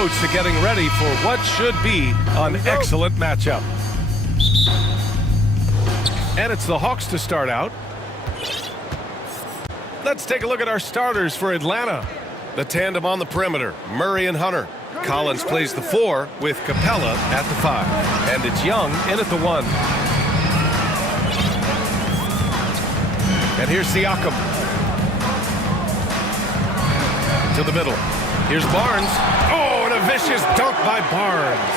To getting ready for what should be an excellent matchup. And it's the Hawks to start out. Let's take a look at our starters for Atlanta. The tandem on the perimeter, Murray and Hunter. Collins plays the 4 with Capella at the 5. And it's Young in at the 1. And here's Siakam. To the middle. Here's Barnes. Oh, and a vicious dunk by Barnes.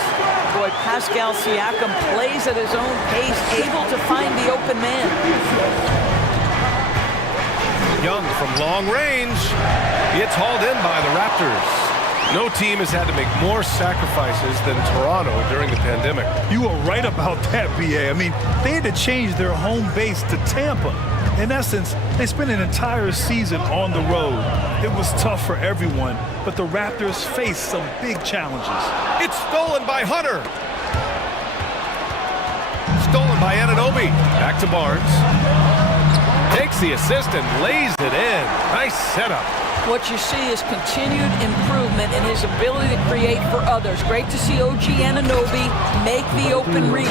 Boy, Pascal Siakam plays at his own pace, able to find the open man. Young from long range. It's hauled in by the Raptors. No team has had to make more sacrifices than Toronto during the pandemic. You are right about that, BA. I mean, they had to change their home base to Tampa. In essence, they spent an entire season on the road. It was tough for everyone, but the Raptors faced some big challenges. It's stolen by Hunter. Stolen by Anunoby. Back to Barnes. Takes the assist and lays it in. Nice setup. What you see is continued improvement in his ability to create for others. Great to see OG Anunoby make the open read.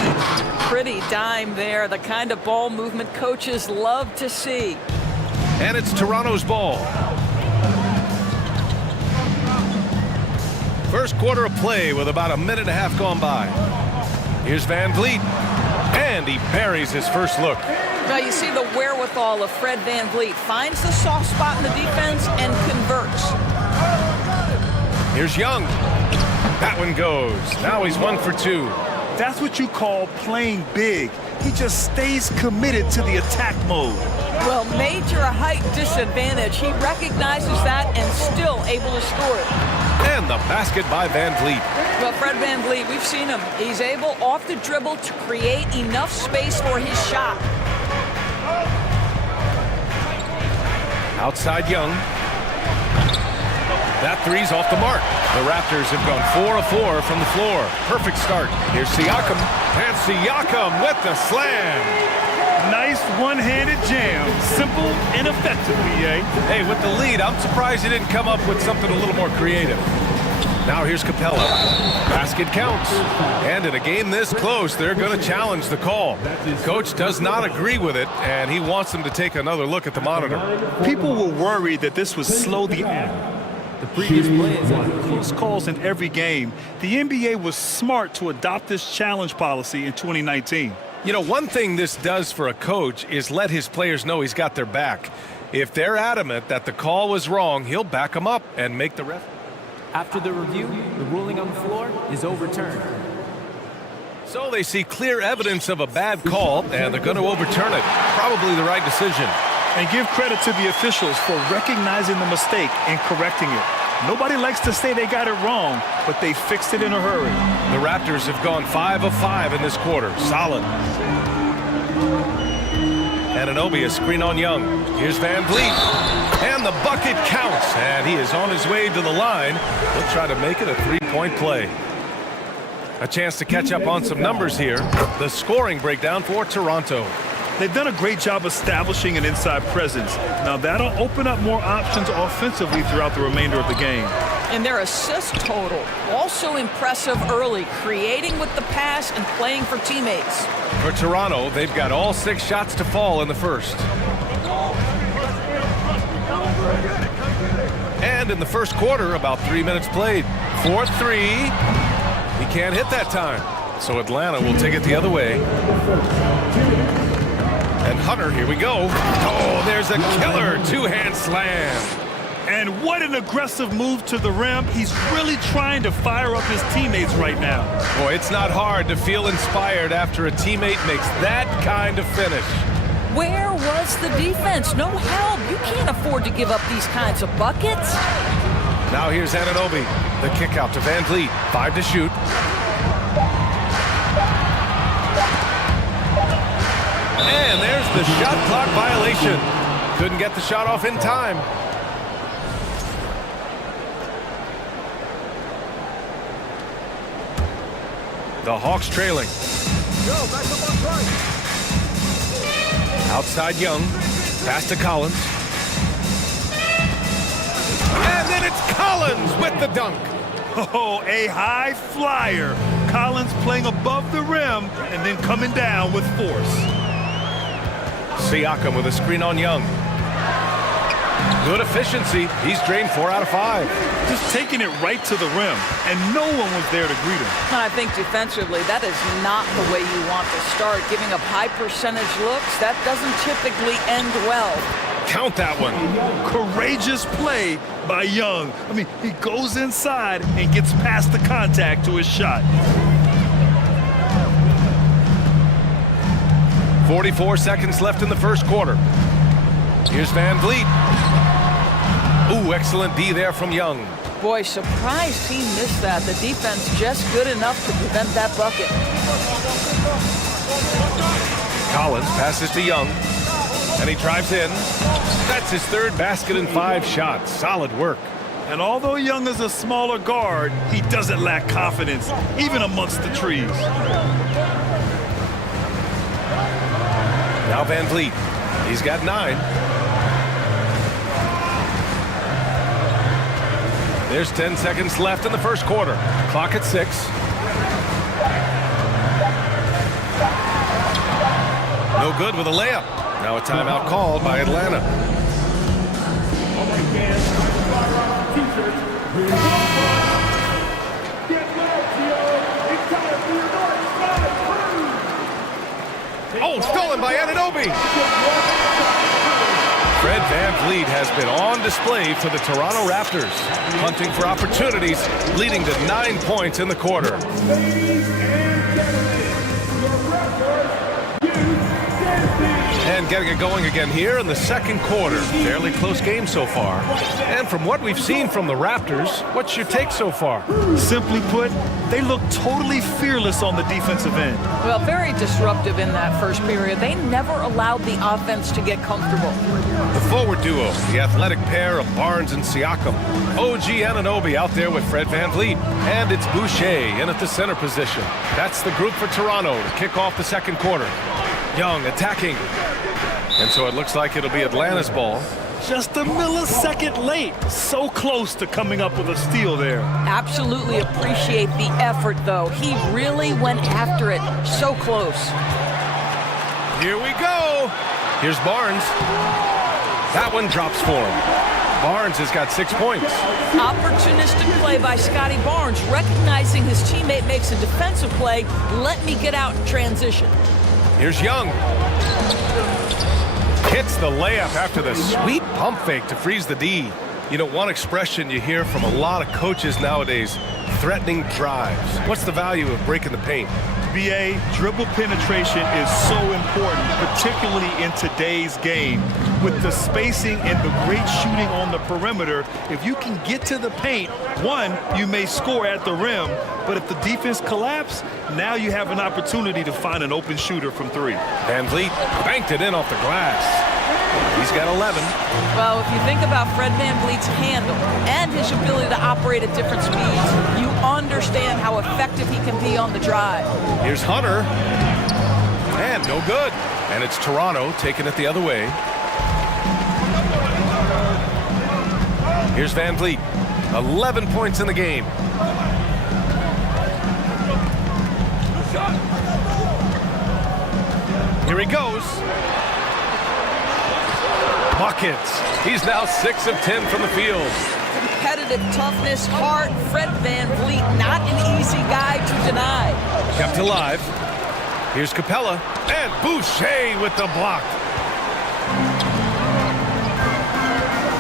Pretty dime there, the kind of ball movement coaches love to see. And it's Toronto's ball. First quarter of play with about a minute and a half gone by. Here's Van Vliet. And he buries his first look. Now you see the wherewithal of Fred Van Vliet. Finds the soft spot in the defense and converts. Here's Young. That one goes. Now he's 1 for 2. That's what you call playing big. He just stays committed to the attack mode. Well, major height disadvantage. He recognizes that and still able to score it. And the basket by Van Vliet. Well, Fred Van Vliet, we've seen him. He's able off the dribble to create enough space for his shot. Outside Young. That three's off the mark. The Raptors have gone 4 of 4 from the floor. Perfect start. Here's Siakam. And Siakam with the slam. Nice one-handed jam. Simple and effective, BA. Hey, with the lead, I'm surprised he didn't come up with something a little more creative. Now here's Capella. Basket counts. And in a game this close, they're going to challenge the call. Coach does not agree with it, and he wants them to take another look at the monitor. People were worried that this would slow the previous plays and close calls in every game. The NBA was smart to adopt this challenge policy in 2019. You know, one thing this does for a coach is let his players know he's got their back. If they're adamant that the call was wrong, he'll back them up and make the ref. After the review, the ruling on the floor is overturned. So they see clear evidence of a bad call, and they're going to overturn it. Probably the right decision. And give credit to the officials for recognizing the mistake and correcting it. Nobody likes to say they got it wrong, but they fixed it in a hurry. The Raptors have gone 5 of 5 in this quarter. Solid. Anunoby, a screen on Young. Here's Van Vliet. And the bucket counts. And he is on his way to the line. He'll try to make it a three-point play. A chance to catch up on some numbers here. The scoring breakdown for Toronto. They've done a great job establishing an inside presence. Now that'll open up more options offensively throughout the remainder of the game. And their assist total, also impressive early, creating with the pass and playing for teammates. For Toronto, they've got all 6 shots to fall in the first. And in the first quarter, about 3 minutes played. 4-3. He can't hit that time. So Atlanta will take it the other way. And Hunter, here we go. Oh, there's a killer two-hand slam. And what an aggressive move to the rim. He's really trying to fire up his teammates right now. Boy, it's not hard to feel inspired after a teammate makes that kind of finish. Where was the defense? No help. You can't afford to give up these kinds of buckets. Now here's Anunoby. The kick out to Van Vliet. 5 to shoot. And there's the shot clock violation. Couldn't get the shot off in time. The Hawks trailing. Outside Young. Pass to Collins. And then it's Collins with the dunk. Oh, a high flyer. Collins playing above the rim and then coming down with force. Siakam with a screen on Young. Good efficiency. He's drained 4 out of 5. Just taking it right to the rim, and no one was there to greet him. I think defensively, that is not the way you want to start. Giving up high percentage looks, that doesn't typically end well. Count that one. Courageous play by Young. I mean, he goes inside and gets past the contact to his shot. 44 seconds left in the first quarter. Here's Van Vliet. Ooh, excellent D there from Young. Boy, surprised he missed that. The defense just good enough to prevent that bucket. Collins passes to Young, and he drives in. That's his 3rd basket in 5 shots. Solid work. And although Young is a smaller guard, he doesn't lack confidence, even amongst the trees. Now Van Vliet. He's got 9. There's 10 seconds left in the first quarter. Clock at 6. No good with a layup. Now a timeout called by Atlanta. Oh, stolen by Anunoby. Fred VanVleet has been on display for the Toronto Raptors, hunting for opportunities, leading to 9 points in the quarter. And getting it going again here in the second quarter. Fairly close game so far. And from what we've seen from the Raptors, what's your take so far? Simply put, they look totally fearless on the defensive end. Well, very disruptive in that first period. They never allowed the offense to get comfortable. The forward duo, the athletic pair of Barnes and Siakam. OG Anunoby out there with Fred VanVleet. And it's Boucher in at the center position. That's the group for Toronto to kick off the second quarter. Young attacking. And so it looks like it'll be Atlanta's ball. Just a millisecond late. So close to coming up with a steal there. Absolutely appreciate the effort, though. He really went after it. So close. Here we go. Here's Barnes. That one drops for him. Barnes has got 6 points. Opportunistic play by Scotty Barnes, recognizing his teammate makes a defensive play. Let me get out in transition. Here's Young. Hits the layup after the sweet pump fake to freeze the D. You know, one expression you hear from a lot of coaches nowadays, threatening drives. What's the value of breaking the paint? BA, dribble penetration is so important, particularly in today's game. With the spacing and the great shooting on the perimeter, if you can get to the paint, one, you may score at the rim, but if the defense collapses, now you have an opportunity to find an open shooter from 3. VanVleet banked it in off the glass. He's got 11. Well, if you think about Fred VanVleet's handle and his ability to operate at different speeds, you understand how effective he can be on the drive. Here's Hunter. And no good. And it's Toronto taking it the other way. Here's VanVleet. 11 points in the game. Here he goes. Buckets. He's now 6 of 10 from the field. Competitive toughness, heart. Fred VanVleet, not an easy guy to deny. Kept alive. Here's Capella. And Boucher with the block.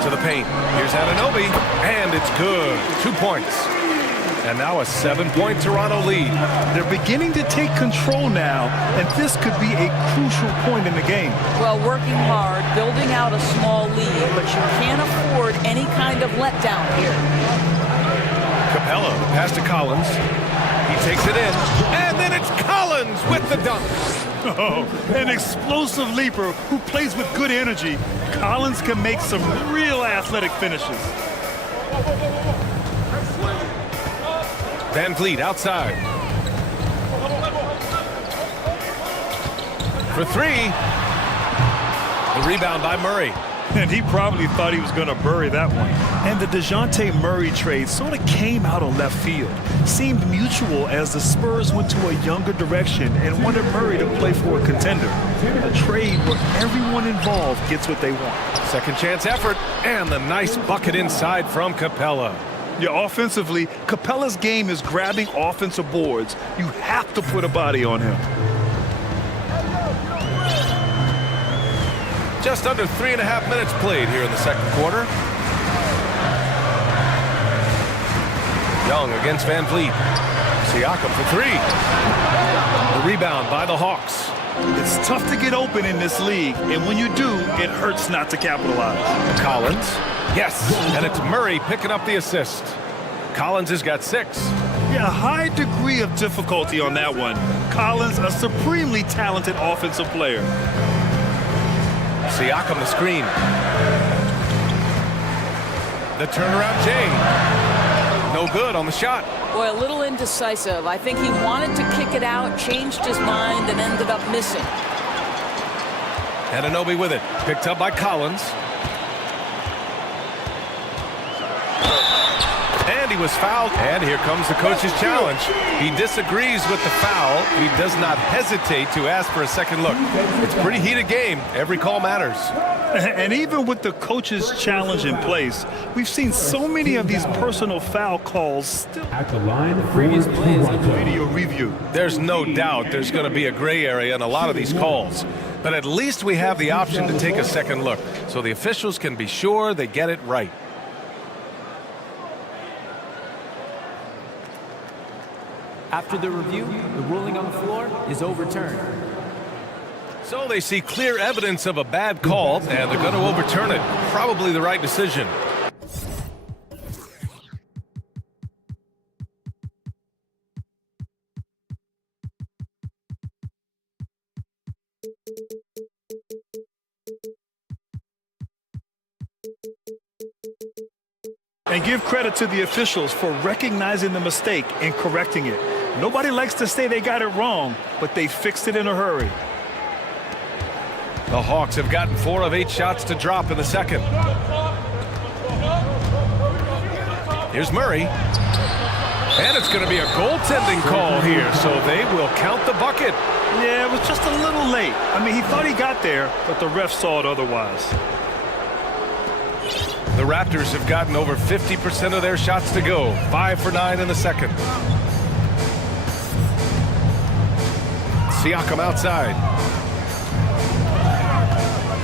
To the paint. Here's Anunoby. And it's good. 2 points. And now a 7-point Toronto lead. They're beginning to take control now, and this could be a crucial point in the game. Well, working hard, building out a small lead, but you can't afford any kind of letdown here. Capella, pass to Collins. He takes it in. And then it's Collins with the dunk. Oh, an explosive leaper who plays with good energy. Collins can make some real athletic finishes. VanVleet outside. For 3. The rebound by Murray. And he probably thought he was going to bury that one. And the DeJounte Murray trade sort of came out of left field. Seemed mutual as the Spurs went to a younger direction and wanted Murray to play for a contender. A trade where everyone involved gets what they want. Second chance effort, and the nice bucket inside from Capella. Yeah, offensively, Capella's game is grabbing offensive boards. You have to put a body on him. Just under 3.5 minutes played here in the second quarter. Young against Van Vliet. Siakam for three. The rebound by the Hawks. It's tough to get open in this league, and when you do, it hurts not to capitalize. Collins. Yes, and it's Murray picking up the assist. Collins has got 6. Yeah, a high degree of difficulty on that one. Collins, a supremely talented offensive player. Siakam the screen. The turnaround Jay. No good on the shot. Boy, a little indecisive. I think he wanted to kick it out, changed his mind, and ended up missing. Anunoby with it. Picked up by Collins. And he was fouled. And here comes the coach's challenge. He disagrees with the foul. He does not hesitate to ask for a second look. It's a pretty heated game. Every call matters. And even with the coach's challenge in place, we've seen so many of these personal foul calls still at the line for video review. There's no doubt there's going to be a gray area in a lot of these calls. But at least we have the option to take a second look, so the officials can be sure they get it right. After the review, the ruling on the floor is overturned. So they see clear evidence of a bad call, and they're going to overturn it. Probably the right decision. And give credit to the officials for recognizing the mistake and correcting it. Nobody likes to say they got it wrong, but they fixed it in a hurry. The Hawks have gotten 4 of 8 shots to drop in the second. Here's Murray. And it's going to be a goaltending call here, so they will count the bucket. Yeah, it was just a little late. I mean, he thought he got there, but the ref saw it otherwise. The Raptors have gotten over 50% of their shots to go. 5 for 9 in the second. Siakam outside.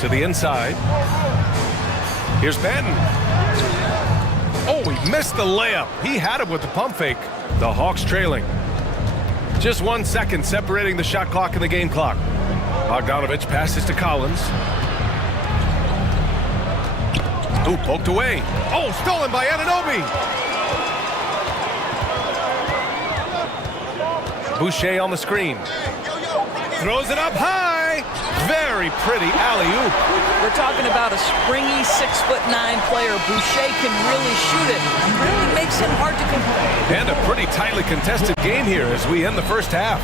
To the inside. Here's Benton. Oh, he missed the layup. He had it with the pump fake. The Hawks trailing. Just 1 second separating the shot clock and the game clock. Bogdanovich passes to Collins. Ooh, poked away. Oh, stolen by Anunoby. Boucher on the screen. Throws it up high. Very pretty alley-oop. We're talking about a springy 6'9" player. Boucher can really shoot it. Really makes him hard to control. And a pretty tightly contested game here as we end the first half.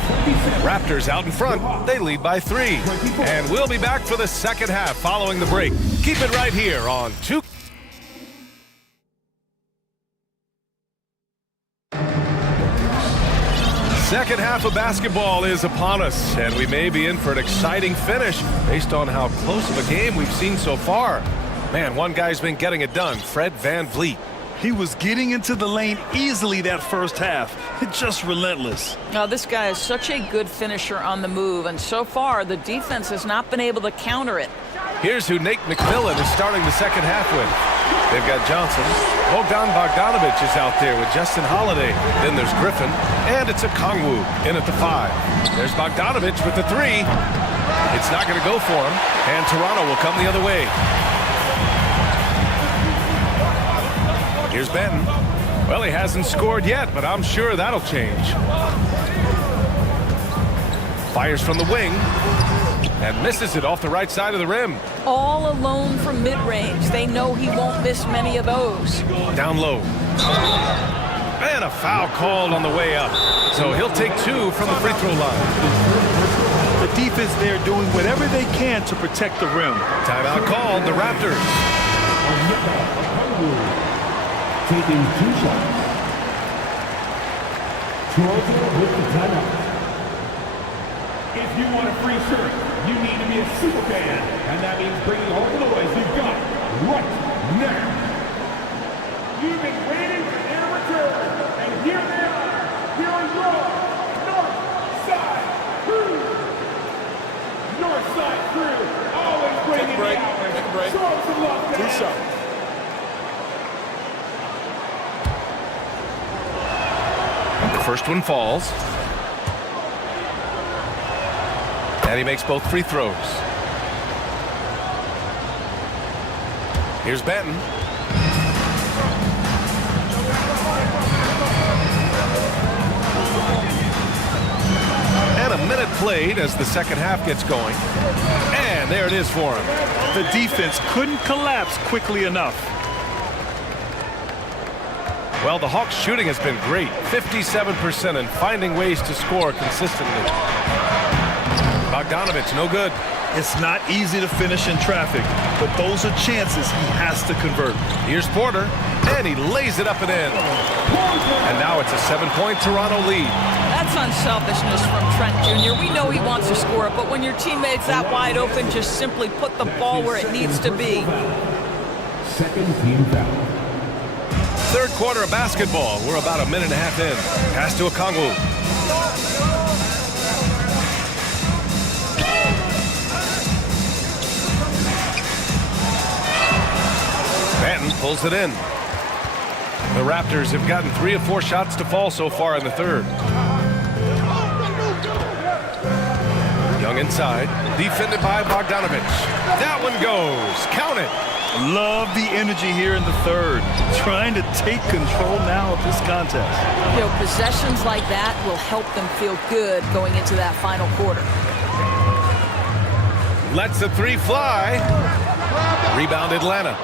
Raptors out in front. They lead by 3. And we'll be back for the second half following the break. Keep it right here on 2. Second half of basketball is upon us, and we may be in for an exciting finish based on how close of a game we've seen so far. Man, one guy's been getting it done, Fred Van Vliet. He was getting into the lane easily that first half. Just relentless. Now, this guy is such a good finisher on the move, and so far the defense has not been able to counter it. Here's who Nate McMillan is starting the second half with. They've got Johnson. Bogdanovich is out there with Justin Holiday. Then there's Griffin, and it's a Kongwu in at the 5. There's Bogdanovich with the 3. It's not going to go for him, and Toronto will come the other way. Here's Benton. Well, he hasn't scored yet, but I'm sure that'll change. Fires from the wing. And misses it off the right side of the rim. All alone from mid-range. They know he won't miss many of those. Down low. And a foul called on the way up. So he'll take 2 from the free throw line. The defense there doing whatever they can to protect the rim. Timeout called, the Raptors. Taking 2 shots. Toronto with the timeout. If you want a free shirt, you need to be a super fan, and that means bringing all the noise you've got right now. You've been waiting for their return, and here they are. Here are your North Side Crew. North Side Crew, always bringing the hours. Show them some love, guys. 2 shots. The first one falls. And he makes both free throws. Here's Benton. And a minute played as the second half gets going. And there it is for him. The defense couldn't collapse quickly enough. Well, the Hawks' shooting has been great. 57% and finding ways to score consistently. Bogdanovich, no good. It's not easy to finish in traffic, but those are chances he has to convert. Here's Porter, and he lays it up and in. And now it's a 7-point Toronto lead. That's unselfishness from Trent Jr. We know he wants to score, but when your teammate's that wide open, just simply put the ball where it needs to be. Second team foul. Third quarter of basketball. We're about a minute and a half in. Pass to Okongwu. Benton pulls it in. The Raptors have gotten 3 of 4 shots to fall so far in the third. Young inside, defended by Bogdanovich. That one goes. Count it. Love the energy here in the third. Trying to take control now of this contest. You know, possessions like that will help them feel good going into that final quarter. Lets the 3 fly. Rebound Atlanta.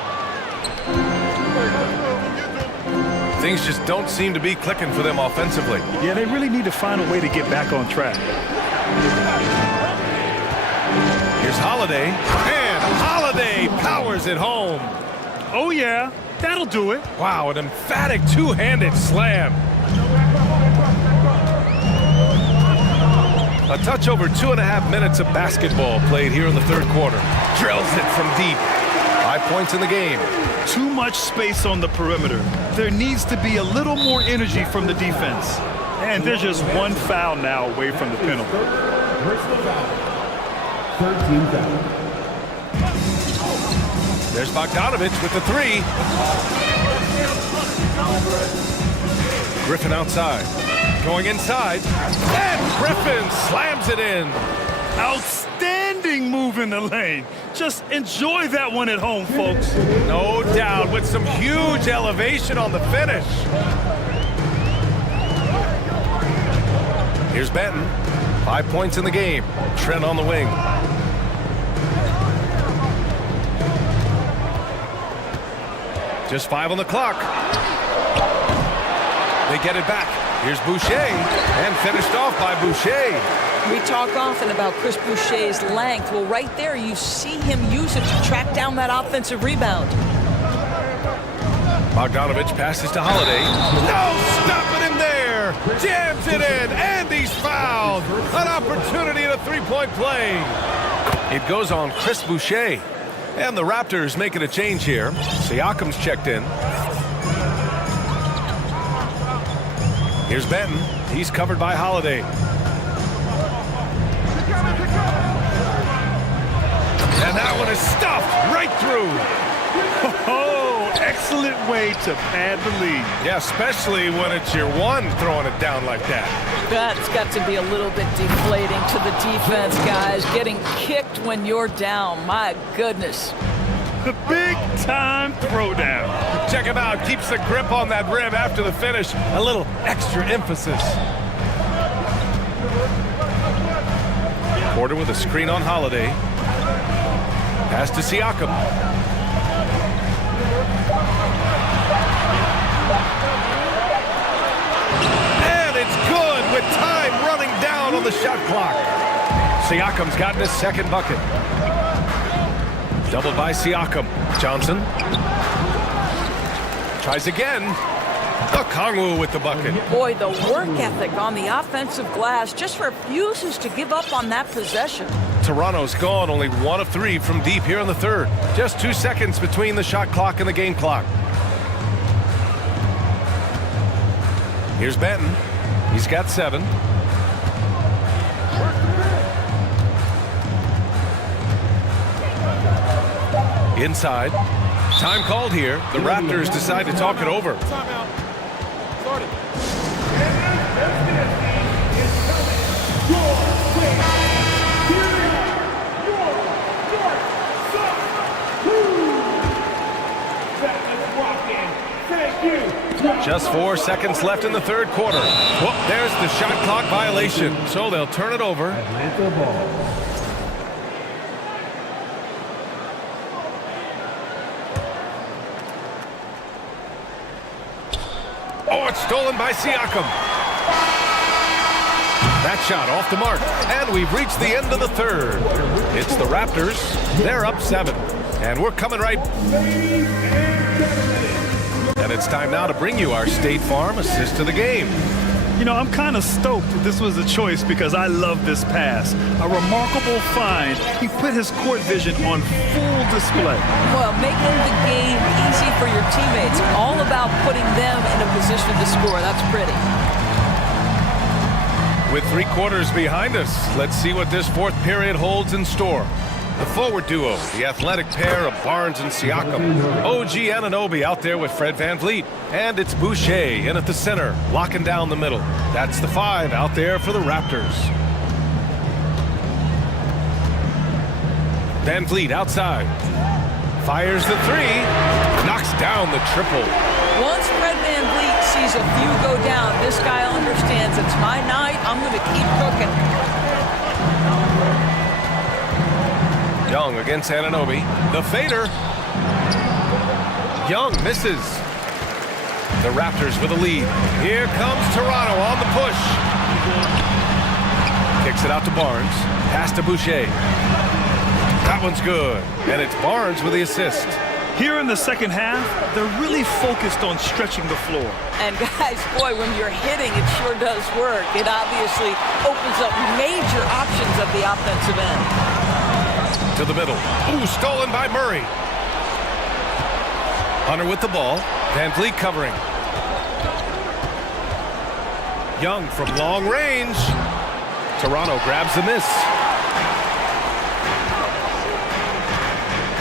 Things just don't seem to be clicking for them offensively. Yeah, they really need to find a way to get back on track. Here's Holiday, and Holiday powers it home. Oh, yeah, that'll do it. Wow, an emphatic two-handed slam. A touch over 2.5 minutes of basketball played here in the third quarter. Drills it from deep. 5 points in the game. Too much space on the perimeter. There needs to be a little more energy from the defense. And there's just one foul now away from the penalty. Personal foul. Third team foul. There's Bogdanovich with the 3. Griffin outside. Going inside. And Griffin slams it in. Outstanding move in the lane. Just enjoy that one at home, folks. No doubt, with some huge elevation on the finish. Here's Benton. 5 points in the game. Trent on the wing. Just 5 on the clock. They get it back. Here's Boucher, and finished off by Boucher. We talk often about Chris Boucher's length. Well, right there, you see him use it to track down that offensive rebound. Bogdanovich passes to Holiday. No, stopping him there. Jams it in, and he's fouled. An opportunity at a 3-point play. It goes on Chris Boucher. And the Raptors making a change here. Siakam's checked in. Here's Benton. He's covered by Holiday. And that one is stuffed right through. Oh, excellent way to pad the lead. Yeah, especially when it's your one throwing it down like that. That's got to be a little bit deflating to the defense, guys. Getting kicked when you're down. My goodness. The big-time throwdown. Check him out. Keeps the grip on that rim after the finish. A little extra emphasis. Porter with a screen on Holiday. Pass to Siakam. And it's good with time running down on the shot clock. Siakam's gotten his second bucket. Doubled by Siakam. Johnson tries again. Okongwu with the bucket. Boy, the work ethic on the offensive glass just refuses to give up on that possession. Toronto's gone only 1 of 3 from deep here in the third. Just 2 seconds between the shot clock and the game clock. Here's Benton. He's got 7. Inside. Time called here. The Raptors decide to talk it over. Timeout. Started. Just 4 seconds left in the third quarter. Whoop, there's the shot clock violation. So they'll turn it over. Atlanta ball. Oh, it's stolen by Siakam. That shot off the mark. And we've reached the end of the third. It's the Raptors. They're up 7. And we're coming right. And it's time now to bring you our State Farm assist to the game. You know, I'm kind of stoked this was a choice because I love this pass. A remarkable find. He put his court vision on full display. Well, making the game easy for your teammates. All about putting them in a position to score. That's pretty. With 3 quarters behind us, let's see what this fourth period holds in store. The forward duo, the athletic pair of Barnes and Siakam. OG Anunoby out there with Fred VanVleet. And it's Boucher in at the center, locking down the middle. That's the 5 out there for the Raptors. VanVleet outside. Fires the 3. Knocks down the triple. Once Fred VanVleet sees a few go down, this guy understands it's my night. I'm going to keep cooking. Young against Anunoby. The fader. Young misses. The Raptors with a lead. Here comes Toronto on the push. Kicks it out to Barnes. Pass to Boucher. That one's good. And it's Barnes with the assist. Here in the second half, they're really focused on stretching the floor. And guys, boy, when you're hitting, it sure does work. It obviously opens up major options at the offensive end. To the middle. Ooh, stolen by Murray. Hunter with the ball. VanVleet covering. Young from long range. Toronto grabs the miss.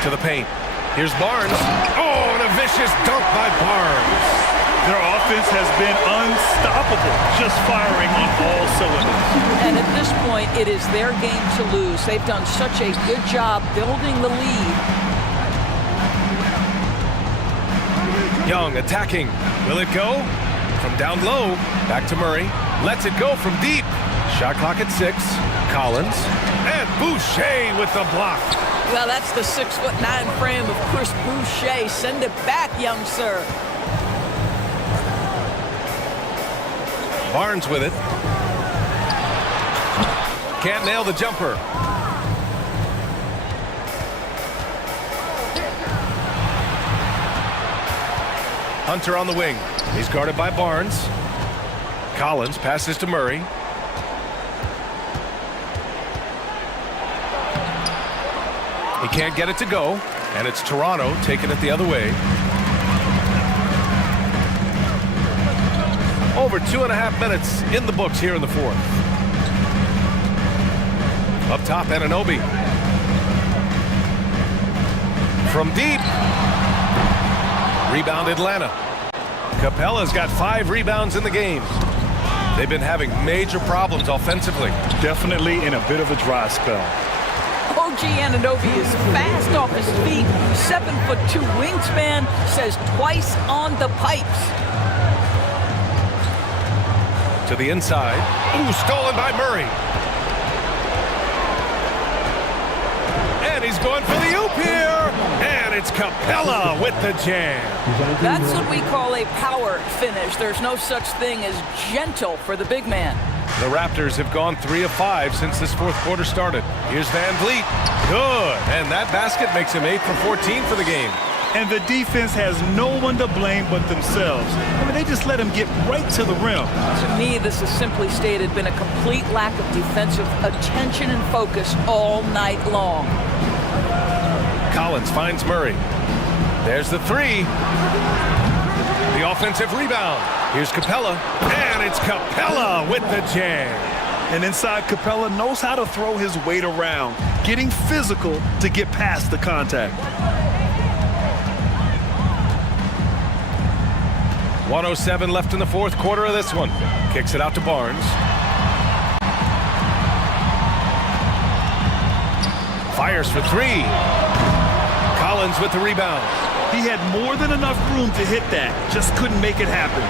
To the paint. Here's Barnes. Oh, and a vicious dunk by Barnes. Their offense has been unstoppable, just firing on all cylinders. And at this point, it is their game to lose. They've done such a good job building the lead. Young attacking. Will it go? From down low, back to Murray. Lets it go from deep. Shot clock at 6. Collins. And Boucher with the block. Well, that's the 6'9" frame of Chris Boucher. Send it back, young sir. Barnes with it. Can't nail the jumper. Hunter on the wing. He's guarded by Barnes. Collins passes to Murray. He can't get it to go, and it's Toronto taking it the other way. Over 2.5 minutes in the books here in the fourth. Up top, Anunoby. From deep. Rebound Atlanta. Capella's got 5 rebounds in the game. They've been having major problems offensively. Definitely in a bit of a dry spell. OG Anunoby is fast off his feet. 7'2" wingspan, says twice on the pipes. To the inside. Ooh, stolen by Murray. And he's going for the oop here. And it's Capella with the jam. That's what we call a power finish. There's no such thing as gentle for the big man. The Raptors have gone 3 of 5 since this fourth quarter started. Here's Van Vliet. Good. And that basket makes him 8 for 14 for the game. And the defense has no one to blame but themselves. I mean, they just let him get right to the rim. To me, this has simply stated been a complete lack of defensive attention and focus all night long. Collins finds Murray. There's the three. The offensive rebound. Here's Capella. And it's Capella with the jam. And inside, Capella knows how to throw his weight around, getting physical to get past the contact. 1:07 left in the fourth quarter of this one. Kicks it out to Barnes. Fires for three. Collins with the rebound. He had more than enough room to hit that, just couldn't make it happen.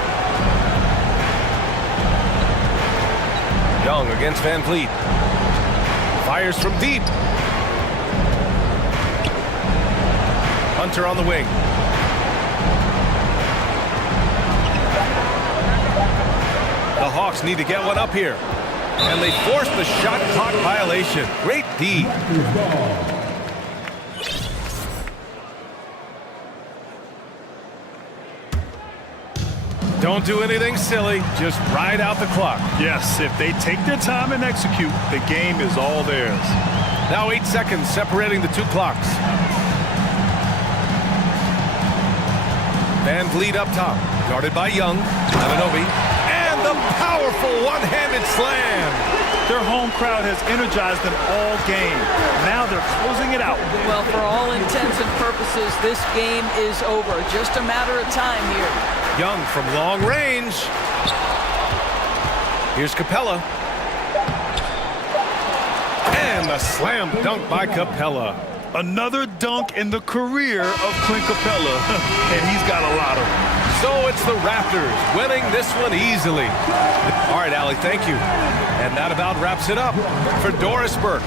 Young against Van Vliet. Fires from deep. Hunter on the wing. The Hawks need to get one up here. And they force the shot clock violation. Great D. Don't do anything silly. Just ride out the clock. Yes, if they take their time and execute, the game is all theirs. Now 8 seconds separating the two clocks. Van Vliet up top. Guarded by Young. Anunoby. And the powerful one-handed slam. Their home crowd has energized them all game. Now they're closing it out. Well, for all intents and purposes, this game is over. Just a matter of time here. Young from long range. Here's Capella. And the slam dunk by Capella. Another dunk in the career of Clint Capella, and he's got a lot of them. So it's the Raptors winning this one easily. All right, Allie, thank you. And that about wraps it up for Doris Burke.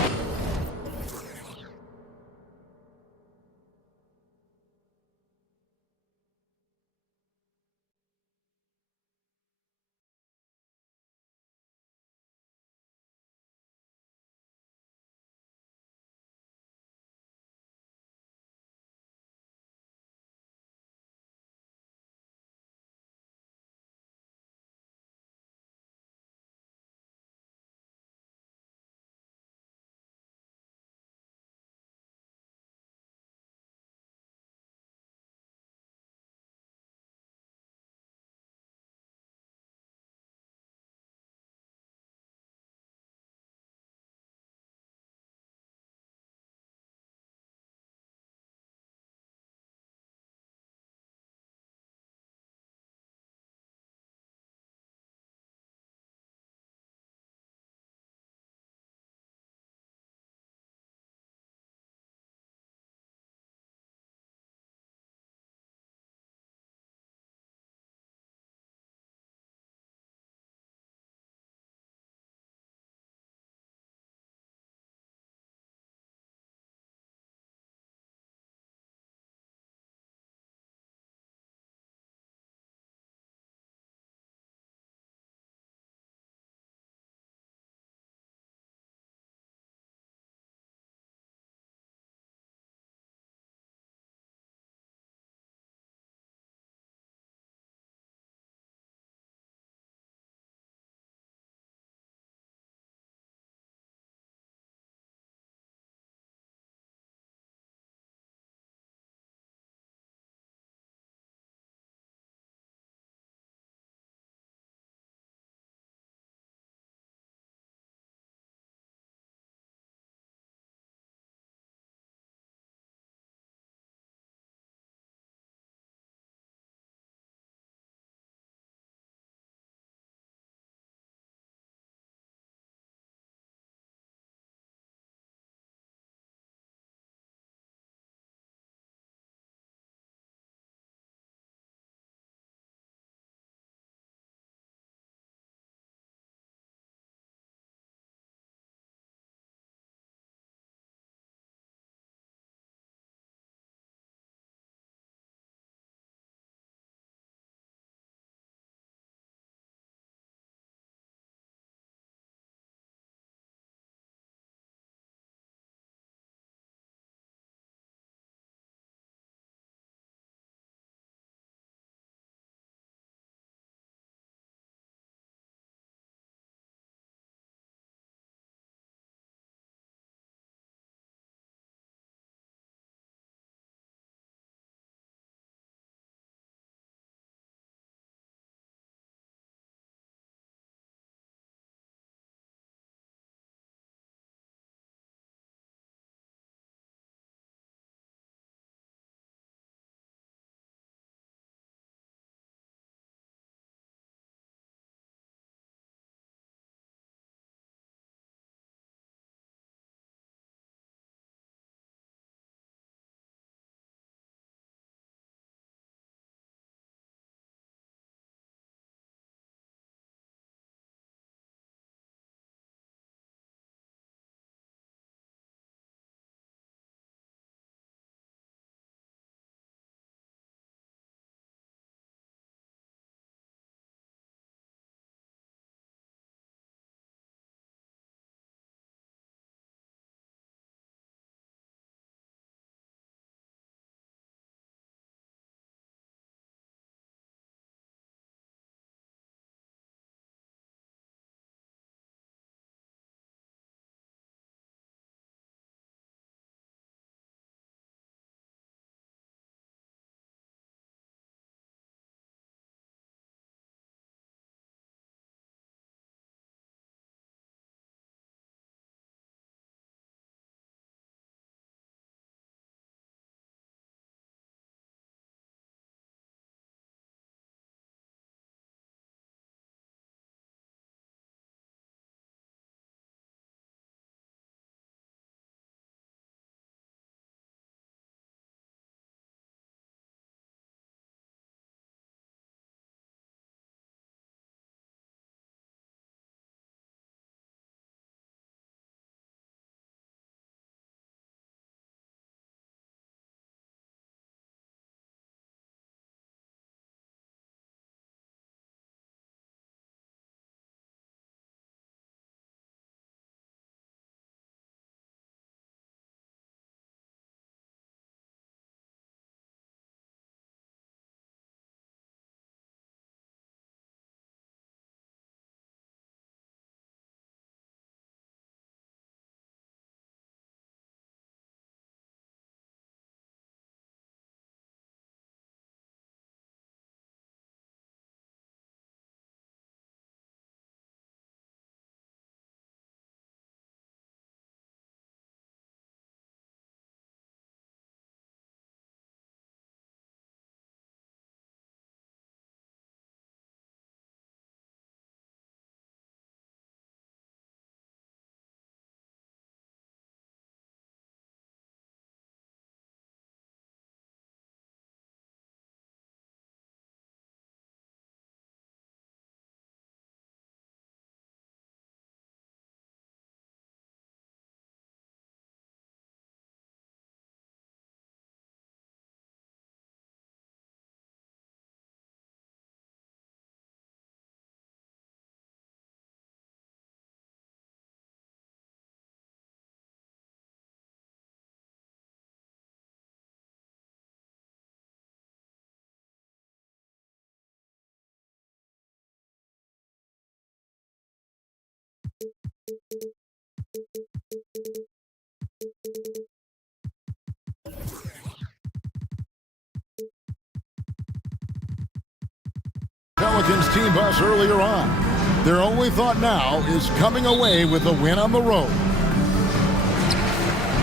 Pelicans team bus earlier on. Their only thought now is coming away with a win on the road.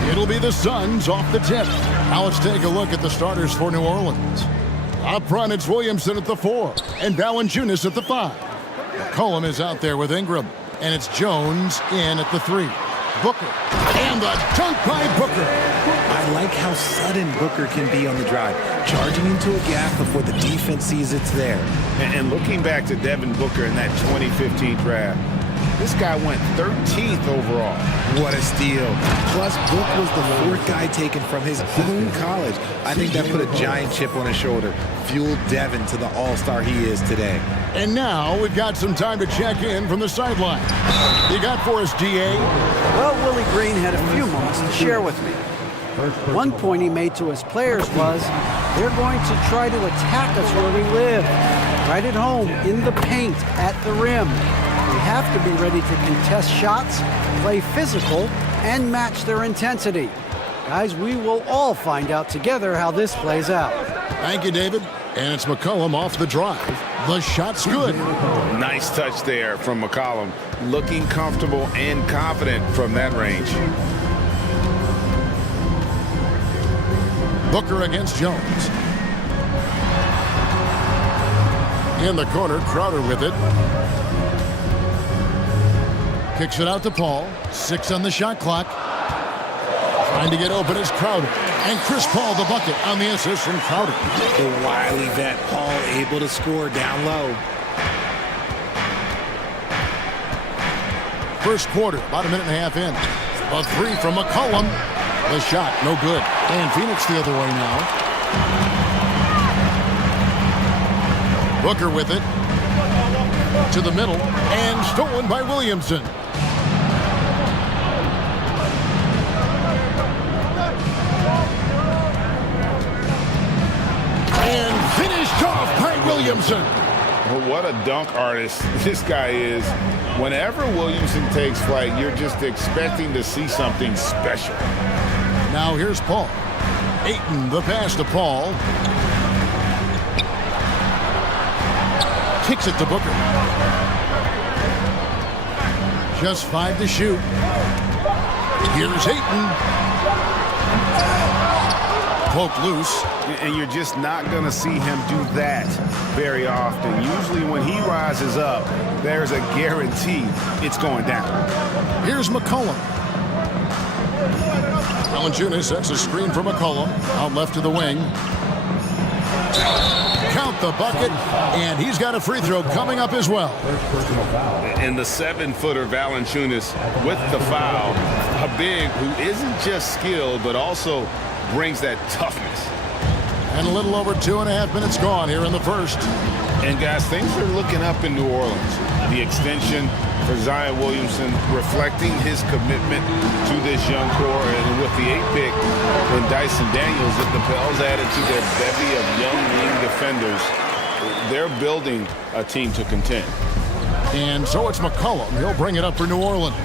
It'll be the Suns off the tip. Now let's take a look at the starters for New Orleans. Up front, it's Williamson at the 4 and Valanciunas at the 5. McCollum is out there with Ingram, and it's Jones in at the 3. Booker, and the dunk by Booker. I like how sudden Booker can be on the drive, charging into a gap before the defense sees it's there. And looking back to Devin Booker in that 2015 draft, this guy went 13th overall. What a steal. Plus, Book was the 4th guy taken from his own college. I think that put a giant chip on his shoulder, fueled Devin to the all-star he is today. And now we've got some time to check in from the sideline. You got for us, DA? Well, Willie Green had a few moments to share with me. One point he made to his players was, they're going to try to attack us where we live, right at home, in the paint, at the rim. We have to be ready to contest shots, play physical, and match their intensity. Guys, we will all find out together how this plays out. Thank you, David. And it's McCollum off the drive. The shot's good. Nice touch there from McCollum. Looking comfortable and confident from that range. Booker against Jones. In the corner, Crowder with it. Kicks it out to Paul. 6 on the shot clock. Trying to get open is Crowder. And Chris Paul the bucket on the assist from Crowder. The wily vet Paul able to score down low. First quarter, about a minute and a half in. A 3 from McCollum. The shot, no good. And Phoenix the other way now. Booker with it. To the middle. And stolen by Williamson. And finished off by Williamson. Well, what a dunk artist this guy is. Whenever Williamson takes flight, you're just expecting to see something special. Now here's Paul. Ayton, the pass to Paul. Kicks it to Booker. Just 5 to shoot. Here's Ayton. Poked loose. And you're just not going to see him do that very often. Usually when he rises up, there's a guarantee it's going down. Here's McCollum. Valanciunas sets a screen for McCollum. Out left to the wing. Count the bucket, and he's got a free throw coming up as well. And the 7-footer Valanciunas with the foul. A big who isn't just skilled, but also brings that toughness. And a little over 2.5 minutes gone here in the first. And guys, things are looking up in New Orleans. The extension for Zion Williamson reflecting his commitment to this young core. And with the 8th pick when Dyson Daniels, the Pels added to their bevy of young wing defenders, they're building a team to contend. And so it's McCollum. He'll bring it up for New Orleans.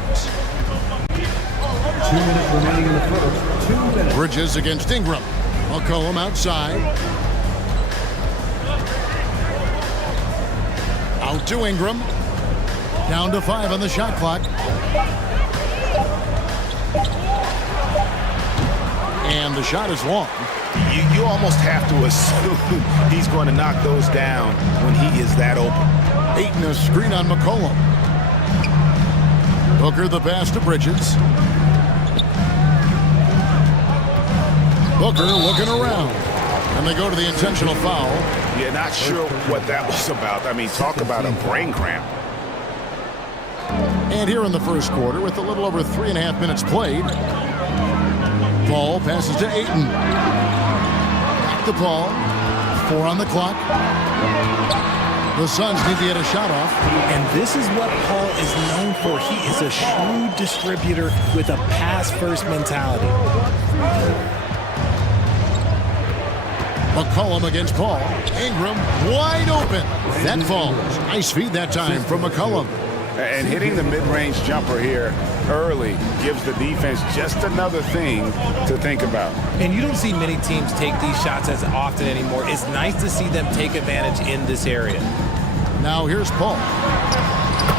2 minutes remaining in the first. 2 minutes. Bridges against Ingram. McCollum outside. Out to Ingram. Down to 5 on the shot clock. And the shot is long. You almost have to assume he's going to knock those down when he is that open. Ayton a screen on McCollum. Booker the pass to Bridges. Booker looking around. And they go to the intentional foul. Yeah, not sure what that was about. I mean, talk about a brain cramp. And here in the first quarter, with a little over 3.5 minutes played, Paul passes to Ayton. Back to Paul. 4 on the clock. The Suns need to get a shot off. And this is what Paul is known for. He is a shrewd distributor with a pass-first mentality. McCollum against Paul. Ingram wide open. That falls. Nice feed that time from McCollum. And hitting the mid-range jumper here early gives the defense just another thing to think about. And you don't see many teams take these shots as often anymore. It's nice to see them take advantage in this area. Now here's Paul.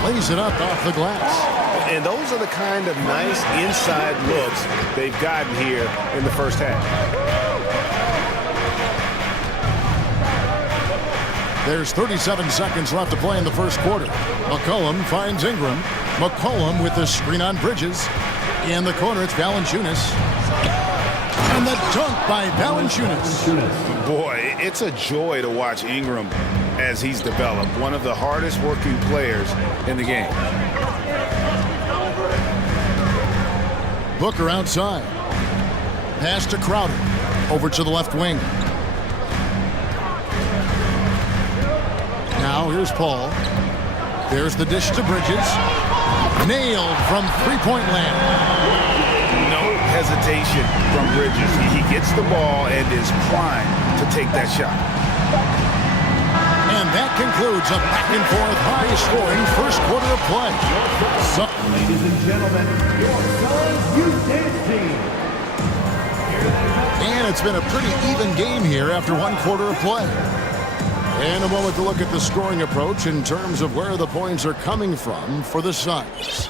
Lays it up off the glass. And those are the kind of nice inside looks they've gotten here in the first half. There's 37 seconds left to play in the first quarter. McCollum finds Ingram. McCollum with the screen on Bridges. In the corner, it's Valanciunas. And the dunk by Valanciunas. Boy, it's a joy to watch Ingram as he's developed. One of the hardest working players in the game. Booker outside. Pass to Crowder. Over to the left wing. Now here's Paul. There's the dish to Bridges. Nailed from three-point land. No hesitation from Bridges. He gets the ball and is primed to take that shot. And that concludes a back-and-forth, high-scoring first quarter of play. Ladies and gentlemen, your Suns Youth Dance Team. And it's been a pretty even game here after one quarter of play. And a moment to look at the scoring approach in terms of where the points are coming from for the Suns.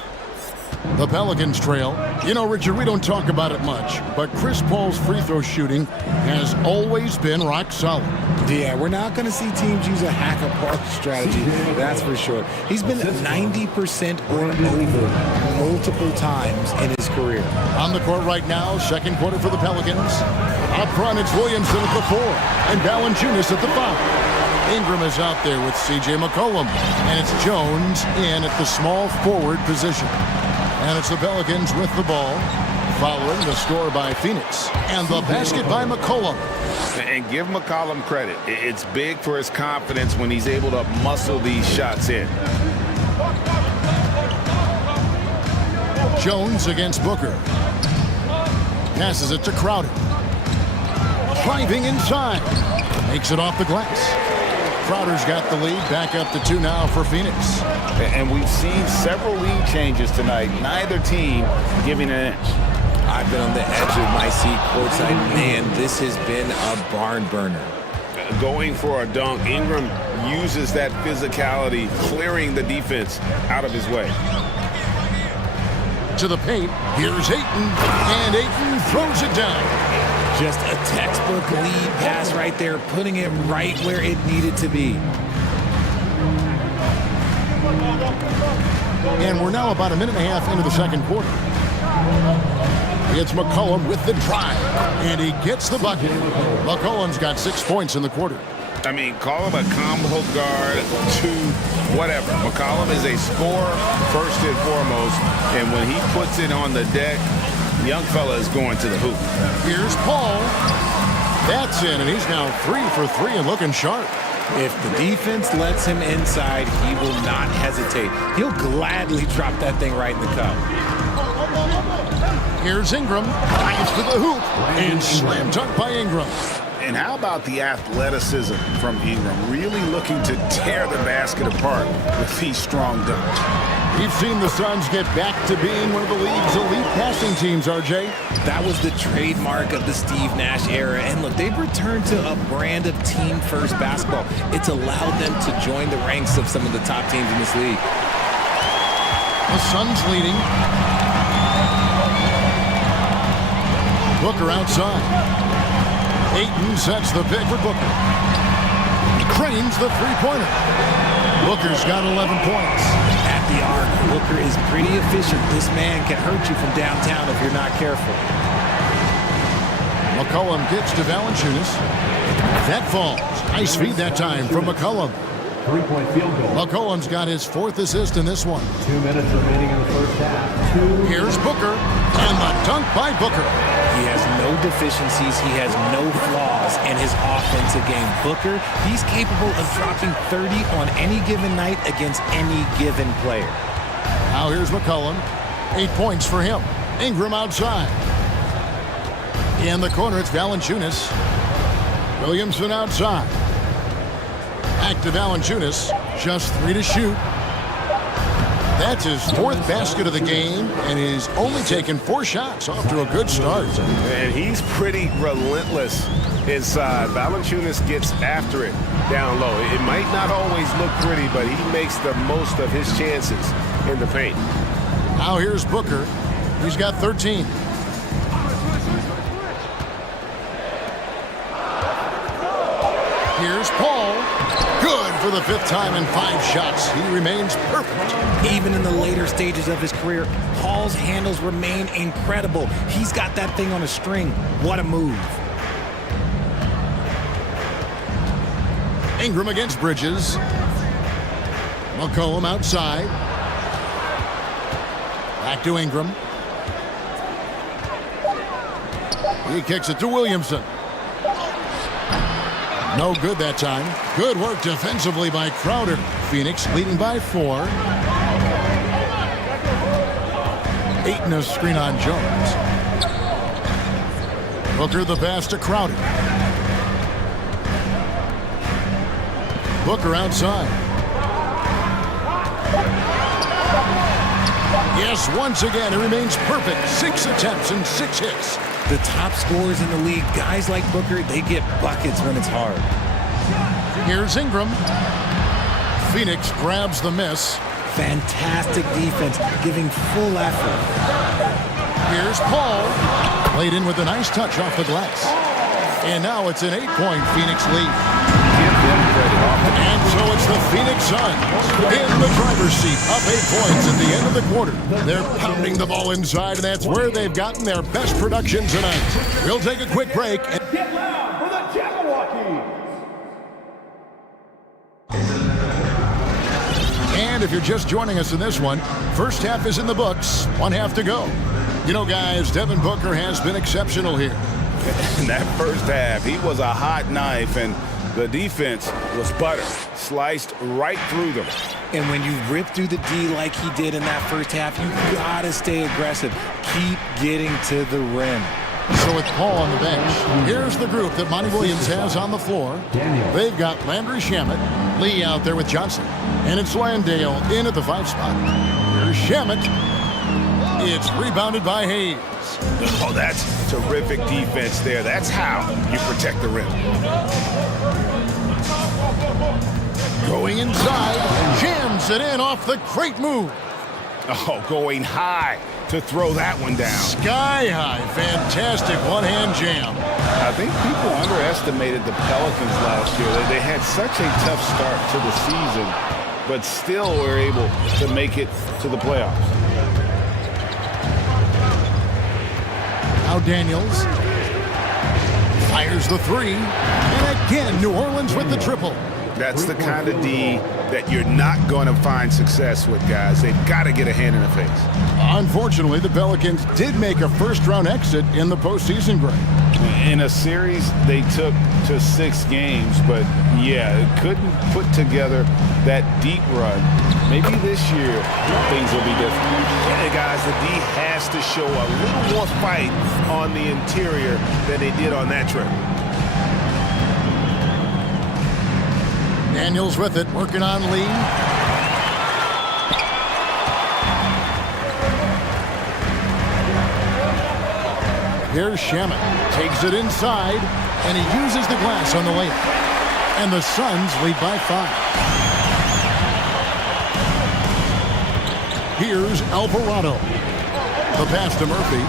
The Pelicans trail. You know, Richard, we don't talk about it much, but Chris Paul's free throw shooting has always been rock solid. Yeah, we're not going to see teams use a hack-apart strategy, that's for sure. He's been 90% or over multiple times in his career. On the court right now, second quarter for the Pelicans. Up front, it's Williamson at the 4 and Valanciunas at the 5. Ingram is out there with C.J. McCollum, and it's Jones in at the small forward position. And it's the Pelicans with the ball, following the score by Phoenix, and the basket by McCollum. And give McCollum credit. It's big for his confidence when he's able to muscle these shots in. Jones against Booker. Passes it to Crowder. Driving inside. Makes it off the glass. Crowder's got the lead, back up to 2 now for Phoenix. And we've seen several lead changes tonight. Neither team giving an inch. I've been on the edge of my seat courtside. Man, this has been a barn burner. Going for a dunk, Ingram uses that physicality, clearing the defense out of his way. To the paint, here's Ayton, and Ayton throws it down. Just a textbook lead pass right there, putting it right where it needed to be. And we're now about a minute and a half into the second quarter. It's McCollum with the drive, and he gets the bucket. McCollum's got 6 points in the quarter. I mean, call him a combo guard to whatever. McCollum is a scorer first and foremost, and when he puts it on the deck, the young fella is going to the hoop. Here's Paul. That's in, and he's now 3 for 3 and looking sharp. If the defense lets him inside, he will not hesitate. He'll gladly drop that thing right in the cup. Here's Ingram. Drives to the hoop, and slam dunk by Ingram. And how about the athleticism from Ingram? Really looking to tear the basket apart with these strong dunks. We've seen the Suns get back to being one of the league's elite passing teams, RJ. That was the trademark of the Steve Nash era. And look, they've returned to a brand of team-first basketball. It's allowed them to join the ranks of some of the top teams in this league. The Suns leading. Booker outside. Ayton sets the pick for Booker. Cranes the three-pointer. Booker's got 11 points. At the arc, Booker is pretty efficient. This man can hurt you from downtown if you're not careful. McCollum gets to Valanciunas. That falls. Nice feed that time from McCollum. 3-point field goal. McCollum's got his 4th assist in this one. 2 minutes remaining in the first half. Here's Booker, and the dunk by Booker. He has no deficiencies. He has no flaws in his offensive game. Booker, he's capable of dropping 30 on any given night against any given player. Now here's McCollum. 8 points for him. Ingram outside. In the corner, it's Valanciunas. Williamson outside. Back to Valanciunas. Just 3 to shoot. That's his 4th basket of the game, and he's only taken 4 shots. Off to a good start. And he's pretty relentless inside. Valanciunas gets after it down low. It might not always look pretty, but he makes the most of his chances in the paint. Now here's Booker. He's got 13. Here's Paul. Good for the 5th time in 5 shots. He remains perfect. Even in the later stages of his career, Paul's handles remain incredible. He's got that thing on a string. What a move. Ingram against Bridges. McCollum outside. Back to Ingram. He kicks it to Williamson. No good that time. Good work defensively by Crowder. Phoenix leading by 4. Ayton a screen on Jones. Booker the pass to Crowder. Booker outside. Yes, once again, it remains perfect. 6 attempts and 6 hits. The top scorers in the league, guys like Booker, they get buckets when it's hard. Here's Ingram. Phoenix grabs the miss. Fantastic defense, giving full effort. Here's Paul. Played in with a nice touch off the glass. And now it's an 8-point Phoenix lead. And so it's the Phoenix Suns in the driver's seat, up 8 points at the end of the quarter. They're pounding the ball inside, and that's where they've gotten their best production tonight. We'll take a quick break. Get loud for the Jabberwockies! And if you're just joining us in this one, first half is in the books, 1 half to go. You know, guys, Devin Booker has been exceptional here. In that first half, he was a hot knife, and the defense was butter, sliced right through them. And when you rip through the D like he did in that first half, you gotta stay aggressive. Keep getting to the rim. So with Paul on the bench, here's the group that Monty Williams has on the floor. They've got Landry Shamet, Lee out there with Johnson, and it's Landale in at the 5 spot. Here's Shamet. It's rebounded by Hayes. Oh, that's terrific defense there. That's how you protect the rim. Going inside, jams it in off the great move. Oh, going high to throw that one down. Sky high, fantastic one-hand jam. I think people underestimated the Pelicans last year. They had such a tough start to the season, but still were able to make it to the playoffs. Now Daniels fires the 3, and again New Orleans with the triple. That's the kind of D that you're not going to find success with, guys. They've got to get a hand in the face. Unfortunately, the Pelicans did make a first-round exit in the postseason, Greg. In a series they took to 6 games, but yeah, couldn't put together that deep run. Maybe this year things will be different. Hey guys, the D has to show a little more fight on the interior than they did on that trip. Daniels with it, working on Lee. Here's Shamet, takes it inside, and he uses the glass on the layup. And the Suns lead by 5. Here's Alvarado. The pass to Murphy.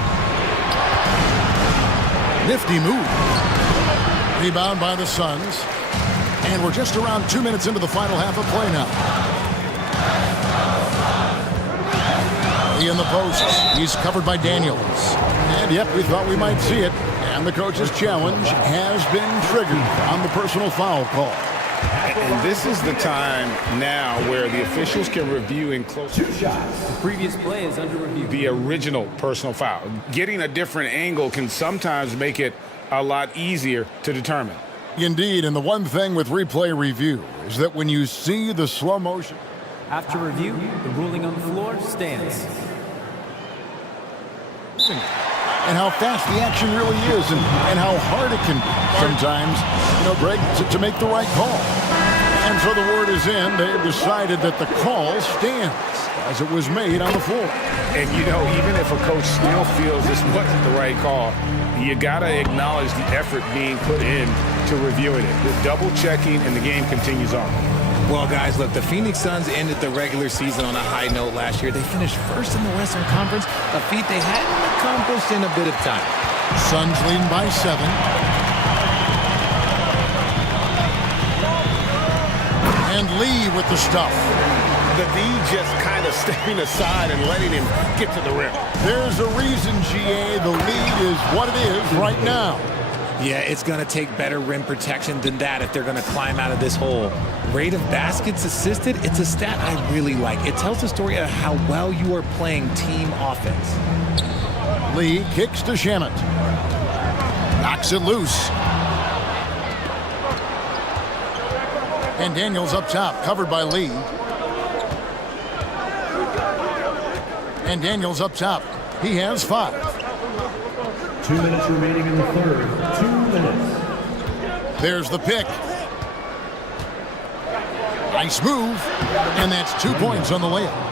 Nifty move. Rebound by the Suns. And we're just around 2 minutes into the final half of play now. He in the post. He's covered by Daniels. And yep, we thought we might see it. And the coach's challenge has been triggered on the personal foul call. And this is the time now where the officials can review in close. 2 shots. The previous play is under review. The original personal foul. Getting a different angle can sometimes make it a lot easier to determine. Indeed, and the one thing with replay review is that when you see the slow motion. After review, the ruling on the floor stands. And how fast the action really is and how hard it can be sometimes, Greg, to make the right call. And so the word is in. They've decided that the call stands. as it was made on the floor. And, you know, even if a coach still feels this wasn't the right call, you got to acknowledge the effort being put in to reviewing it. The double checking, and the game continues on. Well, guys, look, the Phoenix Suns ended the regular season on a high note last year. They finished first in the Western Conference, a feat they hadn't accomplished in a bit of time. Suns leading by 7. And Lee with the stuff. The D just kind of stepping aside and letting him get to the rim. There's a reason, GA, the lead is what it is right now. Yeah, it's going to take better rim protection than that if they're going to climb out of this hole. Rate of baskets assisted, it's a stat I really like. It tells the story of how well you are playing team offense. Lee kicks to Shamet. Knocks it loose. And Daniels up top, covered by Lee. And Daniels up top. He has 5. 2 minutes remaining in the third. 2 minutes. There's the pick. Nice move. And that's 2 points on the layup.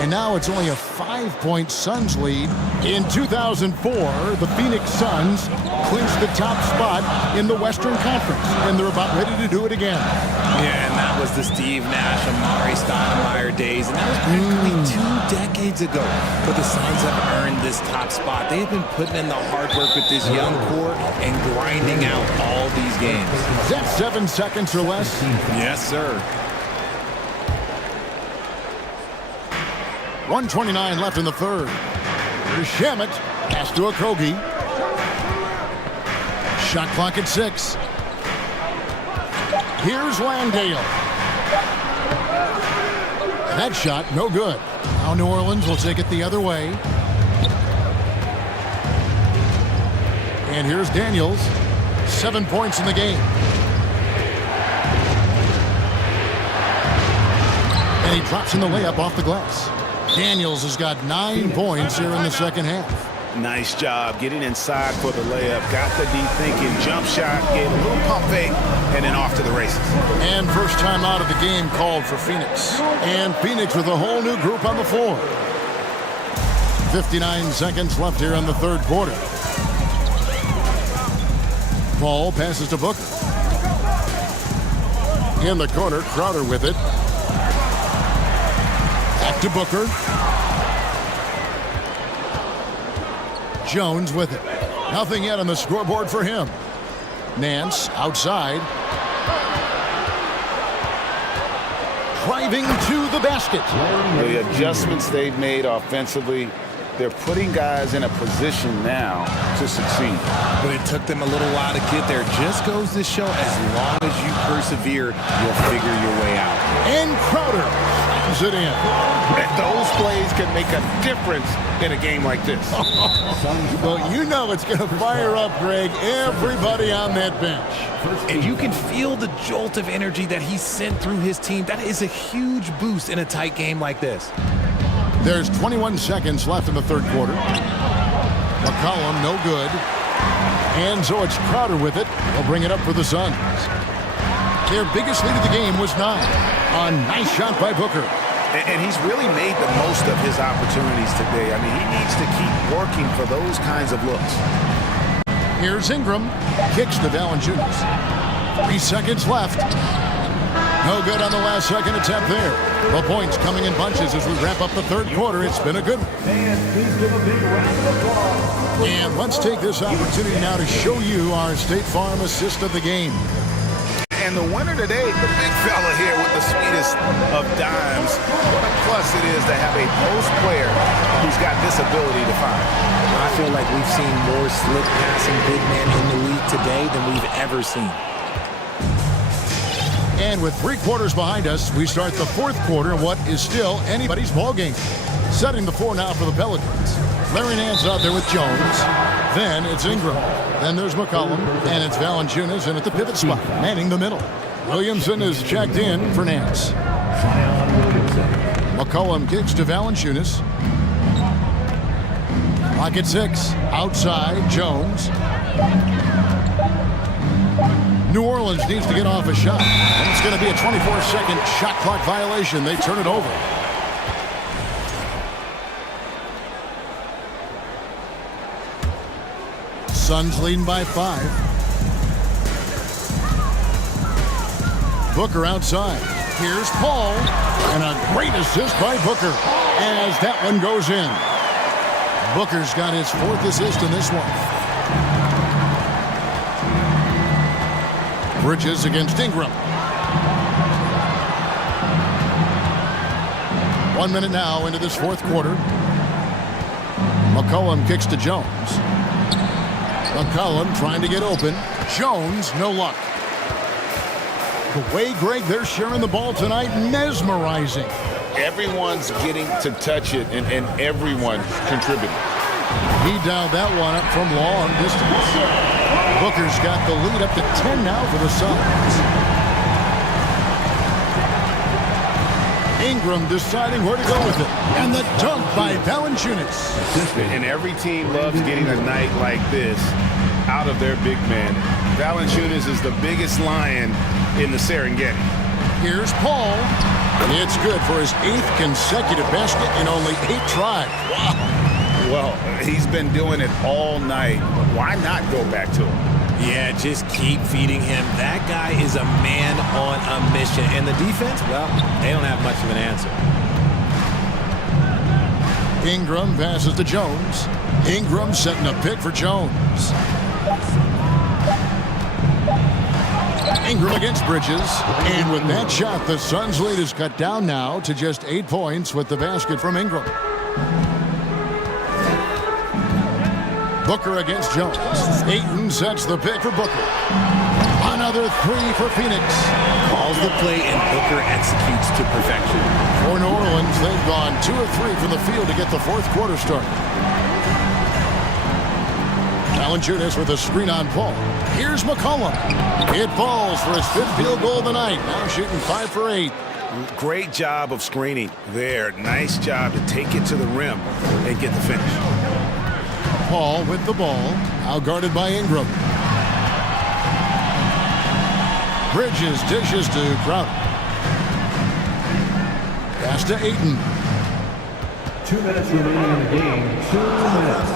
And now it's only a 5-point Suns lead. In 2004, the Phoenix Suns clinched the top spot in the Western Conference, and they're about ready to do it again. Yeah, and that was the Steve Nash, Amari Stoudemire days, and that was practically 2 decades ago. But the Suns have earned this top spot. They've been putting in the hard work with this young core and grinding out all these games. Is that 7 seconds or less? Yes, sir. 1:29 left in the third. Here's Shamet. Pass to Okogie. Shot clock at 6. Here's Landale. That shot, no good. Now New Orleans will take it the other way. And here's Daniels. 7 points in the game. And he drops in the layup off the glass. Daniels has got 9 points here in the second half. Nice job getting inside for the layup. Got the D thinking, jump shot, gave a little pump fake, and then off to the races. And first time out of the game called for Phoenix. And Phoenix with a whole new group on the floor. 59 seconds left here in the third quarter. Ball passes to Booker. In the corner, Crowder with it. Back to Booker. Jones with it. Nothing yet on the scoreboard for him. Nance outside. Driving to the basket. The adjustments they've made offensively, they're putting guys in a position now to succeed. But it took them a little while to get there. Just goes to show, as long as you persevere, you'll figure your way out. And Crowder slams it in. And those plays can make a difference in a game like this. Well, you know it's going to fire up, Greg, everybody on that bench. And you can feel the jolt of energy that he sent through his team. That is a huge boost in a tight game like this. There's 21 seconds left in the third quarter. McCollum, no good. And so it's Crowder with it. They'll bring it up for the Suns. Their biggest lead of the game was 9. A nice shot by Booker. And he's really made the most of his opportunities today. I mean, he needs to keep working for those kinds of looks. Here's Ingram. Kicks to Valanciunas. 3 seconds left. No good on the last second attempt there. The points coming in bunches as we wrap up the third quarter. It's been a good one. And let's take this opportunity now to show you our State Farm assist of the game. And the winner today, the big fella here with the sweetest of dimes. What a plus it is to have a post player who's got this ability to find. I feel like we've seen more slick passing big men in the league today than we've ever seen. And with 3 quarters behind us, we start the fourth quarter in what is still anybody's ball game. Setting the floor now for the Pelicans. Larry Nance out there with Jones. Then it's Ingram. Then there's McCollum. And it's Valanciunas in at the pivot spot, manning the middle. Williamson is checked in for Nance. McCollum kicks to Valanciunas. Clock at 6. Outside, Jones. New Orleans needs to get off a shot. And it's going to be a 24-second shot clock violation. They turn it over. Suns leading by 5. Booker outside. Here's Paul. And a great assist by Booker as that one goes in. Booker's got his 4th assist in this one. Bridges against Ingram. 1 minute now into this 4th quarter. McCollum kicks to Jones. McCollum trying to get open. Jones, no luck. The way, Greg, they're sharing the ball tonight, mesmerizing. Everyone's getting to touch it, and everyone's contributing. He dialed that one up from long distance. Booker's got the lead up to 10 now for the Suns. Ingram deciding where to go with it. And the dunk by Valanciunas. And every team loves getting a night like this out of their big man. Valanciunas is the biggest lion in the Serengeti. Here's Paul. It's good for his 8th consecutive basket in only 8 tries. Wow. Well, he's been doing it all night. Why not go back to him? Yeah, just keep feeding him. That guy is a man on a mission. And the defense, well, they don't have much of an answer. Ingram passes to Jones. Ingram setting a pick for Jones. Ingram against Bridges. And with that shot, the Suns' lead is cut down now to just 8 points with the basket from Ingram. Booker against Jones. Ayton sets the pick for Booker. Another 3 for Phoenix. Calls the play and Booker executes to perfection. For New Orleans, they've gone 2 of 3 from the field to get the 4th quarter started. Valanciunas with a screen on Paul. Here's McCollum. It falls for his 5th field goal of the night. Now shooting 5 for 8. Great job of screening there. Nice job to take it to the rim and get the finish. Paul with the ball, outguarded by Ingram. Bridges dishes to Crowder. Pass to Ayton. 2 minutes remaining in the game. 2 minutes.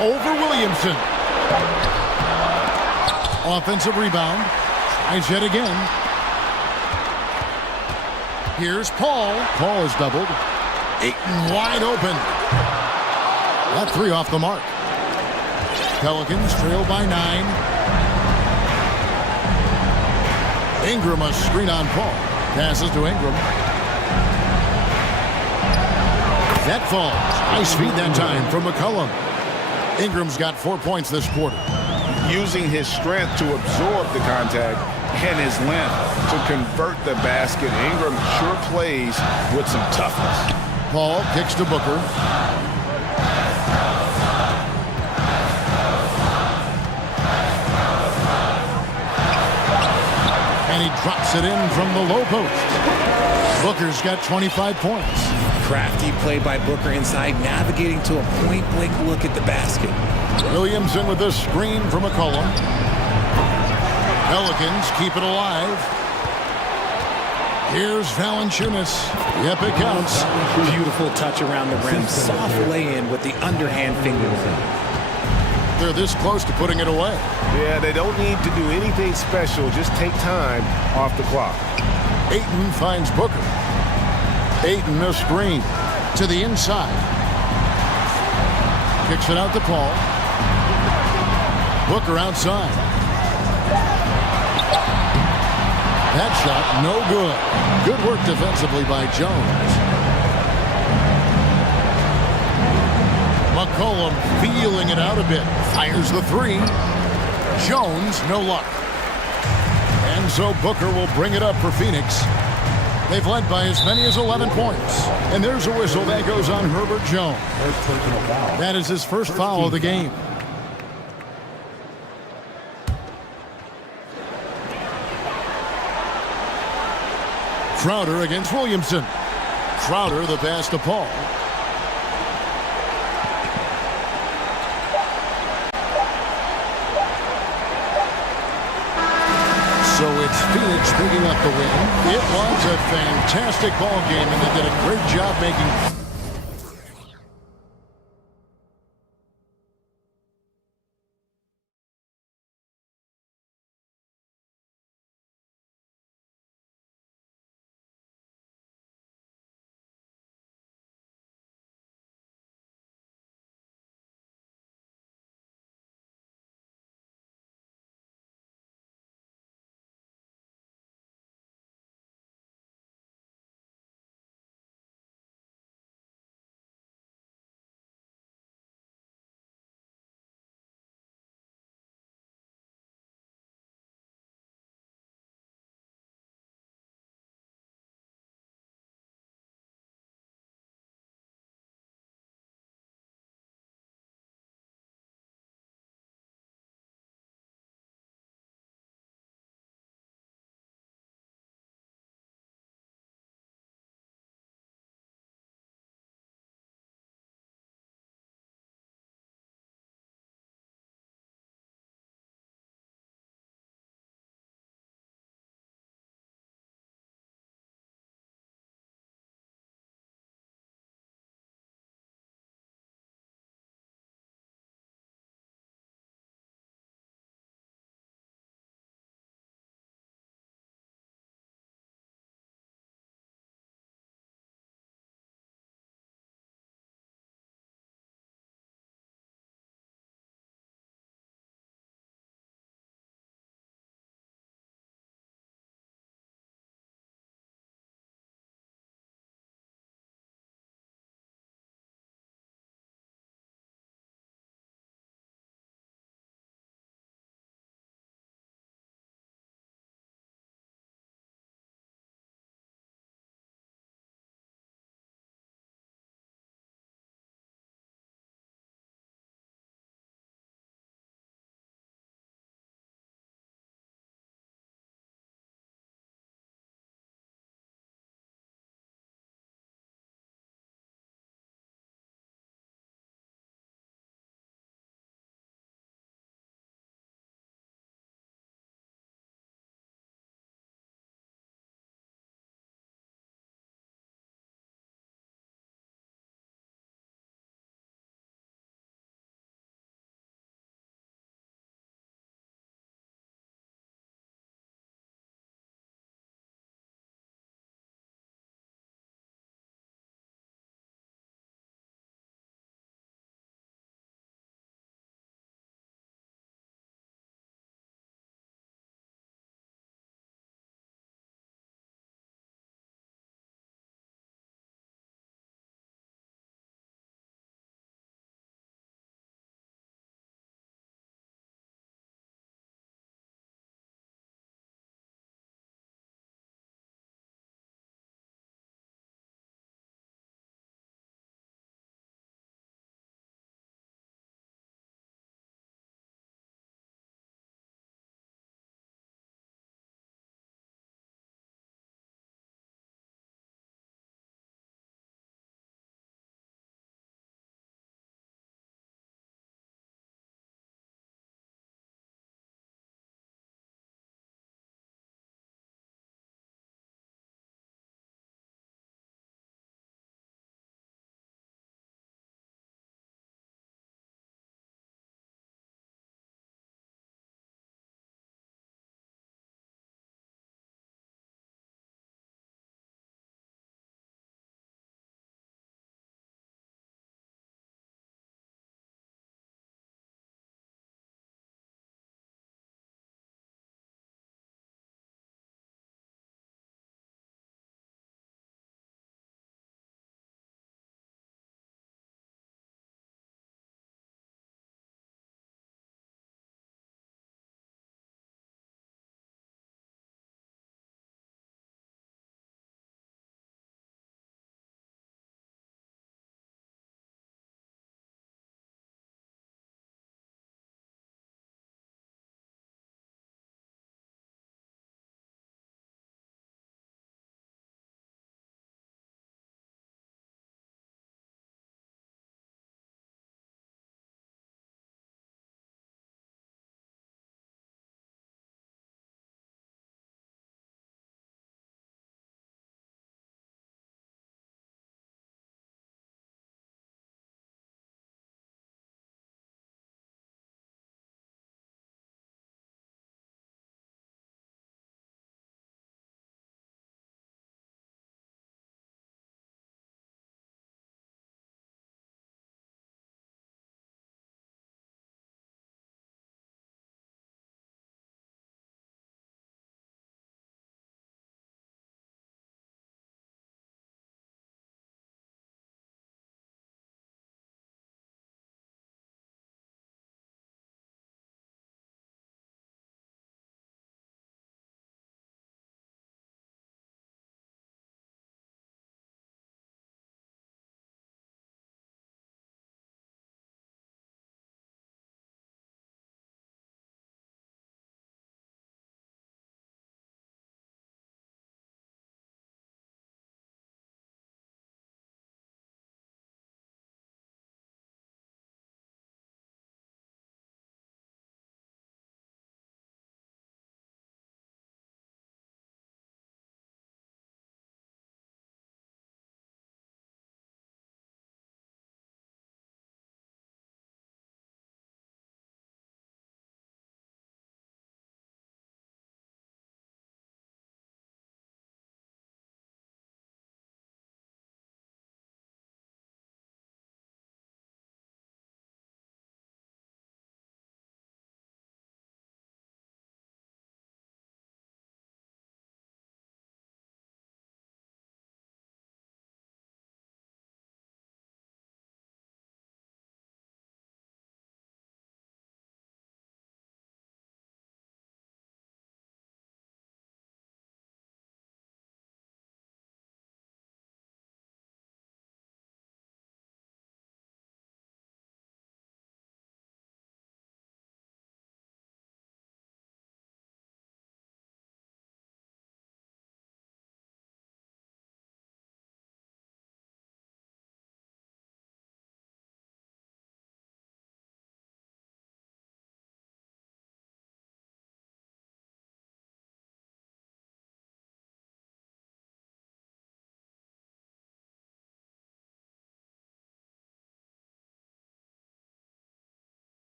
Over Williamson. Offensive rebound. Tries yet again. Here's Paul. Paul is doubled. Ayton wide open. That 3 off the mark. Pelicans trail by 9. Ingram a screen on Paul. Passes to Ingram. That falls. Nice feed that time from McCollum. Ingram's got 4 points this quarter. Using his strength to absorb the contact and his length to convert the basket. Ingram sure plays with some toughness. Paul kicks to Booker. And he drops it in from the low post. Booker's got 25 points. Crafty play by Booker inside, navigating to a point-blank look at the basket. Williamson with a screen from McCollum. Pelicans keep it alive. Here's Valanciunas. Yep, it counts. Beautiful touch around the rim. Soft lay-in with the underhand fingers. They're this close to putting it away. Yeah, they don't need to do anything special. Just take time off the clock. Ayton finds Booker. Ayton a screen to the inside. Kicks it out to Paul. Booker outside. That shot, no good. Good work defensively by Jones. McCollum feeling it out a bit. Fires the 3. Jones, no luck. And so Booker will bring it up for Phoenix. They've led by as many as 11 points. And there's a whistle that goes on Herbert Jones. That is his first foul of the game. Crowder against Williamson. Crowder the pass to Paul. So it's Phoenix picking up the win. It was a fantastic ball game, and they did a great job making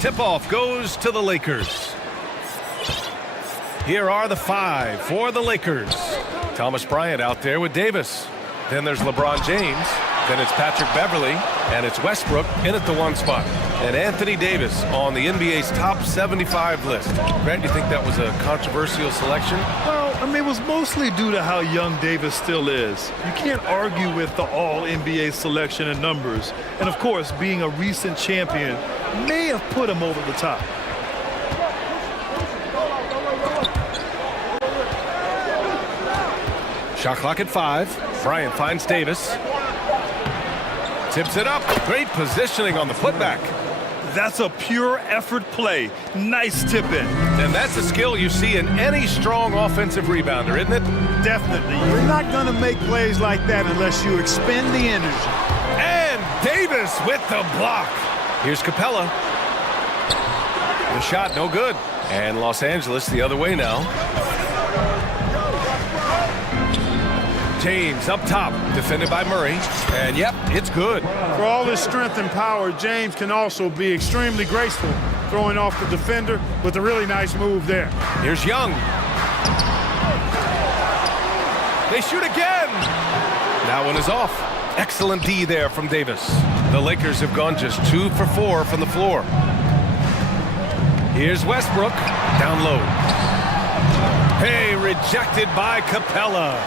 Tip-off goes to the Lakers. Here are the 5 for the Lakers. Thomas Bryant out there with Davis. Then there's LeBron James. Then it's Patrick Beverly. And it's Westbrook in at the 1 spot. And Anthony Davis on the NBA's top 75 list. Grant, you think that was a controversial selection? Well, I mean, it was mostly due to how young Davis still is. You can't argue with the all-NBA selection and numbers. And, of course, being a recent champion may have put him over the top. Shot clock at 5. Bryant finds Davis. Tips it up. Great positioning on the putback. That's a pure effort play. Nice tip in. And that's a skill you see in any strong offensive rebounder, isn't it? Definitely. You're not going to make plays like that unless you expend the energy. And Davis with the block. Here's Capella. The shot no good. And Los Angeles the other way now. James up top, defended by Murray. And yep, it's good. For all his strength and power, James can also be extremely graceful, throwing off the defender with a really nice move there. Here's Young. They shoot again. That one is off. Excellent D there from Davis. The Lakers have gone just 2 for 4 from the floor. Here's Westbrook, down low. Hey, rejected by Capella.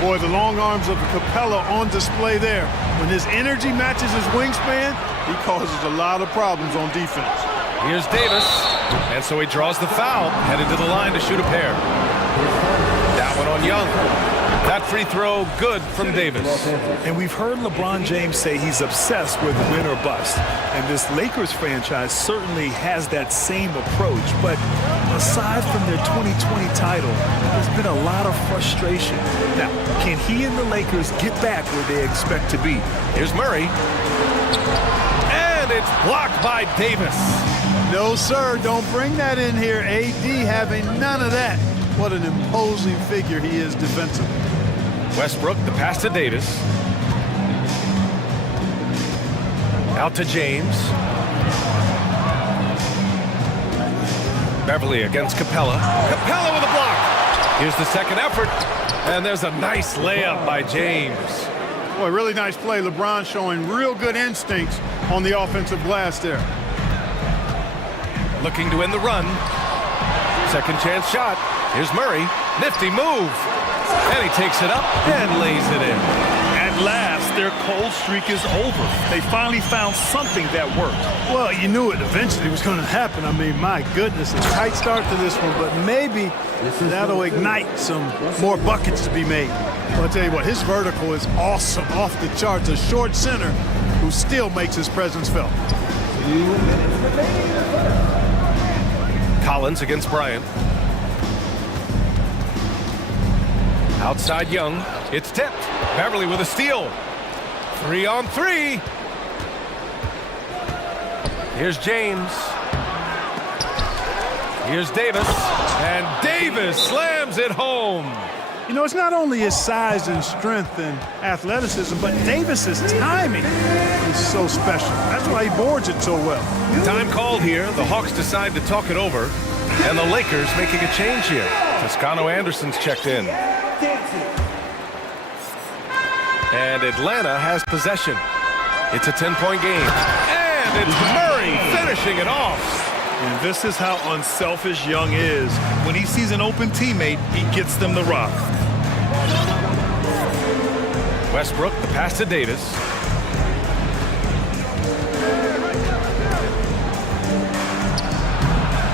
Boy, the long arms of Capella on display there. When his energy matches his wingspan, he causes a lot of problems on defense. Here's Davis, and so he draws the foul, headed to the line to shoot a pair. That one on Young. That free throw good from Davis. And we've heard LeBron James say he's obsessed with win or bust. And this Lakers franchise certainly has that same approach. But aside from their 2020 title, there's been a lot of frustration. Now, can he and the Lakers get back where they expect to be? Here's Murray. And it's blocked by Davis. No, sir, don't bring that in here. AD having none of that. What an imposing figure he is defensively. Westbrook, the pass to Davis. Out to James. Beverly against Capella. Capella with a block. Here's the second effort. And there's a nice layup by James. Boy, really nice play. LeBron showing real good instincts on the offensive glass there. Looking to end the run. Second chance shot. Here's Murray. Nifty move. And he takes it up and lays it in. At last, their cold streak is over. They finally found something that worked. Well, you knew it eventually was going to happen. I mean, my goodness, a tight start to this one, but maybe that'll ignite some more buckets to be made. Well, I'll tell you what, his vertical is awesome, off the charts. A short center who still makes his presence felt. Collins against Bryant. Outside Young. It's tipped. Beverly with a steal. 3 on 3. Here's James. Here's Davis. And Davis slams it home. You know, it's not only his size and strength and athleticism, but Davis's timing is so special. That's why he boards it so well. Time called here. The Hawks decide to talk it over. And the Lakers making a change here. Toscano Anderson's checked in. And Atlanta has possession. It's a 10-point game. And it's Murray finishing it off. And this is how unselfish Young is. When he sees an open teammate, he gets them the rock. Westbrook, the pass to Davis.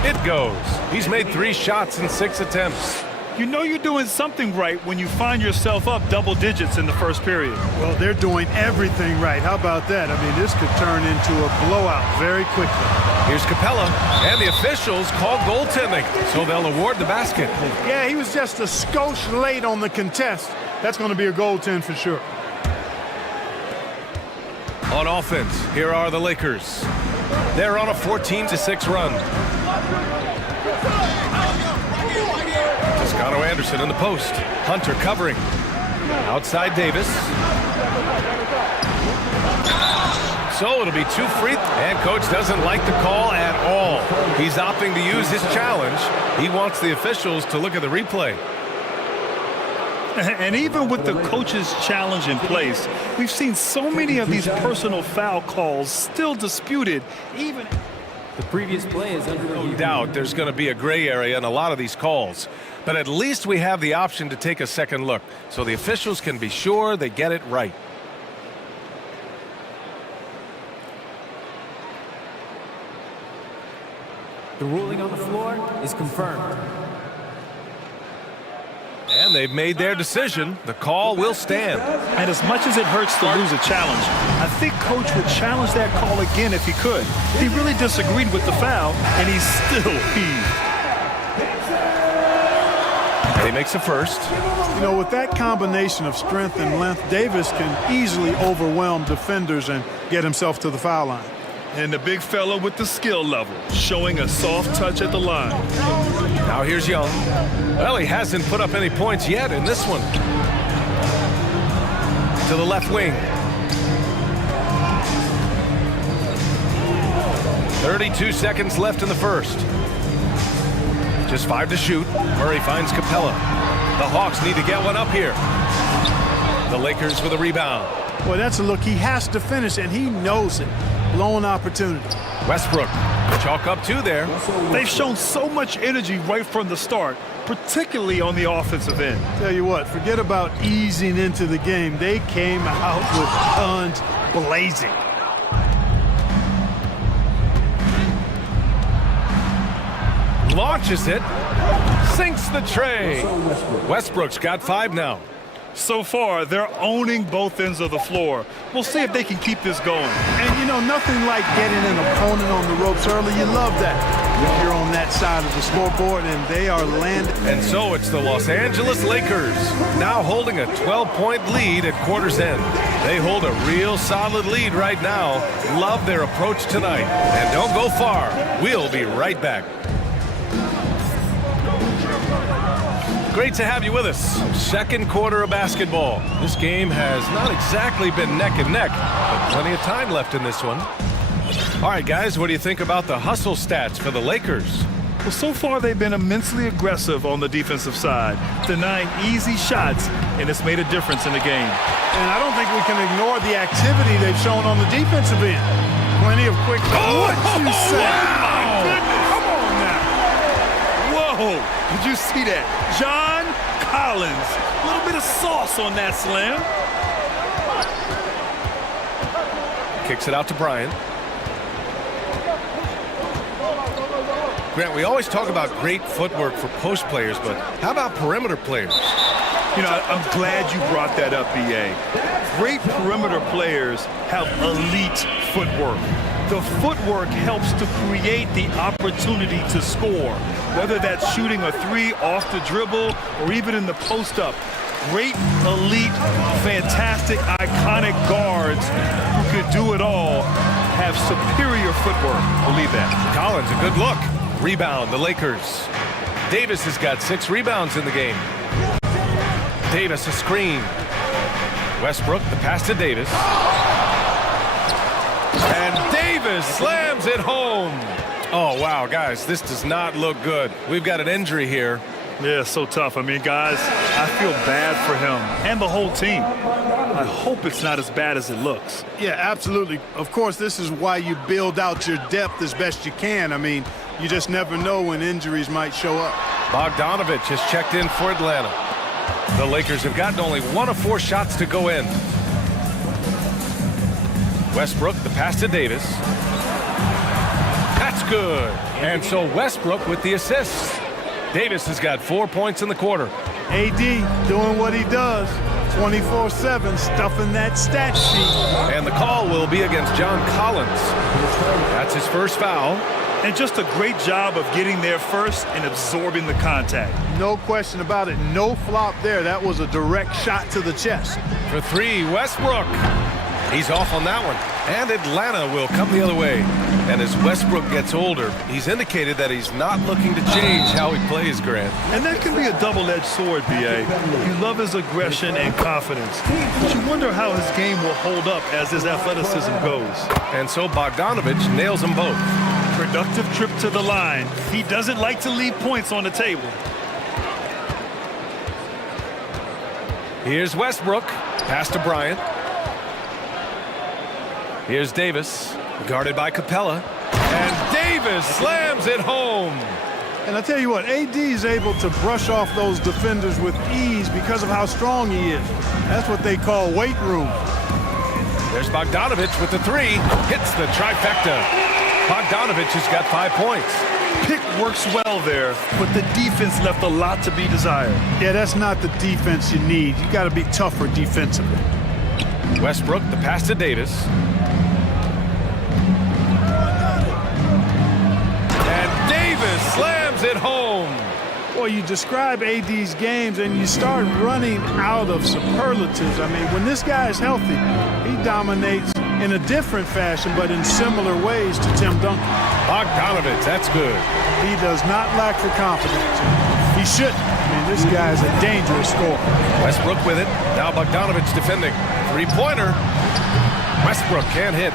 It goes. He's made 3 shots in 6 attempts. You know you're doing something right when you find yourself up double digits in the first period. Well, they're doing everything right. How about that? I mean, this could turn into a blowout very quickly. Here's Capella, and the officials call goaltending, so they'll award the basket. Yeah, he was just a skosh late on the contest. That's going to be a goaltend for sure. On offense, here are the Lakers. They're on a 14-6 run. Toscano Anderson in the post. Hunter covering. Outside Davis. So it'll be 2 free. And coach doesn't like the call at all. He's opting to use his challenge. He wants the officials to look at the replay. And even with the coach's challenge in place, we've seen so many of these personal foul calls still disputed, even... The previous play is under review. No doubt there's going to be a gray area in a lot of these calls. But at least we have the option to take a second look, so the officials can be sure they get it right. The ruling on the floor is confirmed. And they've made their decision. The call will stand. And as much as it hurts to lose a challenge, I think coach would challenge that call again if he could. He really disagreed with the foul, and he's still heaved. He makes a first. You know, with that combination of strength and length, Davis can easily overwhelm defenders and get himself to the foul line. And the big fella with the skill level, showing a soft touch at the line. Now here's Young. Well, he hasn't put up any points yet in this one. To the left wing. 32 seconds left in the first. Just 5 to shoot. Murray finds Capella. The Hawks need to get one up here. The Lakers with a rebound. Well, that's a look he has to finish, and he knows it. Blown opportunity. Westbrook, chalk up 2 there. They've shown so much energy right from the start, particularly on the offensive end. Tell you what, forget about easing into the game. They came out with guns blazing. Launches it, sinks the tray. Westbrook's got 5 now. So far, they're owning both ends of the floor. We'll see if they can keep this going. And, you know, nothing like getting an opponent on the ropes early. You love that. If you're on that side of the scoreboard and they are landing. And so it's the Los Angeles Lakers, now holding a 12-point lead at quarter's end. They hold a real solid lead right now. Love their approach tonight. And don't go far. We'll be right back. Great to have you with us. Second quarter of basketball. This game has not exactly been neck and neck, but plenty of time left in this one. All right, guys, what do you think about the hustle stats for the Lakers? Well, so far they've been immensely aggressive on the defensive side, denying easy shots, and it's made a difference in the game. And I don't think we can ignore the activity they've shown on the defensive end. Plenty of quick. What you say? Wow. My goodness. Come on now. Whoa! Did you see that? John Collins. A little bit of sauce on that slam. Kicks it out to Bryant. Grant, we always talk about great footwork for post players, but how about perimeter players? You know, I'm glad you brought that up, B.A. Great perimeter players have elite footwork. The footwork helps to create the opportunity to score, whether that's shooting a 3 off the dribble or even in the post-up. Great, elite, fantastic, iconic guards who could do it all have superior footwork. Believe that. Collins, a good look. Rebound, the Lakers. Davis has got 6 rebounds in the game. Davis, a screen. Westbrook, the pass to Davis. And Davis slams it home. Oh, wow, guys, this does not look good. We've got an injury here. Yeah, so tough. I mean, guys, I feel bad for him and the whole team. I hope it's not as bad as it looks. Yeah, absolutely. Of course, this is why you build out your depth as best you can. I mean, you just never know when injuries might show up. Bogdanovich has checked in for Atlanta. The Lakers have gotten only 1 of 4 shots to go in. Westbrook, the pass to Davis. That's good. And so Westbrook with the assist. Davis has got 4 points in the quarter. AD doing what he does, 24/7, stuffing that stat sheet. And the call will be against John Collins. That's his first foul. And just a great job of getting there first and absorbing the contact. No question about it. No flop there. That was a direct shot to the chest. For 3, Westbrook. He's off on that one. And Atlanta will come the other way. And as Westbrook gets older, he's indicated that he's not looking to change how he plays, Grant. And that can be a double-edged sword, B.A. You love his aggression and confidence, but you wonder how his game will hold up as his athleticism goes. And so Bogdanovich nails them both. Productive trip to the line. He doesn't like to leave points on the table. Here's Westbrook. Pass to Bryant. Here's Davis. Guarded by Capella. And Davis slams it home. And I tell you what, AD is able to brush off those defenders with ease because of how strong he is. That's what they call weight room. There's Bogdanovich with the three. Hits the trifecta. Bogdanovich has got 5 points. Pick works well there, but the defense left a lot to be desired. Yeah, that's not the defense you need. You got to be tougher defensively. Westbrook, the pass to Davis. And Davis slams it home. Boy, you describe AD's games and you start running out of superlatives. I mean, when this guy is healthy, he dominates in a different fashion, but in similar ways to Tim Duncan. Bogdanovich, that's good. He does not lack for confidence. He shouldn't. I mean, this guy is a dangerous scorer. Westbrook with it. Now Bogdanovich defending. Three-pointer. Westbrook can't hit.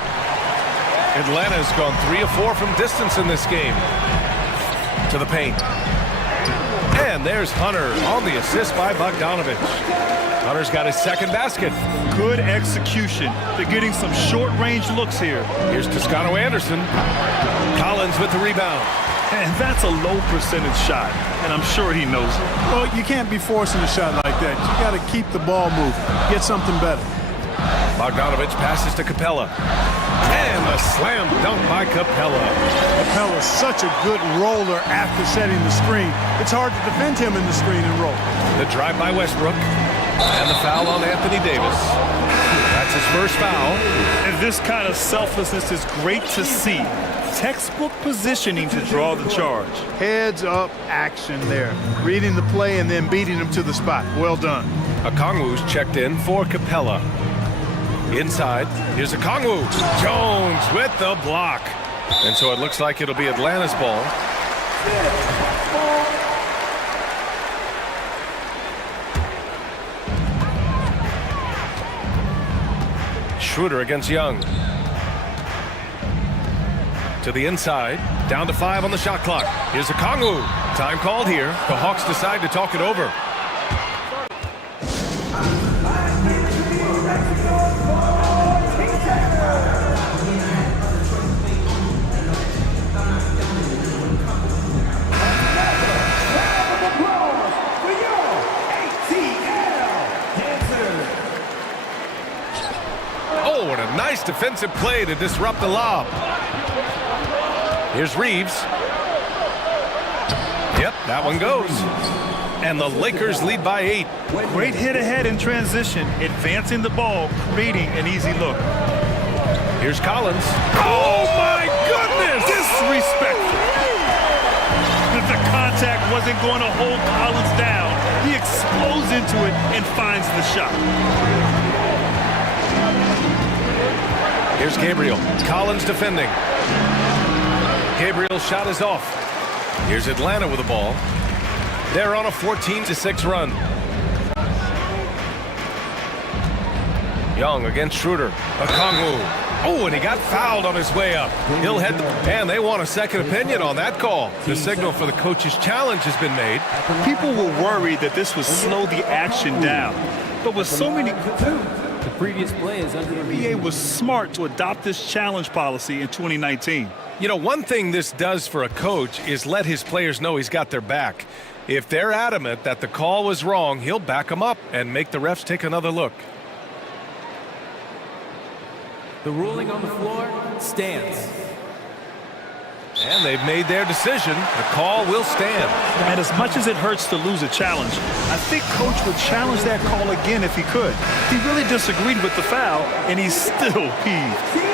Atlanta's gone 3 of 4 from distance in this game. To the paint. And there's Hunter on the assist by Bogdanovich. Hunter's got his second basket. Good execution. They're getting some short-range looks here. Here's Toscano Anderson. Collins with the rebound. And that's a low percentage shot, and I'm sure he knows it. Well, you can't be forcing a shot like that. You got to keep the ball moving. Get something better. Bogdanovich passes to Capella. And a slam dunk by Capella. Capella's such a good roller after setting the screen. It's hard to defend him in the screen and roll. The drive by Westbrook. And the foul on Anthony Davis. That's his first foul. And this kind of selflessness is great to see. Textbook positioning to draw the charge. Heads up action there. Reading the play and then beating him to the spot. Well done. Okongwu's checked in for Capella. Inside, here's Okongwu. Jones with the block. And so it looks like it'll be Atlanta's ball. Schroeder against Young. To the inside, down to 5 on the shot clock. Here's Okongwu. Time called here. The Hawks decide to talk it over. Oh, what a nice defensive play to disrupt the lob. Here's Reeves. Yep, that one goes. And the Lakers lead by 8. Great hit ahead in transition, advancing the ball, creating an easy look. Here's Collins. Oh, my goodness! Disrespectful. If the contact wasn't going to hold Collins down, he explodes into it and finds the shot. Here's Gabriel. Collins defending. Gabriel's shot is off. Here's Atlanta with the ball. They're on a 14-6 run. Young against Schroeder. Okongwu. Oh, and he got fouled on his way up. He'll head and they want a second opinion on that call. The signal for the coach's challenge has been made. People were worried that this would slow the action down. But with so many... The previous play is under review. NBA was smart to adopt this challenge policy in 2019. You know, one thing this does for a coach is let his players know he's got their back. If they're adamant that the call was wrong, he'll back them up and make the refs take another look. The ruling on the floor stands. And they've made their decision. The call will stand. And as much as it hurts to lose a challenge, I think Coach would challenge that call again if he could. He really disagreed with the foul, and he's still peeved.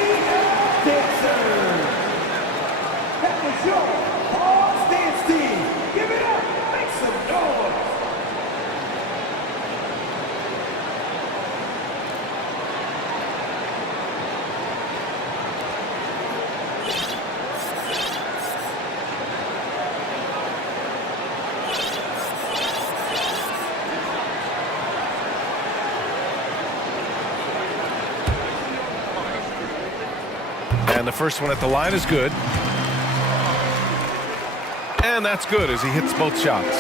the first one at the line is good. And that's good as he hits both shots.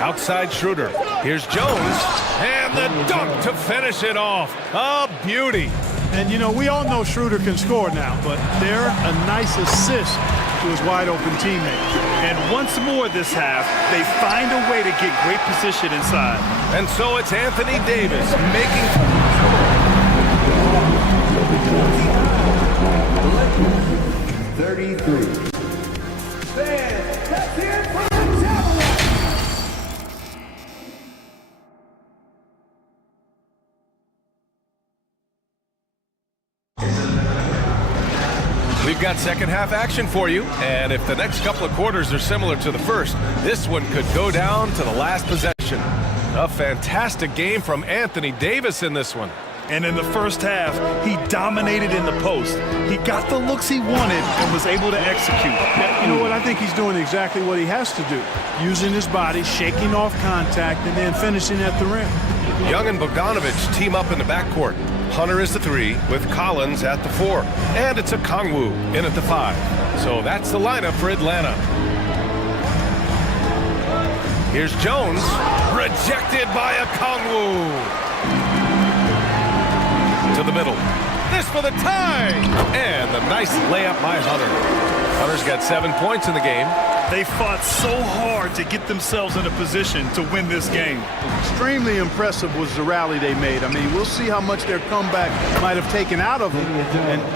Outside Schroeder. Here's Jones. And the dunk to finish it off. A beauty. And, you know, we all know Schroeder can score now, but they're a nice assist to his wide-open teammate. And once more this half, they find a way to get great position inside. And so it's Anthony Davis making... 33. That's it for the We've got second half action for you, and if the next couple of quarters are similar to the first, this one could go down to the last possession. A fantastic game from Anthony Davis in this one. And in the first half, he dominated in the post. He got the looks he wanted and was able to execute. You know what? I think he's doing exactly what he has to do. Using his body, shaking off contact, and then finishing at the rim. Young and Bogdanovich team up in the backcourt. Hunter is the 3 with Collins at the 4. And it's a Kongwu in at the 5. So that's the lineup for Atlanta. Here's Jones, rejected by a Kongwu. To the middle. This for the tie! And the nice layup by Hunter. Hunter's got 7 points in the game. They fought so hard to get themselves in a position to win this game. Extremely impressive was the rally they made. I mean, we'll see how much their comeback might have taken out of them,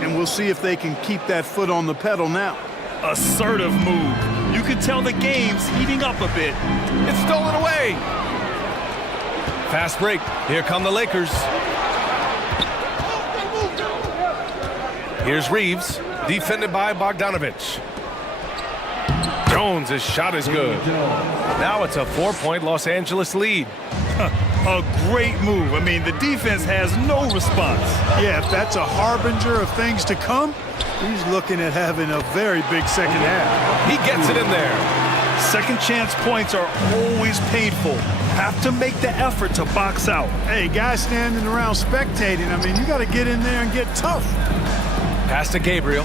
and we'll see if they can keep that foot on the pedal now. Assertive move. You can tell the game's heating up a bit. It's stolen away. Fast break. Here come the Lakers. Here's Reeves, defended by Bogdanovich. Jones' shot is good. Now it's a 4-point Los Angeles lead. A great move. I mean, the defense has no response. Yeah, if that's a harbinger of things to come, he's looking at having a very big second half. He gets it in there. Second chance points are always painful. Have to make the effort to box out. Hey, guys standing around spectating, I mean, you got to get in there and get tough. Pass to Gabriel.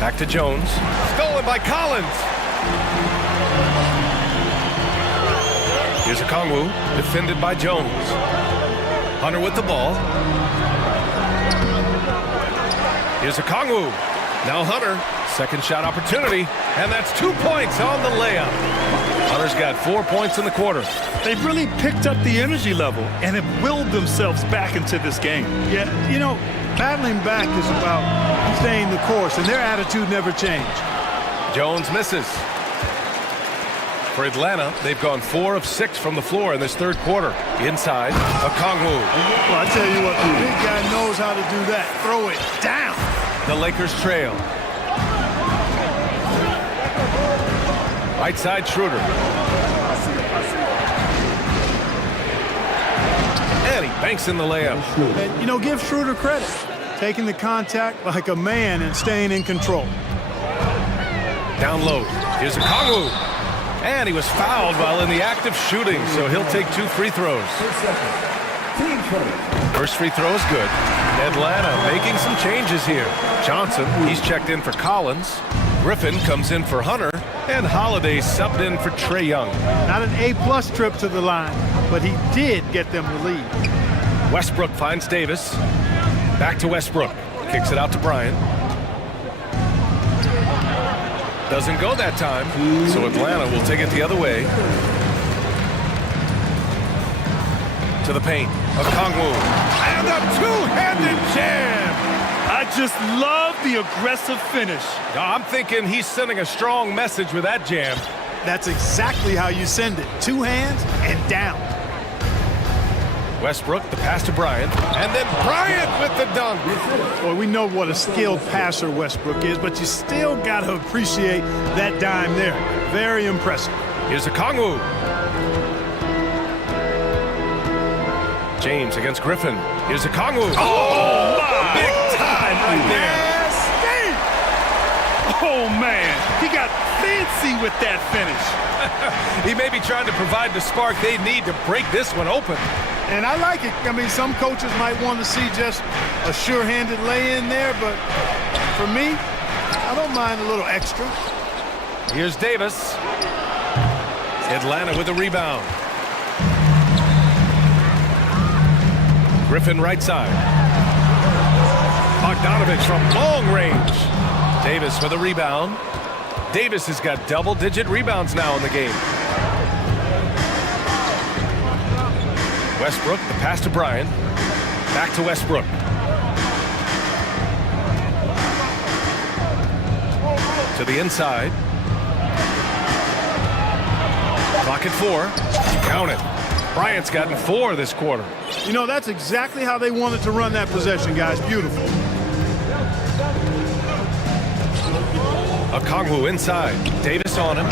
Back to Jones. Stolen by Collins. Here's a Kongwu, defended by Jones. Hunter with the ball. Here's a Kongwu. Now Hunter. Second shot opportunity. And that's 2 points on the layup. Hunter's got 4 points in the quarter. They've really picked up the energy level and have willed themselves back into this game. Yeah, you know, battling back is about staying the course, and their attitude never changed. Jones misses. For Atlanta, they've gone 4 of 6 from the floor in this third quarter. Inside, a Kongwu. Well, I tell you what, the big guy knows how to do that. Throw it down. The Lakers trail. Right side, Schroeder. And he banks in the layup. And, you know, give Schroeder credit. Taking the contact like a man and staying in control. Down low. Here's a Kongwu. And he was fouled while in the act of shooting, so he'll take 2 free throws. First free throw is good. Atlanta making some changes here. Johnson, he's checked in for Collins. Griffin comes in for Hunter. And Holiday subbed in for Trae Young. Not an A+ trip to the line, but he did get them the lead. Westbrook finds Davis. Back to Westbrook. Kicks it out to Bryant. Doesn't go that time, so Atlanta will take it the other way. To the paint. A Kongwu. And a two-handed jam! I just love the aggressive finish. I'm thinking he's sending a strong message with that jam. That's exactly how you send it. 2 hands and down. Westbrook, the pass to Bryant, and then Bryant with the dunk. Boy, we know what a skilled passer Westbrook is, but you still got to appreciate that dime there. Very impressive. Here's a Kongwu. James against Griffin. Here's a Kongwu. Oh, my! Big time right there. Oh, man. He got fancy with that finish. He may be trying to provide the spark they need to break this one open. And I like it. I mean, some coaches might want to see just a sure-handed lay-in there, but for me, I don't mind a little extra. Here's Davis. Atlanta with the rebound. Griffin right side. Bogdanovich from long range. Davis with a rebound. Davis has got double-digit rebounds now in the game. Westbrook, the pass to Bryant. Back to Westbrook. To the inside. Clock at 4. Count it. Bryant's gotten 4 this quarter. You know, that's exactly how they wanted to run that possession, guys. Beautiful. Okongwu inside. Davis on him.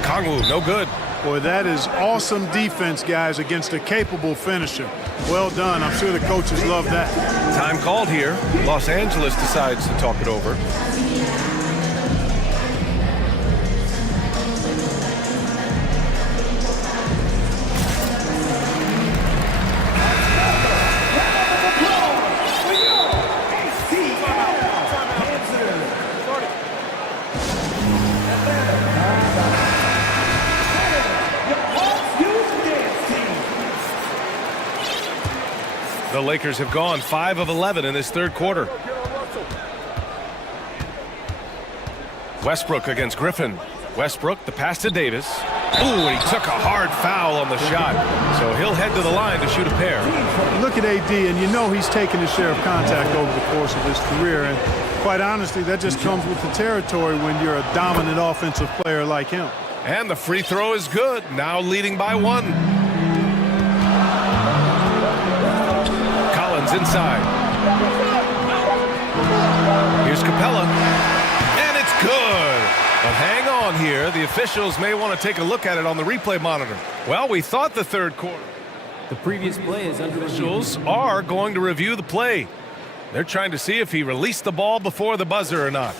Okongwu, no good. Boy, that is awesome defense, guys, against a capable finisher. Well done. I'm sure the coaches love that. Time called here. Los Angeles decides to talk it over. The Lakers have gone 5 of 11 in this third quarter. Westbrook against Griffin. Westbrook, the pass to Davis. Ooh, and he took a hard foul on the shot. So he'll head to the line to shoot a pair. Look at AD, and you know he's taken his share of contact over the course of his career. And quite honestly, that just comes with the territory when you're a dominant offensive player like him. And the free throw is good. Now leading by 1. Inside. Here's Capella. And it's good. But hang on here. The officials may want to take a look at it on the replay monitor. Well, we thought the third quarter. The previous play is under review. Officials are going to review the play. They're trying to see if he released the ball before the buzzer or not.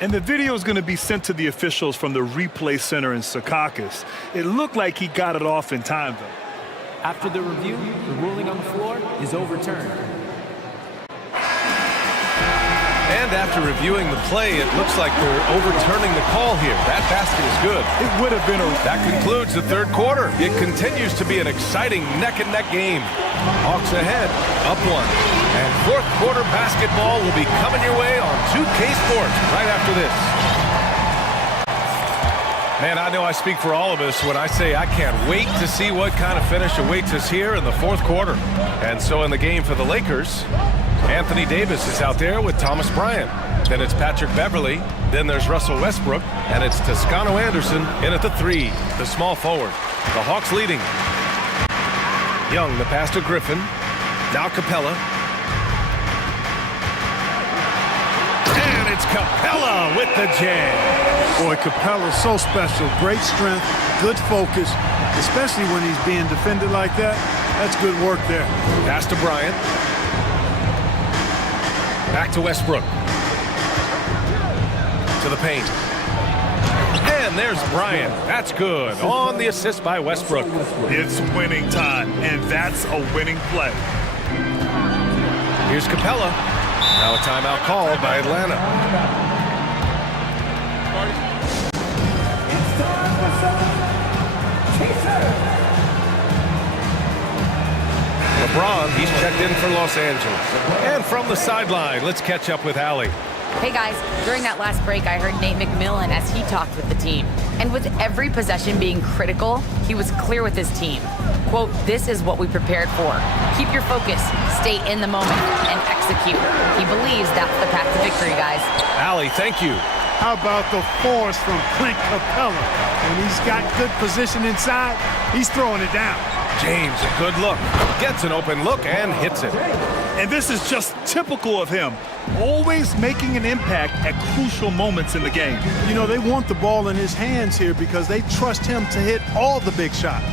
And the video is going to be sent to the officials from the replay center in Secaucus. It looked like he got it off in time, though. After the review, the ruling on the floor is overturned. And after reviewing the play, it looks like they're overturning the call here. That basket is good. It would have been a... That concludes the third quarter. It continues to be an exciting neck-and-neck game. Hawks ahead, up 1. And fourth quarter basketball will be coming your way on 2K Sports right after this. Man, I know I speak for all of us when I say I can't wait to see what kind of finish awaits us here in the fourth quarter. And so in the game for the Lakers, Anthony Davis is out there with Thomas Bryant. Then it's Patrick Beverly. Then there's Russell Westbrook. And it's Toscano Anderson in at the 3, the small forward. The Hawks leading. Young, the pass to Griffin. Now Capella. And it's Capella with the jam. Boy, Capella's so special. Great strength, good focus, especially when he's being defended like that. That's good work there. Pass to Bryant. Back to Westbrook. To the paint. And there's Bryant. That's good. On the assist by Westbrook. It's winning time, and that's a winning play. Here's Capella. Now a timeout called by Atlanta. LeBron, he's checked in for Los Angeles. And from the sideline, let's catch up with Allie. Hey guys, during that last break, I heard Nate McMillan as he talked with the team. And with every possession being critical, he was clear with his team. Quote, "This is what we prepared for. Keep your focus, stay in the moment, and execute." He believes that's the path to victory, guys. Allie, thank you. How about the force from Clint Capella? When he's got good position inside, he's throwing it down. James, a good look. Gets an open look and hits it. And this is just typical of him. Always making an impact at crucial moments in the game. You know, they want the ball in his hands here because they trust him to hit all the big shots.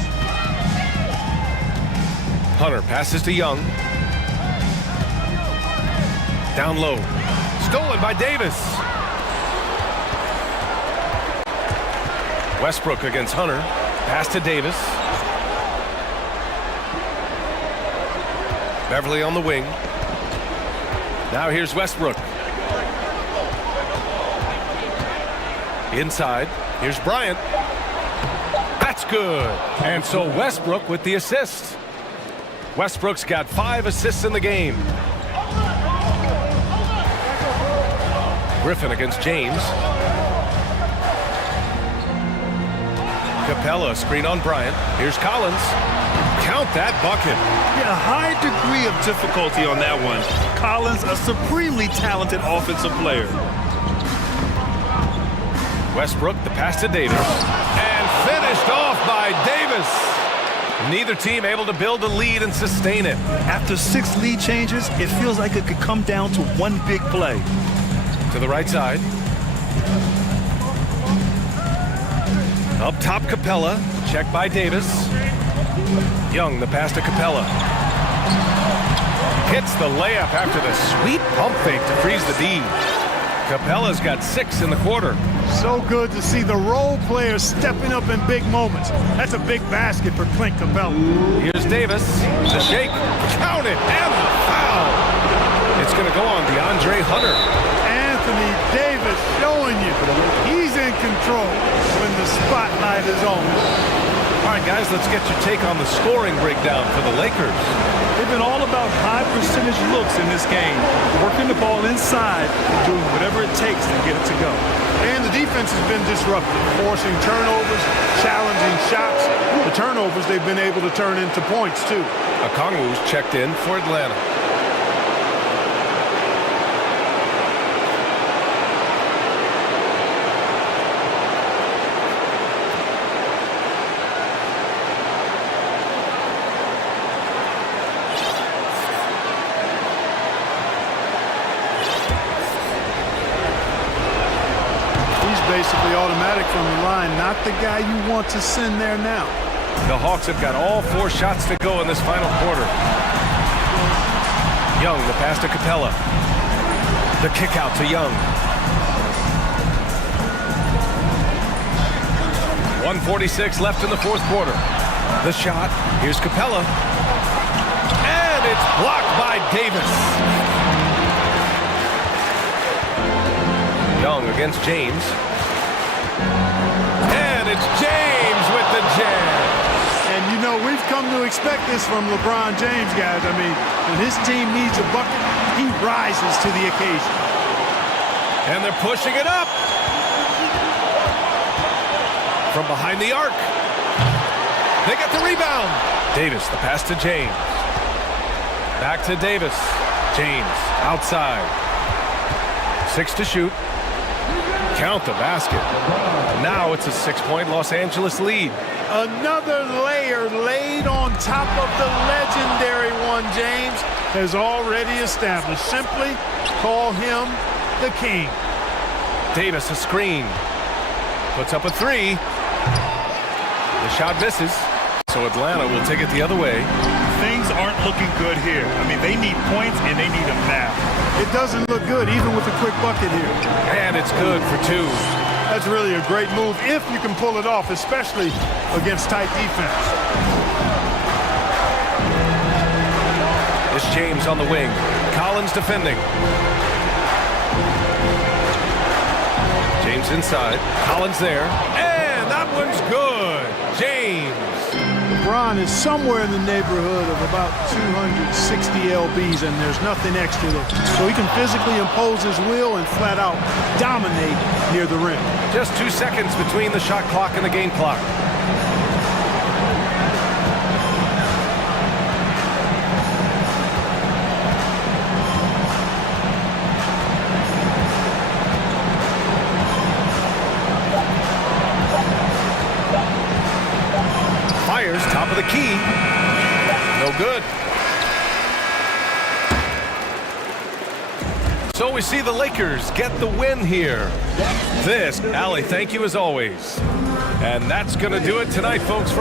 Hunter passes to Young. Down low. Stolen by Davis. Westbrook against Hunter. Pass to Davis. Beverly on the wing. Now here's Westbrook. Inside. Here's Bryant. That's good. And so Westbrook with the assist. Westbrook's got 5 assists in the game. Griffin against James. Capella, screen on Bryant. Here's Collins. Count that bucket. Yeah, a high degree of difficulty on that one. Collins, a supremely talented offensive player. Westbrook, the pass to Davis. And finished off by Davis. Neither team able to build a lead and sustain it. After 6 lead changes, it feels like it could come down to one big play. To the right side. Up top, Capella. Check by Davis. Young, the pass to Capella. Hits the layup after the sweet pump fake to freeze the D. Capella's got 6 in the quarter. So good to see the role players stepping up in big moments. That's a big basket for Clint Capella. Here's Davis. The shake. Count it. And the foul. It's going to go on DeAndre Hunter. Anthony Davis showing you he's in control when the spotlight is on. All right, guys, let's get your take on the scoring breakdown for the Lakers. They've been all about high percentage looks in this game, working the ball inside and doing whatever it takes to get it to go. And the defense has been disruptive, forcing turnovers, challenging shots. The turnovers they've been able to turn into points, too. Okongwu's checked in for Atlanta. Basically automatic from the line, not the guy you want to send there now. The Hawks have got all 4 shots to go in this final quarter. Young, the pass to Capella. The kick out to Young. 1:46 left in the 4th quarter. The shot. Here's Capella. And it's blocked by Davis. Young against James. And it's James with the jam. And you know, we've come to expect this from LeBron James, guys. I mean, when his team needs a bucket, he rises to the occasion. And they're pushing it up. From behind the arc. They get the rebound. Davis, the pass to James. Back to Davis. James, outside. 6 to shoot. Count the basket. Now it's a 6-point Los Angeles lead. Another layer laid on top of the legendary one James has already established. Simply call him the king. Davis, a screen. Puts up a 3. The shot misses. So Atlanta will take it the other way. Things aren't looking good here. I mean, they need points and they need them now. It doesn't look good, even with a quick bucket here. And it's good for 2. That's really a great move if you can pull it off, especially against tight defense. It's James on the wing. Collins defending. James inside. Collins there. And that one's good. James. LeBron is somewhere in the neighborhood of about 260 lbs, and there's nothing extra there. So he can physically impose his will and flat out dominate near the rim. Just 2 seconds between the shot clock and the game clock. Fires, top of the key. No good. So we see the Lakers get the win here. Allie, thank you as always. And that's going to do it tonight, folks.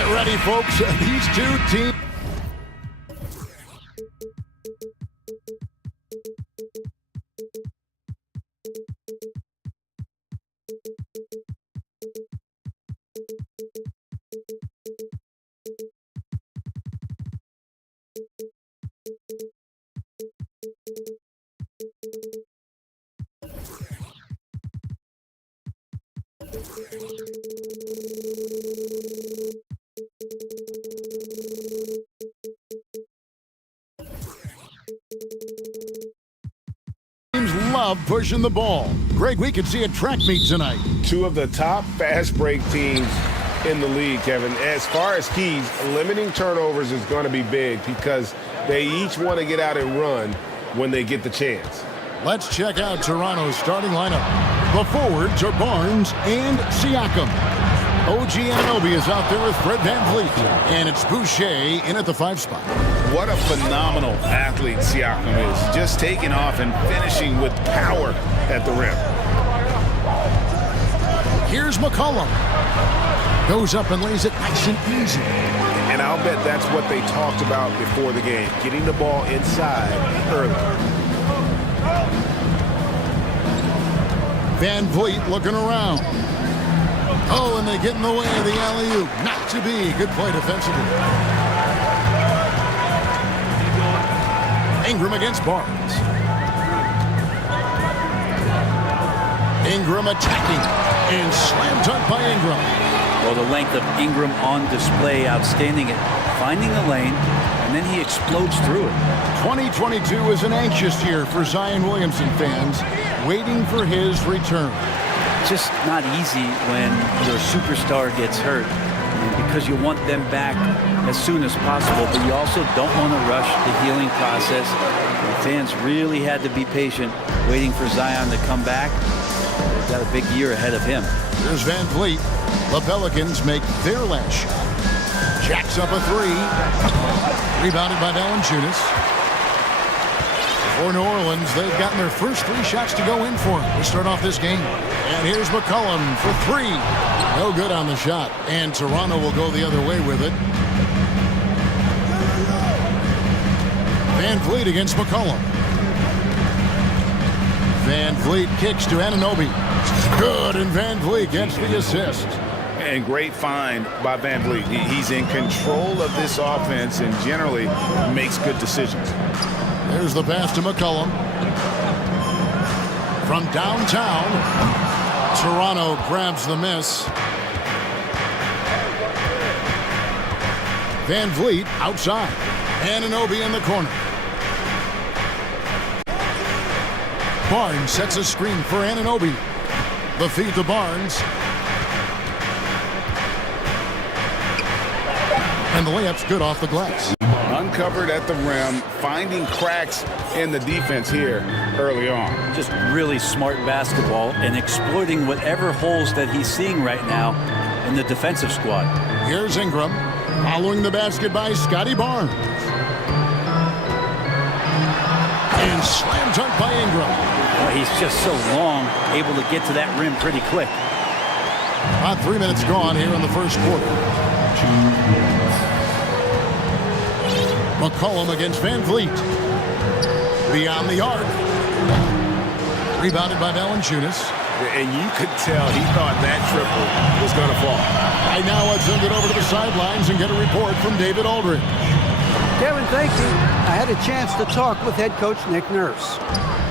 Ready, folks. These two teams. Love pushing the ball. Greg, we could see a track meet tonight. Two of the top fast break teams in the league, Kevin. As far as keys, limiting turnovers is going to be big because they each want to get out and run when they get the chance. Let's check out Toronto's starting lineup. The forwards are Barnes and Siakam. OG Anunoby is out there with Fred VanVleet. And it's Boucher in at the 5 spot. What a phenomenal athlete Siakam is. Just taking off and finishing with power at the rim. Here's McCollum. Goes up and lays it nice and easy. And I'll bet that's what they talked about before the game. Getting the ball inside early. VanVleet looking around. Oh, and they get in the way of the alley-oop. Not to be. Good play defensively. Ingram against Barnes. Ingram attacking. And slam dunk by Ingram. Well, the length of Ingram on display, outstanding at finding the lane, and then he explodes through it. 2022 is an anxious year for Zion Williamson fans, waiting for his return. Just not easy when your superstar gets hurt, because you want them back as soon as possible, but you also don't want to rush the healing process. The fans really had to be patient, waiting for Zion to come back. They've got a big year ahead of him. Here's VanVleet. The Pelicans make their last shot. Jacks up a 3. Rebounded by Valanciunas. For New Orleans, they've gotten their first 3 shots to go in for them to start off this game. And here's McCollum for 3. No good on the shot. And Toronto will go the other way with it. VanVleet against McCollum. VanVleet kicks to Anunoby. Good, and VanVleet gets the assist. And great find by VanVleet. He's in control of this offense and generally makes good decisions. There's the pass to McCollum. From downtown, Toronto grabs the miss. VanVleet outside. Anunoby in the corner. Barnes sets a screen for Anunoby. The feed to Barnes. And the layup's good off the glass. Uncovered at the rim, finding cracks in the defense here early on. Just really smart basketball and exploiting whatever holes that he's seeing right now in the defensive squad. Here's Ingram, following the basket by Scotty Barnes. And slam dunk by Ingram. Well, he's just so long, able to get to that rim pretty quick. About 3 minutes gone here in the first quarter. McCollum against VanVleet. Beyond the arc. Rebounded by Valanciunas. And you could tell he thought that triple was going to fall. Right now, let's send it over to the sidelines and get a report from David Aldridge. Kevin, thank you. I had a chance to talk with head coach Nick Nurse.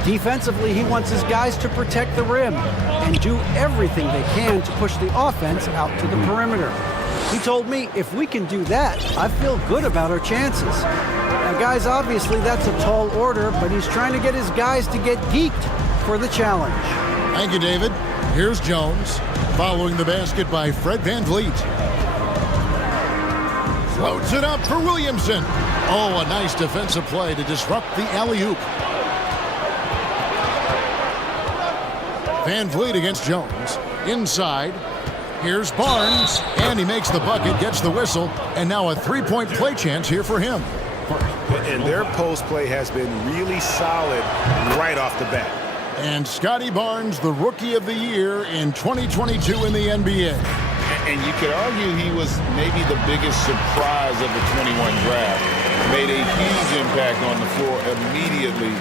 Defensively, he wants his guys to protect the rim and do everything they can to push the offense out to the perimeter. He told me if we can do that, I feel good about our chances. Now, guys, obviously that's a tall order, but he's trying to get his guys to get geeked for the challenge. Thank you, David. Here's Jones, following the basket by Fred VanVleet. Floats it up for Williamson. Oh, a nice defensive play to disrupt the alley-oop. Van Vliet against Jones. Inside. Here's Barnes, and he makes the bucket, gets the whistle, and now a three-point play chance here for him. And their post play has been really solid right off the bat. And Scotty Barnes, the Rookie of the Year in 2022 in the NBA. And you could argue he was maybe the biggest surprise of the 21 draft. Made a huge impact on the floor immediately.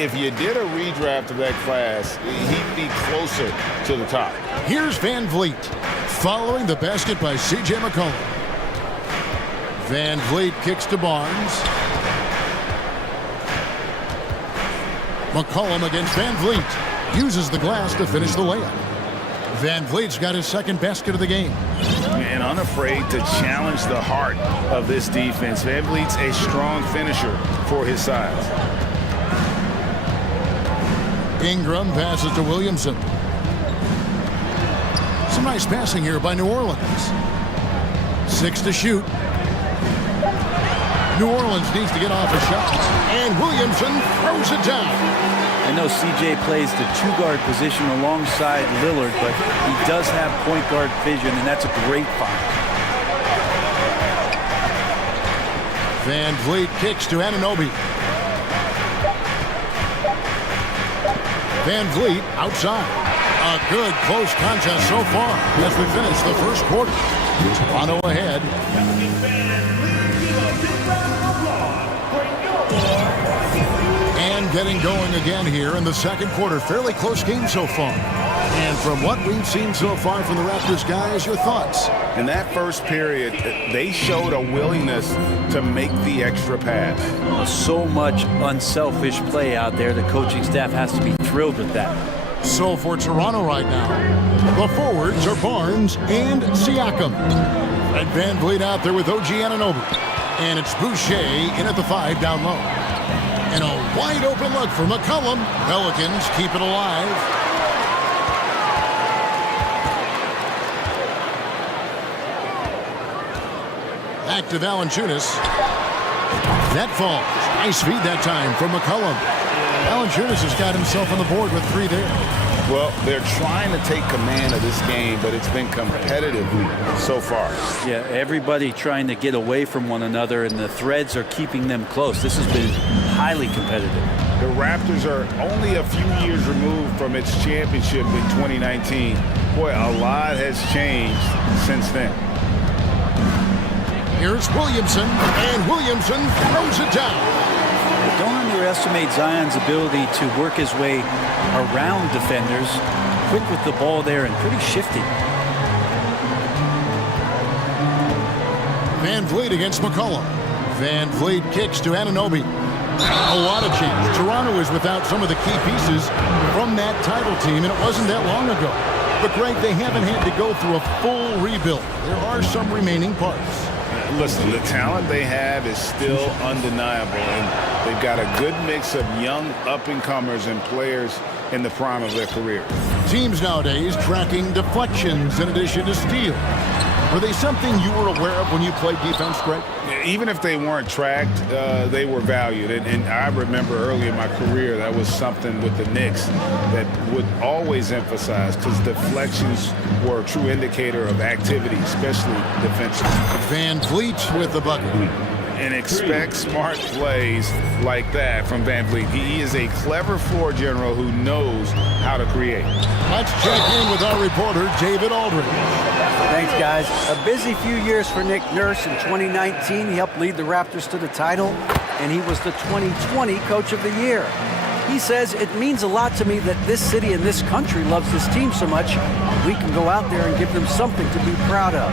If you did a redraft of that class, he'd be closer to the top. Here's Van Vliet, following the basket by C.J. McCollum. Van Vliet kicks to Barnes. McCollum against Van Vliet. Uses the glass to finish the layup. Van Vliet's got his second basket of the game. And unafraid to challenge the heart of this defense. Van Vliet's a strong finisher for his size. Ingram passes to Williamson. Some nice passing here by New Orleans. 6 to shoot. New Orleans needs to get off a shot. And Williamson throws it down. I know CJ plays the two-guard position alongside Lillard, but he does have point guard vision, and that's a great find. Van Vliet kicks to Anunoby. Van Vliet outside. A good close contest so far as we finish the first quarter. Toronto ahead. And getting going again here in the second quarter. Fairly close game so far. And from what we've seen so far from the Raptors guys, your thoughts? In that first period, they showed a willingness to make the extra pass. So much unselfish play out there. The coaching staff has to be thrilled with that. So for Toronto right now, the forwards are Barnes and Siakam. And Van Vliet out there with OG Anunoby. And it's Boucher in at the 5 down low. And a wide open look for McCollum. Pelicans keep it alive. Active Valanciunas. That falls. Nice feed that time from McCollum. Valanciunas has got himself on the board with 3 there. Well, they're trying to take command of this game, but it's been competitive so far. Yeah, everybody trying to get away from one another, and the threads are keeping them close. This has been highly competitive. The Raptors are only a few years removed from its championship in 2019. Boy, a lot has changed since then. Here's Williamson, and Williamson throws it down. Don't underestimate Zion's ability to work his way around defenders. Quick with the ball there and pretty shifty. Van Vliet against McCollum. Van Vliet kicks to Anunoby. A lot of change. Toronto is without some of the key pieces from that title team, and it wasn't that long ago. But, Greg, they haven't had to go through a full rebuild. There are some remaining parts. Listen, the talent they have is still undeniable, and they've got a good mix of young up-and-comers and players in the prime of their career. Teams nowadays tracking deflections in addition to steals. Were they something you were aware of when you played defense, Greg? Even if they weren't tracked, they were valued. And I remember early in my career, that was something with the Knicks that would always emphasize, because deflections were a true indicator of activity, especially defensively. Van Vliet with the bucket. And expect smart plays like that from Van Vliet. He is a clever floor general who knows how to create. Let's check in with our reporter, David Aldridge. Thanks, guys. A busy few years for Nick Nurse. In 2019, he helped lead the Raptors to the title, and he was the 2020 Coach of the Year. He says, it means a lot to me that this city and this country loves this team so much. We can go out there and give them something to be proud of.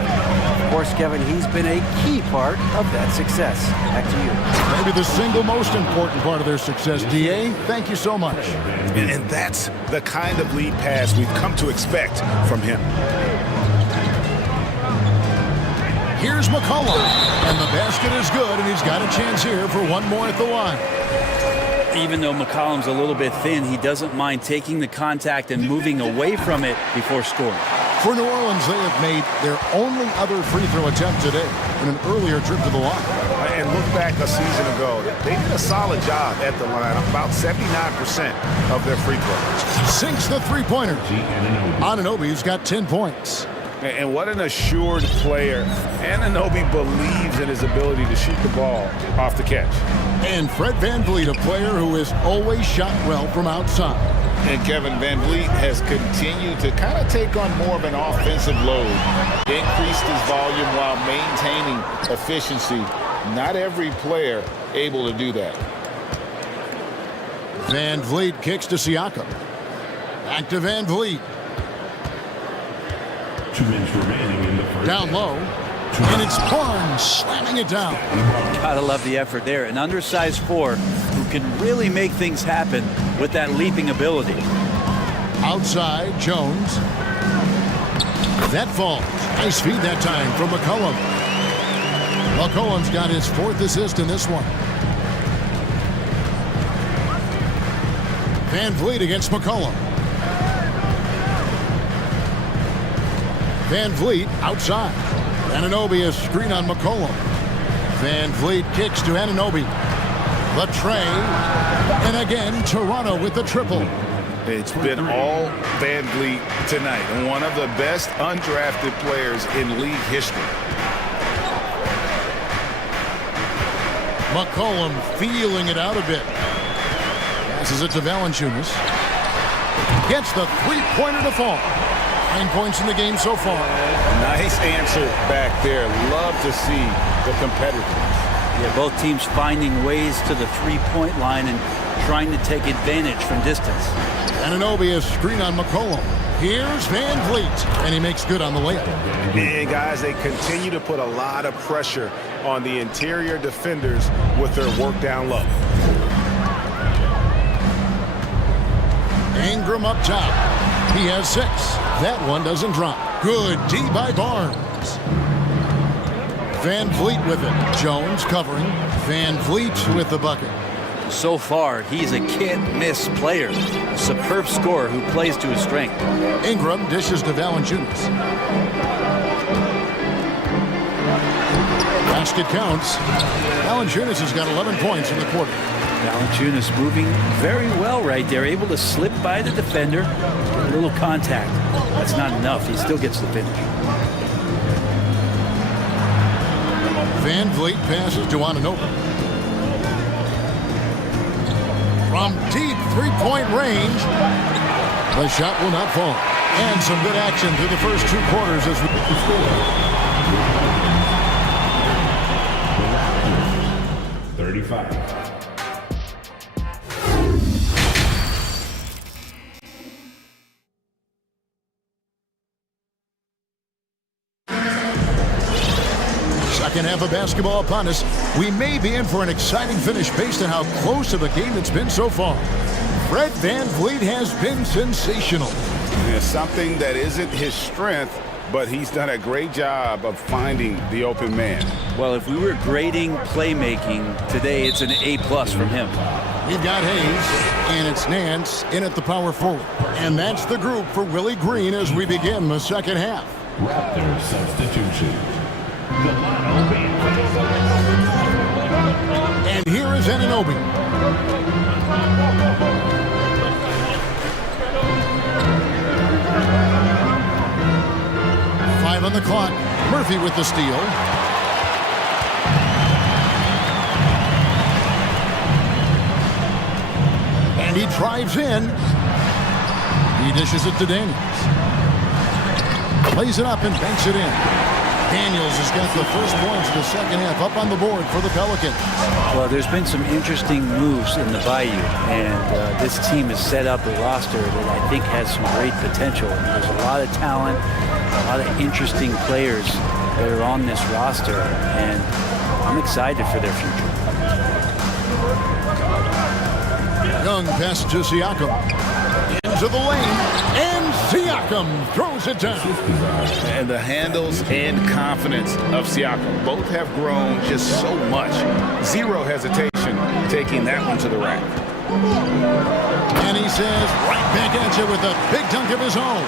Of course, Kevin, he's been a key part of that success. Back to you. Maybe the single most important part of their success, D.A. Thank you so much. And that's the kind of lead pass we've come to expect from him. Here's McCollum, and the basket is good, and he's got a chance here for one more at the line. Even though McCollum's a little bit thin, he doesn't mind taking the contact and moving away from it before scoring. For New Orleans, they have made their only other free throw attempt today in an earlier trip to the line. and look back a season ago, they did a solid job at the line, about 79% of their free throws. Sinks the three-pointer. Anunoby's got 10 points. And what an assured player. Anunoby believes in his ability to shoot the ball off the catch. And Fred VanVleet, a player who has always shot well from outside. And Kevin VanVleet has continued to kind of take on more of an offensive load, increased his volume while maintaining efficiency. Not every player able to do that. VanVleet kicks to Siakam. Back to VanVleet. 2 minutes remaining in the first. Down low. And it's Barnes slamming it down. Gotta love the effort there. An undersized four who can really make things happen with that leaping ability. Outside, Jones. That falls. Nice feed that time from McCollum. McCollum's got his 4th assist in this one. VanVleet against McCollum. VanVleet outside. Anunoby a screen on McCollum. VanVleet kicks to Anunoby. The tray. And again, Toronto with the triple. It's been all VanVleet tonight, and one of the best undrafted players in league history. McCollum feeling it out a bit. Passes it to Valanciunas. Gets the three-pointer to fall. 9 points in the game so far. Nice answer back there. Love to see the competitiveness. Yeah, both teams finding ways to the three-point line and trying to take advantage from distance. Anunoby a screen on McCollum. Here's VanVleet, and he makes good on the layup. And guys, they continue to put a lot of pressure on the interior defenders with their work down low. Ingram up top. He has 6. That one doesn't drop. Good D by Barnes. VanVleet with it. Jones covering. VanVleet with the bucket. So far, he's a can't-miss player. A superb scorer who plays to his strength. Ingram dishes to Valanciunas. Basket counts. Valanciunas has got 11 points in the quarter. Valanciunas moving very well right there, able to slip by the defender, get a little contact. That's not enough. He still gets the finish. VanVleet passes to Anunoby. From deep three-point range, the shot will not fall. And some good action through the first 2 quarters as we get the score. 35. Second half of basketball upon us. We may be in for an exciting finish based on how close of a game it's been so far. Fred VanVleet has been sensational. It's something that isn't his strength, but he's done a great job of finding the open man. Well, if we were grading playmaking today, it's an A+ from him. We've got Hayes, and it's Nance in at the power forward. And that's the group for Willie Green as we begin the second half. Raptors substitution. And here is Anunoby. Five on the clock. Murphy with the steal. And he drives in. He dishes it to Daniels. Plays it up and banks it in. Daniels has got the first points of the second half up on the board for the Pelicans. Well, there's been some interesting moves in the Bayou, and this team has set up a roster that I think has some great potential. There's a lot of talent, a lot of interesting players that are on this roster, and I'm excited for their future. Young pass to Siakam. Into the lane, and Siakam throws it down. And the handles and confidence of Siakam both have grown just so much. Zero hesitation taking that one to the rack. And he says, right back at you with a big dunk of his own.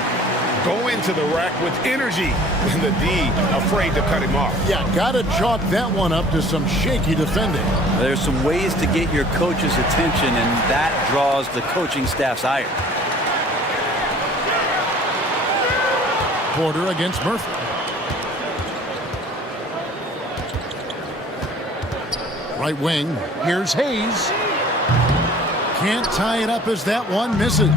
go into the rack with energy, and the D afraid to cut him off. Yeah, gotta chalk that one up to some shaky defending. There's some ways to get your coach's attention, and that draws the coaching staff's ire. Porter against Murphy. Right wing, here's Hayes. Can't tie it up as that one misses.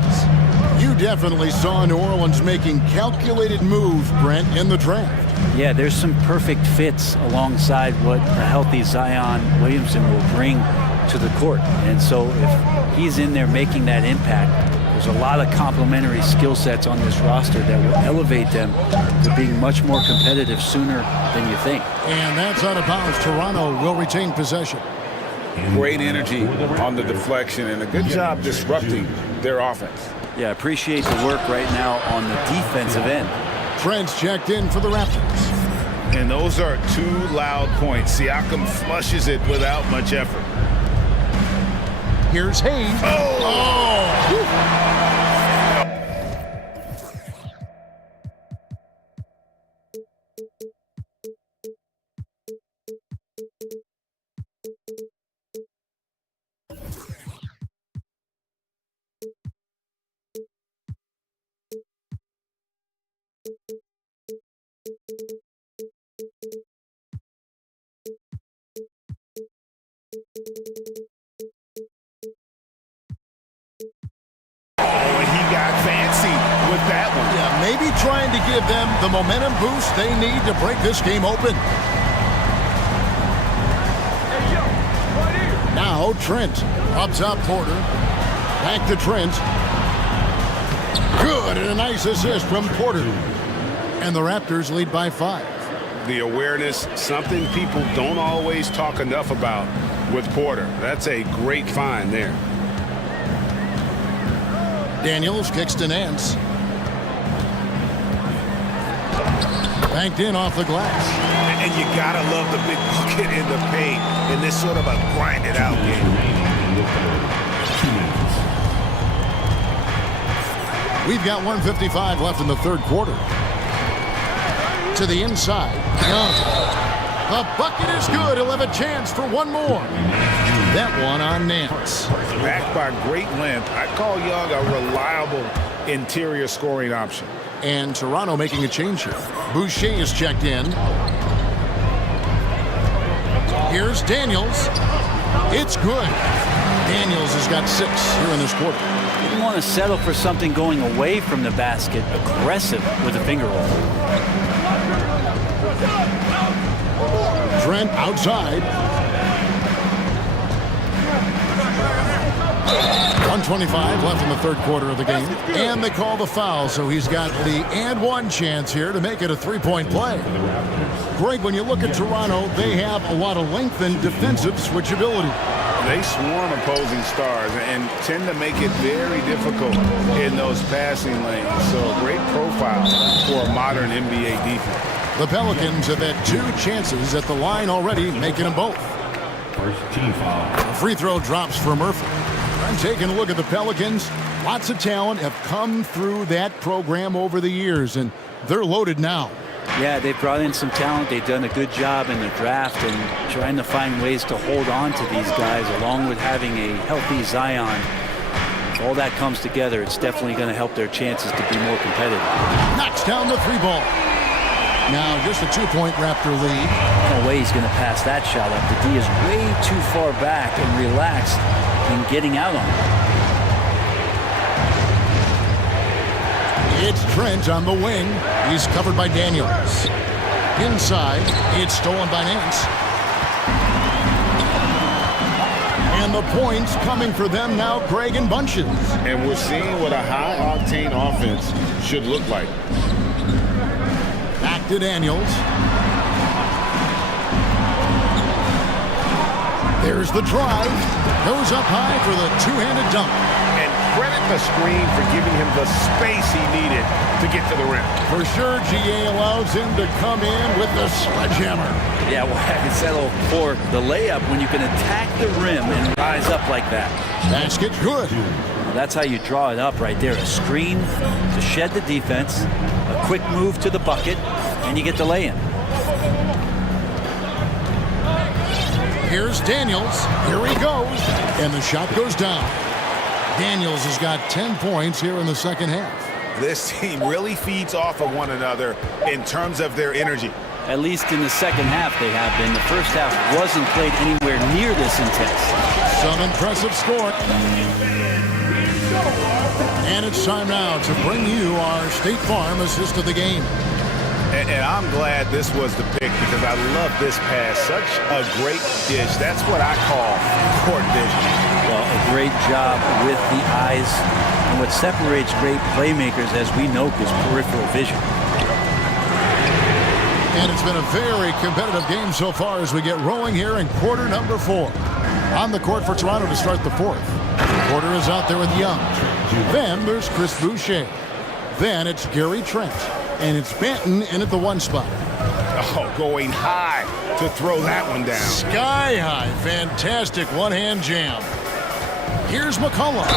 You definitely saw New Orleans making calculated moves, Brent, in the draft. Yeah, there's some perfect fits alongside what a healthy Zion Williamson will bring to the court. And so if he's in there making that impact, there's a lot of complementary skill sets on this roster that will elevate them to being much more competitive sooner than you think. And that's out of bounds. Toronto will retain possession. Great energy on the deflection and a good job disrupting their offense. Yeah, appreciate the work right now on the defensive end. Trent's checked in for the Raptors. And those are two loud points. Siakam flushes it without much effort. Here's Hayes. Maybe trying to give them the momentum boost they need to break this game open. Now Trent up top, Porter. Back to Trent. Good, and a nice assist from Porter. And the Raptors lead by 5. The awareness, something people don't always talk enough about with Porter. That's a great find there. Daniels kicks to Nance. Banked in off the glass. And you gotta love the big bucket in the paint in this sort of a grinded out game. We've got 1:55 left in the third quarter. To the inside. Young. The bucket is good. He'll have a chance for one more. That one on Nance. Backed by great length, I call Young a reliable interior scoring option. And Toronto making a change here. Boucher is checked in. Here's Daniels. It's good. Daniels has got 6 here in this quarter. You want to settle for something going away from the basket, aggressive with a finger roll. Trent outside. 1:25 left in the third quarter of the game. And they call the foul, so he's got the and one chance here to make it a three-point play. Greg, when you look at Toronto, they have a lot of length and defensive switchability. They swarm opposing stars and tend to make it very difficult in those passing lanes. So a great profile for a modern NBA defense. The Pelicans have had 2 chances at the line already, making them both. First team foul. A free throw drops for Murphy. I'm taking a look at the Pelicans. Lots of talent have come through that program over the years, and they're loaded now. Yeah, they've brought in some talent. They've done a good job in the draft and trying to find ways to hold on to these guys, along with having a healthy Zion. If all that comes together, it's definitely going to help their chances to be more competitive. Knocks down the 3 ball. Now just a 2-point Raptor lead. No way he's going to pass that shot up. The D is way too far back and relaxed in getting out on it. It's Trent on the wing. He's covered by Daniels. Inside, it's stolen by Nance. And the points coming for them now, Greg, in bunches. And we're seeing what a high-octane offense should look like. Back to Daniels. There's the drive. Goes up high for the two-handed dunk. And credit the screen for giving him the space he needed to get to the rim. For sure, GA allows him to come in with the sledgehammer. Yeah, well, I can settle for the layup when you can attack the rim and rise up like that. Basket good. That's how you draw it up right there. A screen to shed the defense, a quick move to the bucket, and you get the lay-in. Here's Daniels. Here he goes. And the shot goes down. Daniels has got 10 points here in the second half. This team really feeds off of one another in terms of their energy. At least in the second half they have been. The first half wasn't played anywhere near this intense. Some impressive score. And it's time now to bring you our State Farm assist of the game. And I'm glad this was the pick because I love this pass. Such a great dish. That's what I call court vision. Well, a great job with the eyes. And what separates great playmakers, as we know, is peripheral vision. And it's been a very competitive game so far as we get rolling here in quarter number 4. On the court for Toronto to start the fourth. Porter is out there with Young. Then there's Chris Boucher. Then it's Gary Trent. And it's Benton in at the 1 spot. Oh, going high to throw that one down. Sky high. Fantastic one-hand jam. Here's McCullough.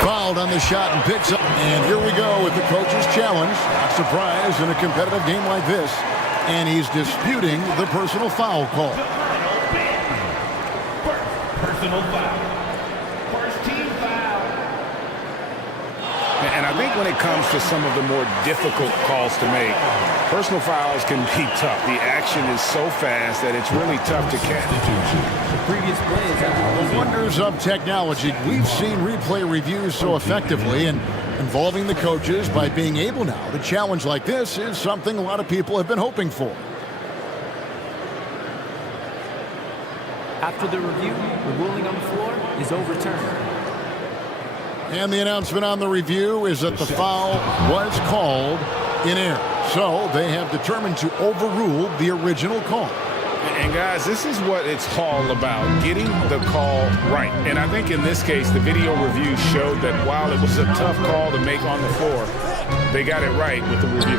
Fouled on the shot and picks up. And here we go with the coach's challenge. Not surprised in a competitive game like this. And he's disputing the personal foul call. Personal foul. First team foul. And I think when it comes to some of the more difficult calls to make, personal fouls can be tough. The action is so fast that it's really tough to catch. The previous play is The wonders of technology. We've seen replay reviews so effectively, and involving the coaches by being able now to challenge like this is something a lot of people have been hoping for. After the review, the ruling on the floor is overturned. And the announcement on the review is that the foul was called in error. So they have determined to overrule the original call. And guys, this is what it's all about, getting the call right. And I think in this case, the video review showed that while it was a tough call to make on the floor, they got it right with the review.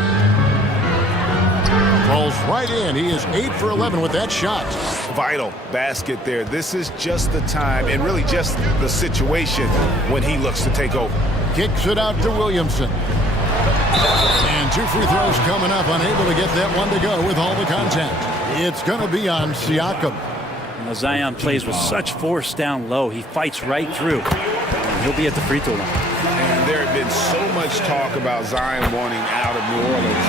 Rolls right in. He is 8 for 11 with that shot. Vital basket there. This is just the time and really just the situation when he looks to take over. Kicks it out to Williamson. And 2 free throws coming up, unable to get that one to go with all the contact. It's going to be on Siakam. Now Zion plays with such force down low. He fights right through. And he'll be at the free throw line. And there had been so much talk about Zion wanting out of New Orleans.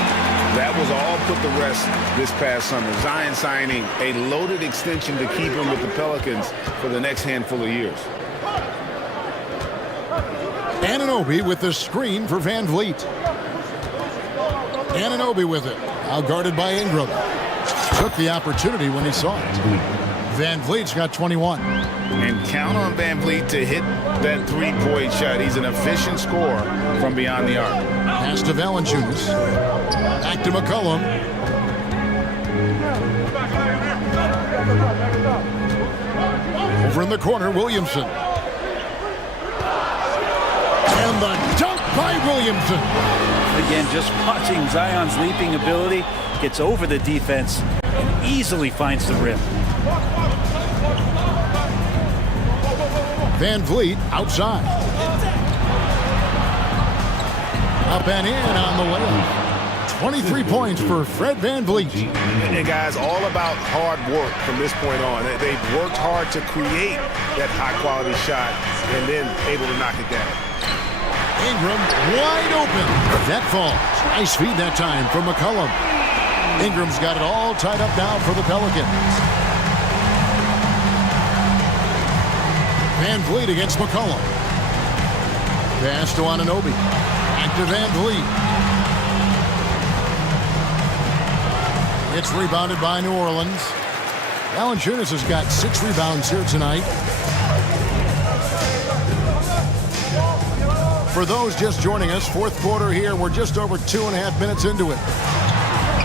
That was all put to rest this past summer. Zion signing a loaded extension to keep him with the Pelicans for the next handful of years. Anunoby with the screen for Van Vliet. Anunoby with it. Now guarded by Ingram. Took the opportunity when he saw it. Van Vliet's got 21. And count on Van Vliet to hit that three-point shot. He's an efficient scorer from beyond the arc. Pass to Valanciunas. Back to McCollum. Over in the corner, Williamson. And the dunk by Williamson. Again, just watching Zion's leaping ability, gets over the defense and easily finds the rim. Van Vliet outside. Up and in on the layup. 23 points for Fred Van Vliet. And guys, all about hard work from this point on. They've worked hard to create that high-quality shot and then able to knock it down. Ingram wide open. That falls. Nice feed that time from McCollum. Ingram's got it all tied up now for the Pelicans. Van Vliet against McCollum. Pass to Anunoby. Back to Van Vliet. It's rebounded by New Orleans. Valanciunas has got 6 rebounds here tonight. For those just joining us, fourth quarter here. We're just over 2.5 minutes into it.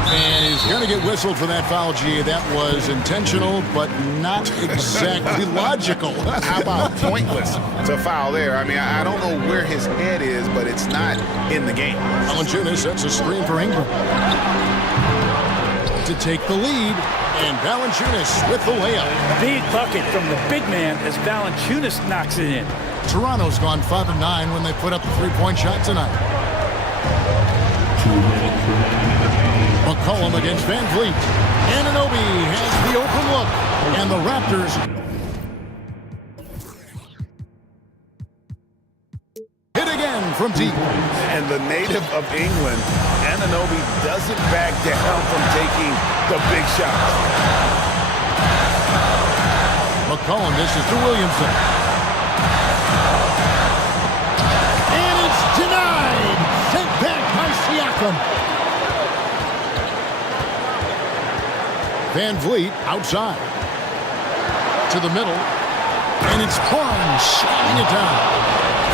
And he's going to get whistled for that foul, G. That was intentional, but not exactly logical. How about pointless to foul there? I mean, I don't know where his head is, but it's not in the game. Valanciunas sets a screen for Ingram. to take the lead. And Valanciunas with the layup. Big bucket from the big man as Valanciunas knocks it in. Toronto's gone 5 of 9 when they put up the three-point shot tonight. McCollum against Van Vliet. Anunoby has the open look. And the Raptors hit again from deep. And the native of England, Anunoby doesn't back down from taking the big shot. McCollum dishes to Williamson. And it's denied. Sent back by Siakam. Van Vliet outside. To the middle. And it's Barnes slamming it down.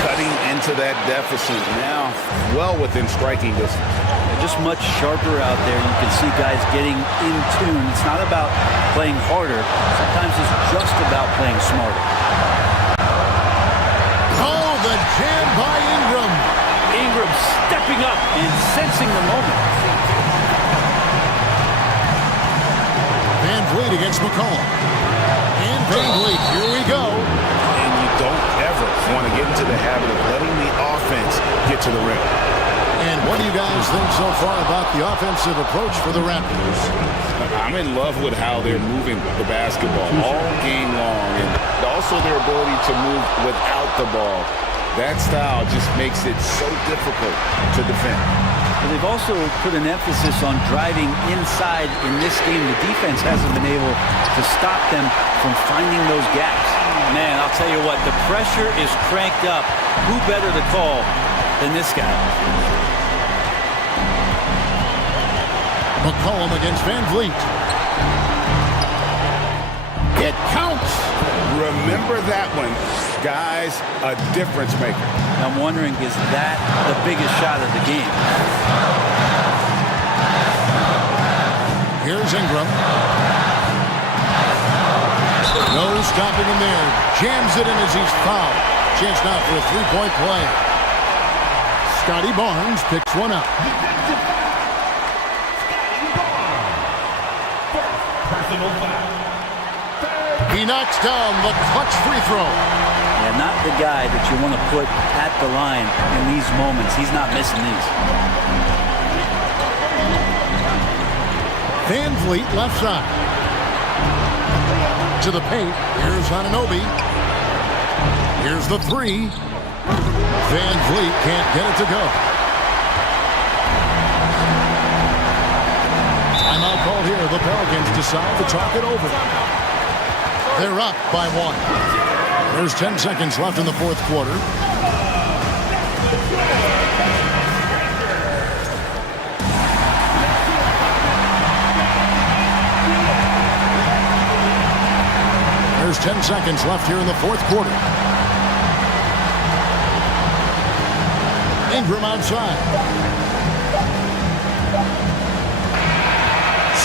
Cutting into that deficit now, well within striking distance. They're just much sharper out there. You can see guys getting in tune. It's not about playing harder. Sometimes it's just about playing smarter. Oh, the jam by Ingram. Ingram stepping up and sensing the moment. Van Vliet against McCollum. And Van Vliet, here we go. And you don't ever want to get into the habit of letting the offense get to the rim. And what do you guys think so far about the offensive approach for the Raptors? I'm in love with how they're moving the basketball all game long, and also their ability to move without the ball. That style just makes it so difficult to defend. And they've also put an emphasis on driving inside in this game. The defense hasn't been able to stop them from finding those gaps. Man, I'll tell you what, the pressure is cranked up. Who better to call than this guy? McCollum against Van Vliet. It counts. Remember that one. Guys, a difference maker. I'm wondering, is that the biggest shot of the game? Here's Ingram. No stopping him there. Jams it in as he's fouled. Chance now for a three-point play. Scotty Barnes picks one up. He knocks down the clutch free throw. Yeah, not the guy that you want to put at the line in these moments. He's not missing these. Van Vliet left side. To the paint. Here's Anunoby. Here's the three. Van Vliet can't get it to go. Timeout called here. The Pelicans decide to talk it over. They're up by one. There's 10 seconds left in the fourth quarter. There's 10 seconds left here in the fourth quarter. Ingram outside.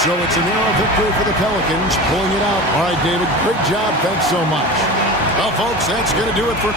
So it's a narrow victory for the Pelicans, pulling it out. All right, David, great job. Thanks so much. Well, folks, that's going to do it for...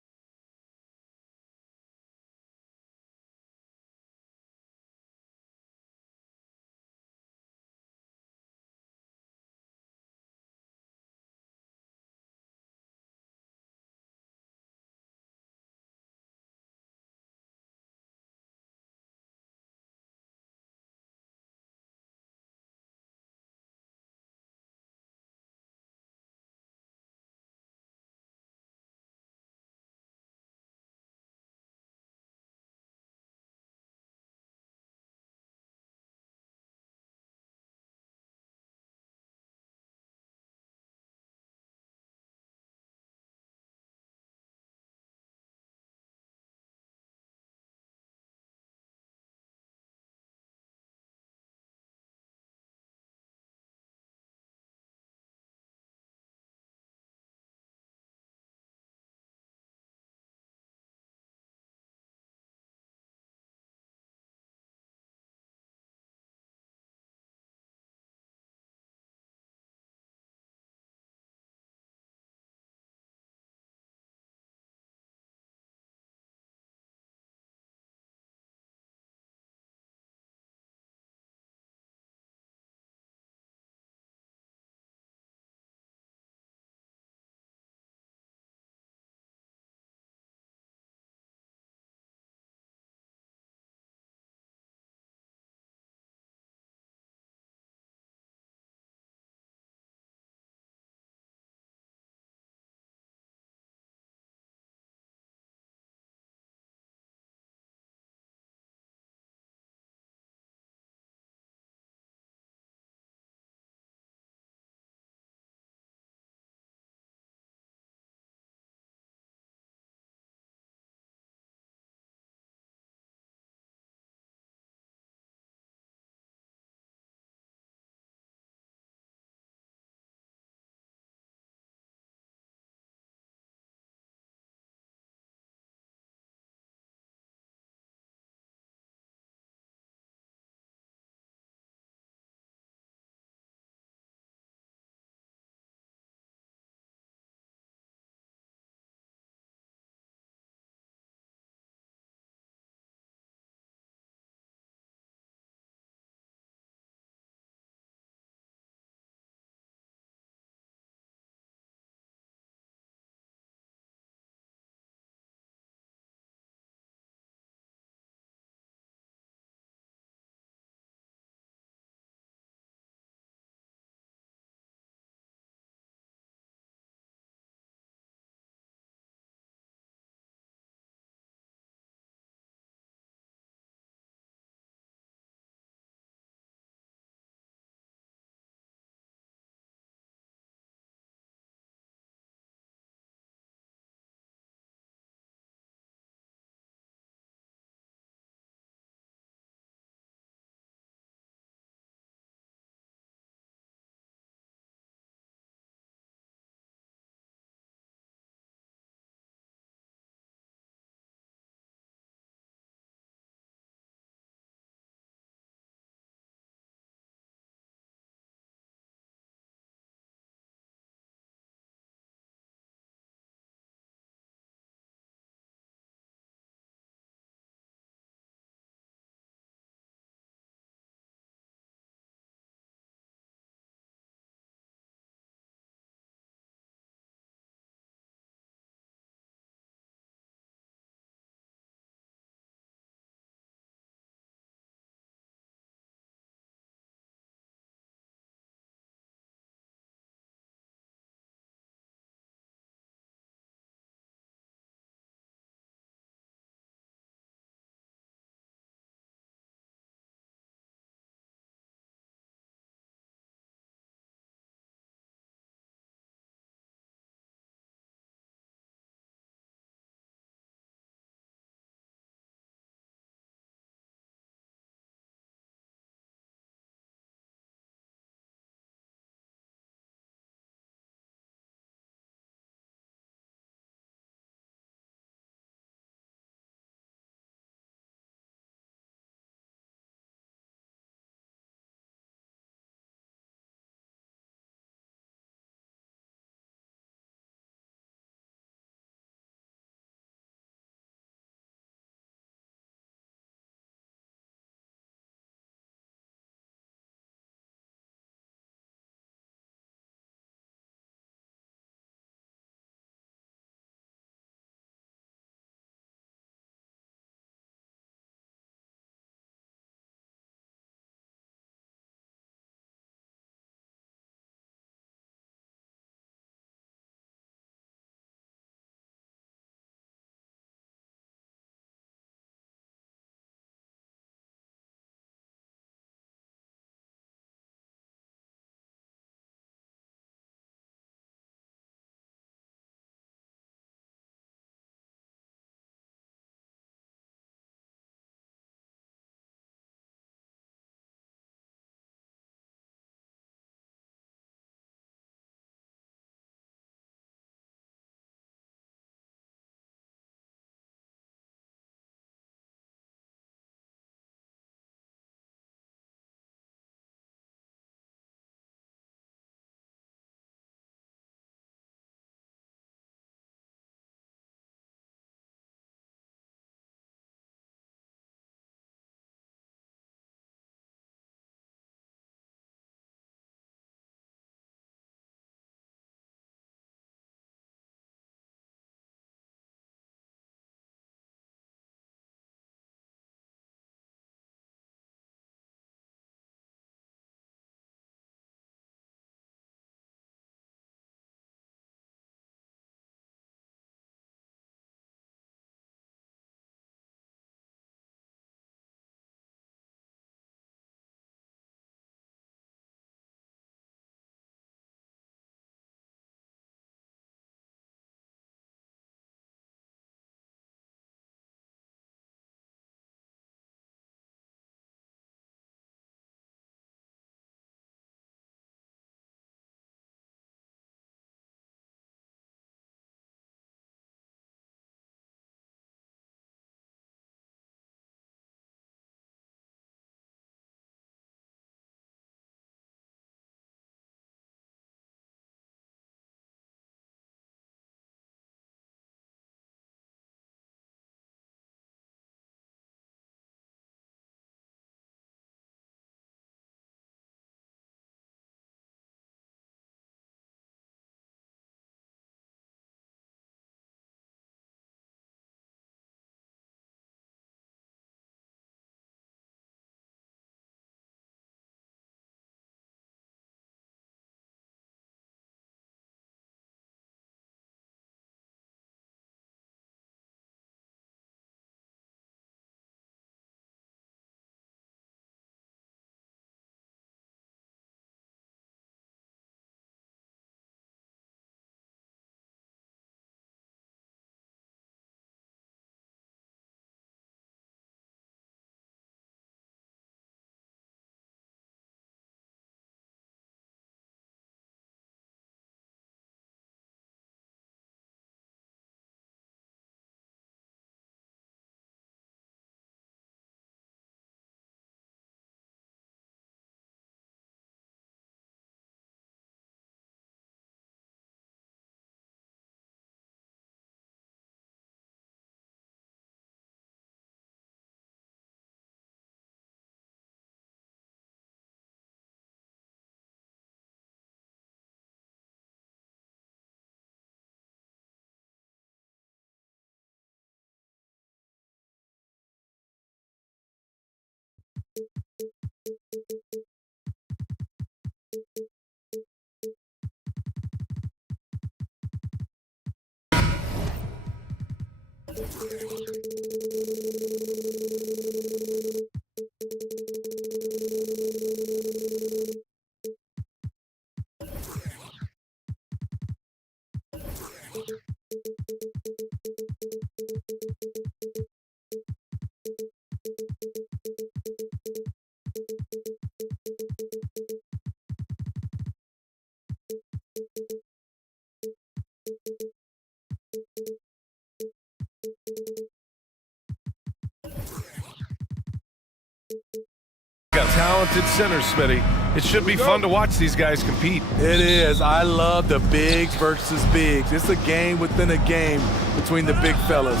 Got talented centers, Smitty. It should be fun to watch these guys compete. It is. I love the bigs versus bigs. It's a game within a game between the big fellas.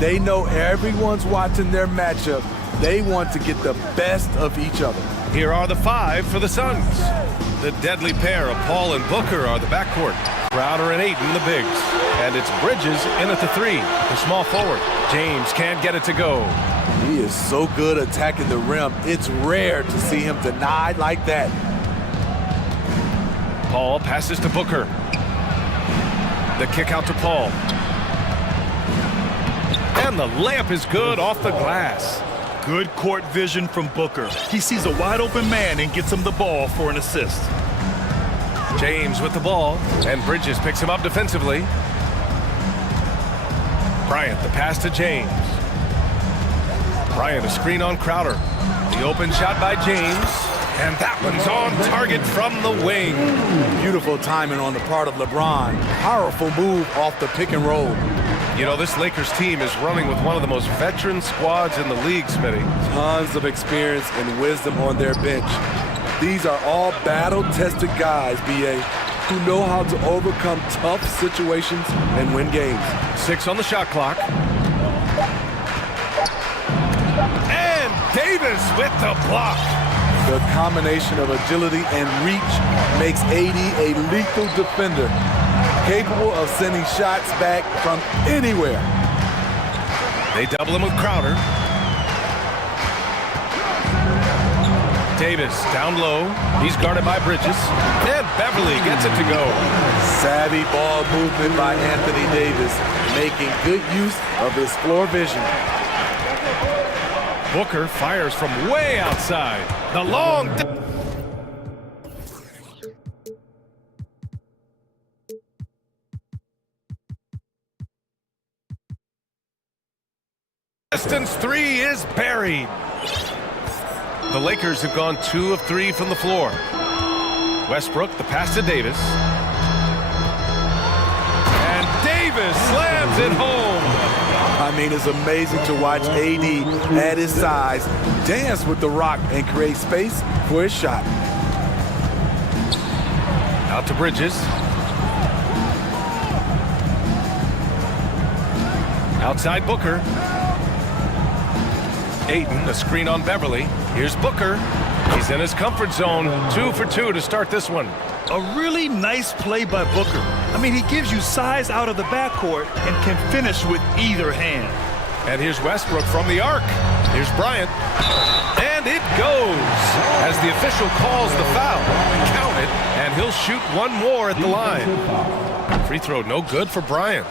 They know everyone's watching their matchup. They want to get the best of each other. Here are the five for the Suns. The deadly pair of Paul and Booker are the backcourt. Crowder and Ayton, the bigs. And it's Bridges in at the three, the small forward. James can't get it to go. He is so good attacking the rim. It's rare to see him denied like that. Paul passes to Booker. The kick out to Paul. And the layup is good off the glass. Good court vision from Booker. He sees a wide open man and gets him the ball for an assist. James with the ball, and Bridges picks him up defensively. Bryant, the pass to James. Bryant, a screen on Crowder. The open shot by James, and that one's on target from the wing. Beautiful timing on the part of LeBron. Powerful move off the pick and roll. You know, this Lakers team is running with one of the most veteran squads in the league, Smitty. Tons of experience and wisdom on their bench. These are all battle-tested guys, B.A., who know how to overcome tough situations and win games. 6 on the shot clock. And Davis with the block. The combination of agility and reach makes AD a lethal defender, capable of sending shots back from anywhere. They double him with Crowder. Davis down low. He's guarded by Bridges. And Beverly gets it to go. Savvy ball movement by Anthony Davis, making good use of his floor vision. Booker fires from way outside. The long... distance three is buried. The Lakers have gone 2 of 3 from the floor. Westbrook, the pass to Davis. And Davis slams it home. I mean, it's amazing to watch AD at his size dance with the rock and create space for his shot. Out to Bridges. Outside Booker. Ayton, a screen on Beverly. Here's Booker. He's in his comfort zone. 2 for 2 to start this one. A really nice play by Booker. I mean, he gives you size out of the backcourt and can finish with either hand. And here's Westbrook from the arc. Here's Bryant. And it goes as the official calls the foul. Count it, and he'll shoot one more at the line. Free throw no good for Bryant.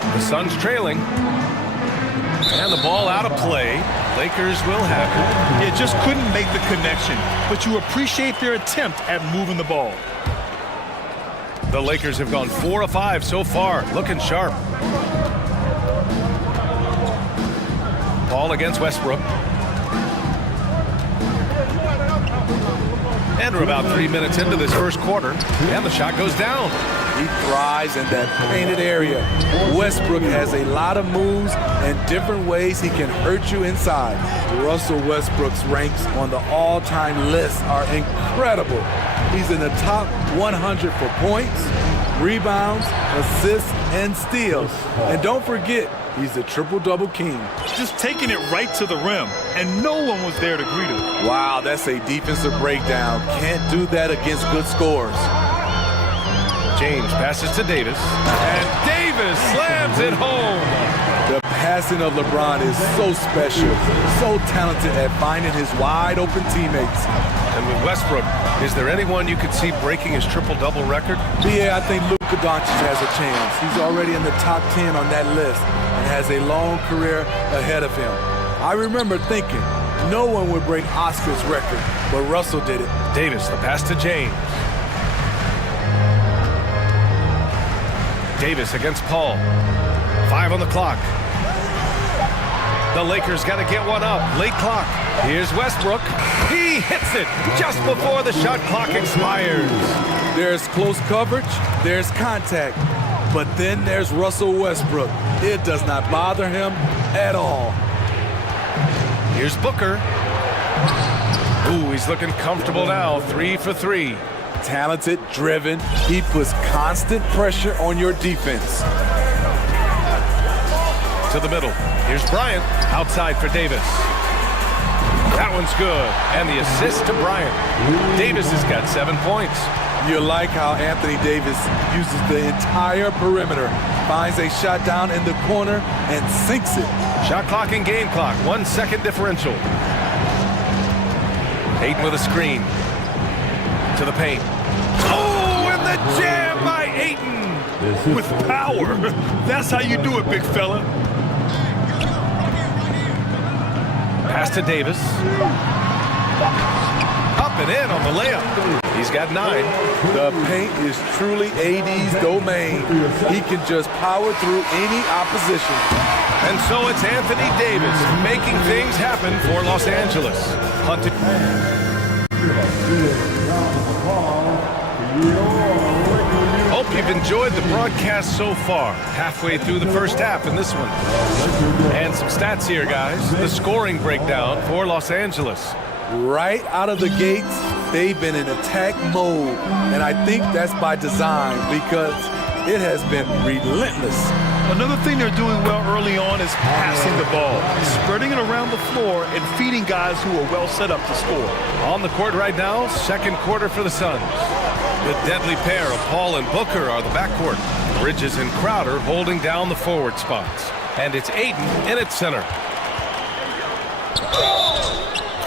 The Suns trailing. And the ball out of play. Lakers will have it. Yeah, just couldn't make the connection, but you appreciate their attempt at moving the ball. The Lakers have gone 4 of 5 so far, looking sharp. Ball against Westbrook. And we're about 3 minutes into this first quarter, and the shot goes down. He thrives in that painted area. Westbrook has a lot of moves and different ways he can hurt you inside. Russell Westbrook's ranks on the all-time list are incredible. He's in the top 100 for points, rebounds, assists, and steals. And don't forget, he's the triple-double king. Just taking it right to the rim, and no one was there to greet him. Wow, that's a defensive breakdown. Can't do that against good scores. James passes to Davis, and Davis slams it home. The passing of LeBron is so special, so talented at finding his wide-open teammates. And with Westbrook, is there anyone you could see breaking his triple-double record? Yeah, I think Luka Doncic has a chance. He's already in the top 10 on that list. and has a long career ahead of him. I remember thinking no one would break Oscar's record, but Russell did it. Davis, the pass to James. Davis against Paul. 5 on the clock. The Lakers got to get one up. Late clock. Here's Westbrook. He hits it just before the shot clock expires. There's close coverage, there's contact, but then there's Russell Westbrook. It does not bother him at all. Here's Booker. Ooh, he's looking comfortable now. 3 for 3. Talented, driven. He puts constant pressure on your defense. To the middle. Here's Bryant. Outside for Davis. That one's good. And the assist to Bryant. Davis has got 7 points. You like how Anthony Davis uses the entire perimeter, finds a shot down in the corner, and sinks it. Shot clock and game clock. 1 second differential. Ayton with a screen. To the paint. Oh, and the jam by Ayton. With power. That's how you do it, big fella. Pass to Davis. Up and in on the layup. He's got 9. The paint is truly AD's domain. He can just power through any opposition. And so it's Anthony Davis making things happen for Los Angeles. Hunted. Hope you've enjoyed the broadcast so far. Halfway through the first half in this one. And some stats here, guys. The scoring breakdown for Los Angeles. Right out of the gates, they've been in attack mode. And I think that's by design because it has been relentless. Another thing they're doing well early on is passing the ball, spreading it around the floor and feeding guys who are well set up to score. On the court right now, second quarter for the Suns. The deadly pair of Paul and Booker are the backcourt. Bridges and Crowder holding down the forward spots. And it's Ayton in its center.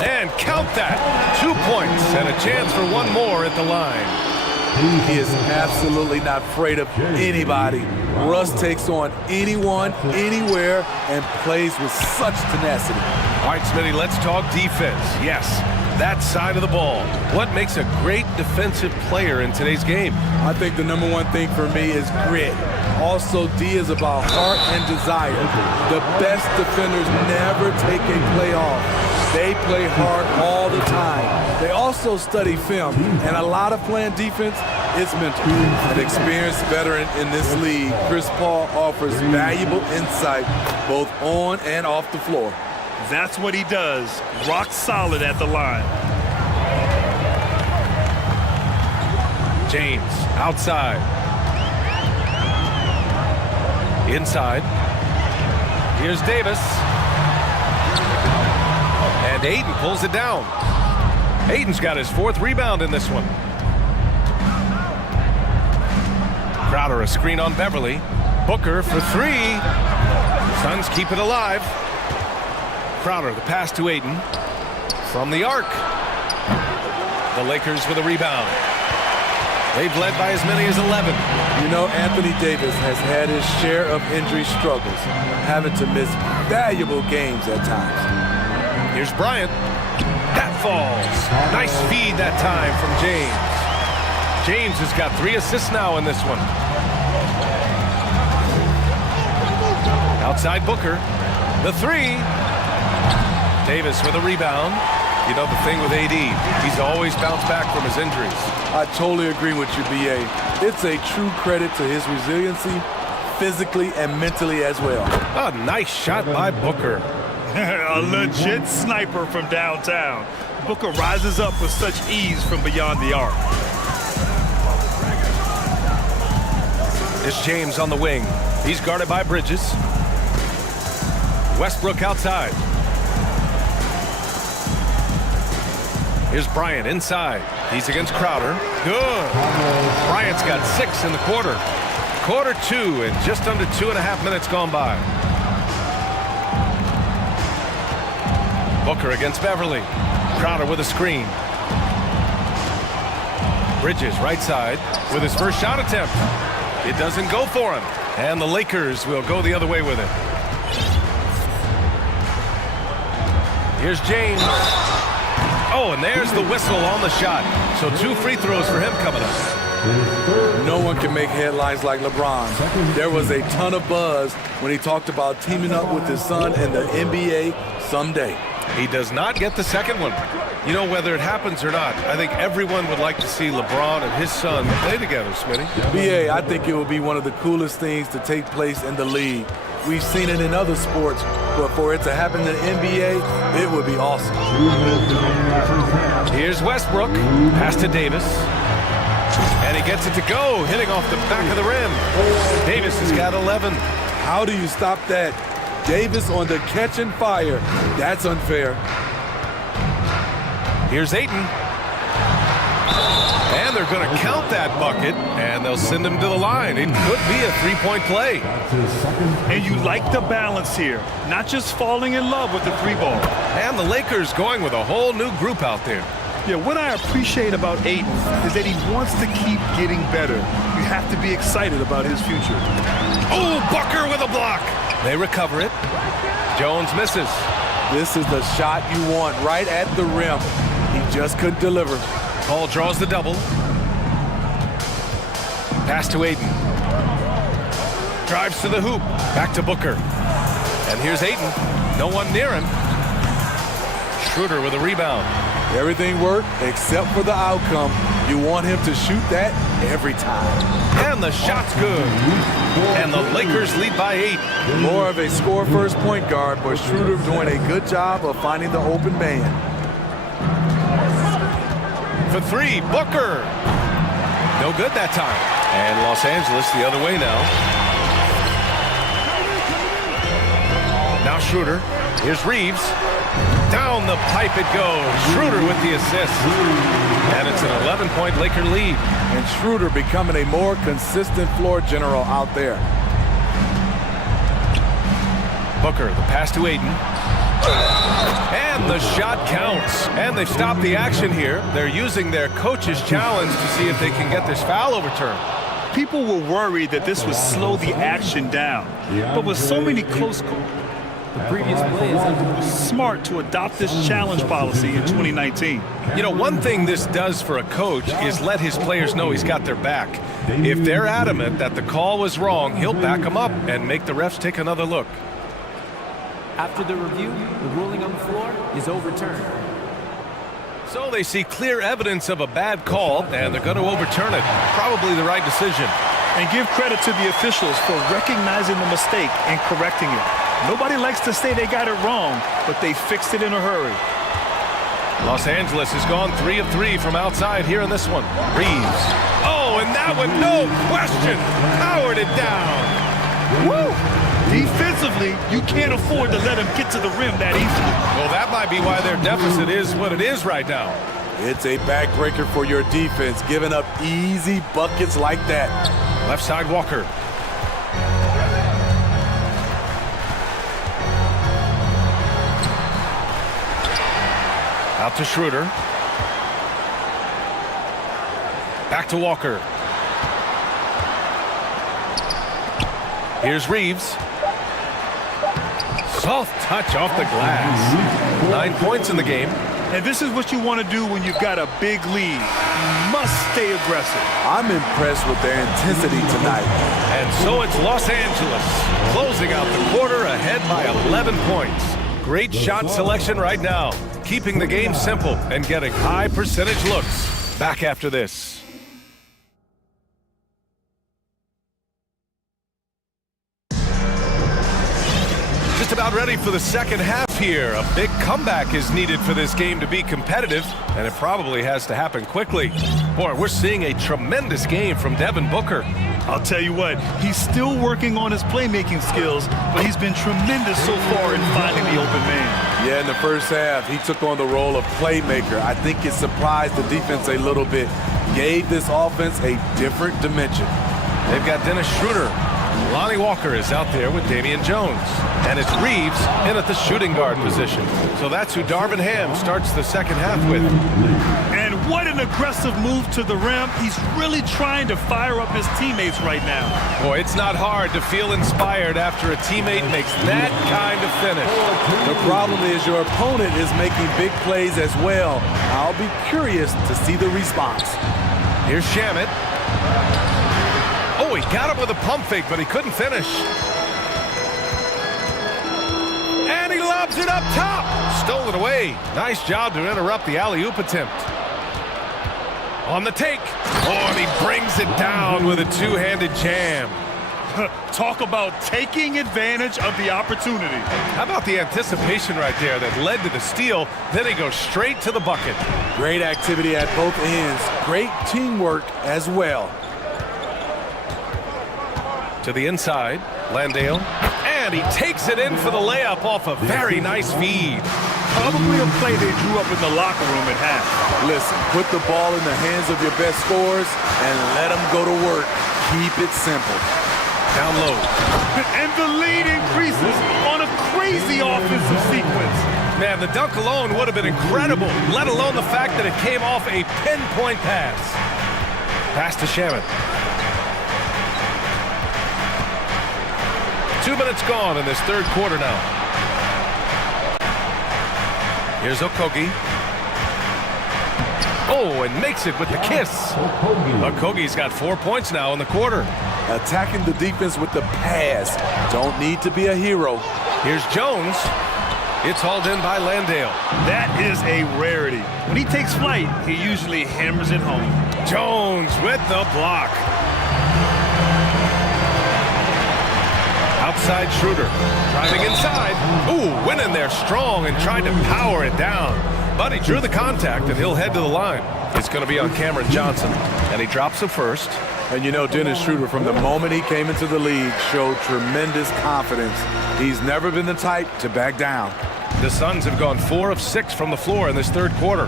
And count that. 2 points and a chance for one more at the line. He is absolutely not afraid of anybody. Russ takes on anyone, anywhere, and plays with such tenacity. All right, Smitty, let's talk defense. Yes, that side of the ball. What makes a great defensive player in today's game? I think the number one thing for me is grit. Also, D is about heart and desire. The best defenders never take a play off. They play hard all the time. They also study film, and a lot of playing defense is mental. An experienced veteran in this league, Chris Paul offers valuable insight both on and off the floor. That's what he does. Rock solid at the line. James, outside. Inside. Here's Davis. And Ayton pulls it down. Ayton's got his 4th rebound in this one. Crowder a screen on Beverly. Booker for 3. Suns keep it alive. Crowder the pass to Ayton. From the arc. The Lakers with a rebound. They've led by as many as 11. You know, Anthony Davis has had his share of injury struggles, having to miss valuable games at times. Here's Bryant. That falls. Nice feed that time from James. James has got 3 assists now in this one. Outside Booker. The 3. Davis with a rebound. You know the thing with AD, he's always bounced back from his injuries. I totally agree with you, BA. It's a true credit to his resiliency, physically and mentally as well. A nice shot by Booker. A legit sniper from downtown. Booker rises up with such ease from beyond the arc. It's James on the wing. He's guarded by Bridges. Westbrook outside. Here's Bryant inside. He's against Crowder. Good. Bryant's got 6 in the quarter. Quarter 2 and just under 2.5 minutes gone by. Booker against Beverly. Crowder with a screen. Bridges right side with his first shot attempt. It doesn't go for him. And the Lakers will go the other way with it. Here's James. Oh, and there's the whistle on the shot. So 2 free throws for him coming up. No one can make headlines like LeBron. There was a ton of buzz when he talked about teaming up with his son in the NBA someday. He does not get the second one. You know, whether it happens or not, I think everyone would like to see LeBron and his son play together, Smitty. BA, I think it would be one of the coolest things to take place in the league. We've seen it in other sports, but for it to happen in the NBA, it would be awesome. Here's Westbrook. Pass to Davis. And he gets it to go, hitting off the back of the rim. Davis has got 11. How do you stop that? Davis on the catch and fire. That's unfair. Here's Ayton. And they're going to count that bucket, and they'll send him to the line. It could be a three-point play. And you like the balance here, not just falling in love with the 3 ball. And the Lakers going with a whole new group out there. Yeah, what I appreciate about Ayton is that he wants to keep getting better. You have to be excited about his future. Oh, Booker with a block. They recover it. Jones misses. This is the shot you want right at the rim. He just couldn't deliver. Paul draws the double. Pass to Ayton. Drives to the hoop. Back to Booker. And here's Ayton. No one near him. Schroeder with a rebound. Everything worked except for the outcome. You want him to shoot that every time. And the shot's good. And the Lakers lead by 8. More of a score-first point guard, but Schroeder doing a good job of finding the open man. For 3, Booker. No good that time. And Los Angeles the other way now. Now Schroeder. Here's Reeves. Down the pipe it goes. Schroeder with the assist. And it's an 11-point Laker lead. And Schroeder becoming a more consistent floor general out there. Booker, the pass to Ayton. And the shot counts. And they've stopped the action here. They're using their coach's challenge to see if they can get this foul overturned. People were worried that this would slow the action down. But with so many close calls, the previous play is smart to adopt this challenge policy in 2019. You know, one thing this does for a coach is let his players know he's got their back. If they're adamant that the call was wrong, he'll back them up and make the refs take another look. After the review, the ruling on the floor is overturned. So they see clear evidence of a bad call, and they're going to overturn it. Probably the right decision. And give credit to the officials for recognizing the mistake and correcting it. Nobody likes to say they got it wrong, but they fixed it in a hurry. Los Angeles has gone 3 of 3 from outside here in this one. Reeves. Oh, and that one, no question, powered it down. Woo! Defensively, you can't afford to let him get to the rim that easily. Well, that might be why their deficit is what it is right now. It's a backbreaker for your defense, giving up easy buckets like that. Left side, Walker. Out to Schroeder. Back to Walker. Here's Reeves. Soft touch off the glass. 9 points in the game. And this is what you want to do when you've got a big lead. You must stay aggressive. I'm impressed with their intensity tonight. And so it's Los Angeles closing out the quarter ahead by 11 points. Great shot selection right now, keeping the game simple and getting high percentage looks. Back after this. Just about ready for the second half here. A big comeback is needed for this game to be competitive, and it probably has to happen quickly. Boy, we're seeing a tremendous game from Devin Booker. I'll tell you what, he's still working on his playmaking skills, but he's been tremendous so far in finding the open man. Yeah, in the first half, he took on the role of playmaker. I think it surprised the defense a little bit. Gave this offense a different dimension. They've got Dennis Schroeder. Lonnie Walker is out there with Damian Jones. And it's Reeves in at the shooting guard position. So that's who Darvin Ham starts the second half with. And what an aggressive move to the rim. He's really trying to fire up his teammates right now. Boy, it's not hard to feel inspired after a teammate makes that kind of finish. The problem is your opponent is making big plays as well. I'll be curious to see the response. Here's Shamet. Oh, he got him with a pump fake, but he couldn't finish. And he lobs it up top. Stole it away. Nice job to interrupt the alley-oop attempt. On the take. Oh, and he brings it down with a two-handed jam. Talk about taking advantage of the opportunity. How about the anticipation right there that led to the steal? Then he goes straight to the bucket. Great activity at both ends. Great teamwork as well. To the inside, Landale. And he takes it in for the layup off a very nice feed. Probably a play they drew up in the locker room at half. Listen, put the ball in the hands of your best scorers and let them go to work. Keep it simple. Down low. And the lead increases on a crazy offensive sequence. Man, the dunk alone would have been incredible, let alone the fact that it came off a pinpoint pass. Pass to Shamet. 2 minutes gone in this third quarter now. Here's Okogie. Oh, and makes it with the kiss. Okogie's got 4 points now in the quarter. Attacking the defense with the pass. Don't need to be a hero. Here's Jones. It's hauled in by Landale. That is a rarity. When he takes flight, he usually hammers it home. Jones with the block. Outside Schroeder, driving inside. Ooh, went in there strong and tried to power it down. But he drew the contact, and he'll head to the line. It's going to be on Cameron Johnson, and he drops it first. And you know, Dennis Schroeder, from the moment he came into the league, showed tremendous confidence. He's never been the type to back down. The Suns have gone 4 of 6 from the floor in this third quarter.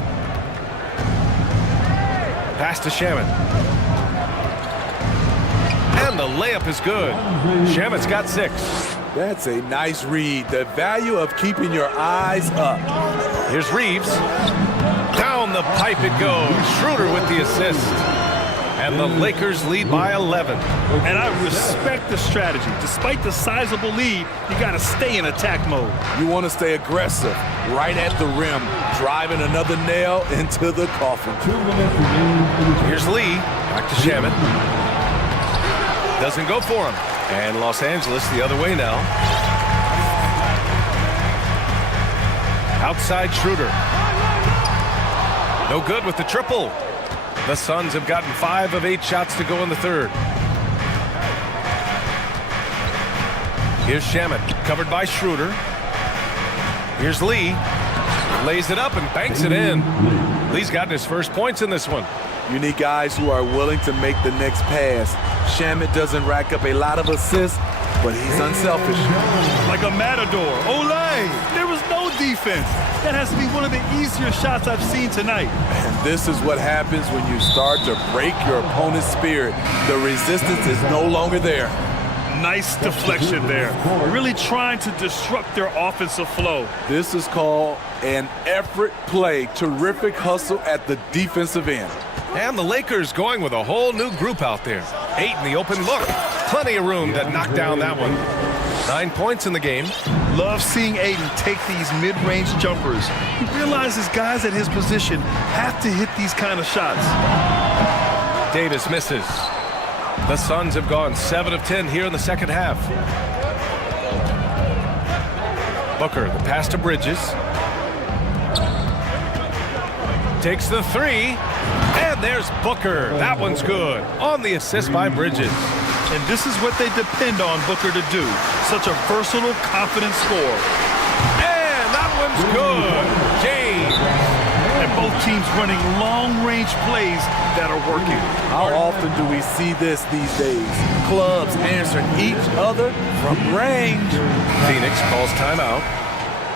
Pass to Shamet. And the layup is good. Shamet's got 6. That's a nice read. The value of keeping your eyes up. Here's Reeves. Down the pipe it goes. Schroeder with the assist. And the Lakers lead by 11. And I respect the strategy. Despite the sizable lead, you got to stay in attack mode. You want to stay aggressive, right at the rim, driving another nail into the coffin. Here's Lee. Back to Shamet. Doesn't go for him. And Los Angeles the other way now. Outside Schroeder. No good with the triple. The Suns have gotten 5 of 8 shots to go in the third. Here's Shamet, covered by Schroeder. Here's Lee. Lays it up and banks it in. Lee's gotten his first points in this one. You need guys who are willing to make the next pass. Shamet doesn't rack up a lot of assists, but he's unselfish. Like a matador. Olay! There was no defense. That has to be one of the easier shots I've seen tonight. And this is what happens when you start to break your opponent's spirit. The resistance is no longer there. Nice deflection there. Really trying to disrupt their offensive flow. This is called an effort play. Terrific hustle at the defensive end. And the Lakers going with a whole new group out there. 8 in the open look. Plenty of room to knock down that one. 9 points in the game. Love seeing Aiden take these mid-range jumpers. He realizes guys at his position have to hit these kind of shots. Davis misses. The Suns have gone 7 of 10 here in the second half. Booker, the pass to Bridges. Takes the 3. And there's Booker. That one's good. On the assist by Bridges. And this is what they depend on Booker to do. Such a versatile, confident scorer. And that one's good. James. And both teams running long-range plays that are working. How often do we see this these days? Clubs answering each other from range. Phoenix calls timeout.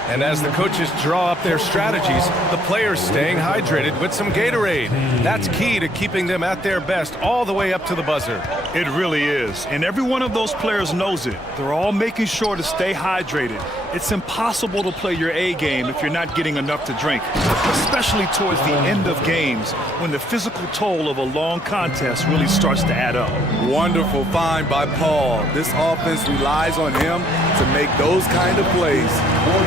And as the coaches draw up their strategies, the players staying hydrated with some Gatorade. That's key to keeping them at their best all the way up to the buzzer. It really is. And every one of those players knows it. They're all making sure to stay hydrated. It's impossible to play your A game if you're not getting enough to drink, especially towards the end of games when the physical toll of a long contest really starts to add up. Wonderful find by Paul. This offense relies on him to make those kind of plays.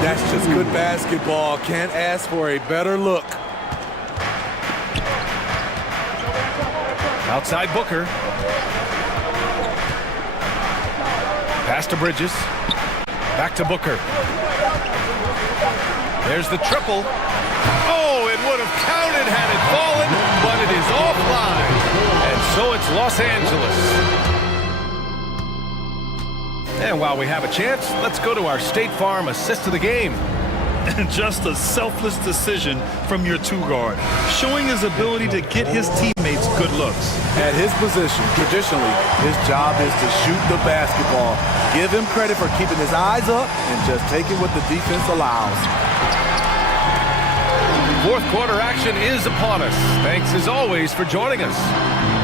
That's just good basketball. Can't ask for a better look. Outside Booker. Pass to Bridges. Back to Booker. There's the triple. Oh, it would have counted had it fallen, but it is offline. And so it's Los Angeles. And while we have a chance, let's go to our State Farm assist of the game. Just a selfless decision from your two-guard, showing his ability to get his teammates good looks. At his position, traditionally, his job is to shoot the basketball. Give him credit for keeping his eyes up and just taking what the defense allows. Fourth quarter action is upon us. Thanks as always for joining us.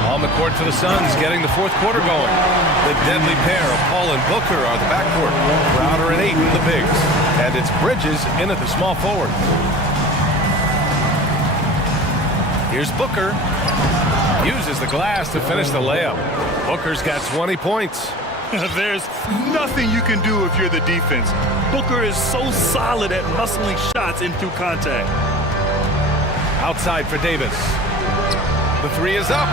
On the court for the Suns, getting the fourth quarter going. The deadly pair of Paul and Booker are the backcourt. Crowder and Ayton, the bigs. And it's Bridges in at the small forward. Here's Booker. Uses the glass to finish the layup. Booker's got 20 points. There's nothing you can do if you're the defense. Booker is so solid at muscling shots in through contact. Outside for Davis. The three is up.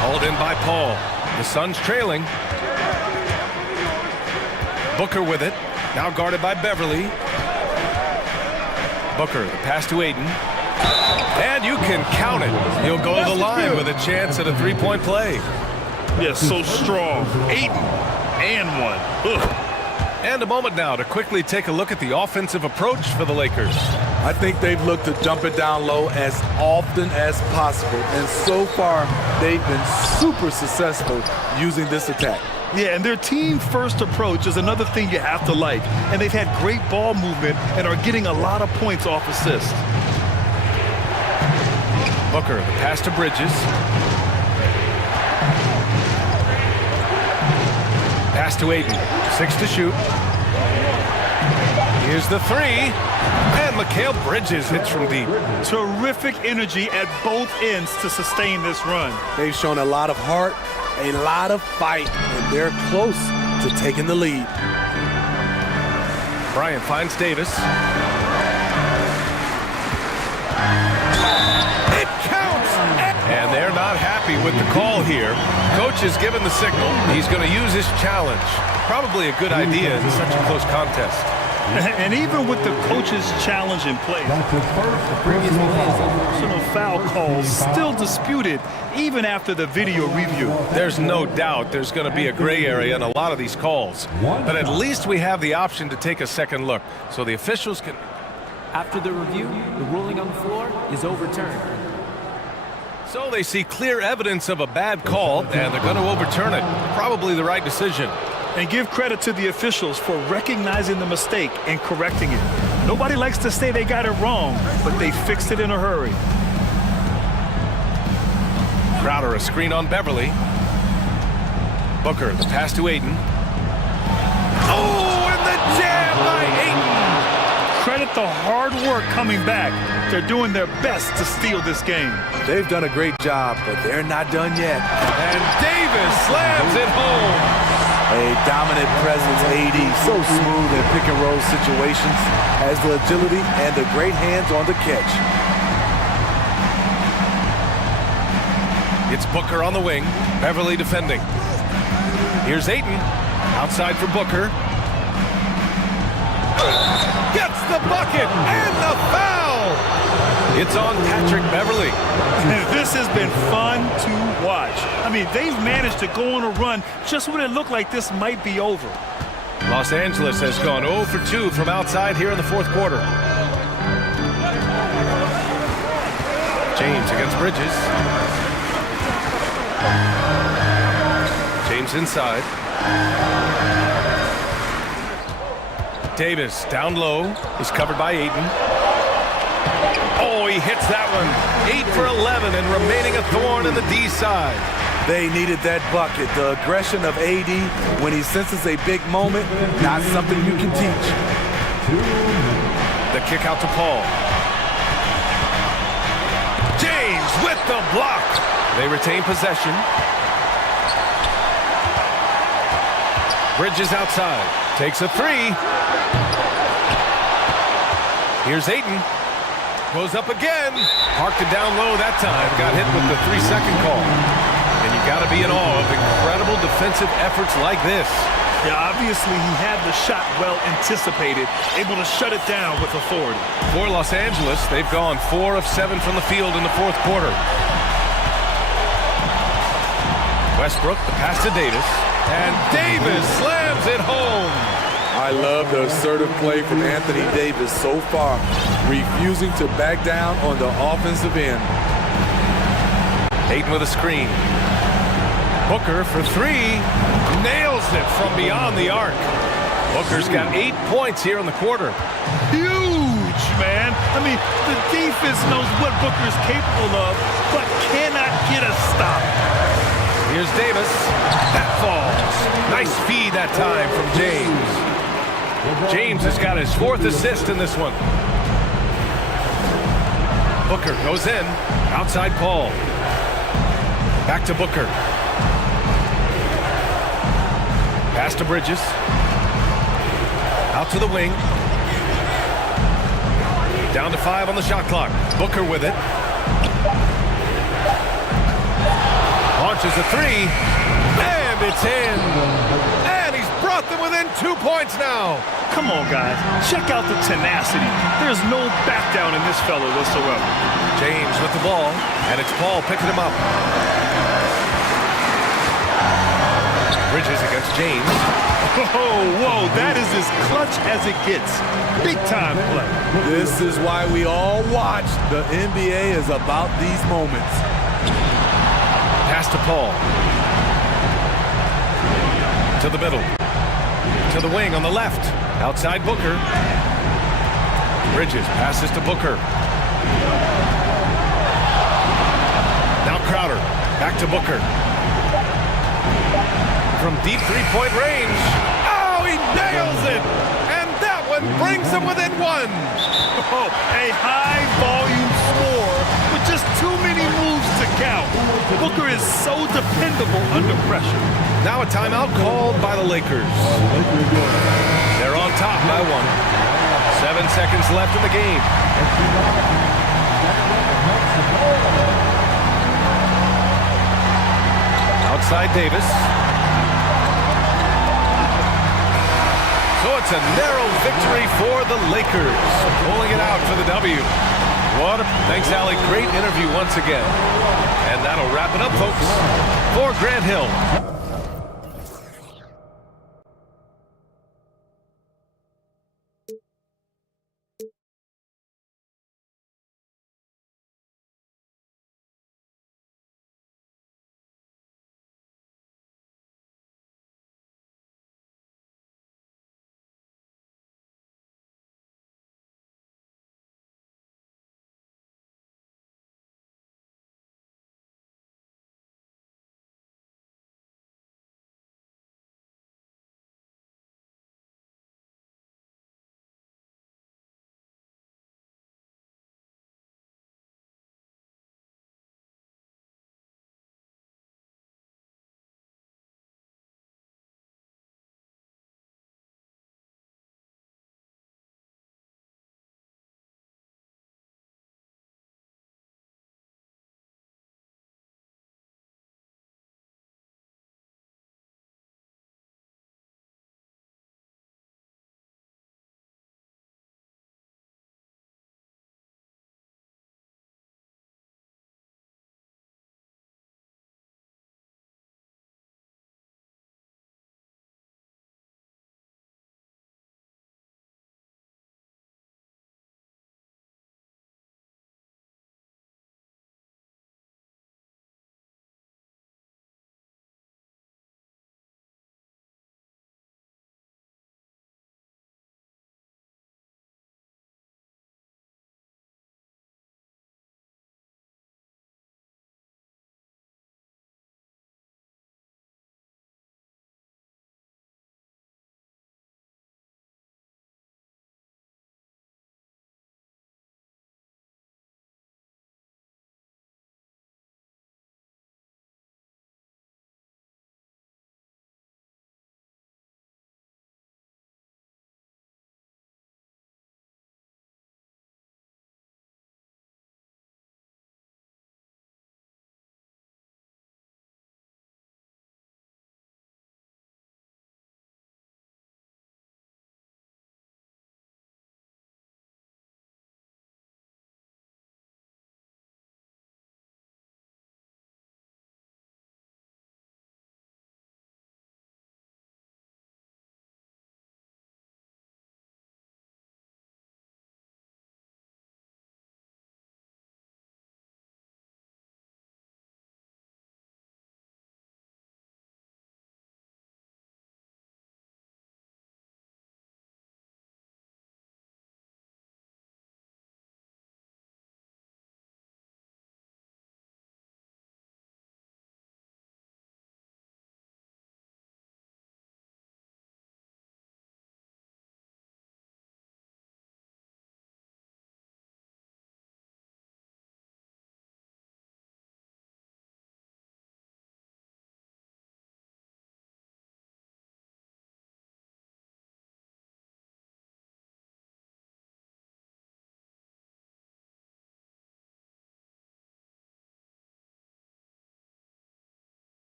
Hauled in by Paul. The Suns trailing. Booker with it. Now guarded by Beverly. Booker, the pass to Ayton. And you can count it. He'll go to the line with a chance at a three-point play. Yes, so strong. Ayton and one. Ugh. And a moment now to quickly take a look at the offensive approach for the Lakers. I think they've looked to jump it down low as often as possible. And so far, they've been super successful using this attack. Yeah, and their team-first approach is another thing you have to like. And they've had great ball movement and are getting a lot of points off assists. Booker, the pass to Bridges. Pass to Ayton. 6 to shoot. Here's the three. And Mikal Bridges hits from deep. Terrific energy at both ends to sustain this run. They've shown a lot of heart, a lot of fight, and they're close to taking the lead. Bryant finds Davis. It counts! And they're not happy with the call here. Coach has given the signal. He's going to use his challenge. Probably a good idea in such a close contest. And even with the coach's challenge in place, personal foul calls still disputed even after the video review. There's no doubt there's going to be a gray area in a lot of these calls. But at least we have the option to take a second look so the officials can... After the review, the ruling on the floor is overturned. So they see clear evidence of a bad call, and they're going to overturn it. Probably the right decision. And give credit to the officials for recognizing the mistake and correcting it. Nobody likes to say they got it wrong, but they fixed it in a hurry. Crowder, a screen on Beverly. Booker, the pass to Ayton. Oh, and the jam by Ayton! Credit the hard work coming back. They're doing their best to steal this game. They've done a great job, but they're not done yet. And Davis slams it home. A dominant presence, AD, so smooth in pick-and-roll situations, has the agility and the great hands on the catch. It's Booker on the wing, Beverly defending. Here's Ayton, outside for Booker. Gets the bucket and the foul! It's on Patrick Beverly. This has been fun to watch. I mean, they've managed to go on a run just when it looked like this might be over. Los Angeles has gone 0 for 2 from outside here in the fourth quarter. James against Bridges. James inside. Davis down low. He's covered by Ayton. Oh, he hits that one. 8 for 11 and remaining a thorn in the D side. They needed that bucket. The aggression of AD when he senses a big moment, not something you can teach. The kick out to Paul. James with the block. They retain possession. Bridges outside. Takes a three. Here's Ayton. Goes up again. Parked it down low that time. Got hit with the 3-second call. And you got to be in awe of incredible defensive efforts like this. Yeah, obviously he had the shot well anticipated, able to shut it down with authority. For Los Angeles, they've gone 4 of 7 from the field in the fourth quarter. Westbrook, the pass to Davis. And Davis slams it home. I love the assertive play from Anthony Davis so far, refusing to back down on the offensive end. Ayton with a screen. Booker for three. Nails it from beyond the arc. Booker's got 8 points here in the quarter. Huge, man. I mean, the defense knows what Booker is capable of, but cannot get a stop. Here's Davis. That falls. Nice feed that time from James. James has got his 4th assist in this one. Booker goes in. Outside Paul. Back to Booker. Pass to Bridges. Out to the wing. Down to 5 on the shot clock. Booker with it. Launches a three. And it's in. And he's brought them within 2 points now. Come on, guys. Check out the tenacity. There's no back down in this fellow whatsoever. James with the ball. And it's Paul picking him up. Bridges against James. Whoa, that is as clutch as it gets. Big time play. This is why we all watch. The NBA is about these moments. Pass to Paul. To the middle. To the wing on the left. Outside Booker. Bridges passes to Booker. Now Crowder. Back to Booker. From deep three-point range. Oh, he nails it! And that one brings him within 1. Oh, a high-volume score with just too many moves to count. Booker is so dependable under pressure. Now a timeout called by the Lakers. They're on top by 1. 7 seconds left in the game. Outside Davis. So it's a narrow victory for the Lakers, pulling it out for the W. Thanks, Allie. Great interview once again. And that'll wrap it up, folks, for Grant Hill.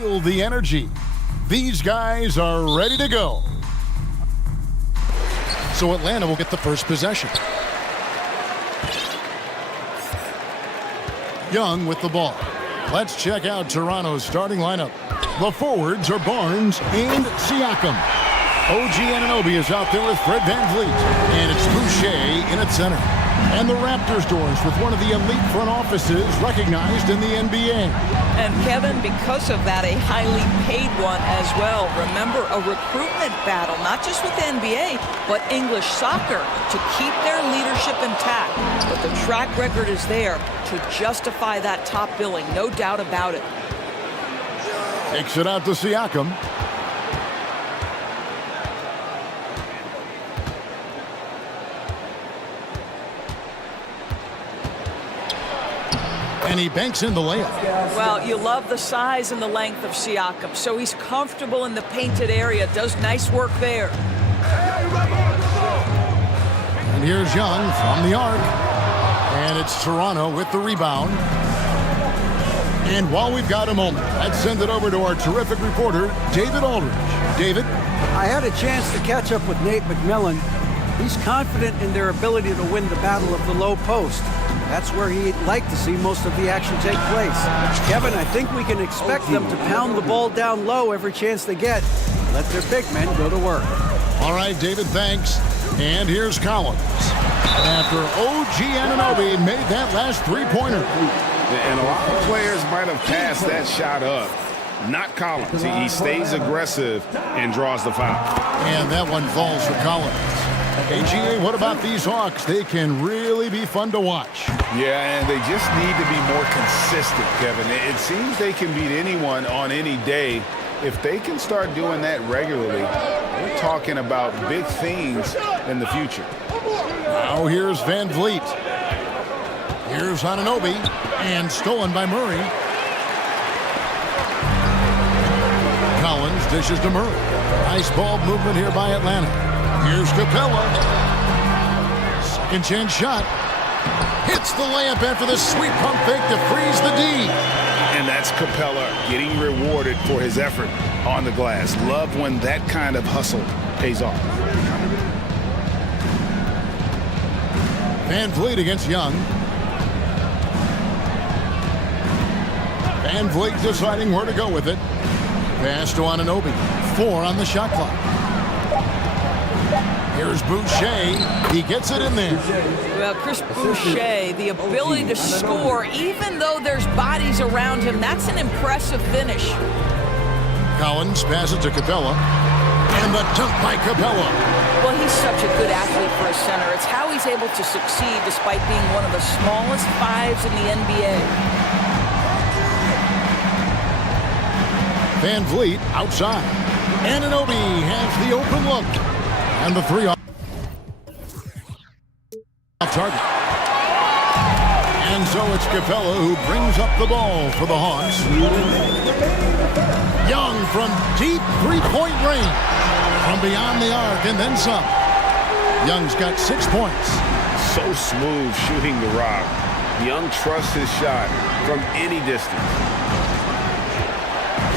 Feel the energy. These guys are ready to go. So Atlanta will get the first possession. Young with the ball. Let's check out Toronto's starting lineup. The forwards are Barnes and Siakam. OG Anunoby is out there with Fred VanVleet. And it's Boucher in at center. And the Raptors doors with one of the elite front offices recognized in the NBA. And Kevin, because of that, a highly paid one as well. Remember, a recruitment battle, not just with the NBA, but English soccer to keep their leadership intact. But the track record is there to justify that top billing, no doubt about it. Takes it out to Siakam. And he banks in the layup. Well, you love the size and the length of Siakam, so he's comfortable in the painted area, does nice work there. And here's Young from the arc. And it's Toronto with the rebound. And while we've got a moment, let's send it over to our terrific reporter, David Aldridge. David? I had a chance to catch up with Nate McMillan. He's confident in their ability to win the battle of the low post. That's where he'd like to see most of the action take place. Kevin, I think we can expect them to pound the ball down low every chance they get. Let their big men go to work. All right, David, thanks. And here's Collins. After OG Anunoby made that last three-pointer. And a lot of players might have passed that shot up. Not Collins. He stays aggressive and draws the foul. And that one falls for Collins. AGA, what about these Hawks? They can really be fun to watch. Yeah, and they just need to be more consistent, Kevin. It seems they can beat anyone on any day. If they can start doing that regularly, we're talking about big things in the future. Now here's VanVleet. Here's Anunoby, and stolen by Murray. Collins dishes to Murray. Nice ball movement here by Atlanta. Here's Capella. Second chance shot. Hits the layup after the sweet pump fake to freeze the D. And that's Capella getting rewarded for his effort on the glass. Love when that kind of hustle pays off. VanVleet against Young. VanVleet deciding where to go with it. Pass to Anunoby. 4 on the shot clock. Here's Boucher. He gets it in there. Well, Chris Boucher, the ability to score, even though there's bodies around him, that's an impressive finish. Collins passes to Capella. And the dunk by Capella. Well, he's such a good athlete for a center. It's how he's able to succeed despite being one of the smallest fives in the NBA. VanVleet outside. Anunoby has the open look. And the 3 off target. And so it's Capella who brings up the ball for the Hawks. Young from deep three-point range. From beyond the arc and then some. Young's got 6 points. So smooth shooting the rock. Young trusts his shot from any distance.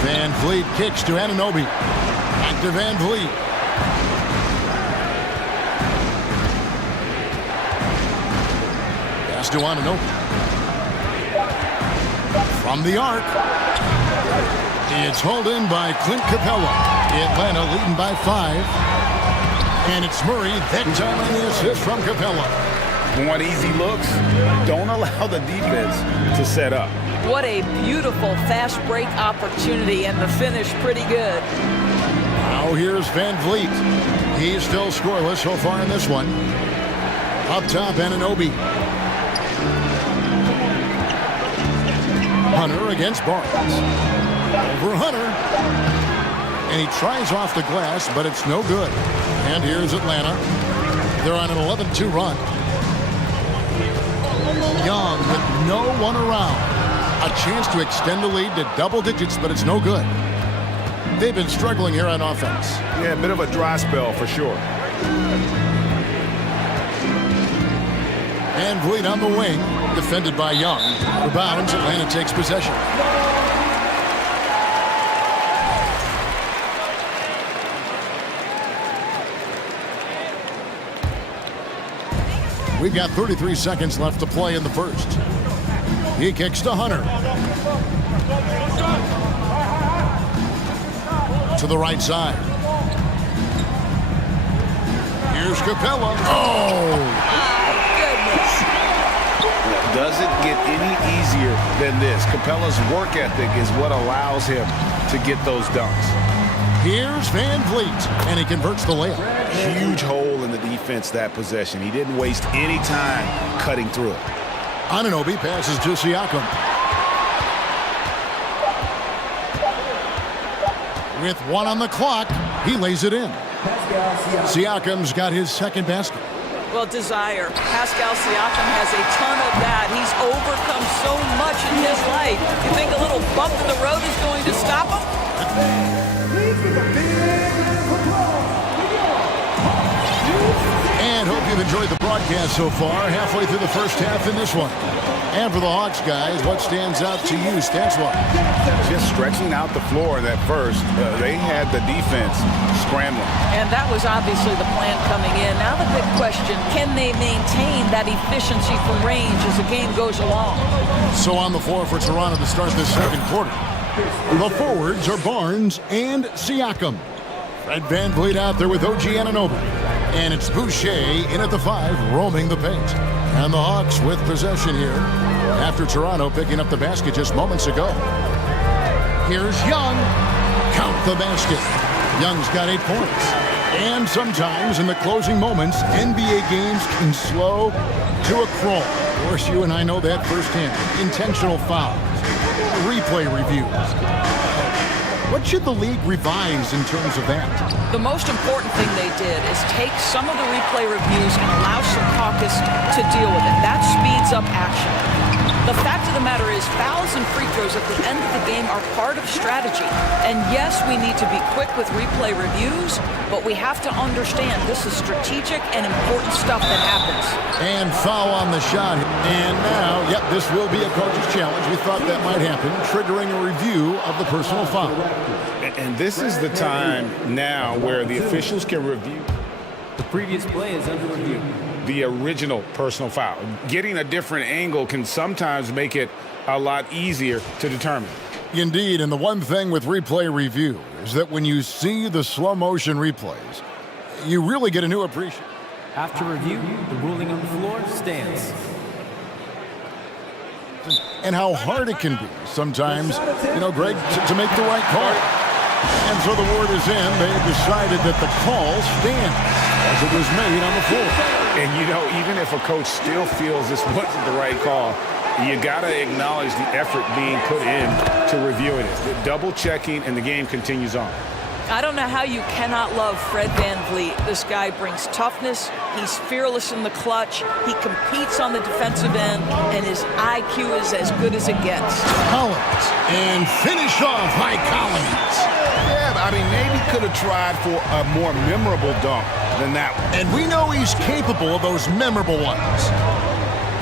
VanVleet kicks to Anunoby. Back to VanVleet. Pass to Anunoby. From the arc. It's hauled in by Clint Capella. Atlanta leading by 5. And it's Murray that time on the assist from Capella. Want easy looks? Don't allow the defense to set up. What a beautiful fast break opportunity, and the finish pretty good. Now here's VanVleet. He's still scoreless so far in this one. Up top, Anunoby. Hunter against Barnes. Over Hunter. And he tries off the glass, but it's no good. And here's Atlanta. They're on an 11-2 run. Young with no one around. A chance to extend the lead to double digits, but it's no good. They've been struggling here on offense. Yeah, a bit of a dry spell for sure. VanVleet on the wing, defended by Young. Rebounds, Atlanta takes possession. We've got 33 seconds left to play in the first. He kicks to Hunter. To the right side. Here's Capella. Oh! Doesn't get any easier than this. Capella's work ethic is what allows him to get those dunks. Here's Van Vliet, and he converts the layup. Huge hole in the defense that possession. He didn't waste any time cutting through it. Anunoby passes to Siakam. With 1 on the clock, he lays it in. Siakam's got his second basket. Well, desire. Pascal Siakam has a ton of that. He's overcome so much in his life. You think a little bump in the road is going to stop him? And hope you've enjoyed the broadcast so far. Halfway through the first half in this one. And for the Hawks, guys, what stands out to you stats-wise? Just stretching out the floor in that first. They had the defense scrambling. And that was obviously the plan coming in. Now the big question, can they maintain that efficiency from range as the game goes along? So on the floor for Toronto to start this second quarter. The forwards are Barnes and Siakam. Fred VanVleet out there with OG Anunoby. And it's Boucher in at the 5, roaming the paint. And the Hawks with possession here after Toronto picking up the basket just moments ago. Here's Young. Count the basket. Young's got 8 points. And sometimes in the closing moments, NBA games can slow to a crawl. Of course, you and I know that firsthand. Intentional fouls. Replay reviews. What should the league revise in terms of that? The most important thing they did is take some of the replay reviews and allow some caucus to deal with it. That speeds up action. The fact of the matter is fouls and free throws at the end of the game are part of strategy. And yes, we need to be quick with replay reviews, but we have to understand this is strategic and important stuff that happens. And foul on the shot. And now, yep, this will be a coach's challenge. We thought that might happen, triggering a review of the personal foul. And this is the time now where the officials can review. The previous play is under review. The original personal foul. Getting a different angle can sometimes make it a lot easier to determine. Indeed, and the one thing with replay review is that when you see the slow motion replays, you really get a new appreciation. After review, the ruling on the floor stands. And how hard it can be sometimes, Greg, to make the right call. And so the word is in. They have decided that the call stands as it was made on the floor. And, even if a coach still feels this wasn't the right call, you got to acknowledge the effort being put in to reviewing it. The double checking, and the game continues on. I don't know how you cannot love Fred VanVleet. This guy brings toughness. He's fearless in the clutch. He competes on the defensive end, and his IQ is as good as it gets. Collins, and finished off by Collins. Yeah, maybe could have tried for a more memorable dunk than that one. And we know he's capable of those memorable ones.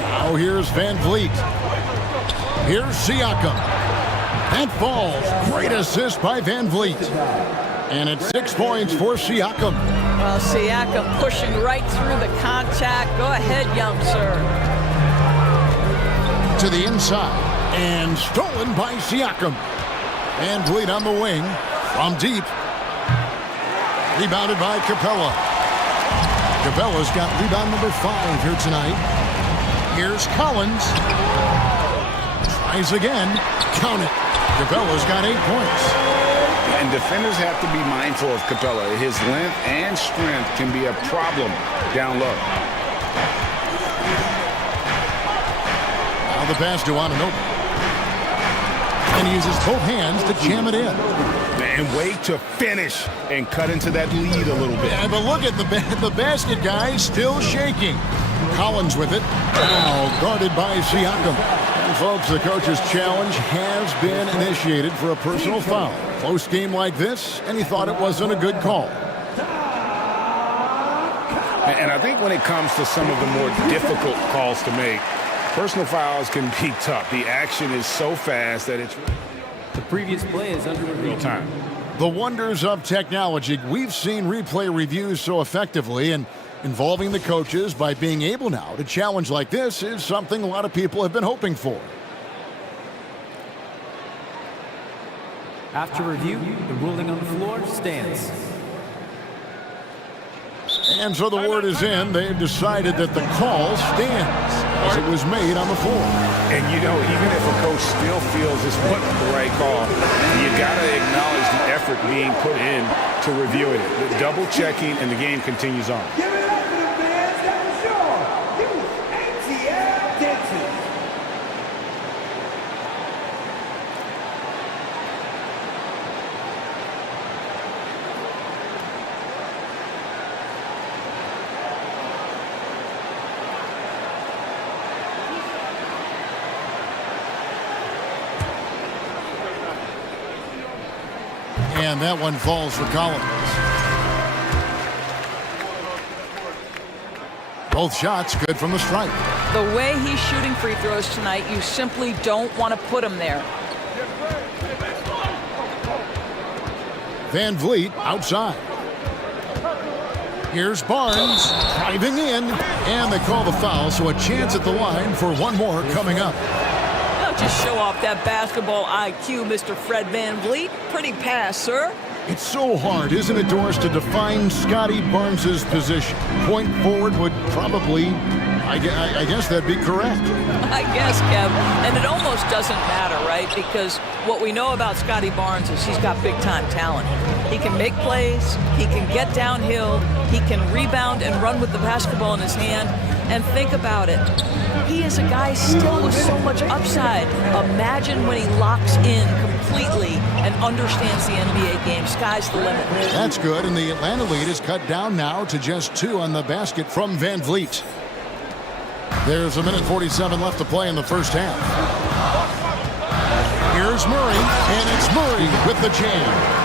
Now here's VanVleet. Here's Siakam. That falls. Great assist by VanVleet. And it's 6 points for Siakam. Well, Siakam pushing right through the contact. Go ahead, young sir. To the inside. And stolen by Siakam. VanVleet on the wing. From deep. Rebounded by Capella. Capella's got rebound number 5 here tonight. Here's Collins. Tries again. Count it. Capella's got 8 points. And defenders have to be mindful of Capella. His length and strength can be a problem down low. Now the pass to Anunoby. And he uses both hands to jam it in. And wait to finish and cut into that lead a little bit. Yeah, but look at the basket, guys, still shaking. Collins with it. Now guarded by Siakam. And folks, the coach's challenge has been initiated for a personal foul. Close game like this, and he thought it wasn't a good call. And I think when it comes to some of the more difficult calls to make, personal fouls can be tough. The action is so fast that it's... The previous play is under review. Real time. The wonders of technology. We've seen replay reviews so effectively, and Involving the coaches by being able now to challenge like this is something a lot of people have been hoping for. After review, the ruling on the floor stands. And so the word is in. They've decided that the call stands as it was made on the floor. And you know, even if a coach still feels this wasn't the right call, you got to acknowledge the effort being put in to review it. The double checking, and the game continues on. Give it up for the fans. That was your ATL Denton. And that one falls for Collins. Both shots good from the stripe. The way he's shooting free throws tonight, you simply don't want to put him there. Van Vliet outside. Here's Barnes driving in, and they call the foul, so a chance at the line for one more coming up. Don't just show off that basketball IQ, Mr. Fred Van Vliet. Pretty pass, sir. It's so hard, isn't it, Doris, to define Scotty Barnes' position? Point forward would probably, I guess that'd be correct. I guess, Kev. And it almost doesn't matter, right? Because what we know about Scotty Barnes is he's got big-time talent. He can make plays, he can get downhill, he can rebound and run with the basketball in his hand. And think about it. He is a guy still with so much upside. Imagine when he locks in completely and understands the NBA game. Sky's the limit. That's good, and the Atlanta lead is cut down now to just 2 on the basket from Van Vliet. There's a minute 47 left to play in the first half. Here's Murray, and it's Murray with the jam.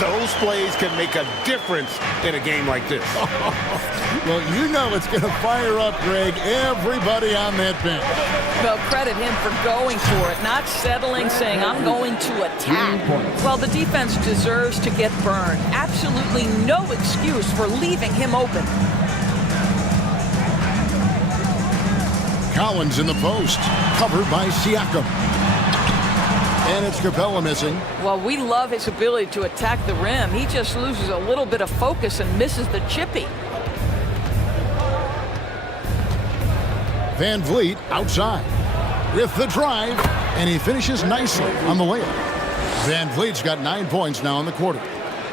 Those plays can make a difference in a game like this. Well, you know it's going to fire up, Greg, everybody on that bench. Well, credit him for going for it, not settling, saying, I'm going to attack. Well, the defense deserves to get burned. Absolutely no excuse for leaving him open. Collins in the post, covered by Siakam. And it's Capella missing. Well, we love his ability to attack the rim. He just loses a little bit of focus and misses the chippy. Van Vliet outside with the drive, and he finishes nicely on the layup. Van Vliet's got 9 points now in the quarter.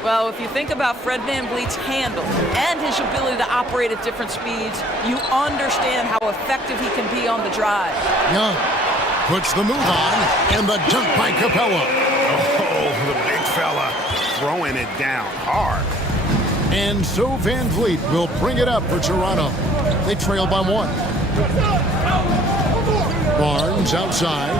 Well, if you think about Fred Van Vliet's handle and his ability to operate at different speeds, you understand how effective he can be on the drive. Young puts the move on, and the dunk by Capella. Oh, the big fella throwing it down hard. And so Van Vliet will bring it up for Toronto. They trail by 1. Barnes outside.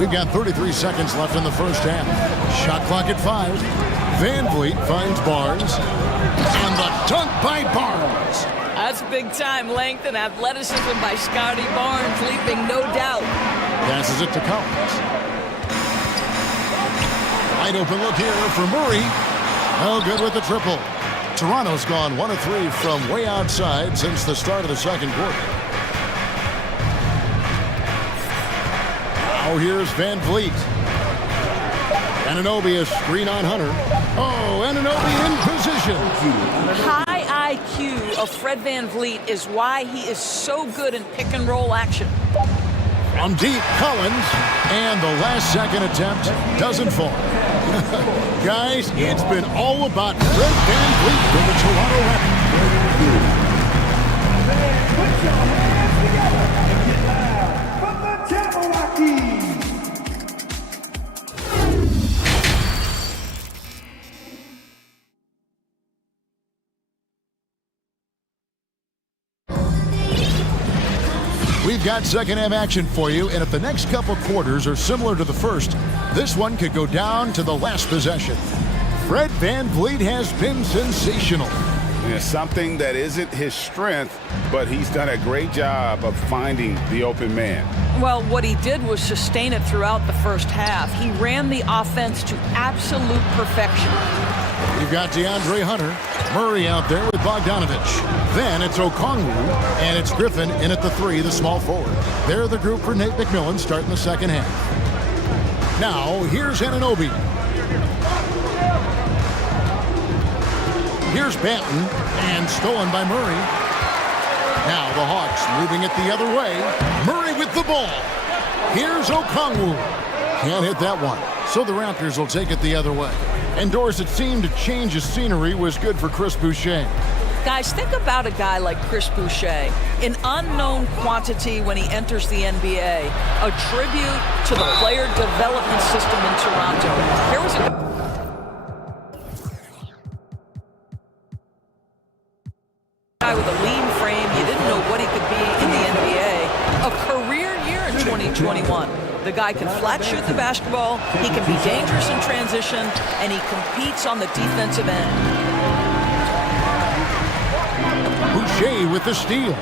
We've got 33 seconds left in the first half. Shot clock at 5. Van Vliet finds Barnes. And the dunk by Barnes. That's big-time length and athleticism by Scotty Barnes, leaping no doubt. Passes it to Collins. Wide open look here for Murray. Oh, good with the triple. Toronto's gone 1 of 3 from way outside since the start of the second quarter. Now here's Van Vliet. Anunoby a screen on Hunter. Oh, Anunoby in position. High IQ of Fred Van Vliet is why he is so good in pick-and-roll action. From deep, Collins, and the last second attempt doesn't fall. Guys, it's been all about Fred Van Vliet for the Toronto Raptors. Put your hands together and get loud from the Jabberwocky. We've got second half action for you, and if the next couple quarters are similar to the first, this one could go down to the last possession. Fred Van Vliet has been sensational. Yeah, something that isn't his strength, but he's done a great job of finding the open man. Well, what he did was sustain it throughout the first half. He ran the offense to absolute perfection. You've got DeAndre Hunter. Murray out there with Bogdanovich. Then it's Okongwu, and it's Griffin in at the 3, the small forward. They're the group for Nate McMillan starting the second half. Now, here's Anunoby. Here's Banton, and stolen by Murray. Now the Hawks moving it the other way. Murray with the ball. Here's Okongwu. Can't hit that one. So the Raptors will take it the other way. And Doris, it seemed to change the scenery was good for Chris Boucher. Guys, think about a guy like Chris Boucher, an unknown quantity when he enters the NBA, a tribute to the player development system in Toronto. Here was a guy with a lean frame. You didn't know what he could be in the NBA. A career year in 2021. The guy can flat shoot the basketball, he can be dangerous in transition, and he competes on the defensive end. Boucher with the steal.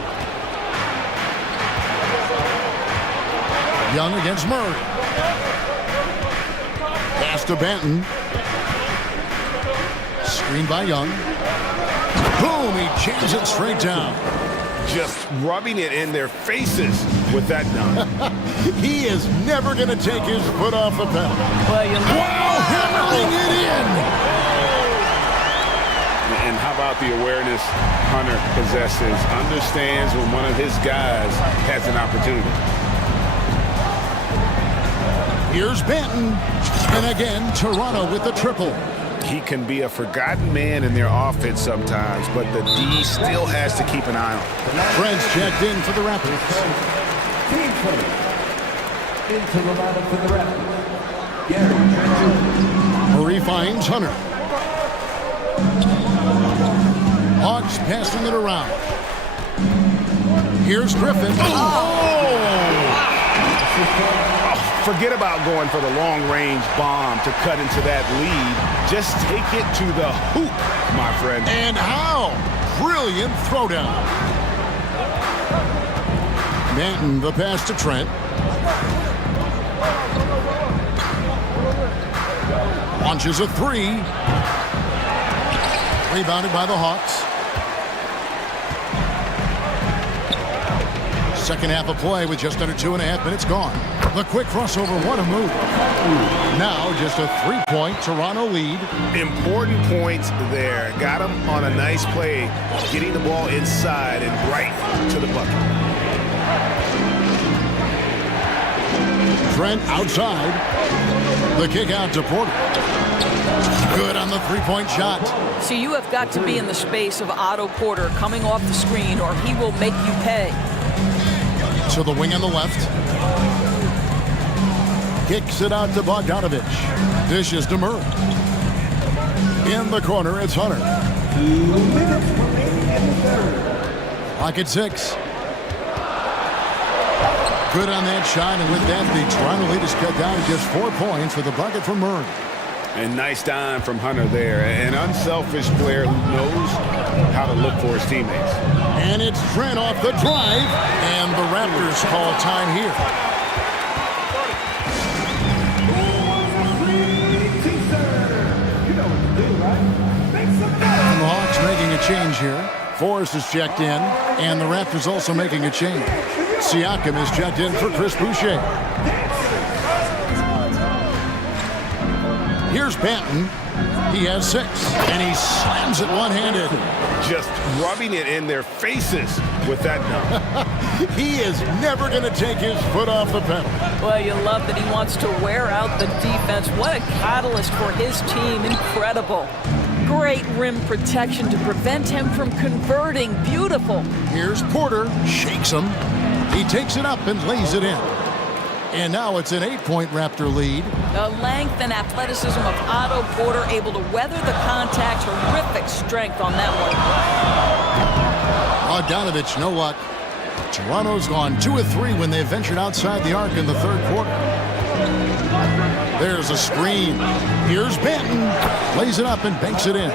Young against Murray. Pass to Banton. Screen by Young. Boom, he jams it straight down. Just rubbing it in their faces with that dunk. He is never going to take his foot off the pedal. Wow, hammering it in. And how about the awareness Hunter possesses? Understands when one of his guys has an opportunity. Here's Banton. And again, Toronto with the triple. He can be a forgotten man in their offense sometimes, but the D still has to keep an eye on him. Trent's checked in for the Raptors. Team play. Into the lineup for the Raptors. Murray finds Hunter. Hawks passing it around. Here's Griffin. Forget about going for the long-range bomb to cut into that lead. Just take it to the hoop, my friend. And how? Brilliant throwdown. Banton, the pass to Trent. Launches a 3. Rebounded by the Hawks. Second half of play with just under 2.5 minutes gone. The quick crossover, what a move. Now just a 3-point Toronto lead. Important points there. Got him on a nice play, getting the ball inside and right to the bucket. Trent outside. The kick out to Porter. Good on the 3-point shot. So you have got to be in the space of Otto Porter coming off the screen or he will make you pay. To the wing on the left. Kicks it out to Bogdanovich. Dishes to Murray. In the corner, it's Hunter. 2 minutes remaining in the third. Clock at 6. Good on that shot, and with that, the Toronto lead is cut down to just 4 points for the bucket from Murray. And nice dime from Hunter there. An unselfish player who knows how to look for his teammates. And it's Trent off the drive, and the Raptors call time here. And the Hawks making a change here. Forrest is checked in, and the Raptors also making a change. Siakam is checked in for Chris Boucher. Here's Banton. He has 6, and he slams it one-handed. Just rubbing it in their faces with that dunk. He is never going to take his foot off the pedal. Well, you love that he wants to wear out the defense. What a catalyst for his team. Incredible. Great rim protection to prevent him from converting. Beautiful. Here's Porter. Shakes him. He takes it up and lays it in. And now it's an 8-point Raptor lead. The length and athleticism of Otto Porter able to weather the contact. Terrific strength on that one. Bogdanovich, no luck. Toronto's gone 2 of 3 when they ventured outside the arc in the third quarter. There's a screen. Here's Banton. Lays it up and banks it in.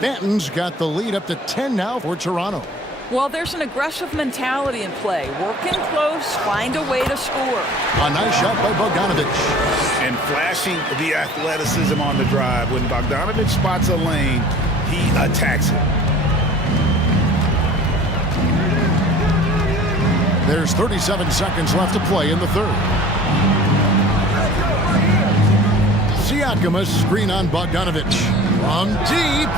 Banton's got the lead up to 10 now for Toronto. Well, there's an aggressive mentality in play. Work in close, find a way to score. A nice shot by Bogdanovich. and flashing the athleticism on the drive. When Bogdanovic spots a lane, he attacks it. There's 37 seconds left to play in the third. Siakam, a screen on Bogdanovic. From deep.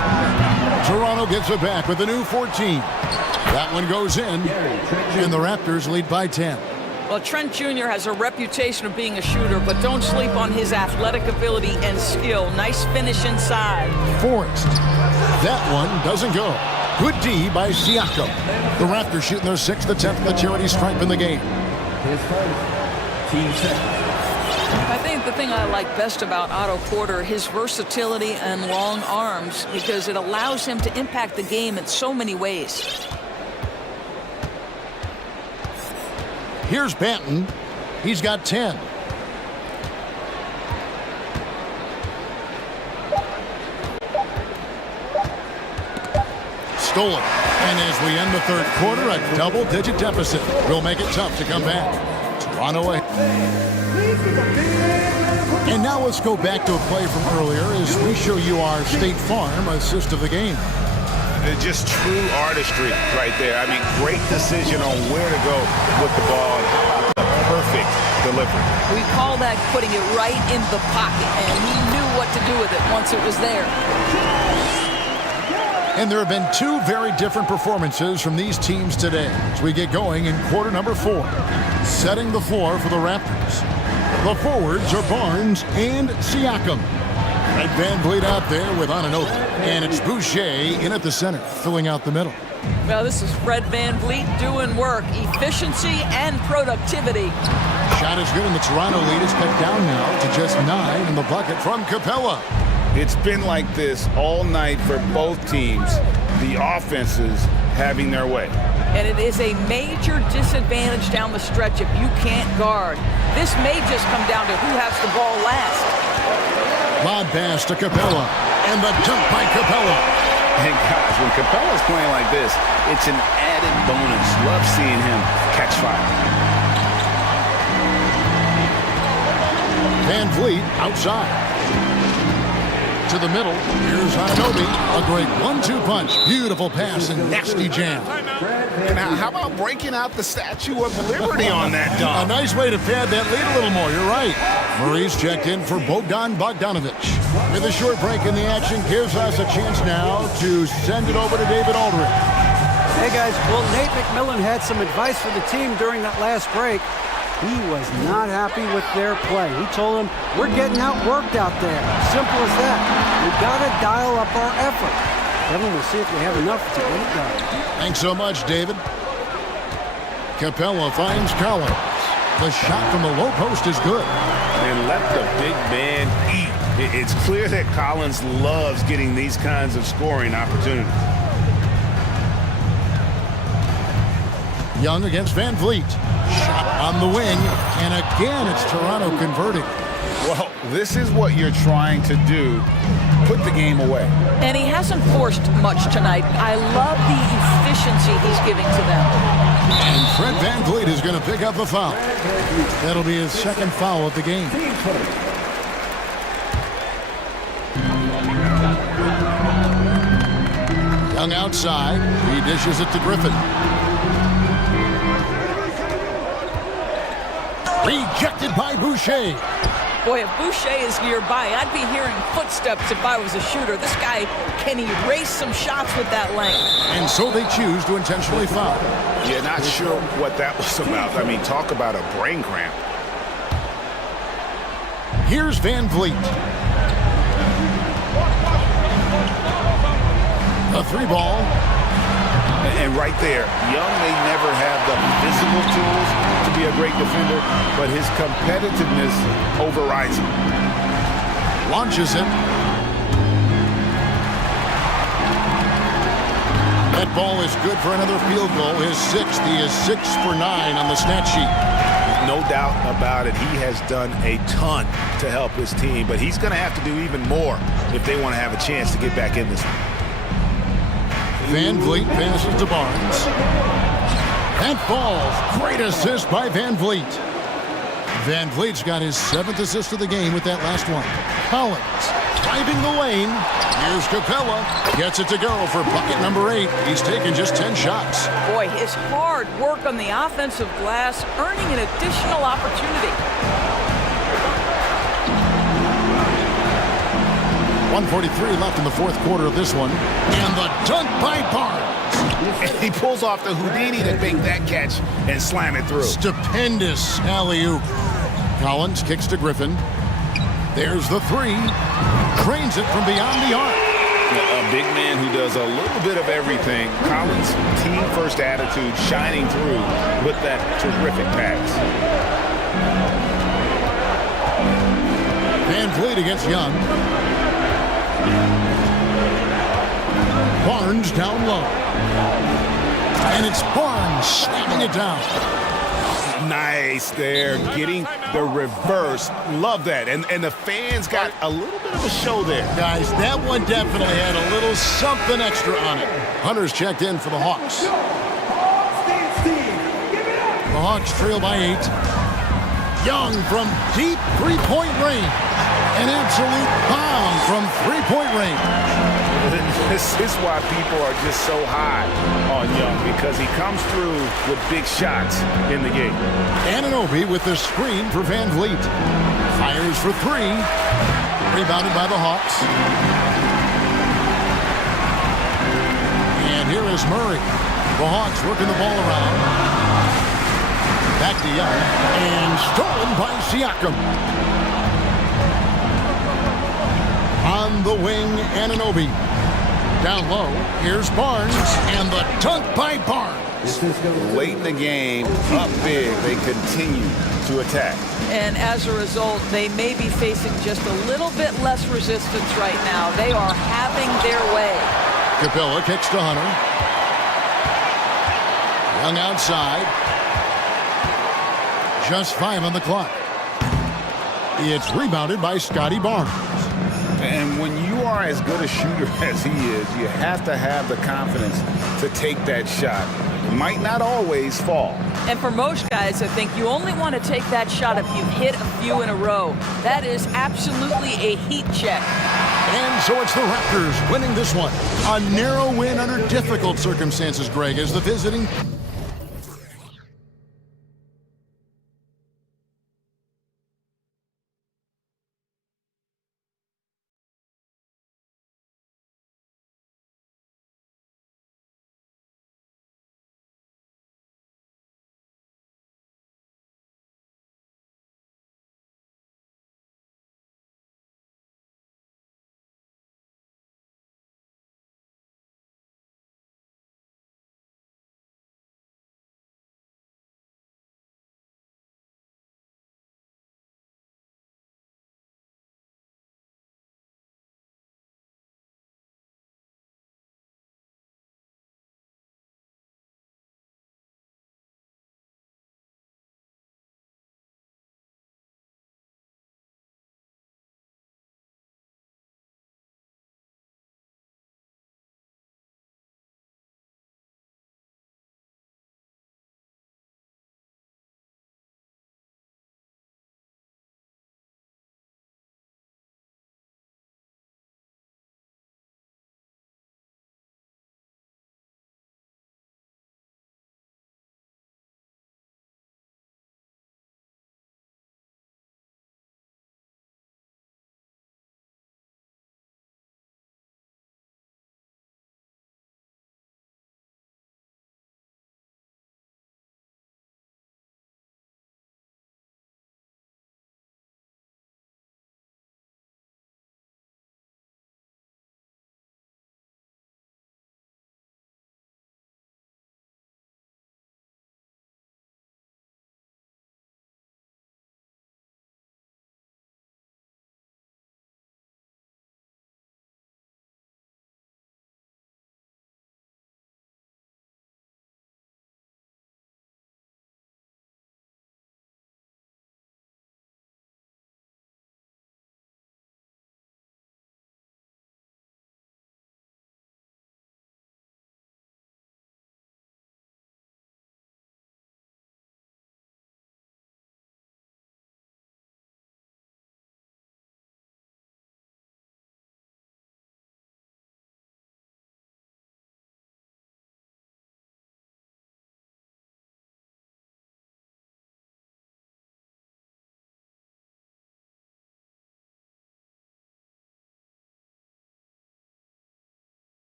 Toronto gets it back with a new 14. That one goes in, and the Raptors lead by 10. Well, Trent Jr. has a reputation of being a shooter, but don't sleep on his athletic ability and skill. Nice finish inside. Forrest. That one doesn't go. Good D by Siakam. The Raptors shooting their 6th attempt at the charity stripe in the game. I think the thing I like best about Otto Porter, his versatility and long arms, because it allows him to impact the game in so many ways. Here's Banton. He's got 10. Stolen. And as we end the third quarter, a double-digit deficit will make it tough to come back. Toronto away. And now let's go back to a play from earlier as we show you our State Farm assist of the game. Just true artistry right there. I mean, great decision on where to go with the ball. How about the perfect delivery? We call that putting it right in the pocket, and he knew what to do with it once it was there. And there have been two very different performances from these teams today as we get going in quarter number 4. Setting the floor for the Raptors. The forwards are Barnes and Siakam. Fred VanVleet out there with Anunoby. And it's Boucher in at the center, filling out the middle. Well, this is Fred VanVleet doing work, efficiency and productivity. Shot is good, and the Toronto lead is cut down now to just 9 in the bucket from Capella. It's been like this all night for both teams. The offenses having their way. And it is a major disadvantage down the stretch if you can't guard. This may just come down to who has the ball last. Lob pass to Capella, and the dunk by Capella. And guys, when Capella's playing like this, it's an added bonus. Love seeing him catch fire. VanVleet outside. To the middle, here's Anunoby. A great 1-2 punch. Beautiful pass and nasty jam. And how about breaking out the Statue of Liberty on that dunk? A nice way to pad that lead a little more, you're right. Murray's checked in for Bogdanovic. With a short break in the action, gives us a chance now to send it over to David Aldridge. Hey guys, well, Nate McMillan had some advice for the team during that last break. He was not happy with their play. He told them, we're getting outworked out there. Simple as that. We've got to dial up our effort. Kevin, we'll see if we have enough to get it done. Thanks so much, David. Capella finds Collins. The shot from the low post is good. And let the big man eat. It's clear that Collins loves getting these kinds of scoring opportunities. Young against VanVleet. Shot on the wing, and again it's Toronto converting. Well, this is what you're trying to do. Put the game away. And he hasn't forced much tonight. I love the efficiency he's giving to them. And Fred VanVleet is going to pick up a foul. That'll be his second foul of the game. Young outside. He dishes it to Griffin. Rejected by Boucher. Boy, if Boucher is nearby, I'd be hearing footsteps if I was a shooter. This guy can erase some shots with that length. And so they choose to intentionally foul. Yeah, not sure what that was about. I mean, talk about a brain cramp. Here's VanVleet. A 3-ball. And right there, Young may never have the physical tools to be a great defender, but his competitiveness overrides him. Launches it. That ball is good for another field goal. His 6th. He is 6 for 9 on the stat sheet. No doubt about it. He has done a ton to help his team, but he's going to have to do even more if they want to have a chance to get back in this one. VanVleet passes to Barnes. That falls. Great assist by VanVleet. Van Vliet's got his 7th assist of the game with that last one. Collins driving the lane. Here's Capella. Gets it to go for bucket number 8. He's taken just 10 shots. Boy, his hard work on the offensive glass earning an additional opportunity. 1:43 left in the 4th quarter of this one. And the dunk by Barnes. He pulls off the Houdini to make that catch and slam it through. Stupendous alley-oop. Collins kicks to Griffin. There's the 3. Drains it from beyond the arc. A big man who does a little bit of everything. Collins' team-first attitude shining through with that terrific pass. Van Vliet against Young. Barnes down low. And it's Barnes slamming it down. Nice there, getting the reverse. Love that. And the fans got a little bit of a show there. Guys, that one definitely had a little something extra on it. Hunter's checked in for the Hawks. The Hawks trail by 8. Young from deep three-point range. An absolute bomb from three-point range. This is why people are just so high on Young, because he comes through with big shots in the game. Anunoby with the screen for Van Vliet. Fires for 3. Rebounded by the Hawks. And here is Murray. The Hawks working the ball around. Back to Young. And stolen by Siakam. On the wing, Anunoby. Down low, here's Barnes, and the dunk by Barnes. Late in the game, up big, they continue to attack. And as a result, they may be facing just a little bit less resistance right now. They are having their way. Capella kicks to Hunter. Young outside. Just 5 on the clock. It's rebounded by Scotty Barnes. And when you are as good a shooter as he is, you have to have the confidence to take that shot. It might not always fall. And for most guys, I think you only want to take that shot if you've hit a few in a row. That is absolutely a heat check. And so it's the Raptors winning this one. A narrow win under difficult circumstances, Greg, as the visiting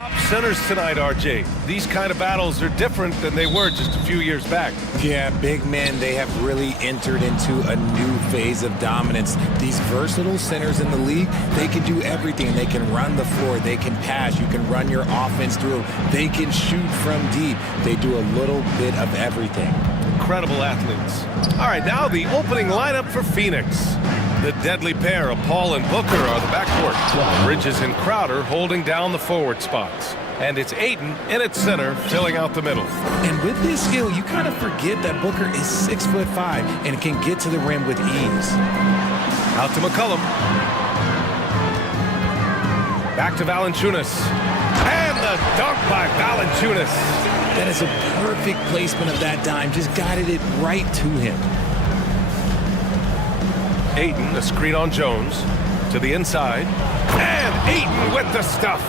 Top centers tonight, RJ. These kind of battles are different than they were just a few years back. Yeah, big men, they have really entered into a new phase of dominance. These versatile centers in the league, they can do everything. They can run the floor, they can pass, you can run your offense through, they can shoot from deep. They do a little bit of everything. Incredible athletes. All right, now the opening lineup for Phoenix. The deadly pair of Paul and Booker are the backcourt. Bridges and Crowder holding down the forward spots. And it's Ayton in its center, filling out the middle. And with this skill, you kind of forget that Booker is 6'5" and can get to the rim with ease. Out to McCollum. Back to Valanciunas. And the dunk by Valanciunas. That is a perfect placement of that dime. Just guided it right to him. Ayton, a screen on Jones. To the inside. And Ayton with the stuff.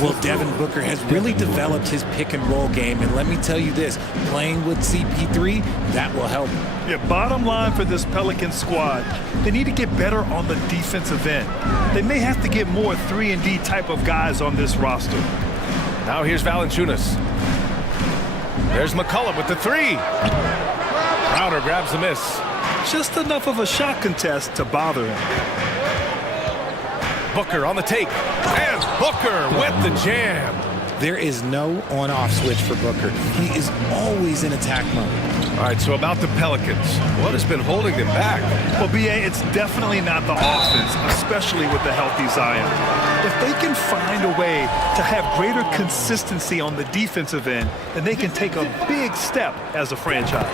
Well, Devin Booker has really developed his pick-and-roll game, and let me tell you this, playing with CP3, that will help. Yeah, bottom line for this Pelican squad, they need to get better on the defensive end. They may have to get more 3-and-D type of guys on this roster. Now here's Valanciunas. There's McCollum with the three. Crowder grabs the miss. Just enough of a shot contest to bother him. Booker on the take. And Booker with the jam. There is no on-off switch for Booker. He is always in attack mode. All right, so about the Pelicans. What has been holding them back? Well, B.A., it's definitely not the offense, especially with the healthy Zion. If they can find a way to have greater consistency on the defensive end, then they can take a big step as a franchise.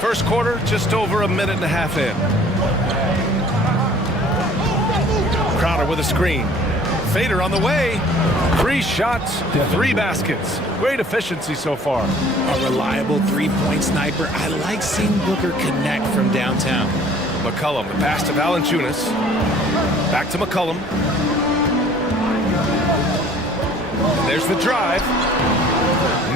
First quarter, just over a minute and a half in. Crowder with a screen. Fader on the way. 3 shots, 3 baskets. Great efficiency so far. A reliable three-point sniper. I like seeing Booker connect from downtown. McCollum, the pass to Valanciunas. Back to McCollum. There's the drive.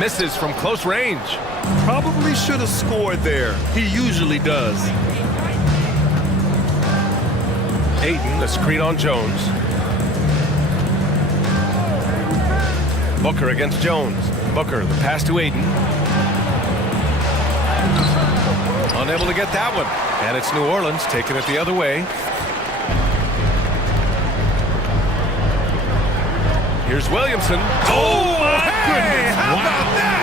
Misses from close range. Probably should have scored there. He usually does. Ayton, the screen on Jones. Booker against Jones. Booker, the pass to Ayton. Unable to get that one. And it's New Orleans taking it the other way. Here's Williamson. Oh, my goodness. How about that?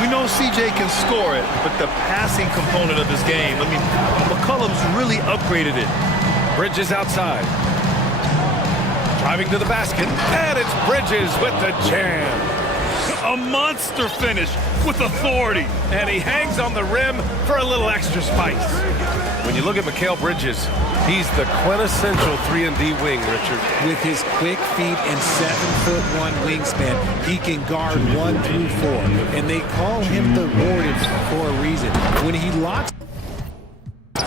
We know CJ can score it, but the passing component of his game, I mean, McCollum's really upgraded it. Bridges outside. Driving to the basket. And it's Bridges with the jam. A monster finish with authority. And he hangs on the rim for a little extra spice. When you look at Mikal Bridges, he's the quintessential 3-and-D wing, Richard. With his quick feet and 7'1" wingspan, he can guard 1 through 4. And they call him the Warden for a reason. When he locks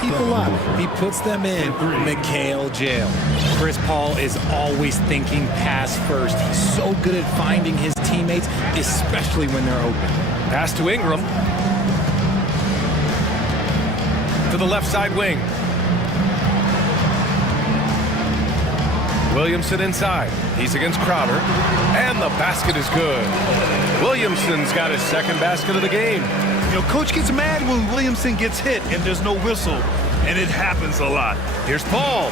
people up, he puts them in Mikal jail. Chris Paul is always thinking pass first. He's so good at finding his teammates, especially when they're open. Pass to Ingram. To the left side wing. Williamson inside. He's against Crowder. And the basket is good. Williamson's got his second basket of the game. You know, coach gets mad when Williamson gets hit and there's no whistle, and it happens a lot. Here's Paul.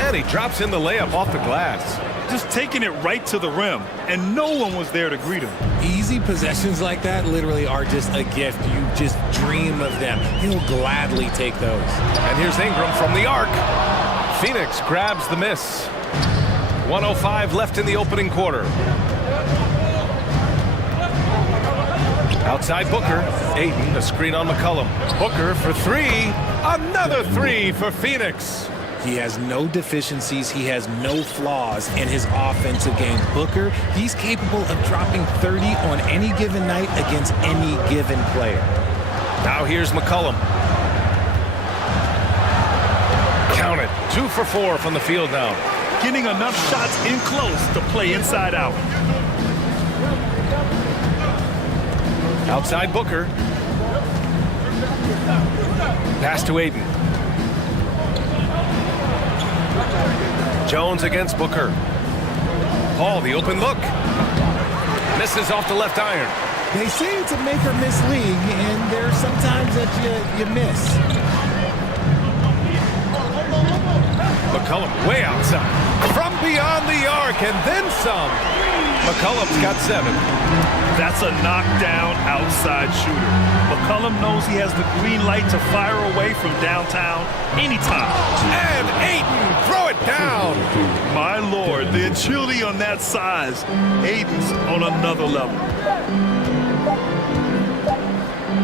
And he drops in the layup off the glass. Just taking it right to the rim, and no one was there to greet him. Easy possessions like that literally are just a gift. You just dream of them. He'll gladly take those. And here's Ingram from the arc. Phoenix grabs the miss. 1:05 left in the opening quarter. Outside Booker. Ayton, a screen on McCollum. Booker for 3. Another 3 for Phoenix. He has no deficiencies. He has no flaws in his offensive game. Booker, he's capable of dropping 30 on any given night against any given player. Now here's McCollum. Count it. 2 for 4 from the field now. Getting enough shots in close to play inside out. Outside Booker. Pass to Ayton. Jones against Booker. Paul, the open look. Misses off the left iron. They say it's a make or miss league, and there's sometimes that you miss. McCollum way outside. From beyond the arc, and then some. McCollum's got 7. That's a knockdown outside shooter. McCollum knows he has the green light to fire away from downtown anytime. And Ayton, throw it down. My Lord, the agility on that size. Ayton's on another level.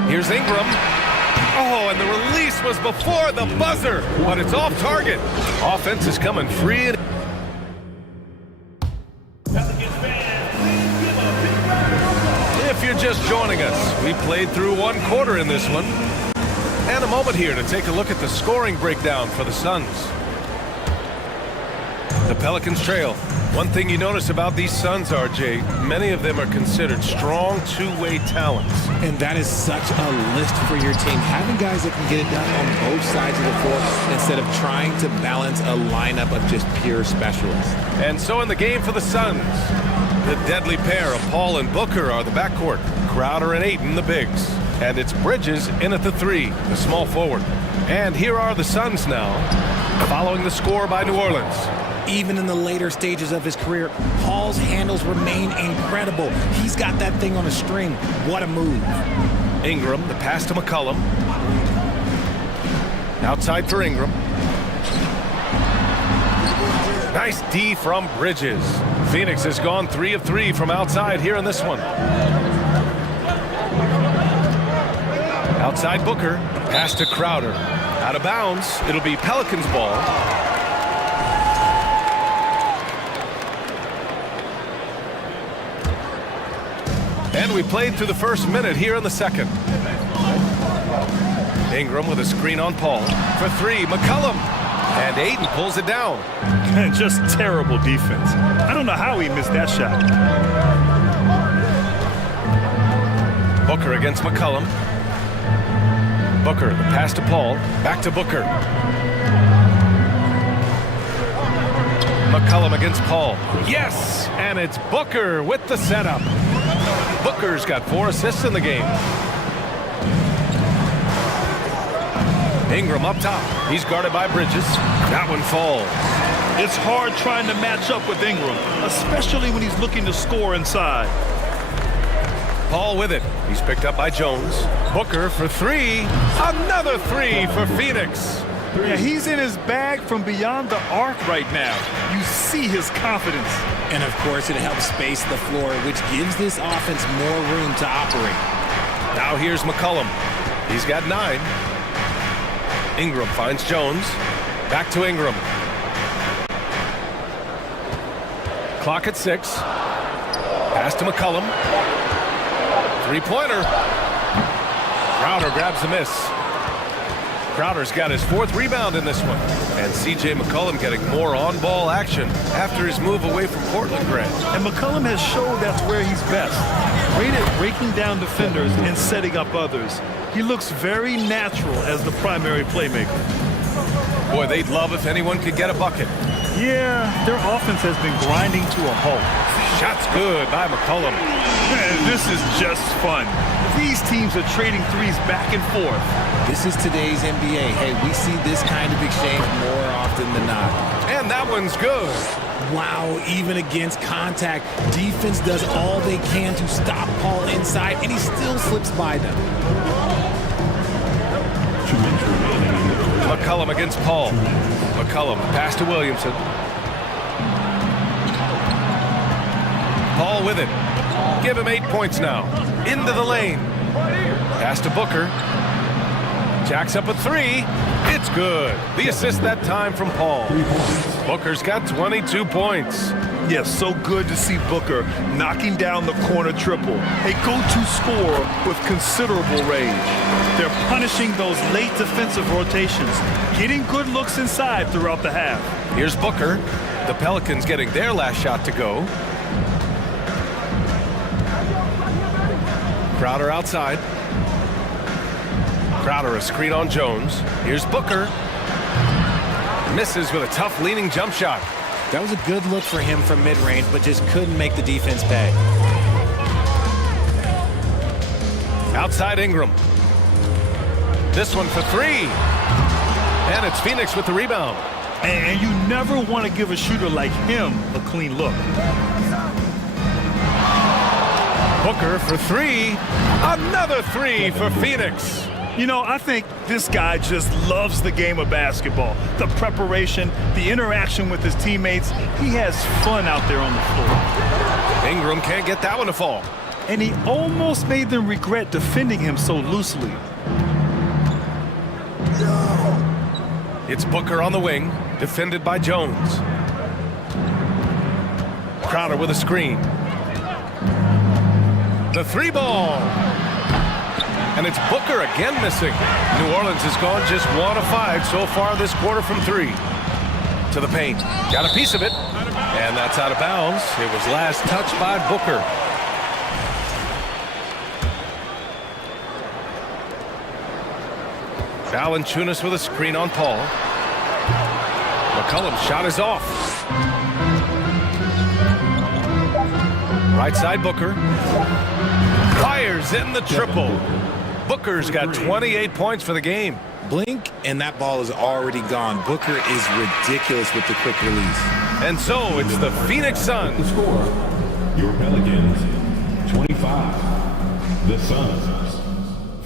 Here's Ingram. Oh, and the release was before the buzzer, but it's off target. Offense is coming free. If you're just joining us, we played through 1 quarter in this one. And a moment here to take a look at the scoring breakdown for the Suns. The Pelicans trail. One thing you notice about these Suns, RJ, many of them are considered strong two-way talents. And that is such a list for your team. Having guys that can get it done on both sides of the floor instead of trying to balance a lineup of just pure specialists. And so in the game for the Suns, the deadly pair of Paul and Booker are the backcourt. Crowder and Ayton, the bigs. And it's Bridges in at the 3, the small forward. And here are the Suns now, following the score by New Orleans. Even in the later stages of his career, Paul's handles remain incredible. He's got that thing on a string. What a move. Ingram, the pass to McCollum. Outside for Ingram. Nice D from Bridges. Phoenix has gone 3 of 3 from outside here in this one. Outside Booker. Pass to Crowder. Out of bounds. It'll be Pelicans ball. And we played through the first minute here in the second. Ingram with a screen on Paul. For 3, McCollum. And Ayton pulls it down. Just terrible defense. I don't know how he missed that shot. Booker against McCollum. Booker, the pass to Paul. Back to Booker. McCollum against Paul. Yes! And it's Booker with the setup. Booker's got 4 assists in the game. Ingram up top. He's guarded by Bridges. That one falls. It's hard trying to match up with Ingram, especially when he's looking to score inside. Paul with it. He's picked up by Jones. Booker for 3. Another 3 for Phoenix. Yeah, he's in his bag from beyond the arc right now. You see his confidence. And of course, it helps space the floor, which gives this offense more room to operate. Now here's McCollum. He's got 9. Ingram finds Jones. Back to Ingram. Clock at 6. Pass to McCollum. 3-pointer. Crowder grabs the miss. Crowder's got his 4th rebound in this one. And C.J. McCollum getting more on-ball action after his move away from Portland Grant. And McCollum has showed that's where he's best. Great at breaking down defenders and setting up others. He looks very natural as the primary playmaker. Boy, they'd love if anyone could get a bucket. Yeah, their offense has been grinding to a halt. Shot's good by McCollum. Man, this is just fun. These teams are trading threes back and forth. This is today's NBA. Hey, we see this kind of exchange more often than not. And that one's good. Wow, even against contact, defense does all they can to stop Paul inside, and he still slips by them. McCollum against Paul. McCollum, pass to Williamson. Paul with it. Give him 8 points now. Into the lane. Pass to Booker. Jacks up a 3. It's good. The assist that time from Paul. Booker's got 22 points. Yes, so good to see Booker knocking down the corner triple. A go-to scorer with considerable range. They're punishing those late defensive rotations, getting good looks inside throughout the half. Here's Booker. The Pelicans getting their last shot to go. Crowder outside. Crowder a screen on Jones. Here's Booker. Misses with a tough leaning jump shot. That was a good look for him from mid-range, but just couldn't make the defense pay. Outside Ingram. This one for three. And it's Phoenix with the rebound. And you never want to give a shooter like him a clean look. Booker for three. Another three for Phoenix. You know, I think this guy just loves the game of basketball. The preparation, the interaction with his teammates. He has fun out there on the floor. Ingram can't get that one to fall. And he almost made them regret defending him so loosely. It's Booker on the wing, defended by Jones. Crowder with a screen. The three ball. And it's Booker again missing. New Orleans has gone just 1 of 5 so far this quarter from 3. To the paint. Got a piece of it. And that's out of bounds. It was last touched by Booker. Valanciunas with a screen on Paul. McCollum's shot is off. Right side Booker. Fires in the triple. Booker's got 28 points for the game. Blink, and that ball is already gone. Booker is ridiculous with the quick release. And so it's the Phoenix Suns. The score, your Pelicans, 25. The Suns,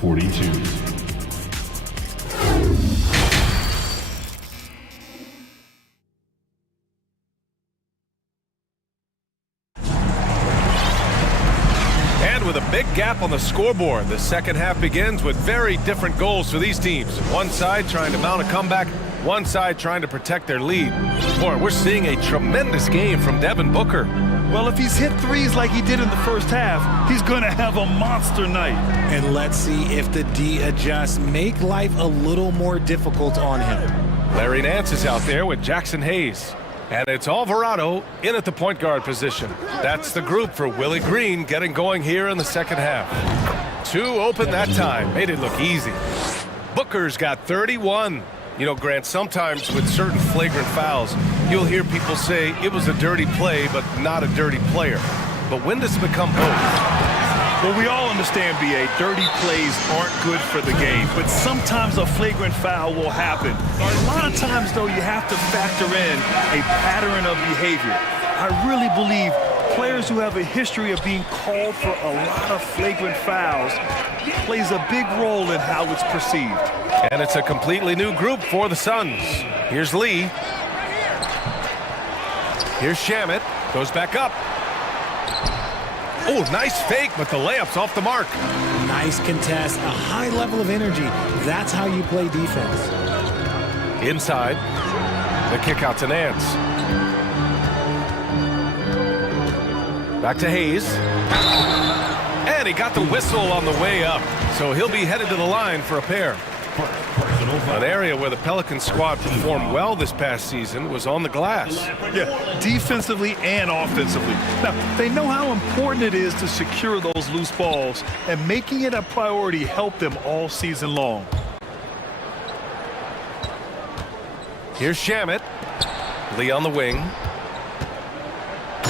42. With a big gap on the scoreboard, the second half begins with very different goals for these teams. One side trying to mount a comeback, one side trying to protect their lead. Boy, we're seeing a tremendous game from Devin Booker. Well, if he's hit threes like he did in the first half, he's going to have a monster night. And let's see if the D adjusts, make life a little more difficult on him. Larry Nance is out there with Jackson Hayes. And it's Alvarado in at the point guard position. That's the group for Willie Green getting going here in the second half. 2 open that time. Made it look easy. Booker's got 31. You know, Grant, sometimes with certain flagrant fouls, you'll hear people say it was a dirty play, but not a dirty player. But when does it become both? Well, we all understand, B.A., dirty plays aren't good for the game, but sometimes a flagrant foul will happen. A lot of times, though, you have to factor in a pattern of behavior. I really believe players who have a history of being called for a lot of flagrant fouls plays a big role in how it's perceived. And it's a completely new group for the Suns. Here's Lee. Here's Shamet. Goes back up. Oh, nice fake, but the layup's off the mark. Nice contest, a high level of energy. That's how you play defense. Inside, the kick out to Nance. Back to Hayes. And he got the whistle on the way up, so he'll be headed to the line for a pair. An area where the Pelicans squad performed well this past season was on the glass. Yeah, defensively and offensively. Now, they know how important it is to secure those loose balls, and making it a priority helped them all season long. Here's Shamet. Lee on the wing.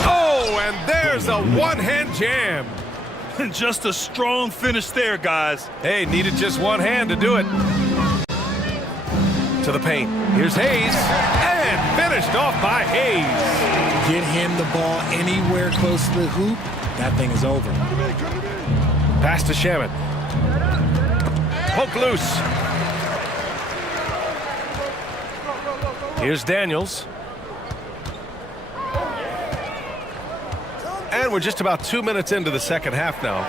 Oh, and there's a one-hand jam. Just a strong finish there, guys. Hey, needed just one hand to do it. To the paint. Here's Hayes. And finished off by Hayes. Get him the ball anywhere close to the hoop, that thing is over. Pass to Shamet. Poke loose. Here's Daniels. And we're just about 2 minutes into the second half now.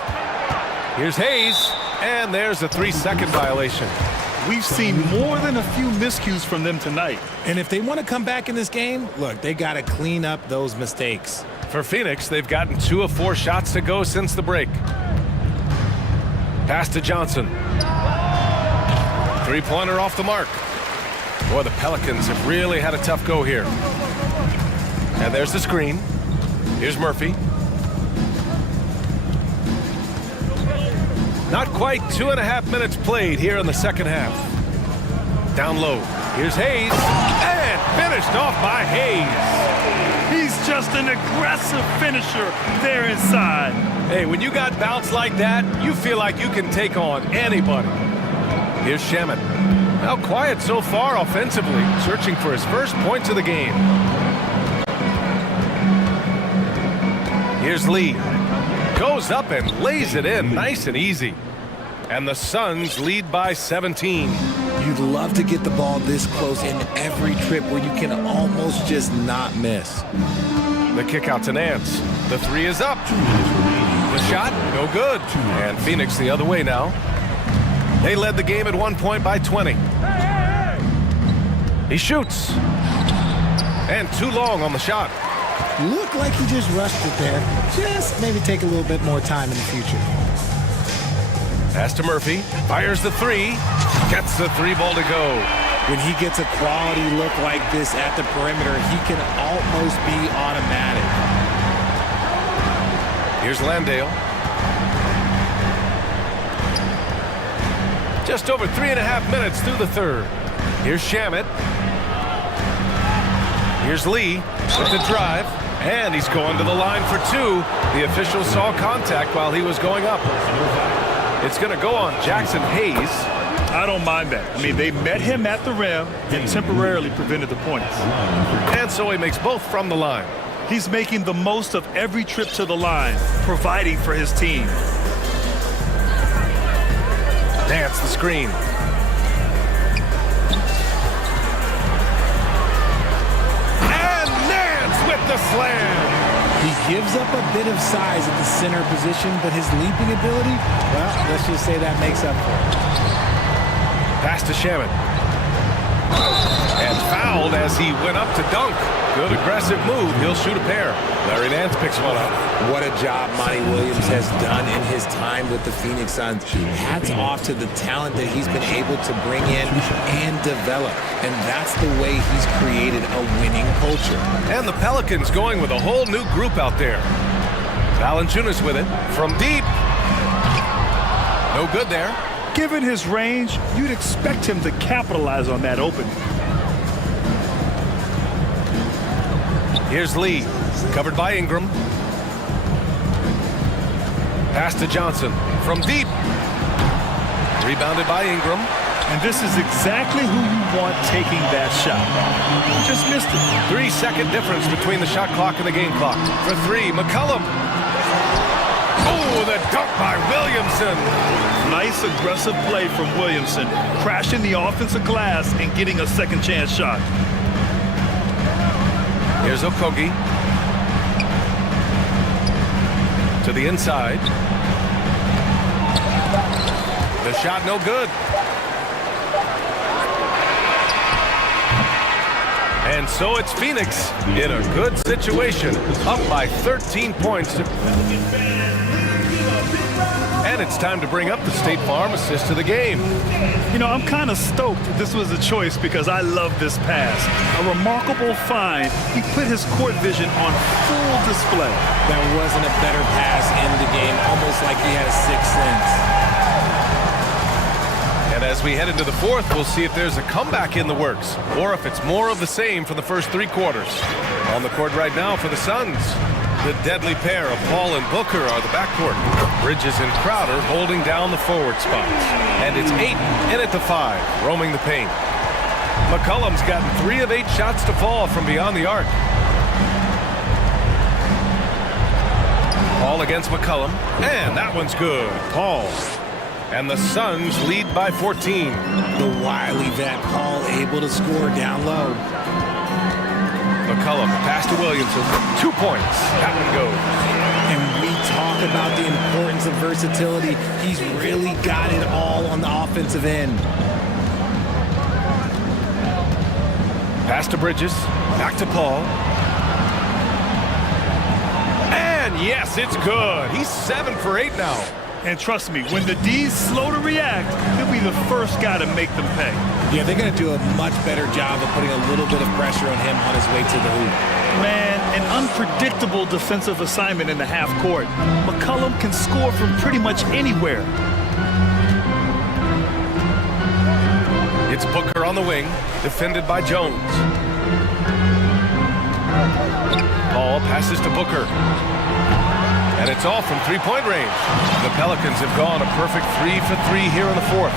Here's Hayes, and there's a 3-second violation. We've seen more than a few miscues from them tonight. And if they want to come back in this game, look, they got to clean up those mistakes. For Phoenix, they've gotten 2 of 4 shots to go since the break. Pass to Johnson. 3-pointer off the mark. Boy, the Pelicans have really had a tough go here. And there's the screen. Here's Murphy. Not quite 2.5 minutes played here in the second half. Down low. Here's Hayes, and finished off by Hayes. He's just an aggressive finisher there inside. Hey, when you got bounce like that, you feel like you can take on anybody. Here's Shaman. Now quiet so far offensively, searching for his first points of the game. Here's Lee. Goes up and lays it in nice and easy. And the Suns lead by 17. You'd love to get the ball this close in every trip where you can almost just not miss. The kick out to Nance. The three is up. The shot, no good. And Phoenix the other way now. They led the game at one point by 20. He shoots. And too long on the shot. Looked like he just rushed it there. Just maybe take a little bit more time in the future. Pass to Murphy. Fires the three. Gets the three ball to go. When he gets a quality look like this at the perimeter, he can almost be automatic. Here's Landale. Just over 3.5 minutes through the third. Here's Shamet. Here's Lee with the drive. And he's going to the line for two. The official saw contact while he was going up. It's going to go on Jackson Hayes. I don't mind that. I mean, they met him at the rim and temporarily prevented the points. And so he makes both from the line. He's making the most of every trip to the line, providing for his team. Nance the screen. And Nance with the slam. He gives up a bit of size at the center position, but his leaping ability, well, let's just say that makes up for it. Pass to Shaman. And fouled as he went up to dunk. Good aggressive move. He'll shoot a pair. Larry Nance picks one up. What a job Monty Williams has done in his time with the Phoenix Suns. Hats off to the talent that he's been able to bring in and develop. And that's the way he's created a winning culture. And the Pelicans going with a whole new group out there. Valanciunas with it from deep. No good there. Given his range, you'd expect him to capitalize on that opening. Here's Lee, covered by Ingram. Pass to Johnson from deep. Rebounded by Ingram. And this is exactly who you want taking that shot. Just missed it. 3-second difference between the shot clock and the game clock. For three, McCollum. Oh, the dunk by Williamson. Nice aggressive play from Williamson, crashing the offensive glass and getting a second chance shot. Here's Okogie. To the inside. The shot no good. And so it's Phoenix in a good situation, up by 13 points. And it's time to bring up the State Farm assist to the game. You know, I'm kind of stoked this was a choice because I love this pass. A remarkable find. He put his court vision on full display. There wasn't a better pass in the game, almost like he had a sixth sense. And as we head into the fourth, we'll see if there's a comeback in the works or if it's more of the same for the first three quarters. On the court right now for the Suns, the deadly pair of Paul and Booker are the backcourt. Bridges and Crowder holding down the forward spots. And it's 8 in at the 5, roaming the paint. McCollum's gotten 3 of 8 shots to fall from beyond the arc. Paul against McCollum, and that one's good. Paul. And the Suns lead by 14. The wily vet Paul able to score down low. McCollum, pass to Williamson. 2 points. That one goes. And we talk about the importance of versatility. He's really got it all on the offensive end. Pass to Bridges. Back to Paul. And yes, it's good. He's 7 for 8 now. And trust me, when the D's slow to react, he'll be the first guy to make them pay. Yeah, they're going to do a much better job of putting a little bit of pressure on him on his way to the hoop. Man, an unpredictable defensive assignment in the half court. McCollum can score from pretty much anywhere. It's Booker on the wing, defended by Jones. Ball passes to Booker. And it's off from three-point range. The Pelicans have gone a perfect 3 for 3 here in the fourth.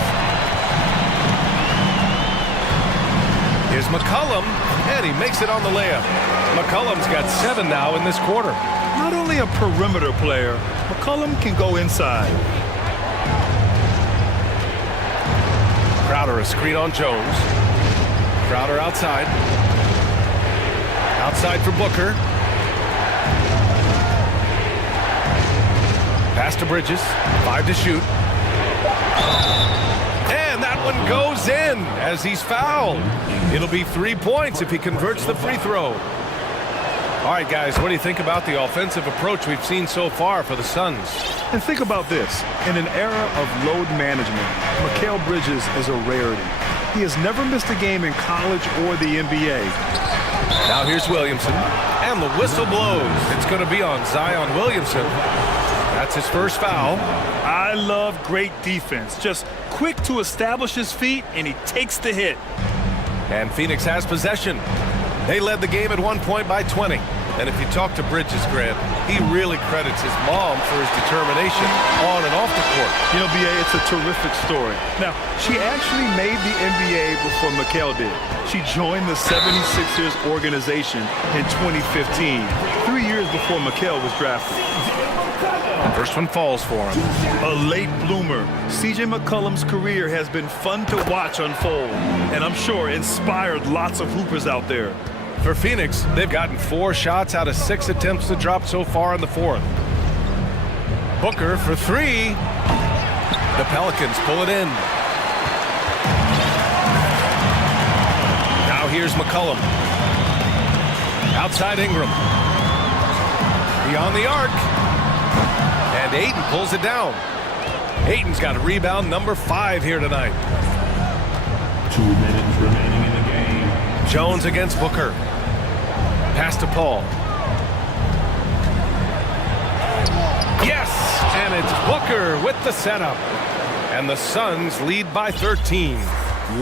Here's McCollum, and he makes it on the layup. McCollum's got 7 now in this quarter. Not only a perimeter player, McCollum can go inside. Crowder, a screen on Jones. Crowder outside. Outside for Booker. Pass to Bridges. 5 to shoot. And that one goes in as he's fouled. It'll be 3 points if he converts the free throw. All right, guys, what do you think about the offensive approach we've seen so far for the Suns? And think about this. In an era of load management, Mikal Bridges is a rarity. He has never missed a game in college or the NBA. Now here's Williamson, and the whistle blows. It's going to be on Zion Williamson. That's his first foul. I love great defense. Just quick to establish his feet, and he takes the hit. And Phoenix has possession. They led the game at one point by 20. And if you talk to Bridges, Grant, he really credits his mom for his determination on and off the court. You know, B.A., it's a terrific story. Now, she actually made the NBA before Mikal did. She joined the 76ers organization in 2015, 3 years before Mikal was drafted. First one falls for him. A late bloomer. C.J. McCollum's career has been fun to watch unfold, and I'm sure inspired lots of hoopers out there. For Phoenix, they've gotten 4 shots out of 6 attempts to drop so far in the fourth. Booker for 3. The Pelicans pull it in. Now here's McCollum. Outside Ingram. Beyond the arc. And Ayton pulls it down. Ayton's got a rebound number 5 here tonight. 2 minutes remaining in the game. Jones against Booker. Pass to Paul. Yes! And it's Booker with the setup. And the Suns lead by 13.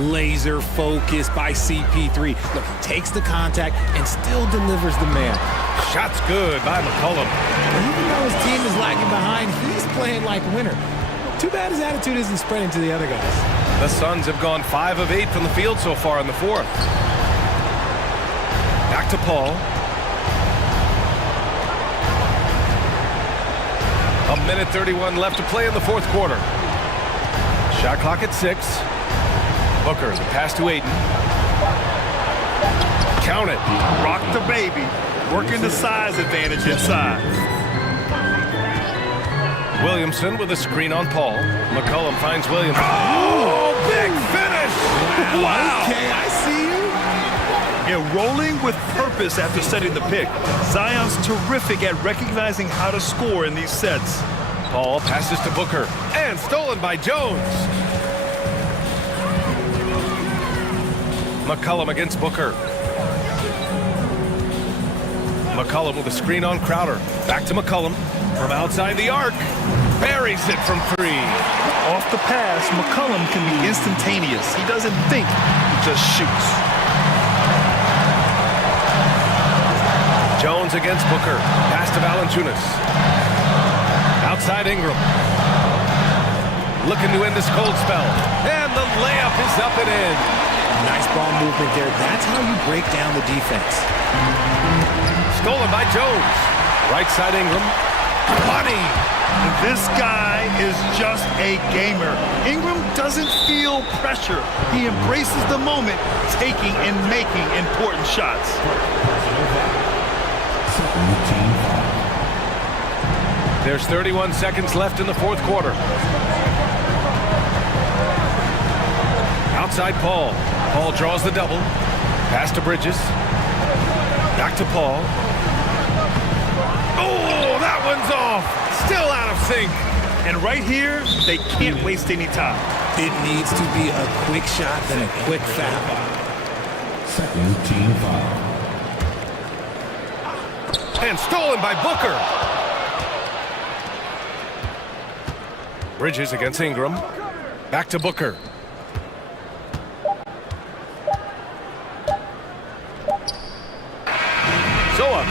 Laser focus by CP3. Look, he takes the contact and still delivers the man. Shot's good by McCollum. Even though his team is lagging behind, he's playing like a winner. Too bad his attitude isn't spreading to the other guys. The Suns have gone 5 of 8 from the field so far in the fourth. Back to Paul. A minute 31 left to play in the fourth quarter. Shot clock at 6. Booker, the pass to Ayton. Count it. Rock the baby. Working the size advantage inside. Williamson with a screen on Paul. McCollum finds Williamson. Oh, big finish! Wow. Okay, I see you. Yeah, rolling with purpose after setting the pick. Zion's terrific at recognizing how to score in these sets. Paul passes to Booker. And stolen by Jones. McCollum against Booker. McCollum with a screen on Crowder. Back to McCollum. From outside the arc. Buries it from 3. Off the pass, McCollum can be instantaneous. He doesn't think, he just shoots. Jones against Booker. Pass to Valanciunas. Outside Ingram. Looking to end this cold spell. And the layup is up and in. Nice ball movement there. That's how you break down the defense. Stolen by Jones. Right side Ingram. Money. This guy is just a gamer. Ingram doesn't feel pressure. He embraces the moment, taking and making important shots. There's 31 seconds left in the fourth quarter. Outside Paul. Paul draws the double. Pass to Bridges. Back to Paul. Oh, that one's off. Still out of sync. And right here, they can't waste any time. It needs to be a quick shot, then a quick foul. Second team foul. And stolen by Booker. Bridges against Ingram. Back to Booker.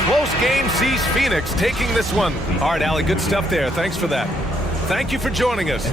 close game sees Phoenix taking this one. All right, Allie, good stuff there. Thanks for that. Thank you for joining us.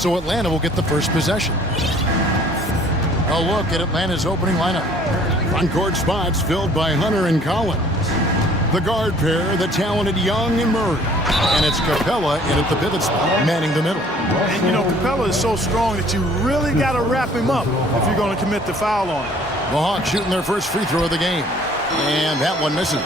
So Atlanta will get the first possession. A look at Atlanta's opening lineup. Front court spots filled by Hunter and Collins. The guard pair, the talented Young and Murray. And it's Capella in at the pivot spot, manning the middle. And, you know, Capella is so strong that you really got to wrap him up if you're going to commit the foul on him. The Hawks shooting their first free throw of the game. And that one misses.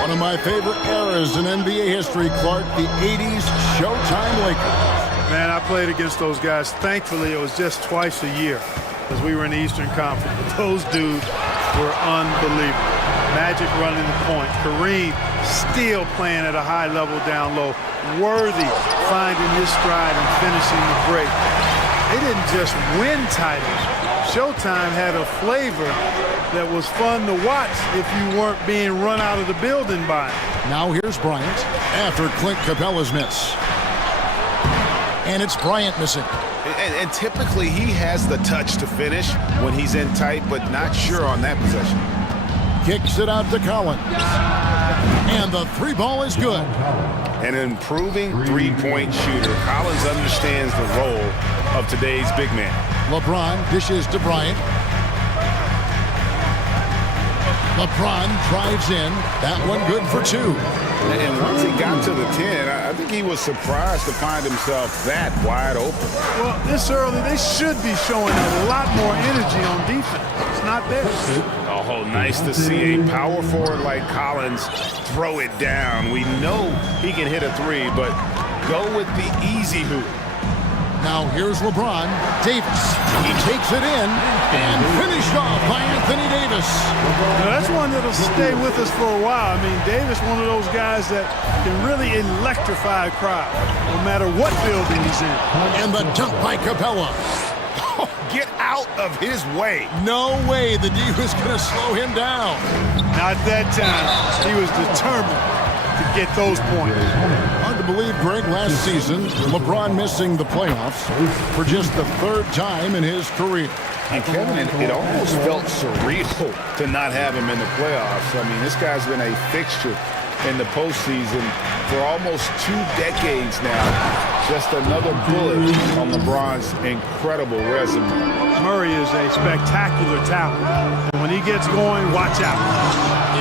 One of my favorite eras in NBA history, Clark, the 80s Showtime Lakers. Man, I played against those guys. Thankfully, it was just twice a year as we were in the Eastern Conference. But those dudes were unbelievable. Magic running the point. Kareem still playing at a high level down low. Worthy finding his stride and finishing the break. They didn't just win titles. Showtime had a flavor that was fun to watch if you weren't being run out of the building by it. Now here's Bryant after Clint Capella's miss. And it's Bryant missing. And typically he has the touch to finish when he's in tight, but not sure on that possession. Kicks it out to Collins. And the three ball is good. An improving three-point shooter. Collins understands the role of today's big man. LeBron dishes to Bryant. LeBron drives in. That one good for two. And once he got to the 10, I think he was surprised to find himself that wide open. Well, this early, they should be showing a lot more energy on defense. It's not there. Oh, nice to see a power forward like Collins throw it down. We know he can hit a three, but go with the easy hoop. Now here's LeBron. Davis. He takes it in and finished off by Anthony Davis. Now, that's one that'll stay with us for a while. I mean, Davis, one of those guys that can really electrify a crowd, no matter what building he's in. And the dunk by Capella. Oh, get out of his way. No way the D was going to slow him down. Not that time. He was determined to get those points. Hard to believe, Greg, last season, LeBron missing the playoffs for just the third time in his career. And Kevin, it almost felt surreal to not have him in the playoffs. I mean, this guy's been a fixture in the postseason for almost 2 decades now. Just another bullet on LeBron's incredible resume. Murray is a spectacular talent. When he gets going, watch out.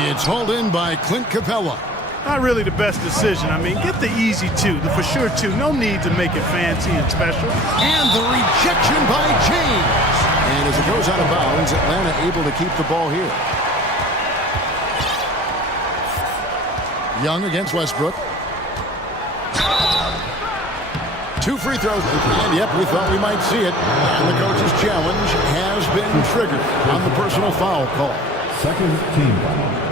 It's hauled in by Clint Capella. Not really the best decision. I mean, get the easy two, the for sure two. No need to make it fancy and special. And the rejection by James. And as it goes out of bounds, Atlanta able to keep the ball here. Young against Westbrook. 2 free throws. And yep, we thought we might see it. And the coach's challenge has been triggered on the personal foul call. Second team foul.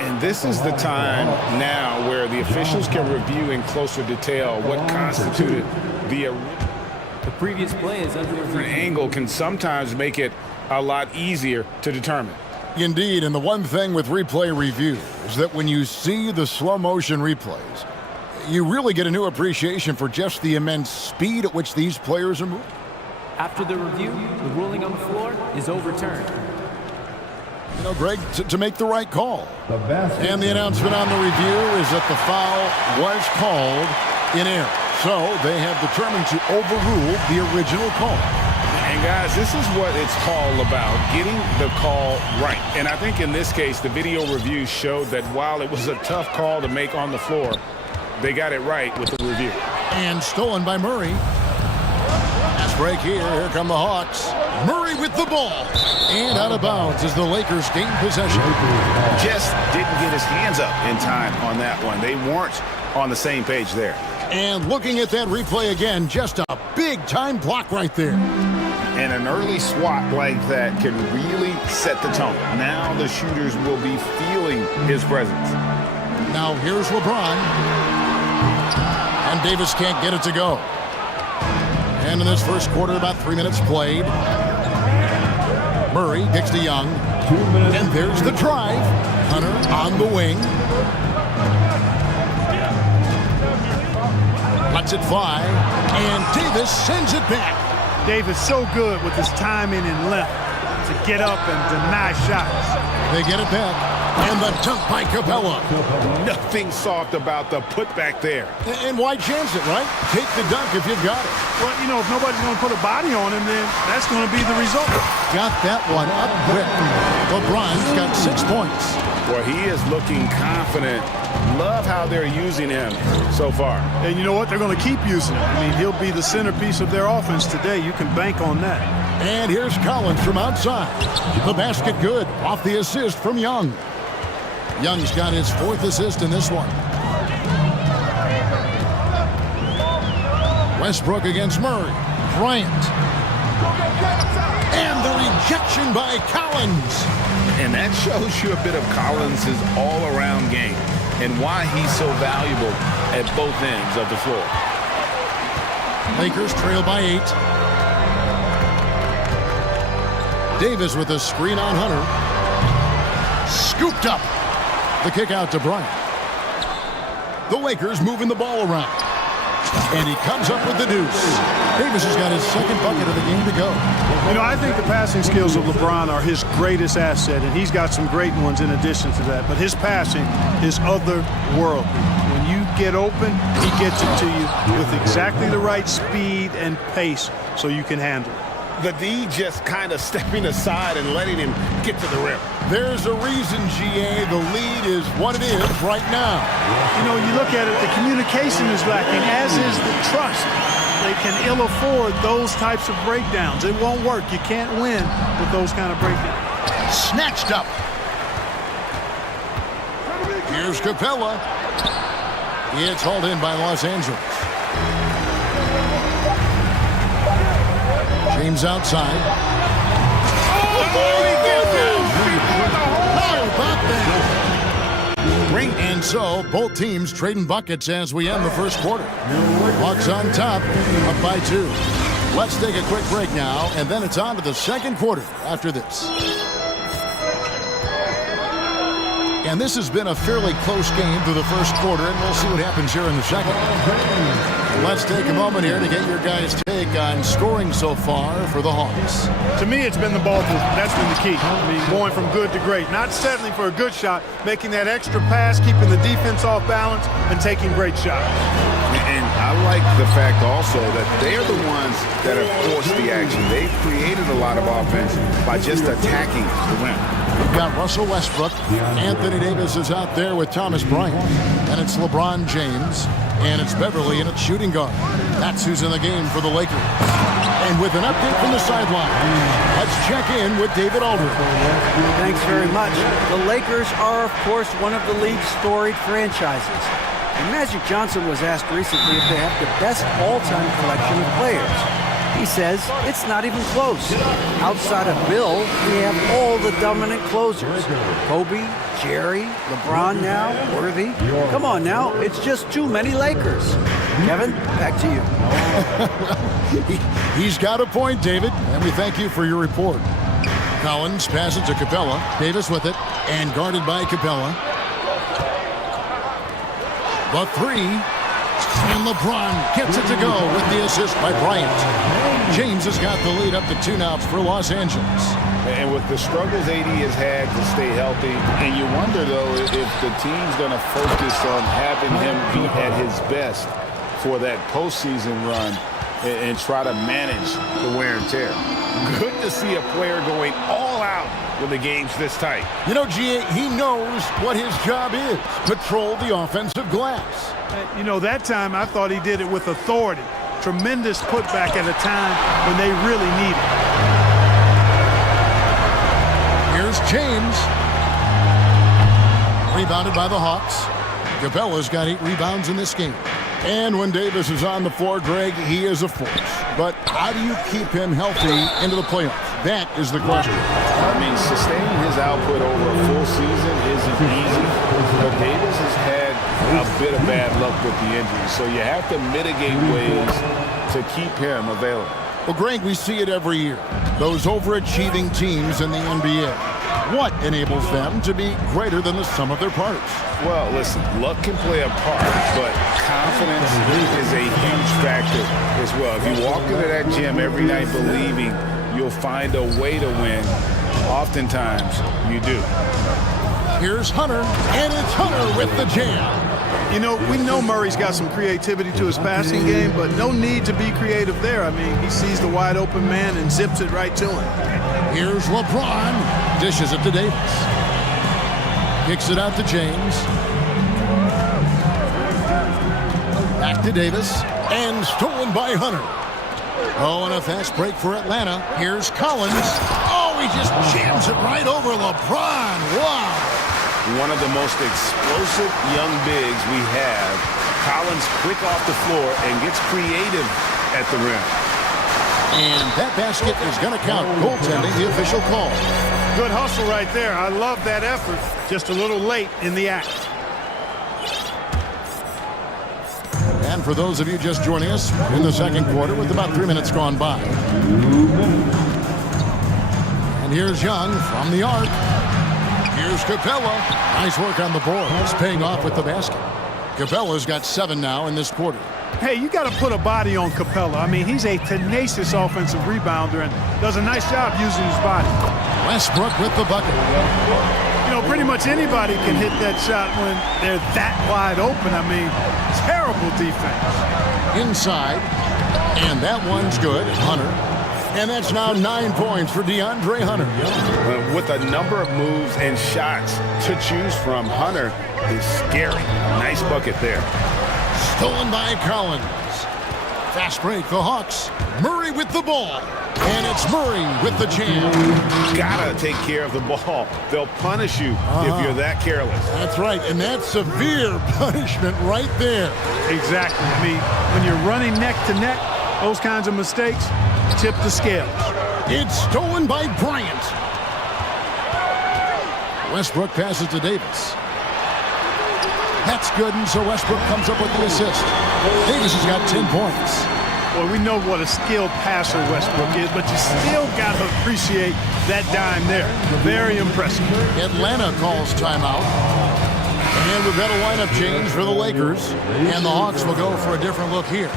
And this is the time now where the officials can review in closer detail what constituted the previous play is under review. Angle can sometimes make it a lot easier to determine. Indeed, and the one thing with replay review is that when you see the slow motion replays, you really get a new appreciation for just the immense speed at which these players are moving. After the review, the ruling on the floor is overturned. You know, Greg, to make the right call. And the announcement on the review is that the foul was called in error. So they have determined to overrule the original call. And guys, this is what it's all about, getting the call right. And I think in this case, the video review showed that while it was a tough call to make on the floor, they got it right with the review. And stolen by Murray. Fast break here. Here come the Hawks. Murray with the ball. And out of bounds as the Lakers gain possession. Just didn't get his hands up in time on that one. They weren't on the same page there. And looking at that replay again, just a big-time block right there. And an early swat like that can really set the tone. Now the shooters will be feeling his presence. Now here's LeBron. And Davis can't get it to go. And in this first quarter, about 3 minutes played. Murray kicks to Young. 2 minutes. And there's the drive. Hunter on the wing. Lets it fly. And Davis sends it back. Davis so good with his timing and length to get up and deny shots. They get it back. And the dunk by Capella. Nothing soft about the putback there. And why chance it, right? Take the dunk if you've got it. Well, you know, if nobody's going to put a body on him, then that's going to be the result. Got that one up quick. LeBron's got 6 points. Well, he is looking confident. Love how they're using him so far. And you know what? They're going to keep using him. I mean, he'll be the centerpiece of their offense today. You can bank on that. And here's Collins from outside. The basket good off the assist from Young. Young's got his 4th assist in this one. Westbrook against Murray. Bryant. And the rejection by Collins. And that shows you a bit of Collins' all-around game and why he's so valuable at both ends of the floor. Lakers trail by 8. Davis with a screen on Hunter. Scooped up. The kick out to Bryant. The Lakers moving the ball around. And he comes up with the deuce. Davis has got his 2nd bucket of the game to go. You know, I think the passing skills of LeBron are his greatest asset, and he's got some great ones in addition to that. But his passing is otherworldly. When you get open, he gets it to you with exactly the right speed and pace so you can handle it. The D just kind of stepping aside and letting him get to the rim. There's a reason, GA, the lead is what it is right now. You know, you look at it, the communication is lacking, as is the trust. They can ill afford those types of breakdowns. It won't work. You can't win with those kind of breakdowns. Snatched up. Here's Capella. It's hauled in by Los Angeles. James outside. And so, both teams trading buckets as we end the first quarter. Hawks on top, up by 2. Let's take a quick break now, and then it's on to the second quarter after this. And this has been a fairly close game through the first quarter, and we'll see what happens here in the second. Let's take a moment here to get your guys' take on scoring so far for the Hawks. To me, it's been the ball movement. That's been the key. I mean, going from good to great. Not settling for a good shot, making that extra pass, keeping the defense off balance, and taking great shots. And I like the fact also that they're the ones that have forced the action. They've created a lot of offense by just attacking the rim. We've got Russell Westbrook. Anthony Davis is out there with Thomas Bryant. And it's LeBron James. And it's Beverly, and it's shooting guard. That's who's in the game for the Lakers. And with an update from the sideline, let's check in with David Aldridge. Thanks very much. The Lakers are, of course, one of the league's storied franchises. And Magic Johnson was asked recently if they have the best all-time collection of players. He says it's not even close. Outside of Bill, we have all the dominant closers. Kobe, Jerry, LeBron now, Worthy. Come on now, it's just too many Lakers. Kevin, back to you. He's got a point, David, and we thank you for your report. Collins passes to Capella. Davis with it, and guarded by Capella. The 3. And LeBron gets it to go with the assist by Bryant. James has got the lead up to 2 now for Los Angeles. And with the struggles AD has had to stay healthy, and you wonder, though, if the team's going to focus on having him be at his best for that postseason run and try to manage the wear and tear. Good to see a player going all out when the game's this tight. You know, GA, he knows what his job is. Patrol the offensive glass. You know, that time I thought he did it with authority. Tremendous putback at a time when they really need it. Here's James. Rebounded by the Hawks. Capella's got 8 rebounds in this game. And when Davis is on the floor, Greg, he is a force. But how do you keep him healthy into the playoffs? That is the question. I mean, sustaining his output over a full season isn't easy. But Davis has had a bit of bad luck with the injury. So you have to mitigate ways to keep him available. Well, Greg, we see it every year. Those overachieving teams in the NBA. What enables them to be greater than the sum of their parts? Well, listen, luck can play a part, but confidence is a huge factor as well. If you walk into that gym every night believing you'll find a way to win, oftentimes you do. Here's Hunter, and it's Hunter with the jam. You know, we know Murray's got some creativity to his passing game, but no need to be creative there. I mean, he sees the wide open man and zips it right to him. Here's LeBron, dishes it to Davis. Kicks it out to James. Back to Davis, and stolen by Hunter. Oh, and a fast break for Atlanta. Here's Collins. Oh, he just jams it right over LeBron. Wow. One of the most explosive young bigs we have. Collins quick off the floor and gets creative at the rim. And that basket is going to count. Goaltending, the official call. Good hustle right there. I love that effort. Just a little late in the act. And for those of you just joining us in the second quarter with about 3 minutes gone by. And here's Young from the arc. Here's Capella. Nice work on the board. It's paying off with the basket. Capella's got 7 now in this quarter. Hey, you got to put a body on Capella. I mean, he's a tenacious offensive rebounder and does a nice job using his body. Westbrook with the bucket. You know, pretty much anybody can hit that shot when they're that wide open. I mean, terrible defense. Inside. And that one's good. Hunter. And that's now 9 points for DeAndre Hunter. With a number of moves and shots to choose from, Hunter is scary. Nice bucket there. Stolen by Collins. Fast break, the Hawks. Murray with the ball. And it's Murray with the jam. Gotta take care of the ball. They'll punish you if you're that careless. That's right, and that's severe punishment right there. Exactly. I mean, when you're running neck to neck, those kinds of mistakes tip the scales. It's stolen by Bryant. Westbrook passes to Davis. That's good, and so Westbrook comes up with the assist. Davis has got 10 points. Well, we know what a skilled passer Westbrook is, but you still got to appreciate that dime there. Very impressive. Atlanta calls timeout. And we've got a lineup change for the Lakers. And the Hawks will go for a different look here.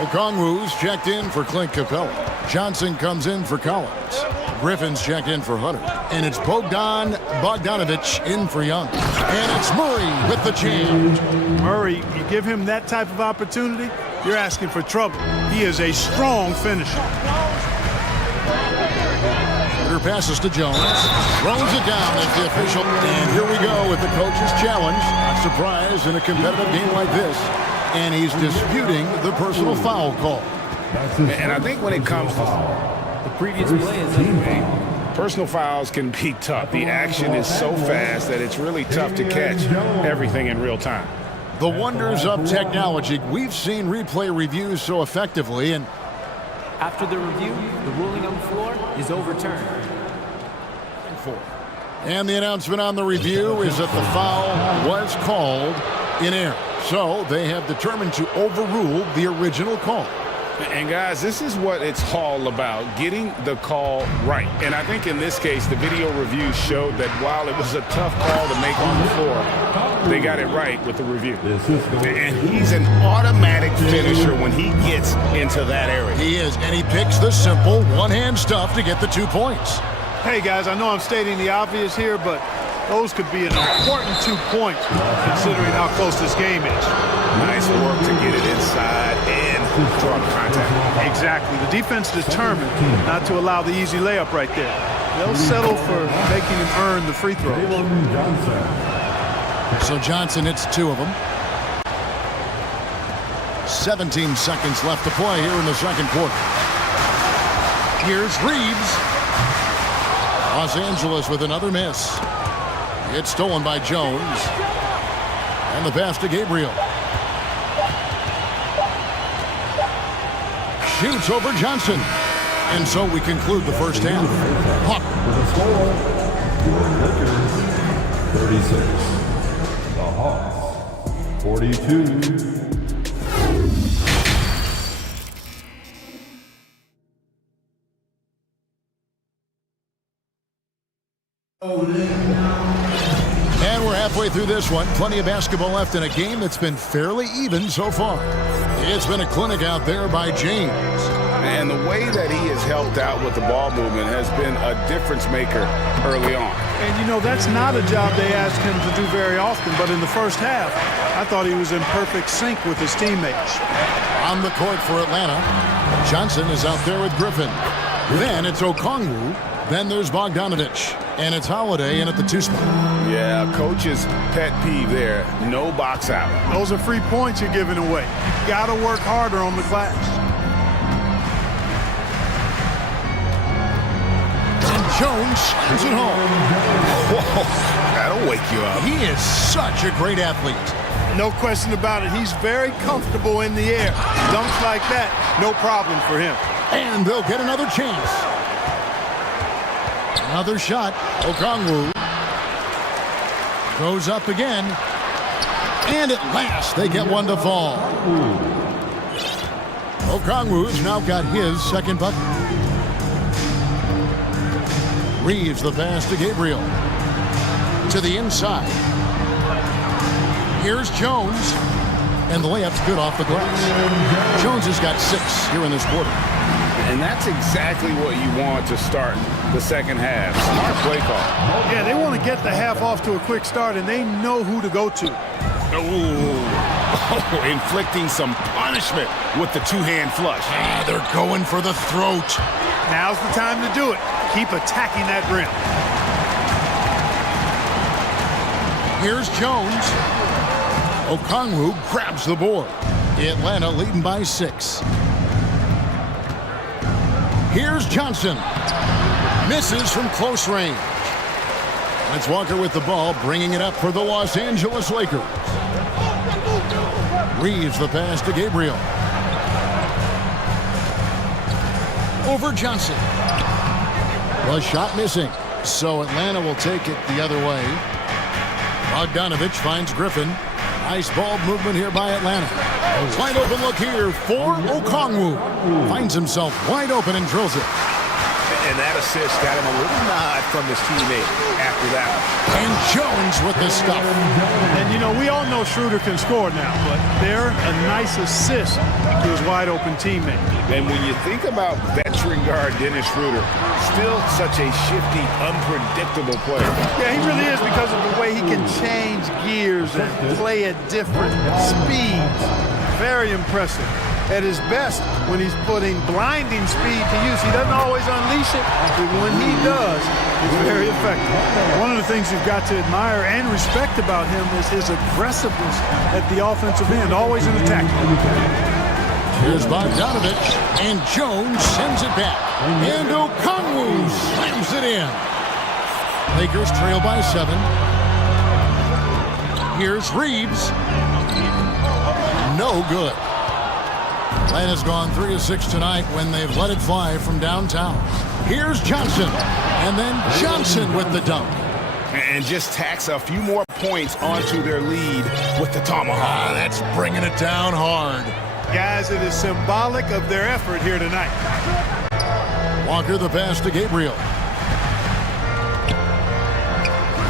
Okongwu's checked in for Clint Capella. Johnson comes in for Collins. Griffin's checked in for Hunter. And it's Bogdanovich in for Young. And it's Murray with the change. Murray, you give him that type of opportunity, you're asking for trouble. He is a strong finisher. Hunter passes to Jones. Throws it down as the official. And here we go with the coach's challenge. Not surprised in a competitive game like this. And he's disputing the personal foul call. And I think when it comes to the previous play is underway. Personal fouls can be tough. The action is so fast that it's really tough to catch everything in real time. The wonders of technology. We've seen replay reviews so effectively, and after the review, the ruling on the floor is overturned. And the announcement on the review is that the foul was called in error. So they have determined to overrule the original call. And guys, this is what it's all about, getting the call right. And I think in this case, the video review showed that while it was a tough call to make on the floor, they got it right with the review. And he's an automatic finisher when he gets into that area. He is, and he picks the simple one-hand stuff to get the 2 points. Hey, guys, I know I'm stating the obvious here, but those could be an important 2 points considering how close this game is. Nice work to get it inside and draw contact. Exactly. The defense determined not to allow the easy layup right there. They'll settle for making him earn the free throw. So Johnson hits 2 of them. 17 seconds left to play here in the second quarter. Here's Reeves. Los Angeles with another miss. It's stolen by Jones. And the pass to Gabriel. Shoots over Johnson. And so we conclude the first half. Hawk. With a score, Lakers 36. The Hawks 42. And we're halfway through this one. Plenty of basketball left in a game that's been fairly even so far. It's been a clinic out there by James. And the way that he has helped out with the ball movement has been a difference maker early on. And, you know, that's not a job they ask him to do very often, but in the first half, I thought he was in perfect sync with his teammates. On the court for Atlanta, Johnson is out there with Griffin. Then it's Okongwu. Then there's Bogdanovich. And it's Holiday in at the 2 spot. Yeah, coach's pet peeve there. No box out. Those are free points you're giving away. You got to work harder on the glass. And Jones slams it home. Whoa, that'll wake you up. He is such a great athlete. No question about it. He's very comfortable in the air. Dunks like that, no problem for him. And they'll get another chance. Another shot. Okongwu goes up again. And at last, they get one to fall. Okongwu's now got his second bucket. Reeves the pass to Gabriel. To the inside. Here's Jones. And the layup's good off the glass. Jones has got 6 here in this quarter. And that's exactly what you want to start the second half. Smart play call. Yeah, they want to get the half off to a quick start, and they know who to go to. Oh, inflicting some punishment with the two-hand flush. They're going for the throat. Now's the time to do it. Keep attacking that rim. Here's Jones. Okongwu grabs the board. Atlanta leading by 6. Here's Johnson. Misses from close range. It's Walker with the ball, bringing it up for the Los Angeles Lakers. Reeves the pass to Gabriel. Over Johnson. The shot missing. So Atlanta will take it the other way. Bogdanovich finds Griffin. Nice ball movement here by Atlanta. Wide open look here for Okongwu. Finds himself wide open and drills it. And that assist got him a little nod from his teammate after that. And Jones with the stuff. And, you know, we all know Schroeder can score now, but they're a nice assist to his wide-open teammate. And when you think about veteran guard Dennis Schroeder, still such a shifty, unpredictable player. Yeah, he really is because of the way he can change gears and play at different speeds. Very impressive. At his best, when he's putting blinding speed to use, he doesn't always unleash it, but when he does, it's very effective. One of the things you've got to admire and respect about him is his aggressiveness at the offensive end, always in attack. Here's Bogdanovich, and Jones sends it back. And Okongwu slams it in. Lakers trail by 7. Here's Reeves. No good. Atlanta's gone 3 of 6 tonight when they've let it fly from downtown. Here's Johnson, and then Johnson with the dunk. And just tacks a few more points onto their lead with the tomahawk. That's bringing it down hard. Guys, it is symbolic of their effort here tonight. Walker the pass to Gabriel.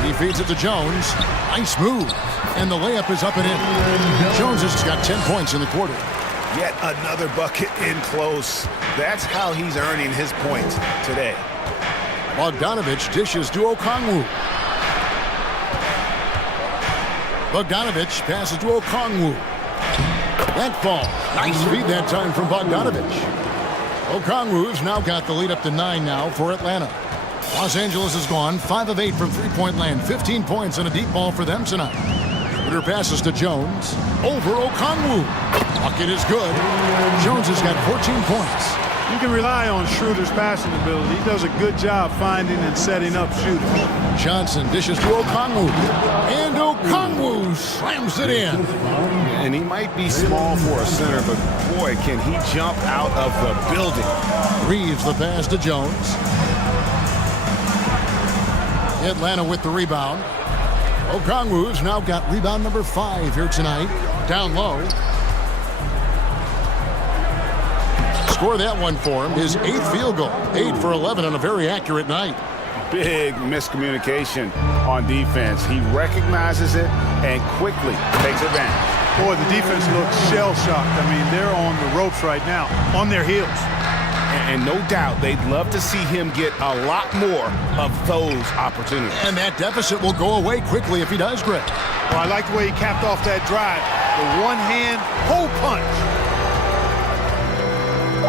He feeds it to Jones. Nice move. And the layup is up and in. Jones has got 10 points in the quarter. Yet another bucket in close. That's how he's earning his points today. Bogdanovich dishes to Okongwu. Bogdanovich passes to Okongwu. That ball. Nice feed that time from Bogdanovich. Okongwu's now got the lead up to 9 now for Atlanta. Los Angeles has gone 5 of 8 from three-point land. 15 points and a deep ball for them tonight. Schroeder passes to Jones. Over Okongwu. Bucket is good. Jones has got 14 points. You can rely on Schroeder's passing ability. He does a good job finding and setting up shooters. Johnson dishes to Okongwu. And Okongwu slams it in. And he might be small for a center, but boy, can he jump out of the building. Reeves the pass to Jones. Atlanta with the rebound. Okongwu's now got rebound number 5 here tonight. Down low. Score that one for him. His 8th field goal. 8 for 11 on a very accurate night. Big miscommunication on defense. He recognizes it and quickly takes advantage. Boy, the defense looks shell-shocked. I mean, they're on the ropes right now, on their heels. And no doubt they'd love to see him get a lot more of those opportunities. And that deficit will go away quickly if he does, Greg. Well, I like the way he capped off that drive. The one-hand hole punch.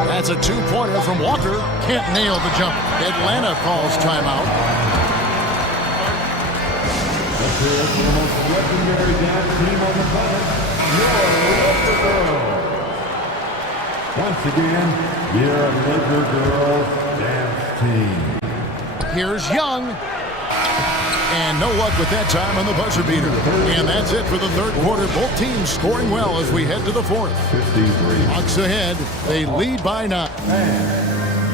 That's a two-pointer from Walker. Can't nail the jump. Atlanta calls timeout. That's the most legendary dance team on the planet, your once again, your Laker girls dance team. Here's Young. And no luck with that time on the buzzer beater. And that's it for the third quarter. Both teams scoring well as we head to the fourth. Hawks ahead. They lead by 9.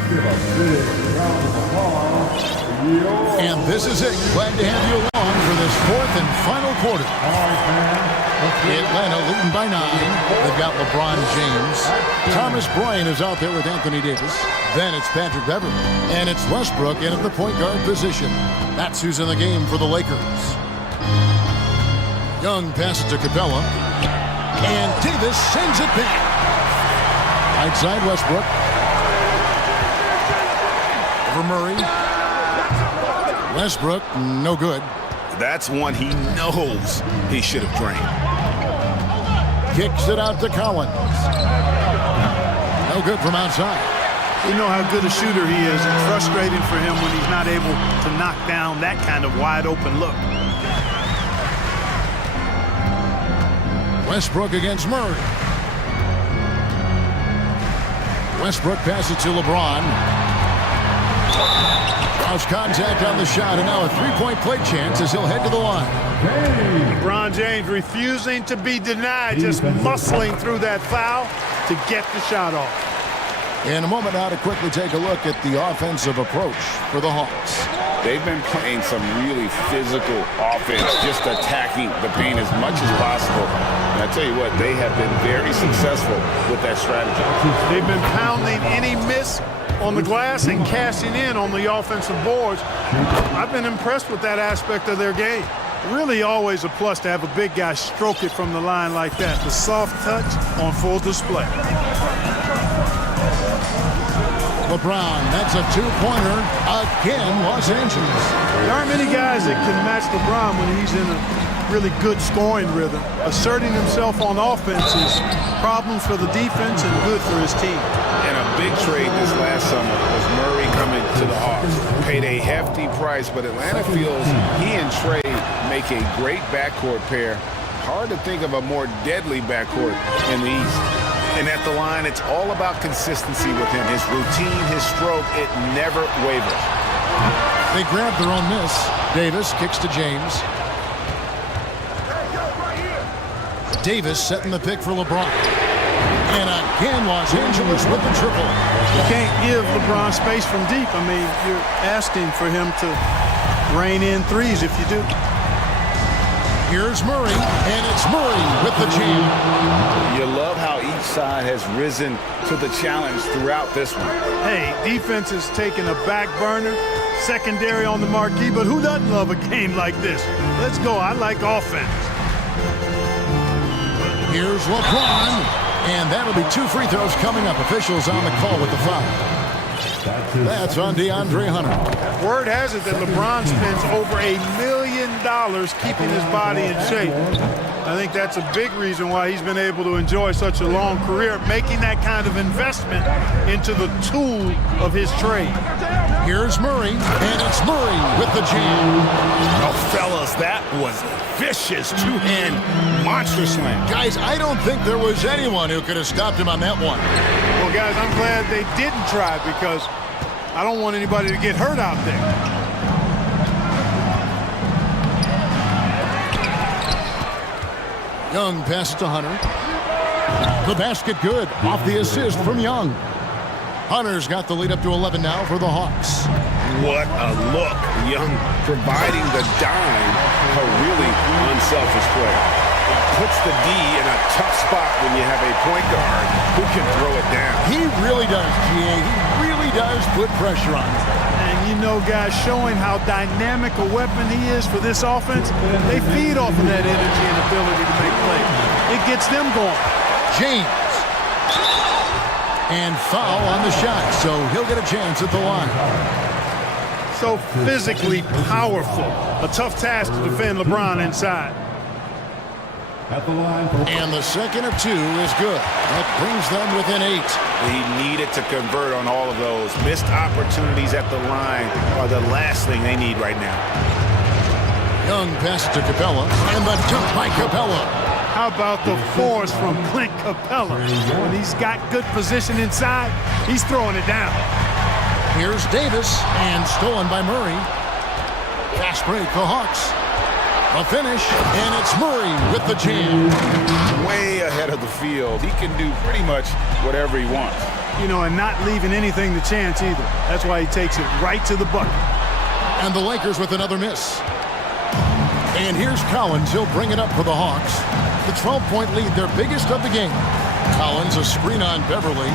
Give a big round of applause. And this is it. Glad to have you along for this fourth and final quarter. Atlanta leading by 9. They've got LeBron James. Thomas Bryant is out there with Anthony Davis. Then it's Patrick Beverley. And it's Westbrook in at the point guard position. That's who's in the game for the Lakers. Young passes to Capella. And Davis sends it back. Right side Westbrook. Over Murray. Westbrook, no good. That's one he knows he should have drained. Kicks it out to Collins. No good from outside. We know how good a shooter he is. It's frustrating for him when he's not able to knock down that kind of wide open look. Westbrook against Murray. Westbrook passes to LeBron. Draws contact on the shot, and now a three-point play chance as he'll head to the line. LeBron James refusing to be denied, just muscling through that foul to get the shot off. In a moment now to quickly take a look at the offensive approach for the Hawks. They've been playing some really physical offense, just attacking the paint as much as possible. And I tell you what, they have been very successful with that strategy. They've been pounding any miss on the glass and cashing in on the offensive boards. I've been impressed with that aspect of their game. Really always a plus to have a big guy stroke it from the line like that. The soft touch on full display. LeBron, that's a two-pointer again, Los Angeles. There aren't many guys that can match LeBron when he's in a really good scoring rhythm. Asserting himself on offense is problems for the defense and good for his team. And a big trade this last summer was Murray coming to the Hawks. Paid a hefty price, but Atlanta feels he and Trey make a great backcourt pair. Hard to think of a more deadly backcourt in the East. And at the line, it's all about consistency with him. His routine, his stroke, it never wavers. They grab their own miss. Davis kicks to James. Davis setting the pick for LeBron. And again, Los Angeles with the triple. You can't give LeBron space from deep. I mean, you're asking for him to rein in threes if you do. Here's Murray, and it's Murray with the jam. You love how each side has risen to the challenge throughout this one. Hey, defense is taking a back burner, secondary on the marquee, but who doesn't love a game like this? Let's go. I like offense. Here's LeBron, and that'll be 2 free throws coming up. Officials on the call with the foul. That's on DeAndre Hunter. Word has it that LeBron spends over $1 million keeping his body in shape. I think that's a big reason why he's been able to enjoy such a long career, making that kind of investment into the tool of his trade. Here's Murray, and it's Murray with the jam. Oh, fellas, that was vicious two-hand monster slam. Guys, I don't think there was anyone who could have stopped him on that one. Well, guys, I'm glad they didn't try because I don't want anybody to get hurt out there. Young passes to Hunter. The basket good. Off the assist from Young. Hunter's got the lead up to 11 now for the Hawks. What a look. Young providing the dime. A really unselfish play. Puts the D in a tough spot when you have a point guard who can throw it down. He really does, G.A. He really does put pressure on him. And you know, guys, showing how dynamic a weapon he is for this offense, they feed off of that energy and ability to make plays. It gets them going. James. And foul on the shot, so he'll get a chance at the line. So physically powerful. A tough task to defend LeBron inside. And the second of two is good. That brings them within 8. He needed to convert on all of those. Missed opportunities at the line are the last thing they need right now. Young pass to Capella, and the dunk by Capella. How about the force from Clint Capella? When he's got good position inside, he's throwing it down. Here's Davis, and stolen by Murray. Fast break, the Hawks. A finish, and it's Murray with the jam. Way ahead of the field. He can do pretty much whatever he wants. You know, and not leaving anything to chance either. That's why he takes it right to the bucket. And the Lakers with another miss. And here's Collins. He'll bring it up for the Hawks. The 12-point lead, their biggest of the game. Collins, a screen on Beverly.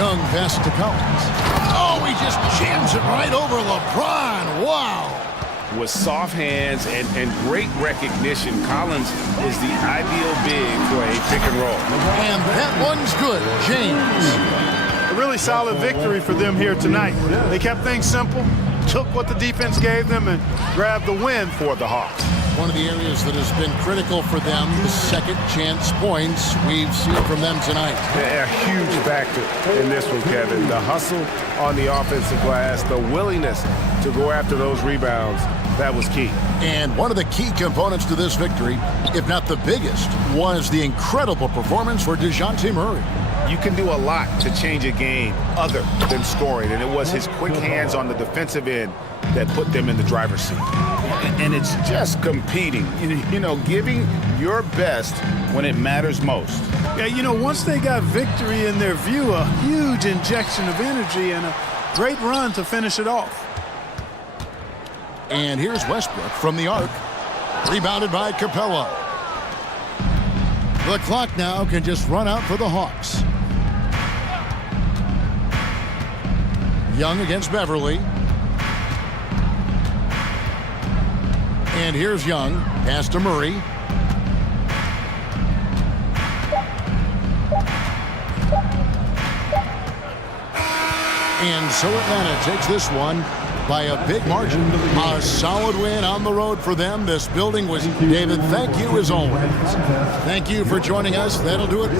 Young pass to Collins. Oh, he just jams it right over LeBron. Wow. With soft hands and great recognition, Collins is the ideal big for a pick and roll. And that one's good, James. A really solid victory for them here tonight. They kept things simple, took what the defense gave them, and grabbed the win for the Hawks. One of the areas that has been critical for them, the second chance points we've seen from them tonight. They're a huge factor in this one, Kevin. The hustle on the offensive glass, the willingness to go after those rebounds, that was key. And one of the key components to this victory, if not the biggest, was the incredible performance for DeJounte Murray. You can do a lot to change a game other than scoring, and it was his quick hands on the defensive end that put them in the driver's seat. And it's just competing, you know, giving your best when it matters most. Yeah, you know, once they got victory in their view, a huge injection of energy and a great run to finish it off. And here's Westbrook from the arc. Rebounded by Capella. The clock now can just run out for the Hawks. Young against Beverly. And here's Young. Pass to Murray. And so Atlanta takes this one by a big margin. A solid win on the road for them. This building was, David, thank you as always. Thank you for joining us. That'll do it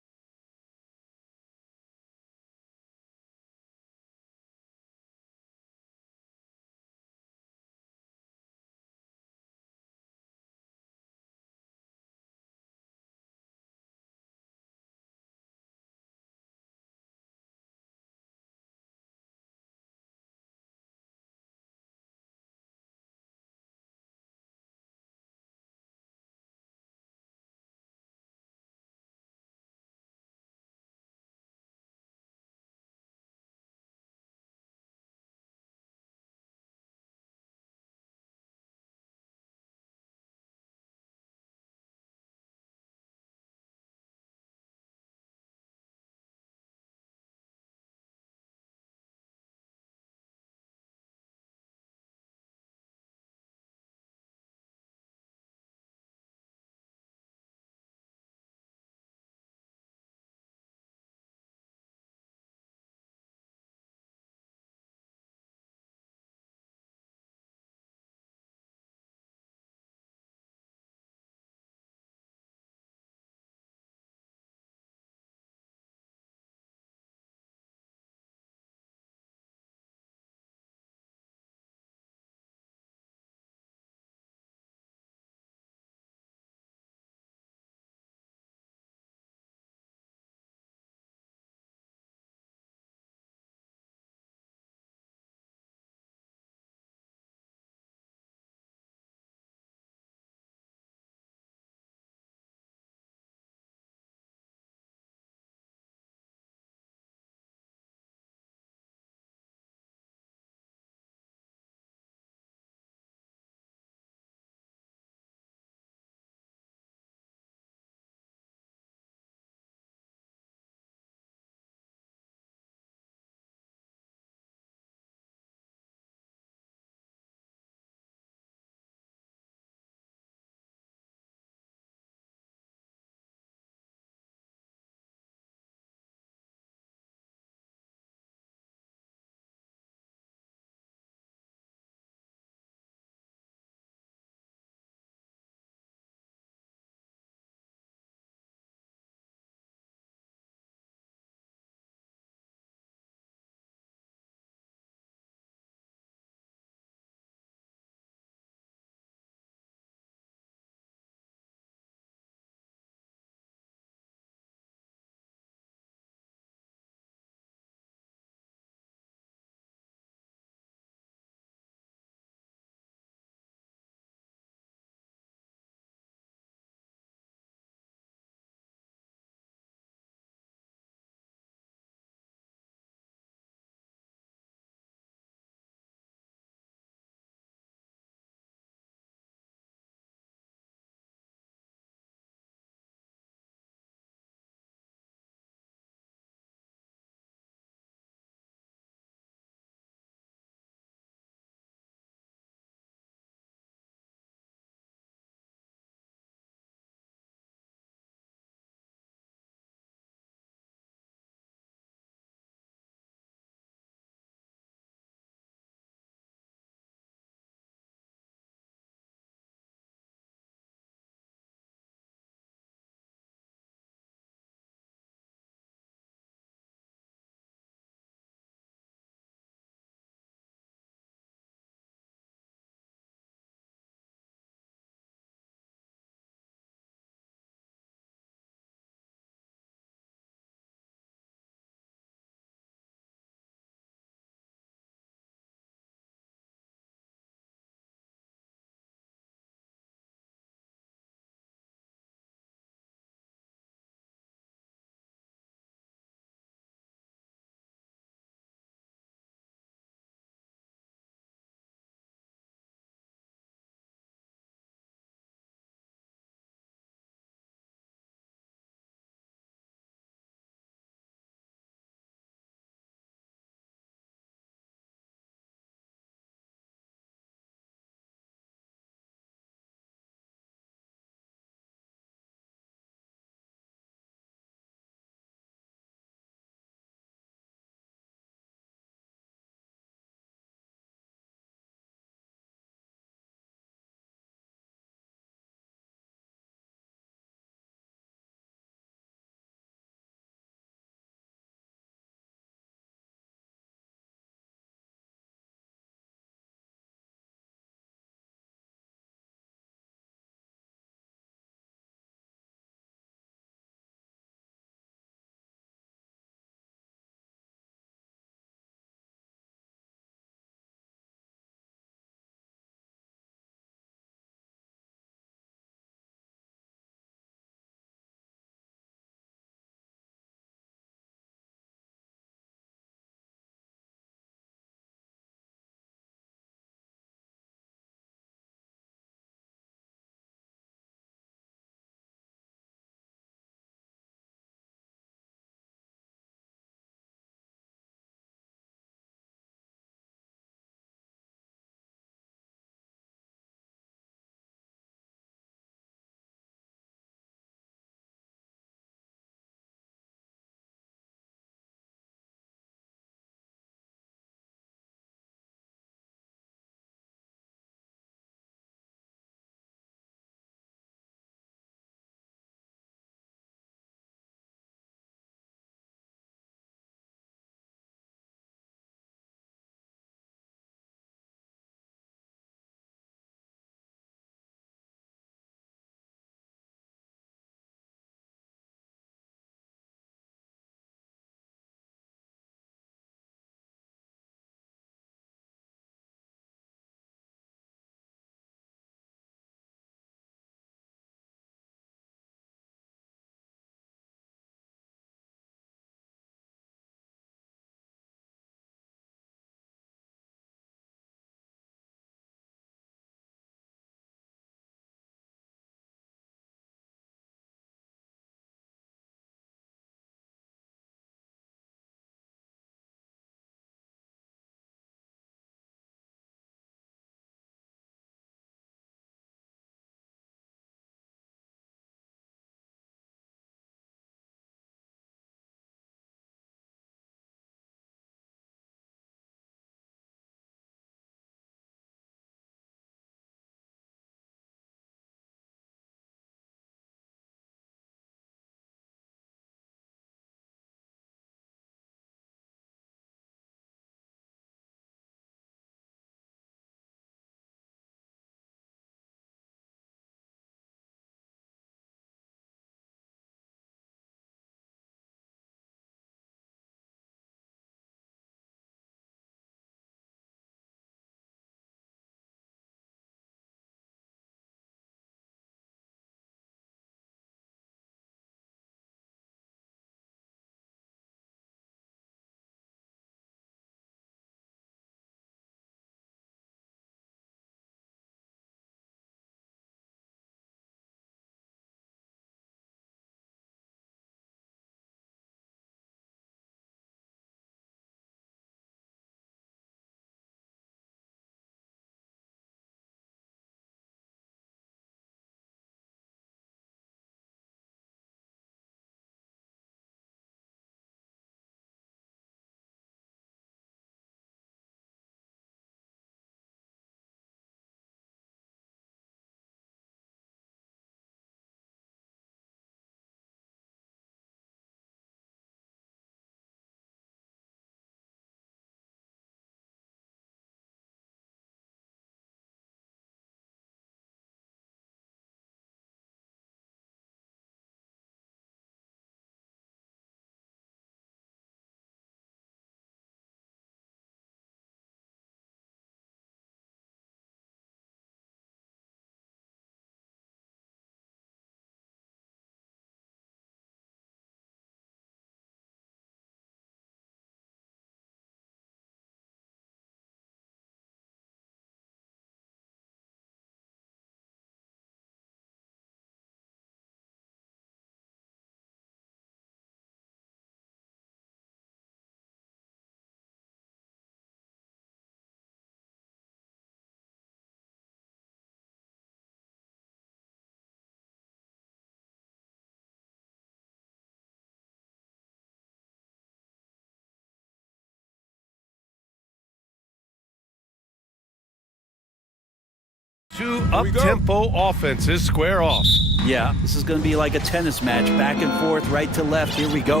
Two up-tempo offenses square off. Yeah, this is going to be like a tennis match, back and forth, right to left. Here we go.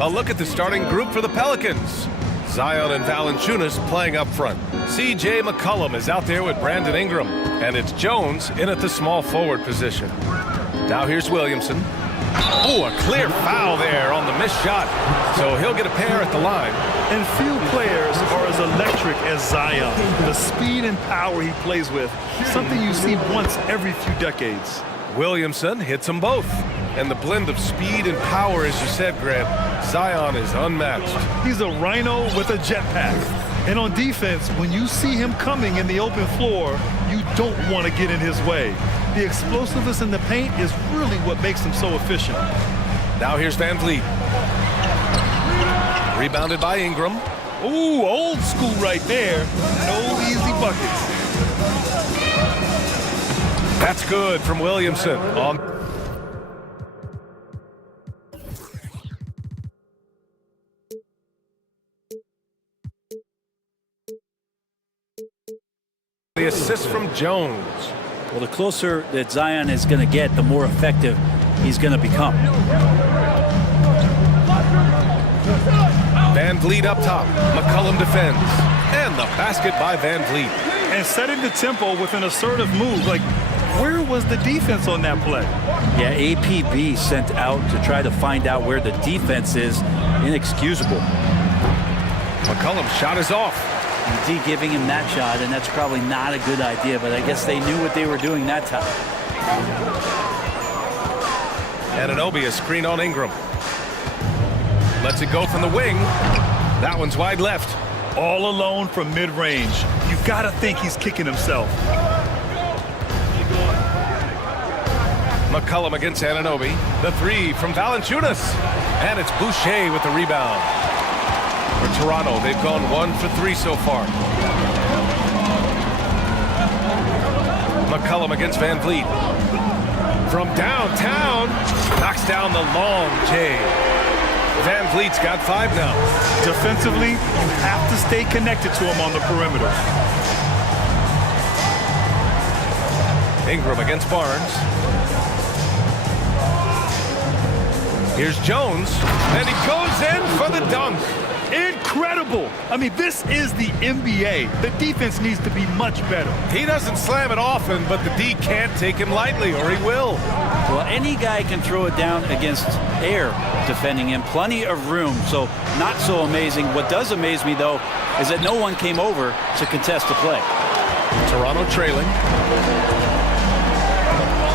A look at the starting group for the Pelicans. Zion and Valanciunas playing up front. C.J. McCollum is out there with Brandon Ingram. And it's Jones in at the small forward position. Now here's Williamson. Oh, a clear foul there on the missed shot. So he'll get a pair at the line. And few players are as electric as Zion. The speed and power he plays with, something you see once every few decades. Williamson hits them both. And the blend of speed and power, as you said, Grant, Zion is unmatched. He's a rhino with a jetpack. And on defense, when you see him coming in the open floor, you don't want to get in his way. The explosiveness in the paint is really what makes him so efficient. Now here's Van Vliet. Rebounded by Ingram. Ooh, old school right there. No easy buckets. That's good from Williamson. The assist from Jones. Well, the closer that Zion is going to get, the more effective he's going to become. Van Vliet up top. McCollum defends. And the basket by Van Vliet. And setting the tempo with an assertive move. Like, where was the defense on that play? Yeah, APB sent out to try to find out where the defense is. Inexcusable. McCollum's shot is off. D giving him that shot, and that's probably not a good idea, but I guess they knew what they were doing that time. Anunoby a screen on Ingram. Lets it go from the wing. That one's wide left. All alone from mid-range. You gotta think he's kicking himself. McCollum against Anunoby. The three from Valanciunas. And it's Boucher with the rebound. For Toronto, they've gone 1 for 3 so far. McCollum against Van Vliet. From downtown, knocks down the long J. Van Vliet's got 5 now. Defensively, you have to stay connected to him on the perimeter. Ingram against Barnes. Here's Jones, and he goes in for the dunk. Incredible! I mean, this is the NBA. The defense needs to be much better. He doesn't slam it often, but the D can't take him lightly, or he will. Well, any guy can throw it down against air defending him. Plenty of room, so not so amazing. What does amaze me, though, is that no one came over to contest the play. Toronto trailing.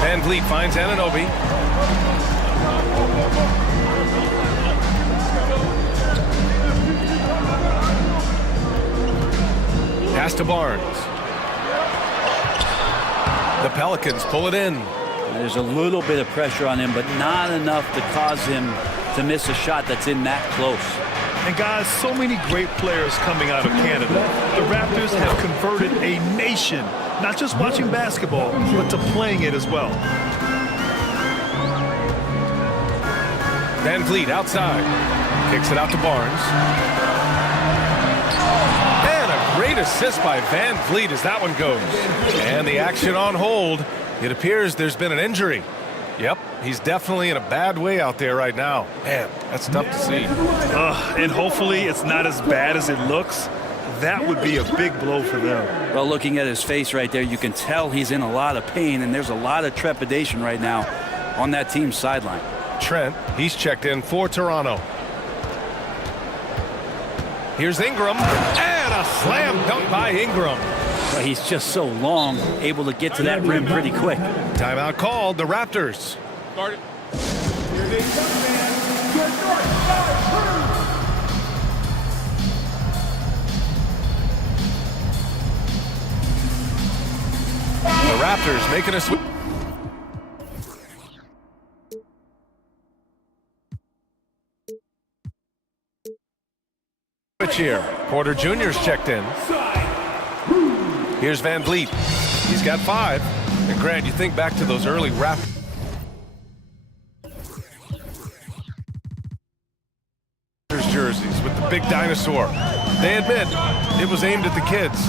Van Vliet finds Anunoby. Pass to Barnes. The Pelicans pull it in. There's a little bit of pressure on him, but not enough to cause him to miss a shot that's in that close. And guys, so many great players coming out of Canada. The Raptors have converted a nation, not just watching basketball, but to playing it as well. Van Vliet outside. Kicks it out to Barnes. And a great assist by Van Vliet as that one goes. And the action on hold. It appears there's been an injury. Yep, he's definitely in a bad way out there right now. Man, that's tough to see. And hopefully it's not as bad as it looks. That would be a big blow for them. Well, looking at his face right there, you can tell he's in a lot of pain, and there's a lot of trepidation right now on that team's sideline. Trent, he's checked in for Toronto. Here's Ingram, and a slam dunk by Ingram. Well, he's just so long, able to get to that rim pretty quick. Timeout called, the Raptors. Here they come, man. Good North Star crew. The Raptors making a switch. Here, Porter Jr.'s checked in. Here's Van Vliet. He's got 5. And Grant, you think back to those early Raptors jerseys with the big dinosaur. They admit it was aimed at the kids.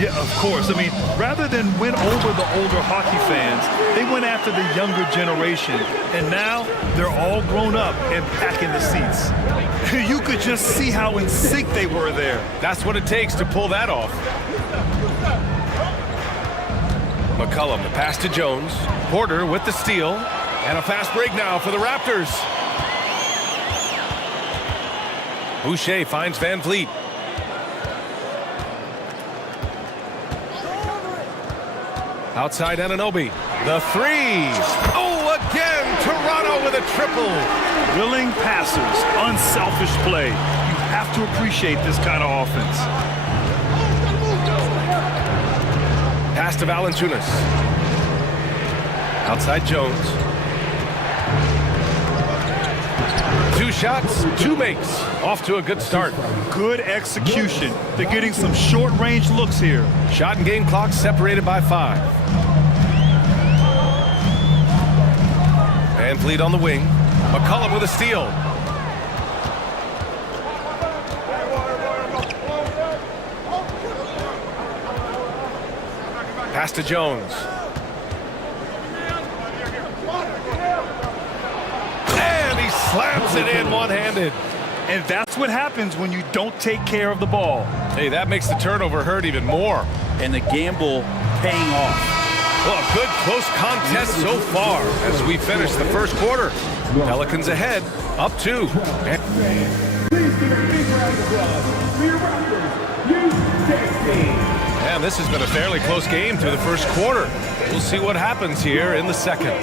Yeah, of course. I mean, rather than win over the older hockey fans, they went after the younger generation. And now they're all grown up and packing the seats. You could just see how in sync they were there. That's what it takes to pull that off. McCullum, the pass to Jones. Porter with the steal. And a fast break now for the Raptors. Boucher finds Van Vliet. Outside Anunoby. The three. Oh, again, Toronto with a triple. Willing passers, unselfish play. You have to appreciate this kind of offense. Pass to Valanciunas. Outside Jones. 2 shots, 2 makes. Off to a good start. Good execution. They're getting some short-range looks here. Shot and game clock separated by 5. Van Vliet on the wing. McCullum with a steal. Pass to Jones. And he slams it in one-handed. And that's what happens when you don't take care of the ball. Hey, that makes the turnover hurt even more. And the gamble paying off. Well, a good close contest so far as we finish the first quarter. Pelicans ahead, up 2. Please give a big round of applause for your Raptors, And this has been a fairly close game through the first quarter. We'll see what happens here in the second.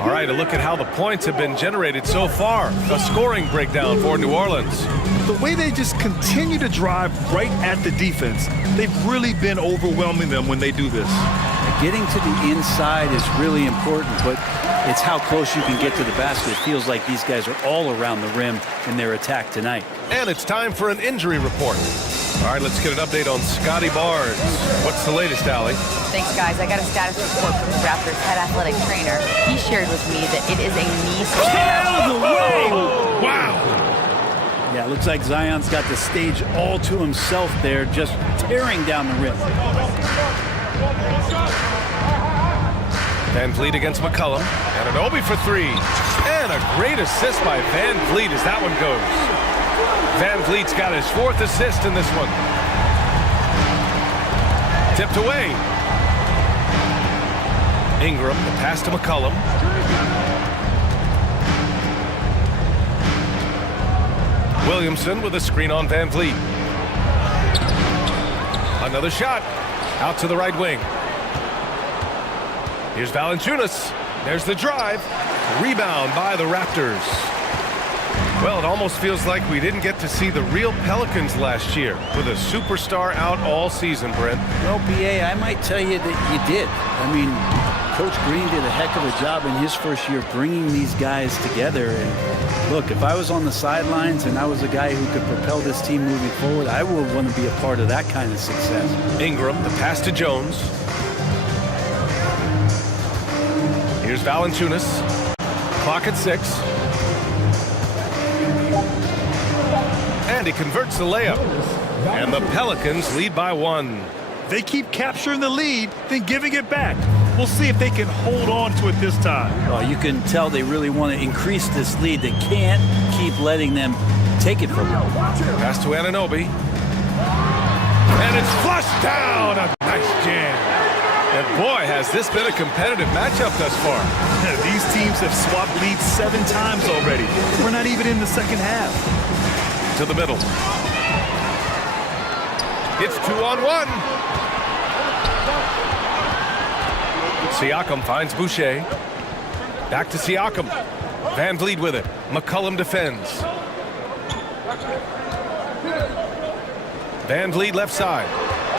All right, a look at how the points have been generated so far. A scoring breakdown for New Orleans. The way they just continue to drive right at the defense, they've really been overwhelming them when they do this. Getting to the inside is really important, but it's how close you can get to the basket. It feels like these guys are all around the rim in their attack tonight. And it's time for an injury report. All right, let's get an update on Scotty Barnes. What's the latest, Allie? Thanks, guys. I got a status report from the Raptors head athletic trainer. He shared with me that it is a knee surgery. Oh, wow. Yeah, it looks like Zion's got the stage all to himself there, just tearing down the rim. Van Vliet against McCullum. Anunoby for 3. And a great assist by Van Vliet as that one goes. Van Vliet's got his 4th assist in this one. Tipped away. Ingram, the pass to McCullum. Williamson with a screen on Van Vliet. Another shot. Out to the right wing. Here's Valanciunas. There's the drive. Rebound by the Raptors. Well, it almost feels like we didn't get to see the real Pelicans last year with a superstar out all season, Brent. Well, BA, I might tell you that you did. I mean, Coach Green did a heck of a job in his first year bringing these guys together. And look, if I was on the sidelines and I was a guy who could propel this team moving forward, I would want to be a part of that kind of success. Ingram, the pass to Jones. Here's Valanciunas. Clock at 6. And he converts the layup. And the Pelicans lead by 1. They keep capturing the lead, then giving it back. We'll see if they can hold on to it this time. Oh, you can tell they really want to increase this lead. They can't keep letting them take it from them. Pass to Anunoby. And it's flushed down. A nice jam. And boy, has this been a competitive matchup thus far. These teams have swapped leads 7 times already. We're not even in the second half. To the middle. It's 2-on-1. Siakam finds Boucher. Back to Siakam. Van Vliet with it. McCullum defends. Van Vliet left side.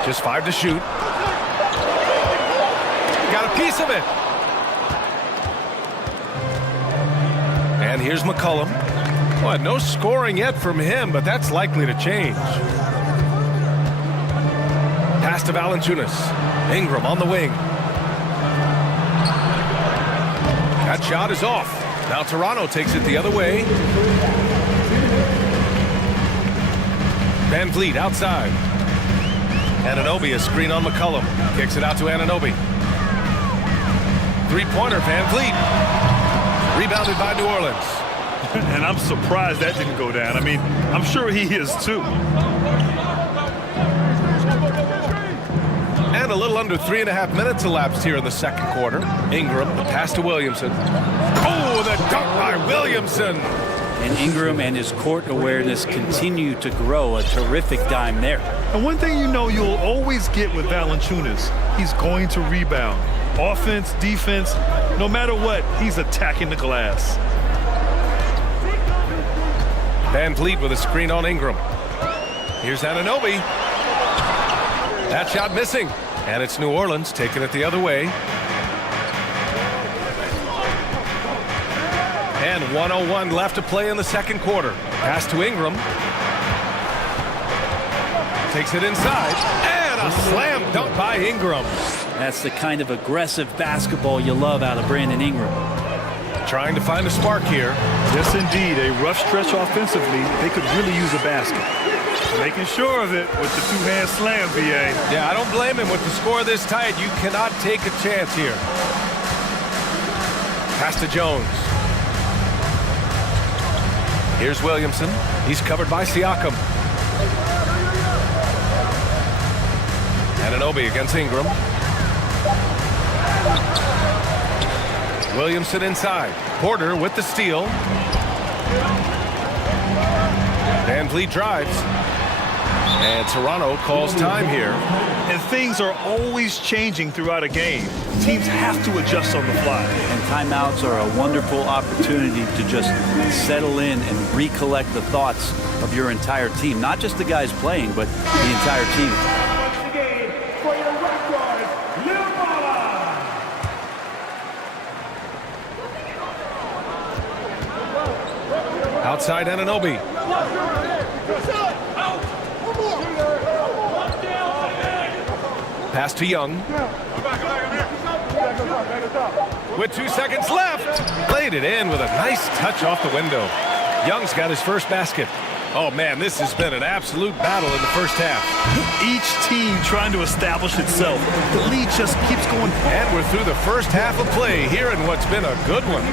Just 5 to shoot. Got a piece of it. And here's McCullum. Well, no scoring yet from him, but that's likely to change. Pass to Valanciunas. Ingram on the wing. That shot is off. Now Toronto takes it the other way. Van Vliet outside. Anunoby, a screen on McCollum. Kicks it out to Anunoby. Three-pointer, Van Vliet. Rebounded by New Orleans. And I'm surprised that didn't go down. I mean, I'm sure he is too. And a little under 3.5 minutes elapsed here in the second quarter. Ingram, the pass to Williamson. Oh, the dunk by Williamson. And Ingram and his court awareness continue to grow. A terrific dime there. And one thing you know you'll always get with Valanciunas, he's going to rebound. Offense, defense, no matter what, he's attacking the glass. Van Vliet with a screen on Ingram. Here's Anunoby. That shot missing. And it's New Orleans taking it the other way. And 1:01 left to play in the second quarter. Pass to Ingram. Takes it inside. And a slam dunk by Ingram. That's the kind of aggressive basketball you love out of Brandon Ingram. Trying to find a spark here. Yes, indeed. A rough stretch offensively. They could really use a basket. Making sure of it with the two-hand slam, VA. Yeah, I don't blame him. With the score this tight, you cannot take a chance here. Pass to Jones. Here's Williamson. He's covered by Siakam. Anunoby against Ingram. Williamson inside. Porter with the steal. Van Vliet drives. And Toronto calls time here. And things are always changing throughout a game. Teams have to adjust on the fly. And timeouts are a wonderful opportunity to just settle in and recollect the thoughts of your entire team. Not just the guys playing, but the entire team. Outside Anunoby. Pass to Young. With 2 seconds left. Played it in with a nice touch off the window. Young's got his first basket. Oh, man, this has been an absolute battle in the first half. Each team trying to establish itself. The lead just keeps going. And we're through the first half of play here in what's been a good one.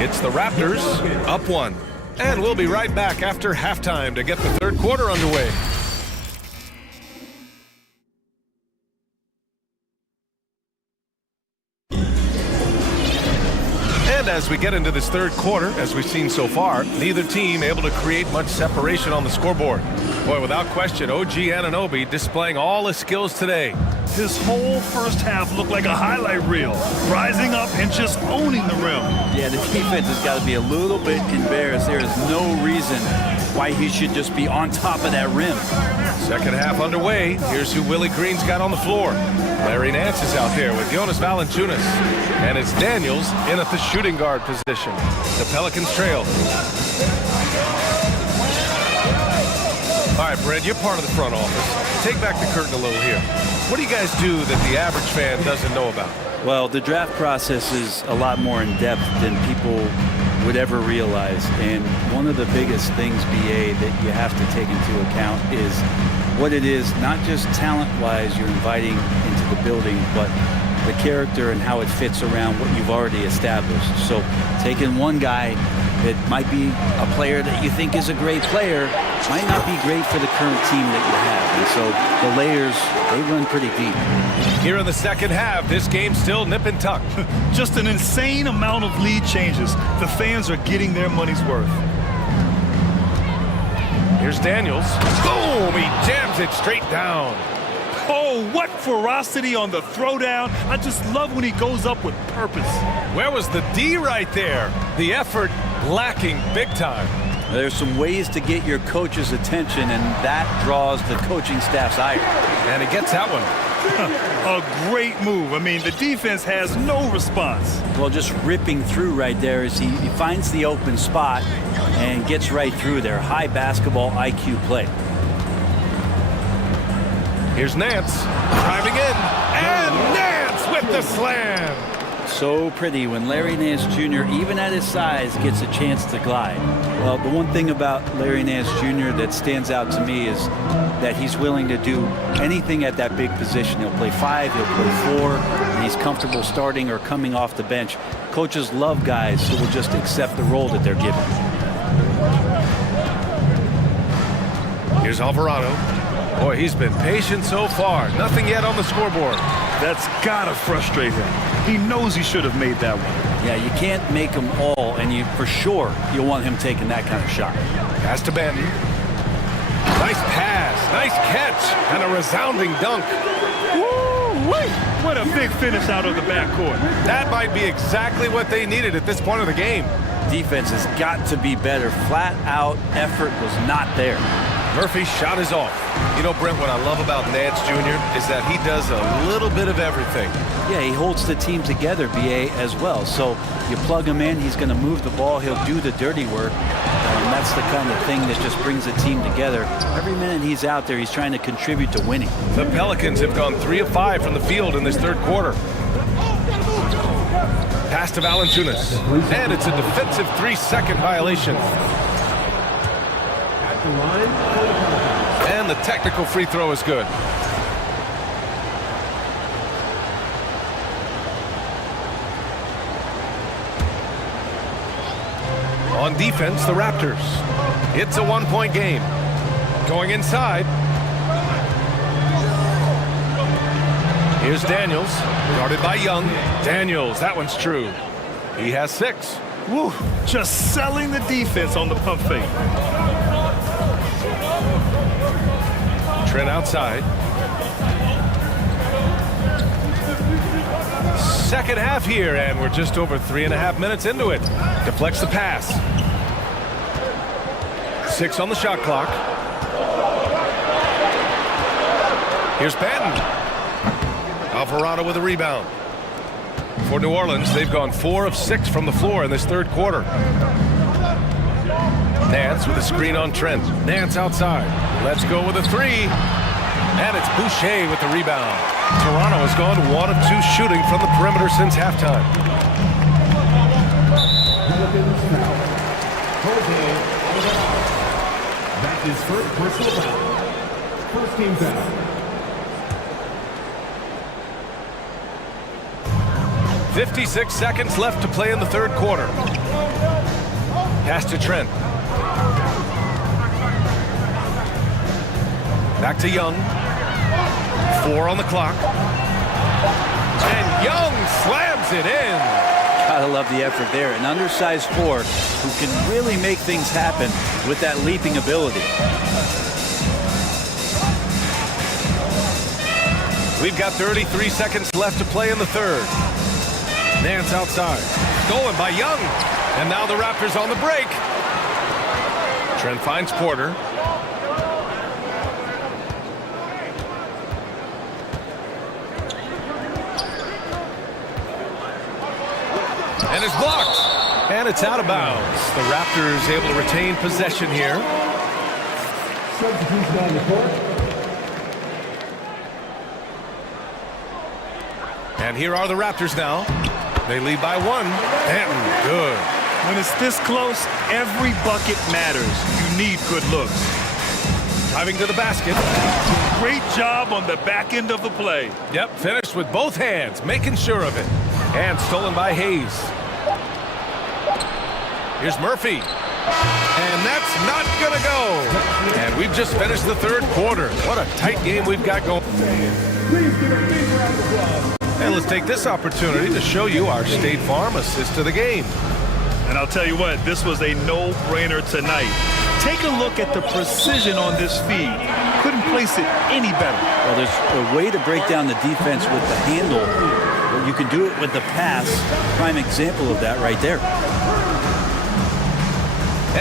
It's the Raptors up 1. And we'll be right back after halftime to get the third quarter underway. And as we get into this third quarter, as we've seen so far, neither team able to create much separation on the scoreboard. Boy, without question, OG Anunoby displaying all his skills today. His whole first half looked like a highlight reel, rising up and just owning the rim. Yeah, the defense has got to be a little bit embarrassed. There is no reason why he should just be on top of that rim. Second half underway. Here's who Willie Green's got on the floor. Larry Nance is out there with Jonas Valanciunas. And it's Daniels in at the shooting guard position. The Pelicans trail. All right, Brad, you're part of the front office. Take back the curtain a little here. What do you guys do that the average fan doesn't know about? Well, the draft process is a lot more in depth than people would ever realize. And one of the biggest things, BA, that you have to take into account is what it is, not just talent-wise you're inviting into the building, but the character and how it fits around what you've already established. So taking one guy that might be a player that you think is a great player might not be great for the current team that you have. And so the layers, they run pretty deep. Here in the second half, this game's still nip and tuck. Just an insane amount of lead changes. The fans are getting their money's worth. Here's Daniels. Boom! He jams it straight down. Oh, what ferocity on the throwdown. I just love when he goes up with purpose. Where was the D right there? The effort lacking big time. There's some ways to get your coach's attention, and that draws the coaching staff's ire. And he gets that one. A great move. I mean, the defense has no response. Well, just ripping through right there as he finds the open spot and gets right through there. High basketball IQ play. Here's Nance driving in, and Nance with the slam. So pretty when Larry Nance Jr., even at his size, gets a chance to glide. Well, the one thing about Larry Nance Jr. that stands out to me is that he's willing to do anything at that big position. He'll play 5, he'll play 4, and he's comfortable starting or coming off the bench. Coaches love guys who will just accept the role that they're given. Here's Alvarado. Boy, he's been patient so far. Nothing yet on the scoreboard. That's gotta frustrate him. He knows he should have made that one. Yeah, you can't make them all, and for sure you'll want him taking that kind of shot. Pass to Benton. Nice pass, nice catch, and a resounding dunk. Woo-wee! What a big finish out of the backcourt. That might be exactly what they needed at this point of the game. Defense has got to be better. Flat out effort was not there. Murphy's shot is off. You know, Brent, what I love about Nance Jr. is that he does a little bit of everything. Yeah, he holds the team together, BA, as well. So you plug him in, he's going to move the ball, he'll do the dirty work. And that's the kind of thing that just brings the team together. Every minute he's out there, he's trying to contribute to winning. The Pelicans have gone 3 of 5 from the field in this third quarter. Pass to Valanciunas. And it's a defensive 3-second violation. And the technical free throw is good. On defense, the Raptors. It's a 1-point game. Going inside. Here's Daniels, guarded by Young. Daniels, that one's true. He has 6. Woo, just selling the defense on the pump fake. Trent outside. Second half here, and we're just over 3.5 minutes into it. Deflects the pass. 6 on the shot clock. Here's Patton. Alvarado with a rebound. For New Orleans, they've gone 4 of 6 from the floor in this third quarter. Nance with a screen on Trent. Nance outside. Let's go with a 3. And it's Boucher with the rebound. Toronto has gone 1 of 2 shooting from the perimeter since halftime. That's his first personal foul. First team foul. 56 seconds left to play in the third quarter. Pass to Trent. Back to Young. 4 on the clock. And Young slams it in. Gotta love the effort there. An undersized forward who can really make things happen with that leaping ability. We've got 33 seconds left to play in the third. Nance outside. Stolen by Young. And now the Raptors on the break. Trent finds Porter. And it's blocked. And it's out of bounds. The Raptors able to retain possession here. Substitution on the court. And here are the Raptors now. They lead by 1. Banton, good. When it's this close, every bucket matters. You need good looks. Driving to the basket. Great job on the back end of the play. Yep, finished with both hands, making sure of it. And stolen by Hayes. Here's Murphy. And that's not gonna go. And we've just finished the third quarter. What a tight game we've got going. Please give a big round of applause. And let's take this opportunity to show you our State Farm assist to the game. And I'll tell you what, this was a no-brainer tonight. Take a look at the precision on this feed. Couldn't place it any better. Well, there's a way to break down the defense with the handle, but you can do it with the pass. Prime example of that right there.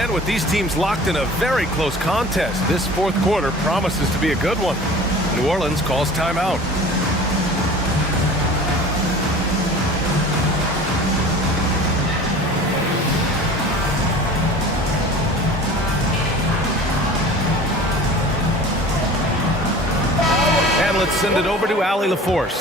And with these teams locked in a very close contest, this fourth quarter promises to be a good one. New Orleans calls timeout. let's send it over to Allie LaForce.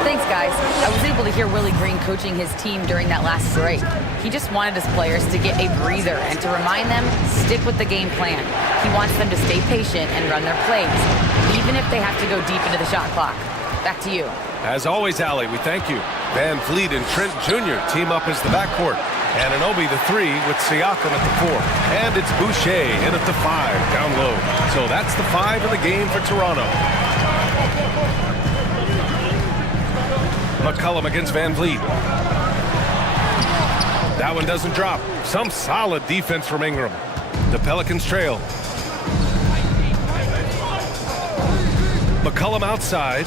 Thanks, guys. I was able to hear Willie Green coaching his team during that last break. He just wanted his players to get a breather and to remind them, stick with the game plan. He wants them to stay patient and run their plays, even if they have to go deep into the shot clock. Back to you. As always, Allie, we thank you. Van Vliet and Trent Jr. team up as the backcourt. Anunoby the 3 with Siakam at the 4. And it's Boucher in at the 5, down low. So that's the 5 in the game for Toronto. McCollum against Van Vliet. That one doesn't drop. Some solid defense from Ingram. The Pelicans trail. McCollum outside.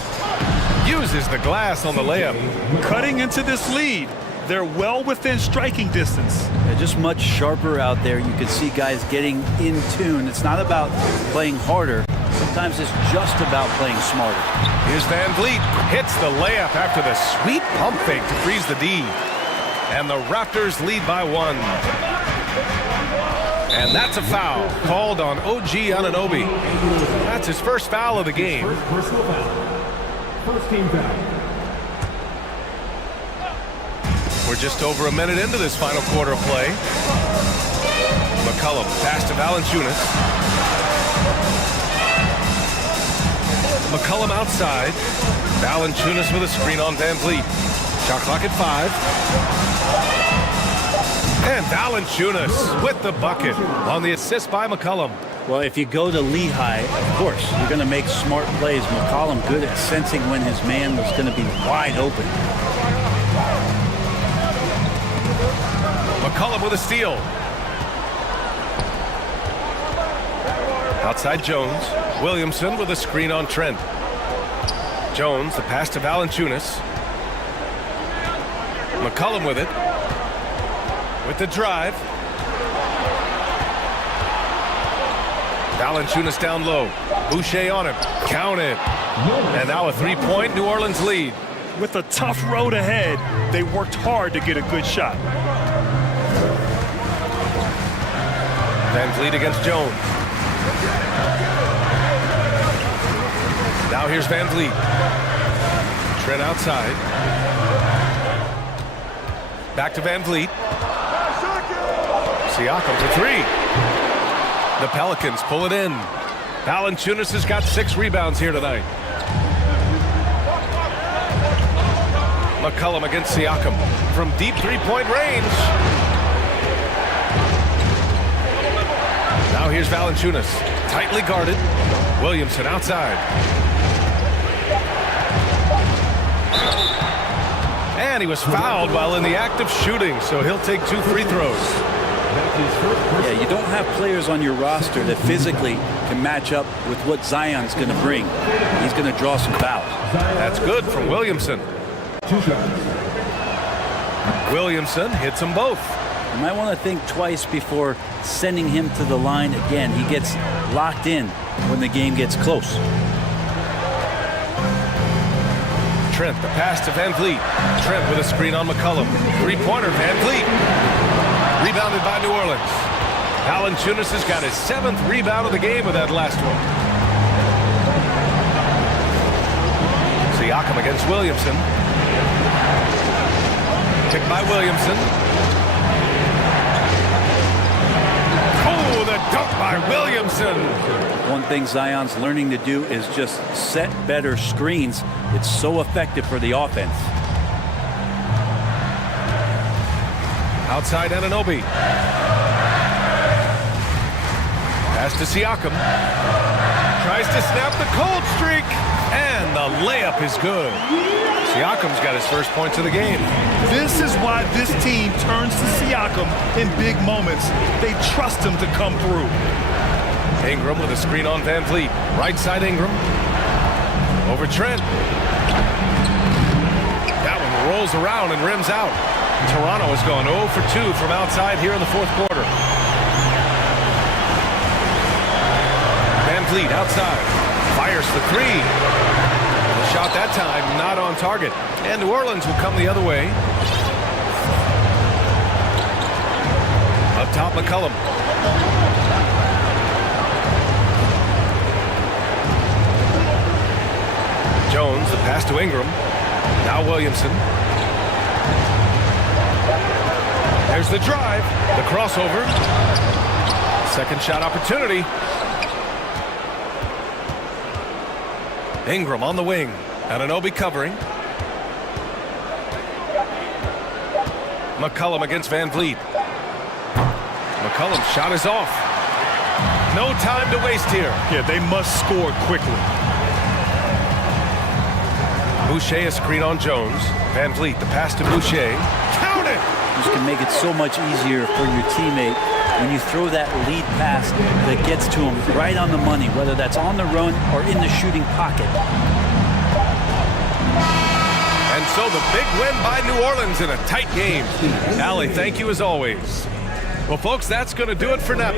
Uses the glass on the layup. Cutting into this lead. They're well within striking distance. They're just much sharper out there. You can see guys getting in tune. It's not about playing harder. Sometimes it's just about playing smarter. Here's Van Vliet. Hits the layup after the sweet pump fake to freeze the D. And the Raptors lead by 1. And that's a foul called on OG Anunoby. That's his first foul of the game. Personal foul. First team foul. We're just over a minute into this final quarter of play. McCollum pass to Valanciunas. McCollum outside. Valanciunas with a screen on Van Vliet. Shot clock at 5. And Valanciunas with the bucket on the assist by McCollum. Well, if you go to Lehigh, of course, you're going to make smart plays. McCollum good at sensing when his man was going to be wide open. McCollum with a steal. Outside Jones. Williamson with a screen on Trent. Jones, the pass to Valanciunas. McCollum with it. With the drive. Valanciunas down low. Boucher on him. Count it. And now a 3-point New Orleans lead. With a tough road ahead, they worked hard to get a good shot. Van Vliet against Jones. Now here's Van Vliet. Trent outside. Back to Van Vliet. Siakam for 3. The Pelicans pull it in. Valanciunas has got 6 rebounds here tonight. McCollum against Siakam from deep 3-point range. Now here's Valanciunas, tightly guarded. Williamson outside. And he was fouled while in the act of shooting, so he'll take 2 free throws. Yeah, you don't have players on your roster that physically can match up with what Zion's going to bring. He's going to draw some fouls. That's good from Williamson. Williamson hits them both. You might want to think twice before sending him to the line again. He gets locked in when the game gets close. Trent, the pass to Van Vliet. Trent with a screen on McCollum. 3-pointer, Van Vliet. Rebounded by New Orleans. Valanciunas has got his 7th rebound of the game with that last one. Siakam against Williamson. Picked by Williamson. Oh, the dunk by Williamson. One thing Zion's learning to do is just set better screens. It's so effective for the offense. Outside Anunoby. Pass to Siakam. Tries to snap the cold streak. And the layup is good. Siakam's got his first points of the game. This is why this team turns to Siakam in big moments. They trust him to come through. Ingram with a screen on Van Vliet. Right side Ingram. Over Trent. That one rolls around and rims out. Toronto has gone 0 for 2 from outside here in the 4th quarter. Van Vliet outside. Fires the 3. The shot that time not on target. And New Orleans will come the other way. Up top McCollum. Jones, the pass to Ingram. Now Williamson. There's the drive, the crossover. Second shot opportunity. Ingram on the wing. Anunoby covering. McCollum against Van Vliet. McCollum's shot is off. No time to waste here. Yeah, they must score quickly. Boucher a screen on Jones. Van Vliet, the pass to Boucher. Count it! This can make it so much easier for your teammate when you throw that lead pass that gets to him right on the money, whether that's on the run or in the shooting pocket. And so the big win by New Orleans in a tight game. Allie, thank you as always. Well, folks, that's going to do it for now.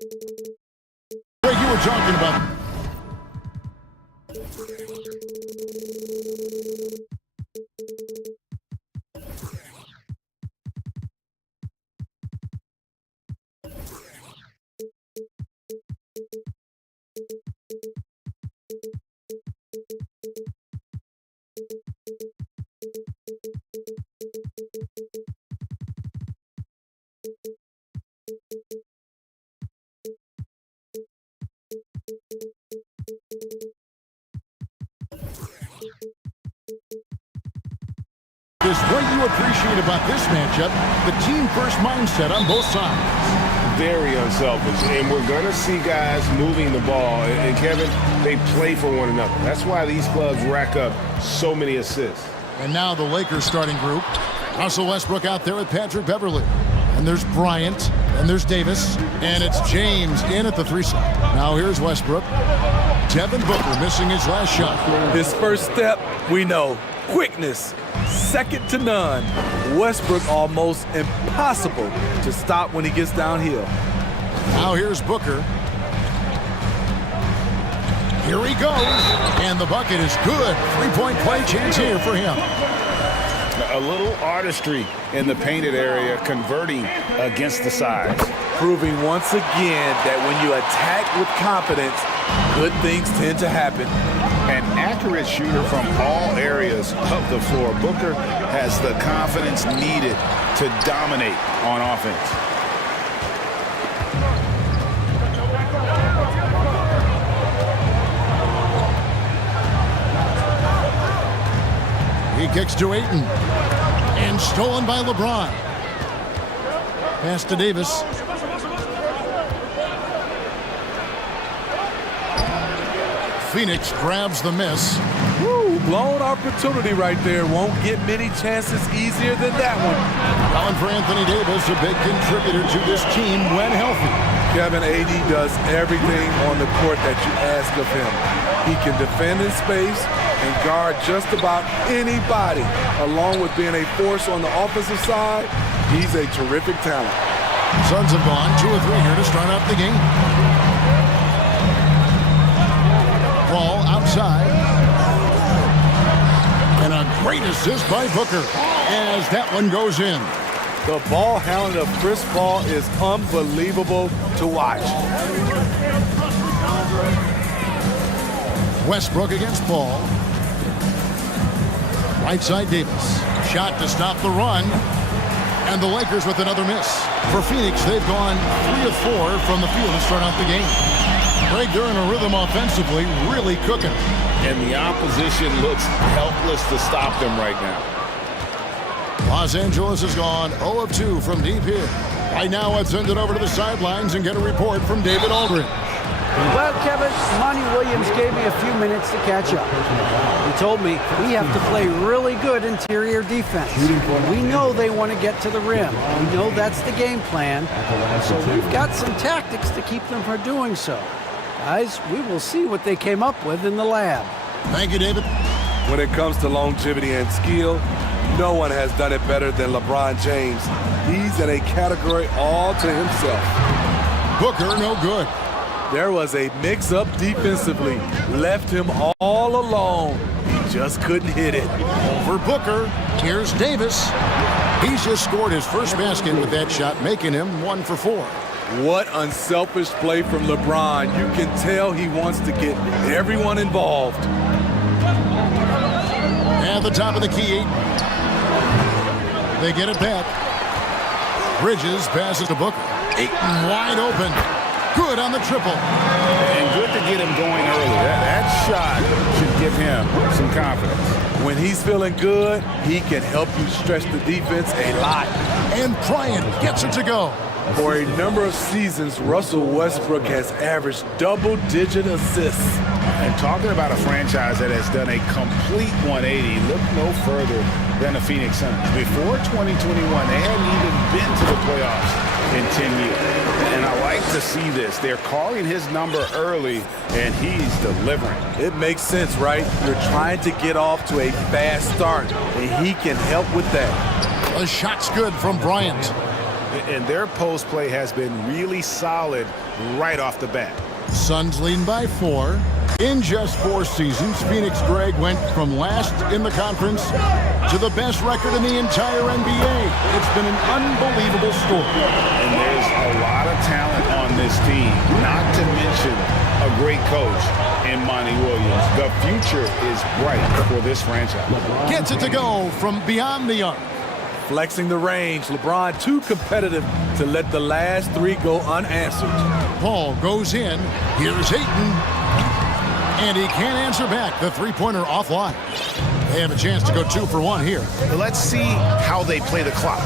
Greg, you were talking about... Is what you appreciate about this matchup, the team-first mindset on both sides. Very unselfish, and we're going to see guys moving the ball. And Kevin, they play for one another. That's why these clubs rack up so many assists. And now the Lakers starting group. Russell Westbrook out there with Patrick Beverley. And there's Bryant, and there's Davis, and it's James in at the 3 side. Now here's Westbrook. Devin Booker missing his last shot. His first step, we know, quickness, second to none. Westbrook almost impossible to stop when he gets downhill. Now here's Booker. Here he goes, and the bucket is good. Three-point play chance here for him. A little artistry in the painted area, converting against the sides. Proving once again that when you attack with confidence, good things tend to happen. An accurate shooter from all areas of the floor. Booker has the confidence needed to dominate on offense. He kicks to Ayton. And stolen by LeBron. Pass to Davis. Phoenix grabs the miss. Woo, blown opportunity right there. Won't get many chances easier than that one. Calling for Anthony Davis, a big contributor to this team when healthy. Kevin, AD does everything on the court that you ask of him. He can defend in space and guard just about anybody. Along with being a force on the offensive side, he's a terrific talent. Suns have gone 2 or 3 here to start out the game. Ball outside. And a great assist by Booker as that one goes in. The ball handling of Chris Paul is unbelievable to watch. Westbrook against Paul. Right side Davis. Shot to stop the run. And the Lakers with another miss. For Phoenix, they've gone 3 of 4 from the field to start out the game. Greg, they're in a rhythm offensively, really cooking. And the opposition looks helpless to stop them right now. Los Angeles has gone 0 of 2 from deep here. Right now, let's send it over to the sidelines and get a report from David Aldridge. Well, Kevin, Monty Williams gave me a few minutes to catch up. He told me we have to play really good interior defense. We know they want to get to the rim. We know that's the game plan. So we've got some tactics to keep them from doing so. Guys, we will see what they came up with in the lab. Thank you, David. When it comes to longevity and skill, no one has done it better than LeBron James. He's in a category all to himself. Booker, no good. There was a mix-up defensively. Left him all alone. He just couldn't hit it. Over Booker. Here's Davis. He's just scored his first basket with that shot, making him 1 for 4. What unselfish play from LeBron. You can tell he wants to get everyone involved. At the top of the key. They get it back. Bridges passes to Booker. Ayton wide open. Good on the triple. And good to get him going early. That shot should give him some confidence. When he's feeling good, he can help you stretch the defense a lot. And Bryant gets it to go. For a number of seasons, Russell Westbrook has averaged double-digit assists. And talking about a franchise that has done a complete 180, look no further than the Phoenix Suns. Before 2021, they hadn't even been to the playoffs in 10 years. And I like to see this. They're calling his number early, and he's delivering. It makes sense, right? You're trying to get off to a fast start, and he can help with that. The shot's good from Bryant. And their post play has been really solid right off the bat. Suns leading by 4. In just 4 seasons, Phoenix, Greg, went from last in the conference to the best record in the entire NBA. It's been an unbelievable story. And there's a lot of talent on this team, not to mention a great coach in Monty Williams. The future is bright for this franchise. Gets it to go from beyond the arc. Flexing the range. LeBron too competitive to let the last 3 go unanswered. Paul goes in. Here's Ayton. And he can't answer back. The three-pointer offline. They have a chance to go 2 for 1 here. Let's see how they play the clock.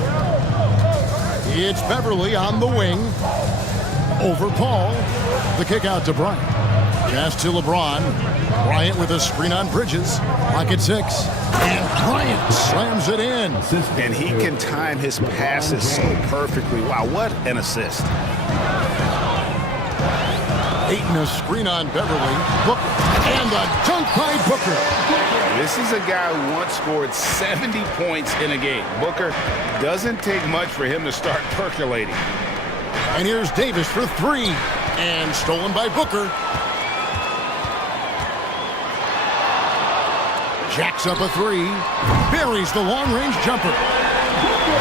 It's Beverly on the wing. Over Paul. The kick out to Bryant. Pass to LeBron. Bryant with a screen on Bridges. Clock at 6. And Bryant slams it in. And he can time his passes so perfectly. Wow, what an assist. Ayton a screen on Beverly. Booker. And a dunk by Booker. This is a guy who once scored 70 points in a game. Booker doesn't take much for him to start percolating. And here's Davis for 3. And stolen by Booker. Jacks up a 3. Buries the long-range jumper.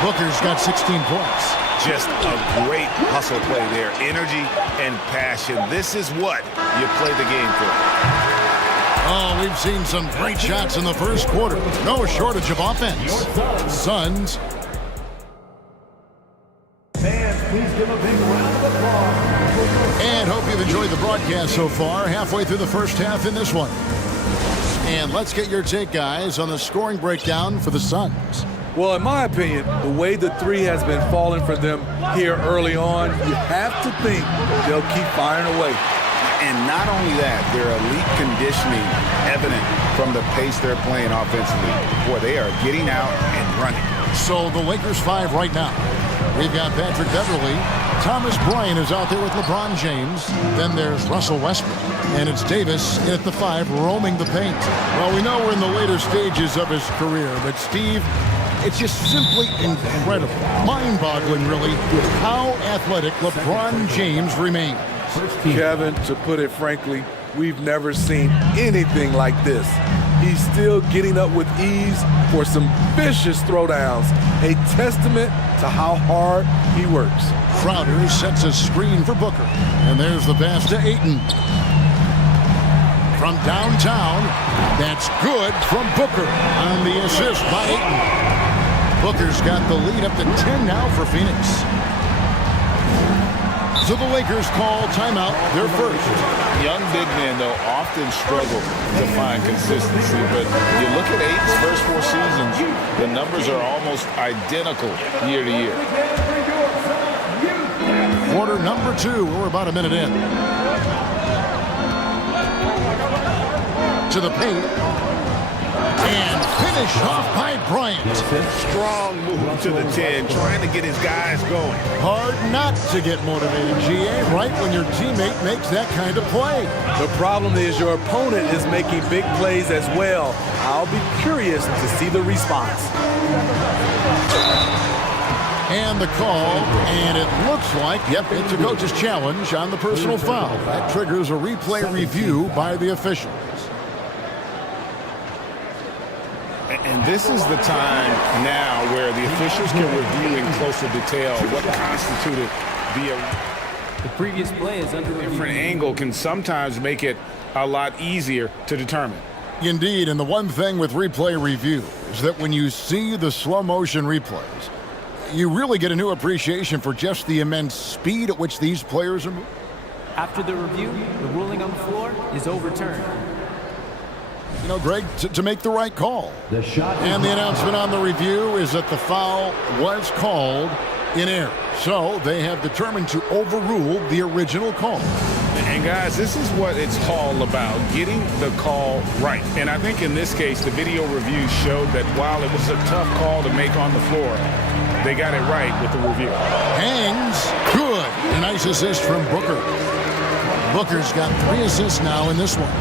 Booker's got 16 points. Just a great hustle play there. Energy and passion. This is what you play the game for. Oh, we've seen some great shots in the first quarter. No shortage of offense. Suns. Fans, please give a big round of applause. And hope you've enjoyed the broadcast so far. Halfway through the first half in this one. And let's get your take, guys, on the scoring breakdown for the Suns. Well, in my opinion, the way the 3 has been falling for them here early on, you have to think they'll keep firing away. And not only that, their elite conditioning evident from the pace they're playing offensively. Boy, they are getting out and running. So the Lakers 5 right now. We've got Patrick Beverly. Thomas Bryant is out there with LeBron James. Then there's Russell Westbrook. And it's Davis at the 5 roaming the paint. Well, we know we're in the later stages of his career, but Steve, it's just simply incredible, mind-boggling really, how athletic LeBron James remains. Kevin, to put it frankly, we've never seen anything like this. He's still getting up with ease for some vicious throwdowns, a testament to how hard he works. Crowder sets a screen for Booker, and there's the pass to Ayton. From downtown, that's good from Booker on the assist by Ayton. Booker's got the lead up to 10 now for Phoenix. So the Lakers call timeout, their first. Young big men, though, often struggle to find consistency, but you look at Ayton's first 4 seasons, the numbers are almost identical year to year. Quarter number 2, we're about a minute in. To the paint. And finish off by Bryant. Strong move to the 10, trying to get his guys going. Hard not to get motivated, GA, right when your teammate makes that kind of play. The problem is your opponent is making big plays as well. I'll be curious to see the response. And the call, and it looks like, yep, it's a coach's challenge on the personal foul. That triggers a replay review by the officials. And this is the time now where the officials can review in closer detail what constituted The previous play is under review. different angle can sometimes make it a lot easier to determine. Indeed, and the one thing with replay review is that when you see the slow motion replays, you really get a new appreciation for just the immense speed at which these players are moving. After the review, the ruling on the floor is overturned. You know, Greg, to make the right call. And the announcement on the review is that the foul was called in error. So they have determined to overrule the original call. And guys, this is what it's all about, getting the call right. And I think in this case, the video review showed that while it was a tough call to make on the floor, they got it right with the review. Hangs, good. A nice assist from Booker. Booker's got 3 assists now in this one.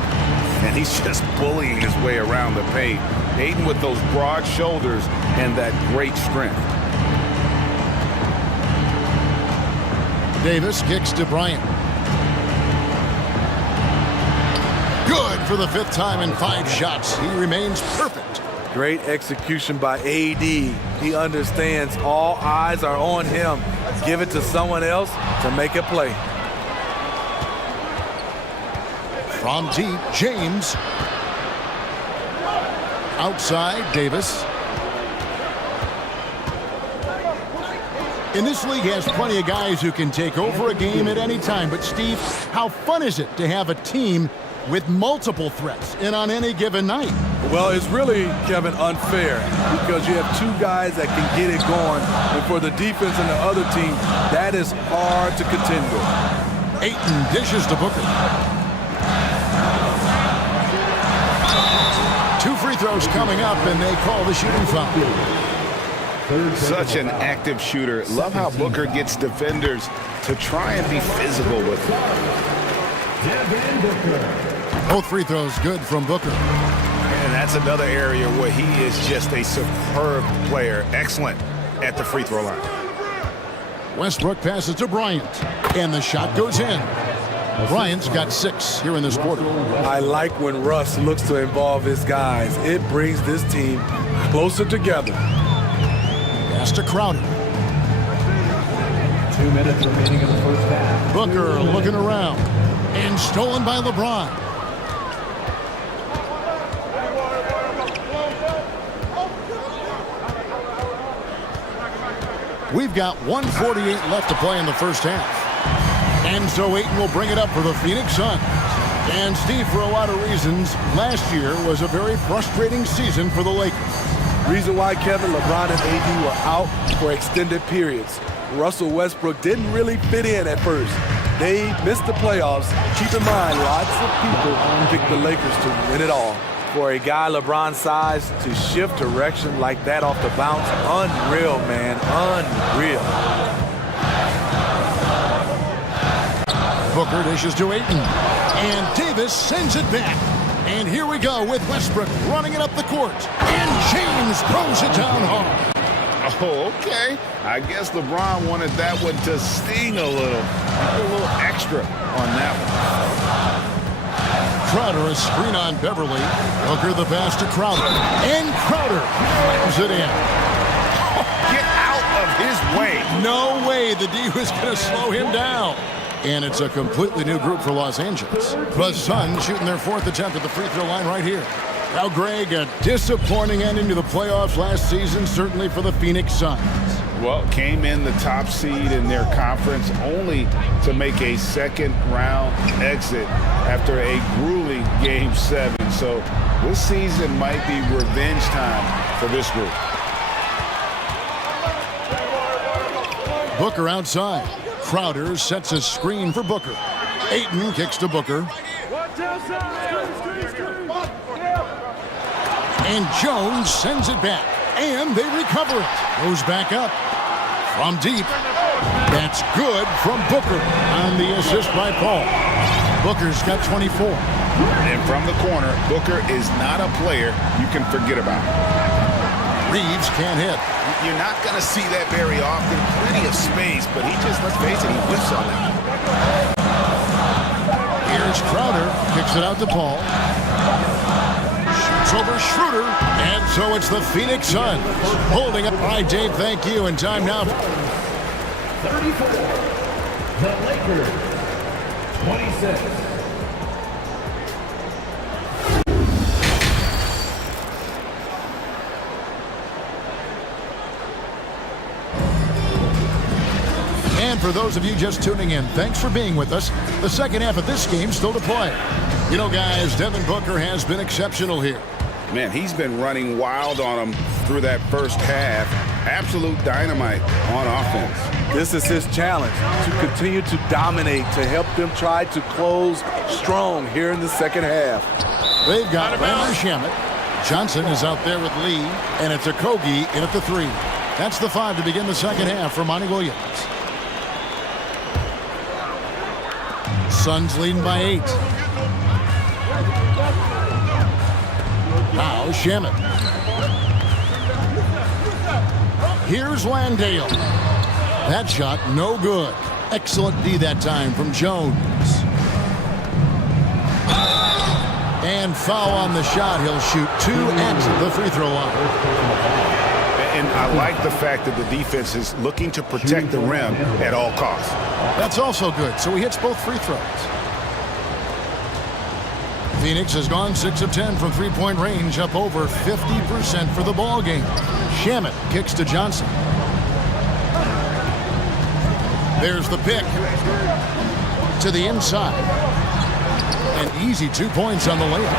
And he's just bullying his way around the paint. Ayton with those broad shoulders and that great strength. Davis kicks to Bryant. Good for the 5th time in 5 shots. He remains perfect. Great execution by AD. He understands all eyes are on him. Give it to someone else to make a play. From deep, James. Outside, Davis. In this league has plenty of guys who can take over a game at any time. But, Steve, how fun is it to have a team with multiple threats in on any given night? Well, it's really, Kevin, unfair because you have 2 guys that can get it going. And for the defense and the other team, that is hard to contend with. Ayton dishes to Booker. 2 free throws coming up, and they call the shooting foul. Such an active shooter. Love how Booker gets defenders to try and be physical with him. Both free throws good from Booker. And that's another area where he is just a superb player. Excellent at the free throw line. Westbrook passes to Bryant, and the shot goes in. Bryant's got 6 here in this quarter. I like when Russ looks to involve his guys. It brings this team closer together. Pass to Crowder. 2 minutes remaining in the first half. Booker looking around, and stolen by LeBron. We've got 1:48 left to play in the first half. And so Ayton will bring it up for the Phoenix Suns. And Steve, for a lot of reasons, last year was a very frustrating season for the Lakers. Reason why, Kevin, LeBron and AD were out for extended periods. Russell Westbrook didn't really fit in at first. They missed the playoffs. Keep in mind, lots of people picked the Lakers to win it all. For a guy LeBron's size to shift direction like that off the bounce, unreal, man, unreal. Booker dishes to Ayton, and Davis sends it back. And here we go with Westbrook running it up the court, and James throws it down hard. Oh, okay. I guess LeBron wanted that one to sting a little extra on that one. Crowder, a screen on Beverly. Booker the pass to Crowder, and Crowder slams it in. Get out of his way. No way the D was going to slow him down. And it's a completely new group for Los Angeles. The Suns shooting their 4th attempt at the free throw line right here. Now, Greg, a disappointing ending to the playoffs last season, certainly for the Phoenix Suns. Well, came in the top seed in their conference only to make a second-round exit after a grueling Game 7. So this season might be revenge time for this group. Booker outside. Crowder sets a screen for Booker. Ayton kicks to Booker. And Jones sends it back. And they recover it. Goes back up. From deep. That's good from Booker on the assist by Paul. Booker's got 24. And from the corner, Booker is not a player you can forget about. Reeves can't hit. You're not going to see that very often. Plenty of space, but he just, let's face it, he whiffs on that. Here's Crowder. Kicks it out to Paul. Shoots over Schroeder. And so it's the Phoenix Suns holding up. All right, Dave, thank you. And time now. 34. The Lakers. 26. And for those of you just tuning in, thanks for being with us. The second half of this game still to play. You know, guys, Devin Booker has been exceptional here. Man, he's been running wild on him through that first half. Absolute dynamite on offense. This is his challenge, to continue to dominate, to help them try to close strong here in the second half. They've got Landry Shamet. Johnson is out there with Lee, and it's a Kogi in at the 3. That's the 5 to begin the second half for Monty Williams. Suns leading by 8. Now Shamet. Here's Landale. That shot no good. Excellent D that time from Jones. And foul on the shot. He'll shoot 2 at the free throw line. And I like the fact that the defense is looking to protect the rim at all costs. That's also good. So he hits both free throws. Phoenix has gone 6 of 10 from three-point range, up over 50% for the ball game. Shamet kicks to Johnson. There's the pick to the inside. An easy 2 points on the layup.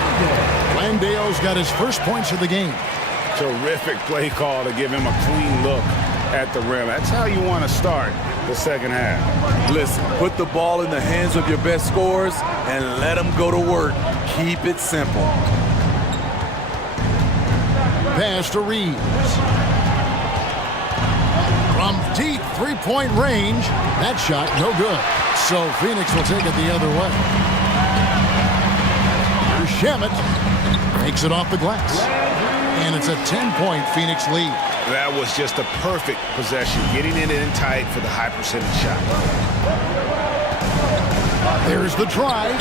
Landale's got his first points of the game. Terrific play call to give him a clean look at the rim. That's how you want to start the second half. Listen, put the ball in the hands of your best scorers and let them go to work. Keep it simple. Pass to Reeves. From deep three-point range, that shot no good. So Phoenix will take it the other way. Here's Shamet. Makes it off the glass. And it's a 10-point Phoenix lead. That was just a perfect possession, getting it in tight for the high percentage shot. There's the drive.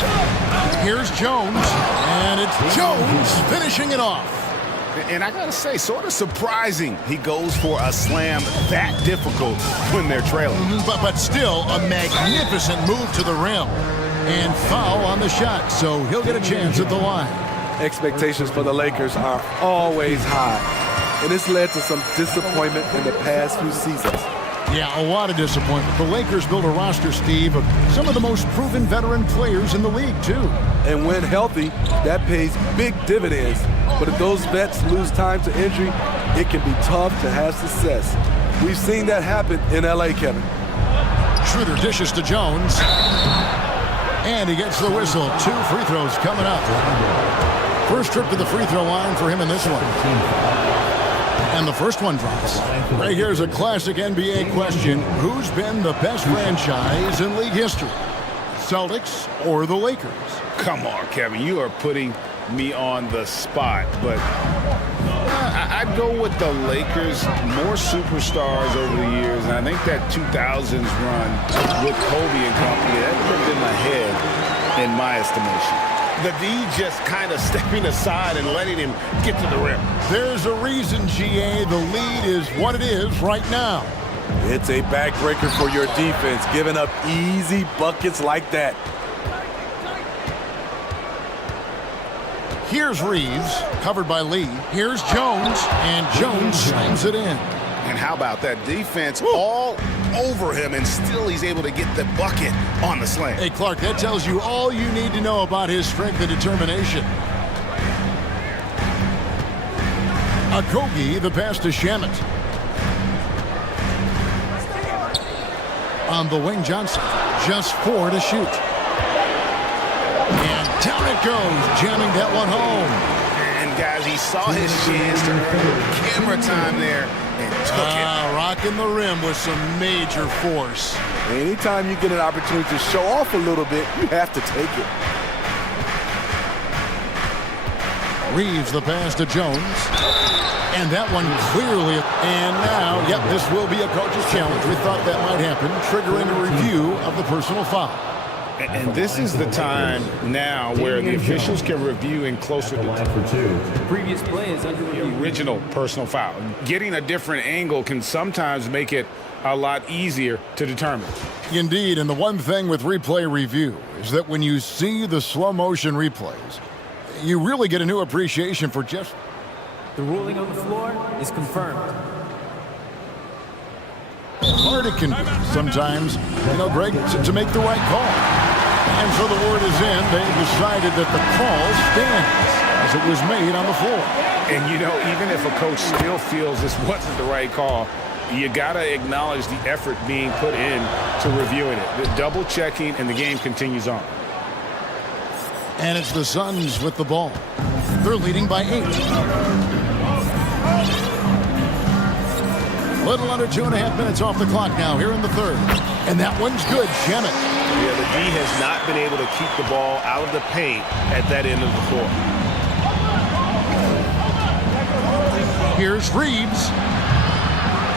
Here's Jones. And it's Jones finishing it off. And I gotta say, sort of surprising he goes for a slam that difficult when they're trailing. But still a magnificent move to the rim. And foul on the shot, so he'll get a chance at the line. Expectations for the Lakers are always high, and it's led to some disappointment in the past few seasons. Yeah, a lot of disappointment. The Lakers built a roster, Steve, of some of the most proven veteran players in the league, too. And when healthy, that pays big dividends. But if those vets lose time to injury, it can be tough to have success. We've seen that happen in L.A., Kevin. Schroeder dishes to Jones. And he gets the whistle. 2 free throws coming up. First trip to the free throw line for him in this one. And the first one drops. Right here's a classic NBA question. Who's been the best franchise in league history? Celtics or the Lakers? Come on, Kevin. You are putting me on the spot. But I'd go with the Lakers. More superstars over the years. And I think that 2000s run with Kobe and company, that put them ahead in my estimation. The D just kind of stepping aside and letting him get to the rim. There's a reason, GA, the lead is what it is right now. It's a backbreaker for your defense, giving up easy buckets like that. Here's Reeves, covered by Lee. Here's Jones, and Jones slams it in. And how about that defense all over him, and still he's able to get the bucket on the slam. Hey, Clark, that tells you all you need to know about his strength and determination. Okogie, the pass to Shamet. On the wing, Johnson. Just 4 to shoot. And down it goes, jamming that one home. And guys, he saw his chance to earn camera time there and took it. Rocking the rim with some major force. Anytime you get an opportunity to show off a little bit, you have to take it. Reeves the pass to Jones. And that one clearly. And now, yep, this will be a coach's challenge. We thought that might happen, triggering a review of the personal foul. And this is the time now where the officials can review in closer to the previous play is under the original personal foul. Getting a different angle can sometimes make it a lot easier to determine. Indeed, and the one thing with replay review is that when you see the slow motion replays, you really get a new appreciation for just... The ruling on the floor is confirmed. Hard it can be sometimes, Greg, to make the right call. And so the word is in. They decided that the call stands as it was made on the floor. And, even if a coach still feels this wasn't the right call, you got to acknowledge the effort being put in to reviewing it. The double checking, and the game continues on. And it's the Suns with the ball. They're leading by 8. Little under 2.5 minutes off the clock now here in the third. And that one's good. Shamet. Yeah, the D has not been able to keep the ball out of the paint at that end of the floor. Here's Reeves.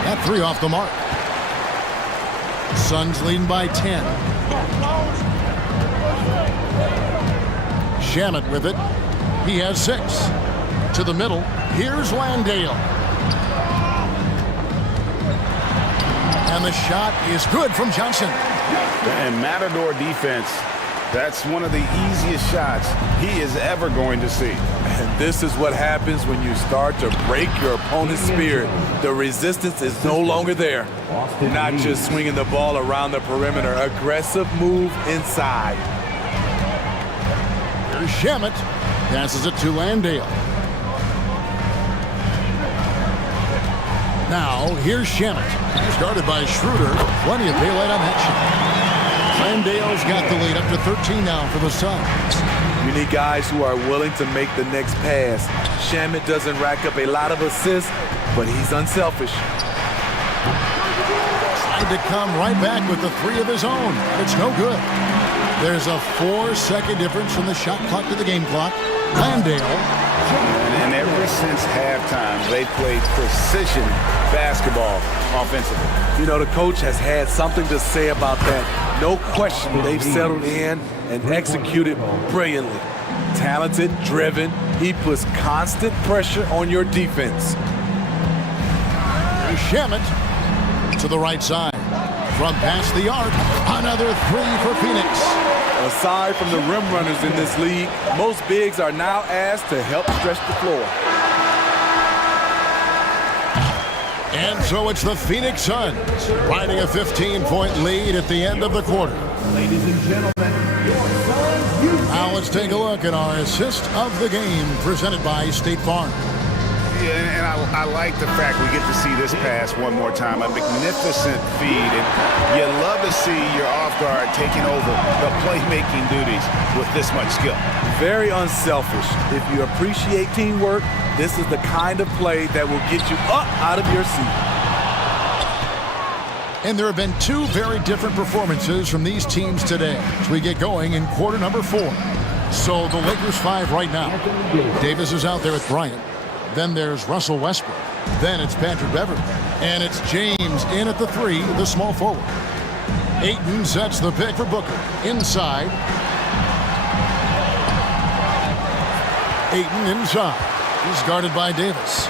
That 3 off the mark. Suns leading by 10. Shamet with it. He has 6. To the middle. Here's Landale. And the shot is good from Johnson. And Matador defense, that's one of the easiest shots he is ever going to see. And this is what happens when you start to break your opponent's spirit. The resistance is no longer there. Not just swinging the ball around the perimeter. Aggressive move inside. Here's Shamet. Passes it to Landale. Now, here's Shamet. Started by Schroeder. Plenty of daylight on that shot. Landale's got the lead up to 13 now for the Suns. You need guys who are willing to make the next pass. Shamet doesn't rack up a lot of assists, but he's unselfish. Tried to come right back with the 3 of his own. It's no good. There's a 4-second difference from the shot clock to the game clock. Landale. And ever since halftime, they played precision basketball offensively. You know, the coach has had something to say about that. No question, they've settled in and executed brilliantly. Talented, driven, he puts constant pressure on your defense. Shamet to the right side. From past the arc, another 3 for Phoenix. Aside from the rim runners in this league, most bigs are now asked to help stretch the floor. And so it's the Phoenix Suns riding a 15-point lead at the end of the quarter. Ladies and gentlemen, your Suns. Now let's take a look at our assist of the game presented by State Farm. Yeah, and I like the fact we get to see this pass one more time. A magnificent feed, and you love to see your off guard taking over the playmaking duties with this much skill. Very unselfish. If you appreciate teamwork, this is the kind of play that will get you up out of your seat. And there have been 2 very different performances from these teams today as we get going in quarter number 4. So the Lakers 5 right now. Davis is out there with Bryant. Then there's Russell Westbrook. Then it's Patrick Beverley. And it's James in at the 3, the small forward. Ayton sets the pick for Booker. Inside. Ayton inside. He's guarded by Davis.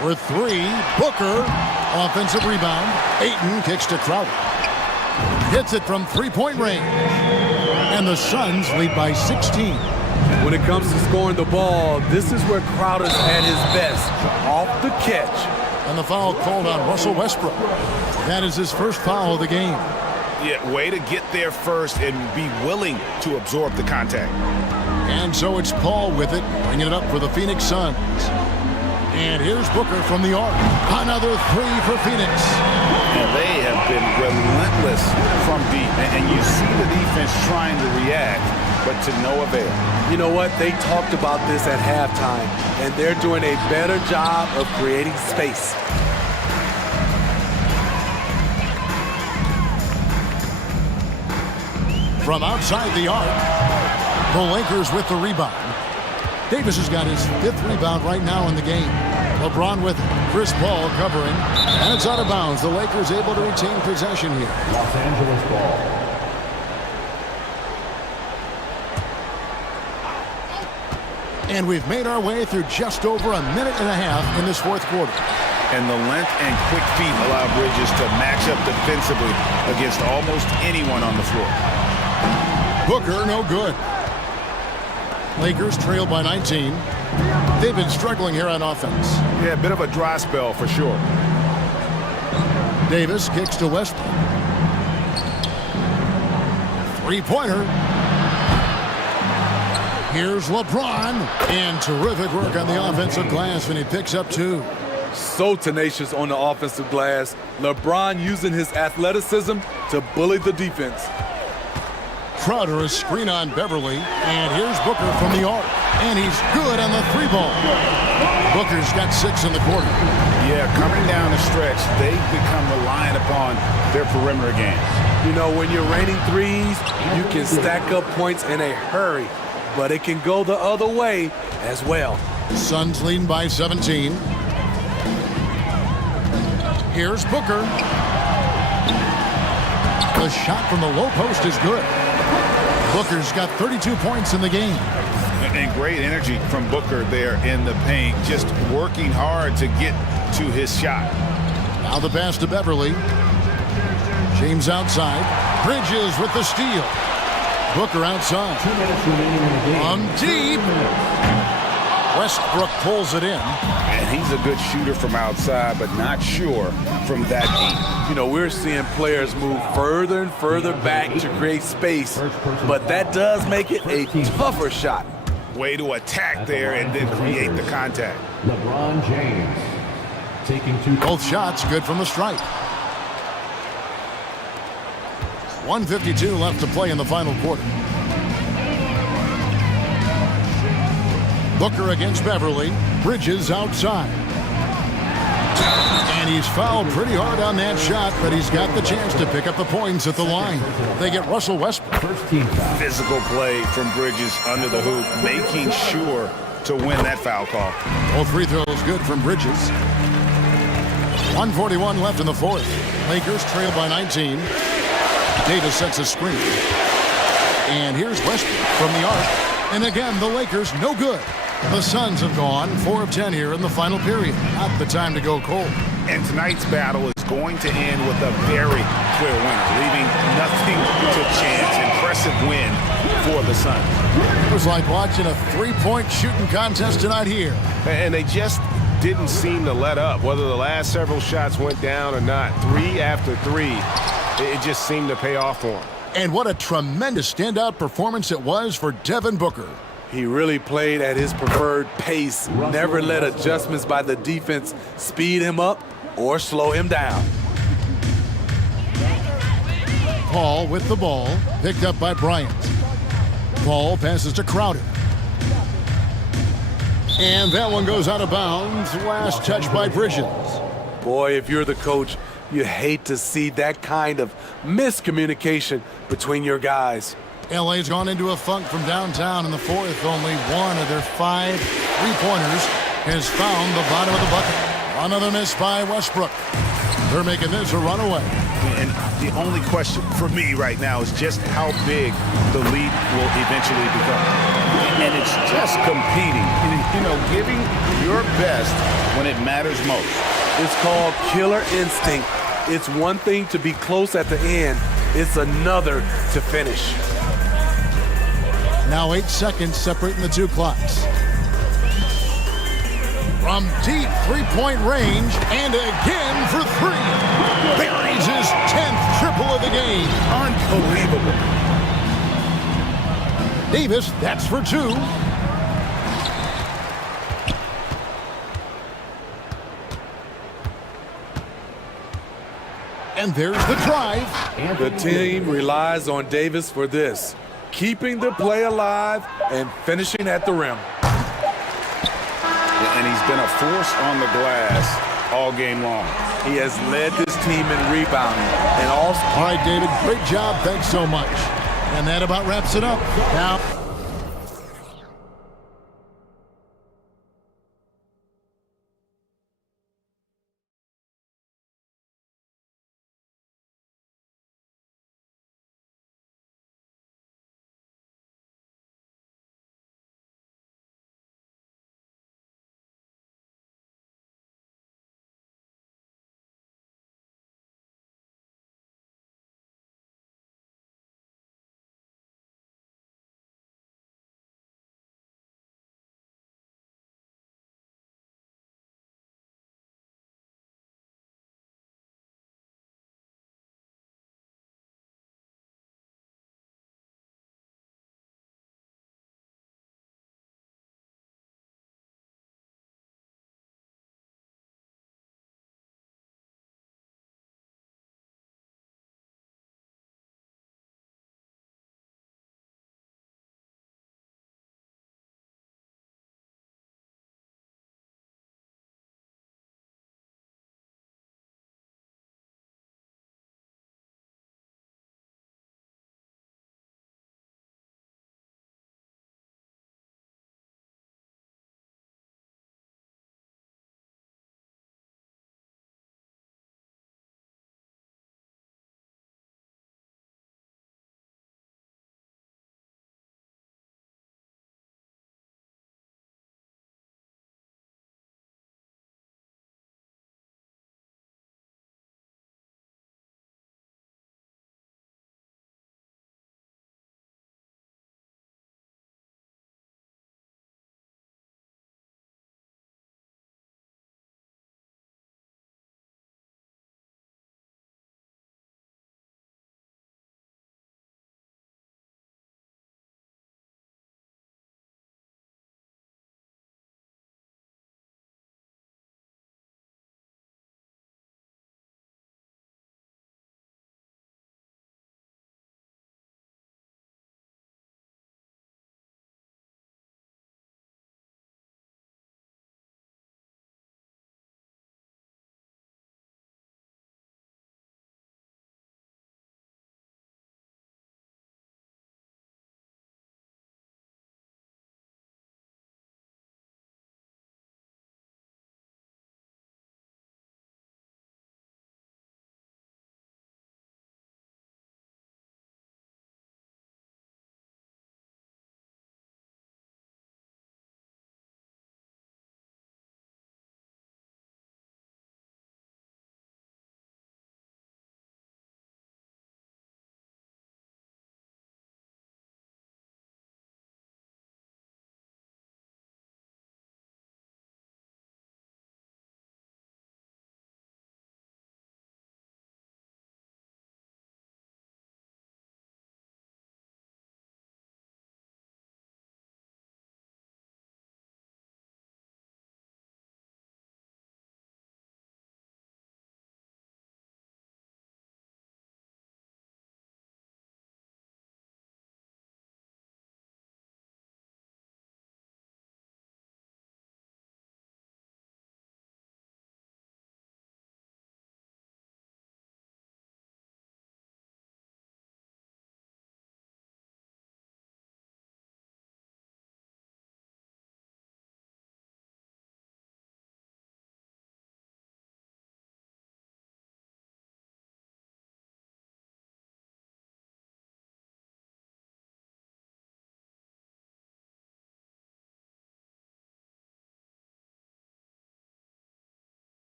For 3, Booker. Offensive rebound. Ayton kicks to Crowder. Hits it from 3-point range. And the Suns lead by 16. When it comes to scoring the ball, this is where Crowder's at his best. Off the catch. And the foul called on Russell Westbrook. That is his first foul of the game. Yeah, way to get there first and be willing to absorb the contact. And so it's Paul with it, bringing it up for the Phoenix Suns. And here's Booker from the arc. Another 3 for Phoenix. And they have been relentless from deep. And you see the defense trying to react, but to no avail. You know what? They talked about this at halftime, and they're doing a better job of creating space. From outside the arc, the Lakers with the rebound. Davis has got his 5th rebound right now in the game. LeBron with it. Chris Paul covering. And it's out of bounds. The Lakers able to retain possession here. Los Angeles ball. And we've made our way through just over a minute and a half in this 4th quarter. And the length and quick feet allow Bridges to match up defensively against almost anyone on the floor. Booker, no good. Lakers trail by 19. They've been struggling here on offense. Yeah, a bit of a dry spell for sure. Davis kicks to Westbrook. 3-pointer. Here's LeBron. And terrific work on the offensive glass when he picks up 2. So tenacious on the offensive glass. LeBron using his athleticism to bully the defense. Crowder a screen on Beverly. And here's Booker from the arc. And he's good on the 3-ball. Booker's got 6 in the quarter. Yeah, coming down the stretch, they've become reliant upon their perimeter game. You know, when you're raining threes, you can stack up points in a hurry. But it can go the other way as well. Suns leading by 17. Here's Booker. The shot from the low post is good. Booker's got 32 points in the game. And great energy from Booker there in the paint, just working hard to get to his shot. Now the pass to Beverly. James outside. Bridges with the steal. Booker outside. 2 minutes remaining in the game. From deep. Westbrook pulls it in. And he's a good shooter from outside, but not sure from that deep. You know, we're seeing players move further and further back to create space, but that does make it a tougher shot. Way to attack there and then create the contact. LeBron James taking 2. Both shots good from the stripe. 1:52 left to play in the final quarter. Booker against Beverly. Bridges outside. And he's fouled pretty hard on that shot, but he's got the chance to pick up the points at the line. They get Russell Westbrook. First team foul. Physical play from Bridges under the hoop, making sure to win that foul call. Both free throws good from Bridges. 1:41 left in the fourth. Lakers trail by 19. Davis sets a screen. And here's Westbrook from the arc. And again, the Lakers no good. The Suns have gone 4 of 10 here in the final period. Not the time to go cold. And tonight's battle is going to end with a very clear winner, leaving nothing to chance. Impressive win for the Suns. It was like watching a three-point shooting contest tonight here. And they just didn't seem to let up, whether the last several shots went down or not. 3 after 3, it just seemed to pay off for them. And what a tremendous standout performance it was for Devin Booker. He really played at his preferred pace, never let adjustments by the defense speed him up or slow him down. Paul with the ball, picked up by Bryant. Paul passes to Crowder. And that one goes out of bounds. Last touch by Bridges. Boy, if you're the coach, you hate to see that kind of miscommunication between your guys. LA's gone into a funk from downtown in the fourth. Only one of their 5 3-pointers has found the bottom of the bucket. Another miss by Westbrook. They're making this a runaway. And the only question for me right now is just how big the lead will eventually become. And it's just competing, you know, giving your best when it matters most. It's called killer instinct. It's one thing to be close at the end. It's another to finish. Now 8 seconds separating the two clocks. From deep 3-point range, and again for 3. Buries his 10th triple of the game. Unbelievable. Davis, that's for 2. And there's the drive. The team relies on Davis for this, keeping the play alive and finishing at the rim. And he's been a force on the glass all game long. He has led this team in rebounding and also... All right, David, great job. Thanks so much. And that about wraps it up. Now...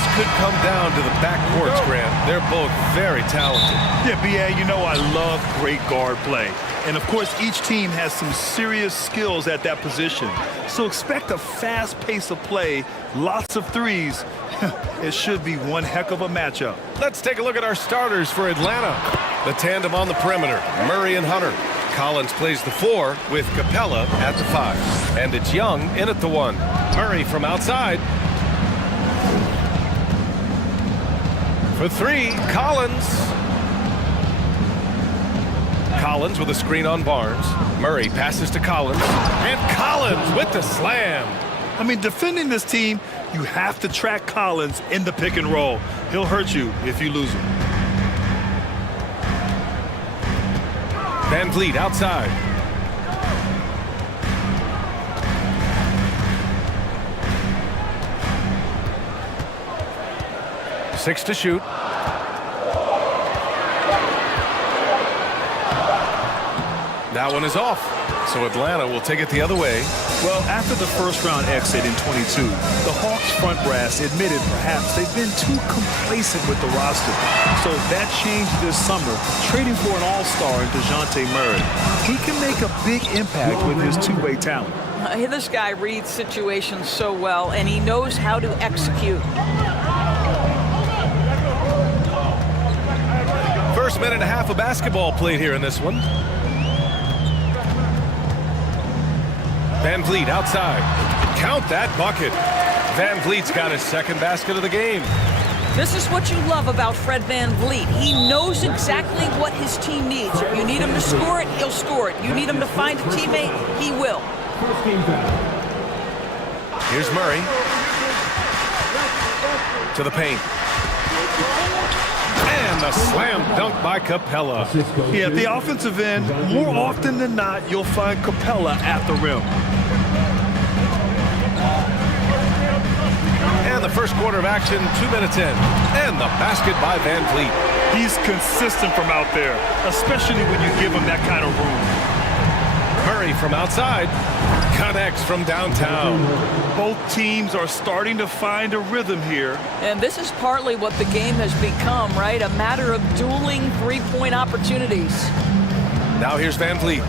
This could come down to the backcourts, Grant. They're both very talented. Yeah, B.A., you know I love great guard play. And, of course, each team has some serious skills at that position. So expect a fast pace of play, lots of threes. It should be one heck of a matchup. Let's take a look at our starters for Atlanta. The tandem on the perimeter, Murray and Hunter. Collins plays the 4 with Capella at the 5. And it's Young in at the 1. Murray from outside. For 3, Collins. Collins with a screen on Barnes. Murray passes to Collins. And Collins with the slam. I mean, defending this team, you have to track Collins in the pick and roll. He'll hurt you if you lose him. Van Vliet outside. Six to shoot. That one is off. So Atlanta will take it the other way. Well, after the first round exit in 22, the Hawks front brass admitted perhaps they've been too complacent with the roster. So that changed this summer, trading for an all-star in DeJounte Murray. He can make a big impact with his two-way talent. This guy reads situations so well, and he knows how to execute. First minute and a half of basketball played here in this one. Van Vliet outside. Count that bucket. Van Vliet's got his second basket of the game. This is what you love about Fred Van Vliet. He knows exactly what his team needs. If you need him to score it, he'll score it. You need him to find a teammate, he will. Here's Murray. To the paint. And the slam dunk by Capella. Yeah, at the offensive end, more often than not, you'll find Capella at the rim. And the first quarter of action, 2 minutes in. And the basket by Van Vliet. He's consistent from out there, especially when you give him that kind of room. Murray from outside. Connects from downtown. Both teams are starting to find a rhythm here. And this is partly what the game has become, right? A matter of dueling three-point opportunities. Now here's Van Vliet.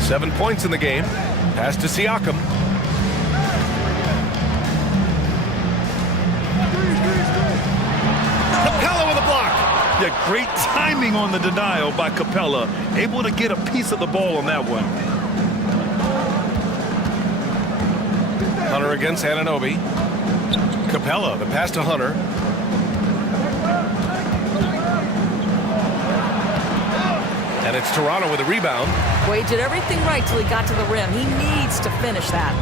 7 points in the game. Pass to Siakam. Capella with a block. Yeah, great timing on the denial by Capella. Able to get a piece of the ball on that one. Hunter against Anunoby. Capella, the pass to Hunter. And it's Toronto with a rebound. Wade did everything right till he got to the rim. He needs to finish that.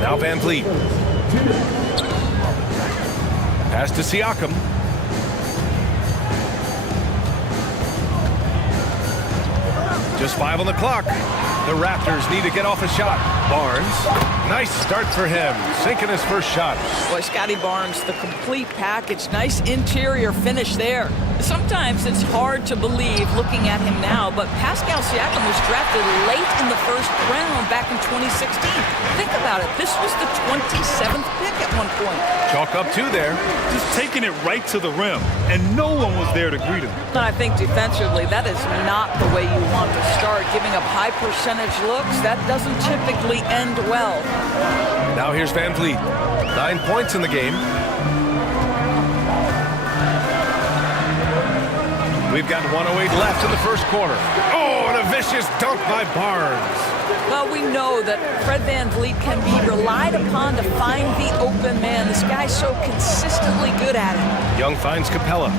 Now Van Vliet. Pass to Siakam. Just 5 on the clock. The Raptors need to get off a shot. Barnes, nice start for him, sinking his first shot. Boy, Scotty Barnes, the complete package. Nice interior finish there. Sometimes it's hard to believe looking at him now, but Pascal Siakam was drafted late in the first round back in 2016. Think about it. This was the 27th pick at one point. Chalk up 2 there. Just taking it right to the rim, and no one was there to greet him. I think defensively, that is not the way you want to start. Giving up high percentage looks, that doesn't typically end well. Now here's Van Vliet. 9 points in the game. We've got 1:08 left in the first quarter. Oh, and a vicious dunk by Barnes. Well, we know that Fred Van Vliet can be relied upon to find the open man. This guy's so consistently good at it. Young finds Capella.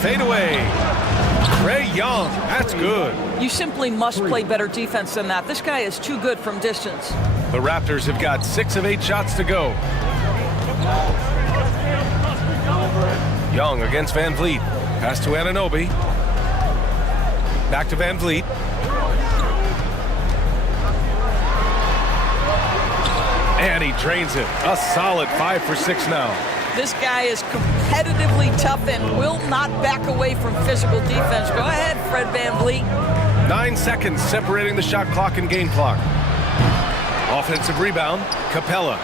Fade away. Trae Young, that's good. You simply must play better defense than that. This guy is too good from distance. The Raptors have got 6 of 8 shots to go. Young against Van Vliet. Pass to Anunoby. Back to Van Vliet. And he drains it. A solid 5 for 6 now. This guy is competitively tough and will not back away from physical defense. Go ahead, Fred Van Vliet. 9 seconds separating the shot clock and game clock. Offensive rebound. Capella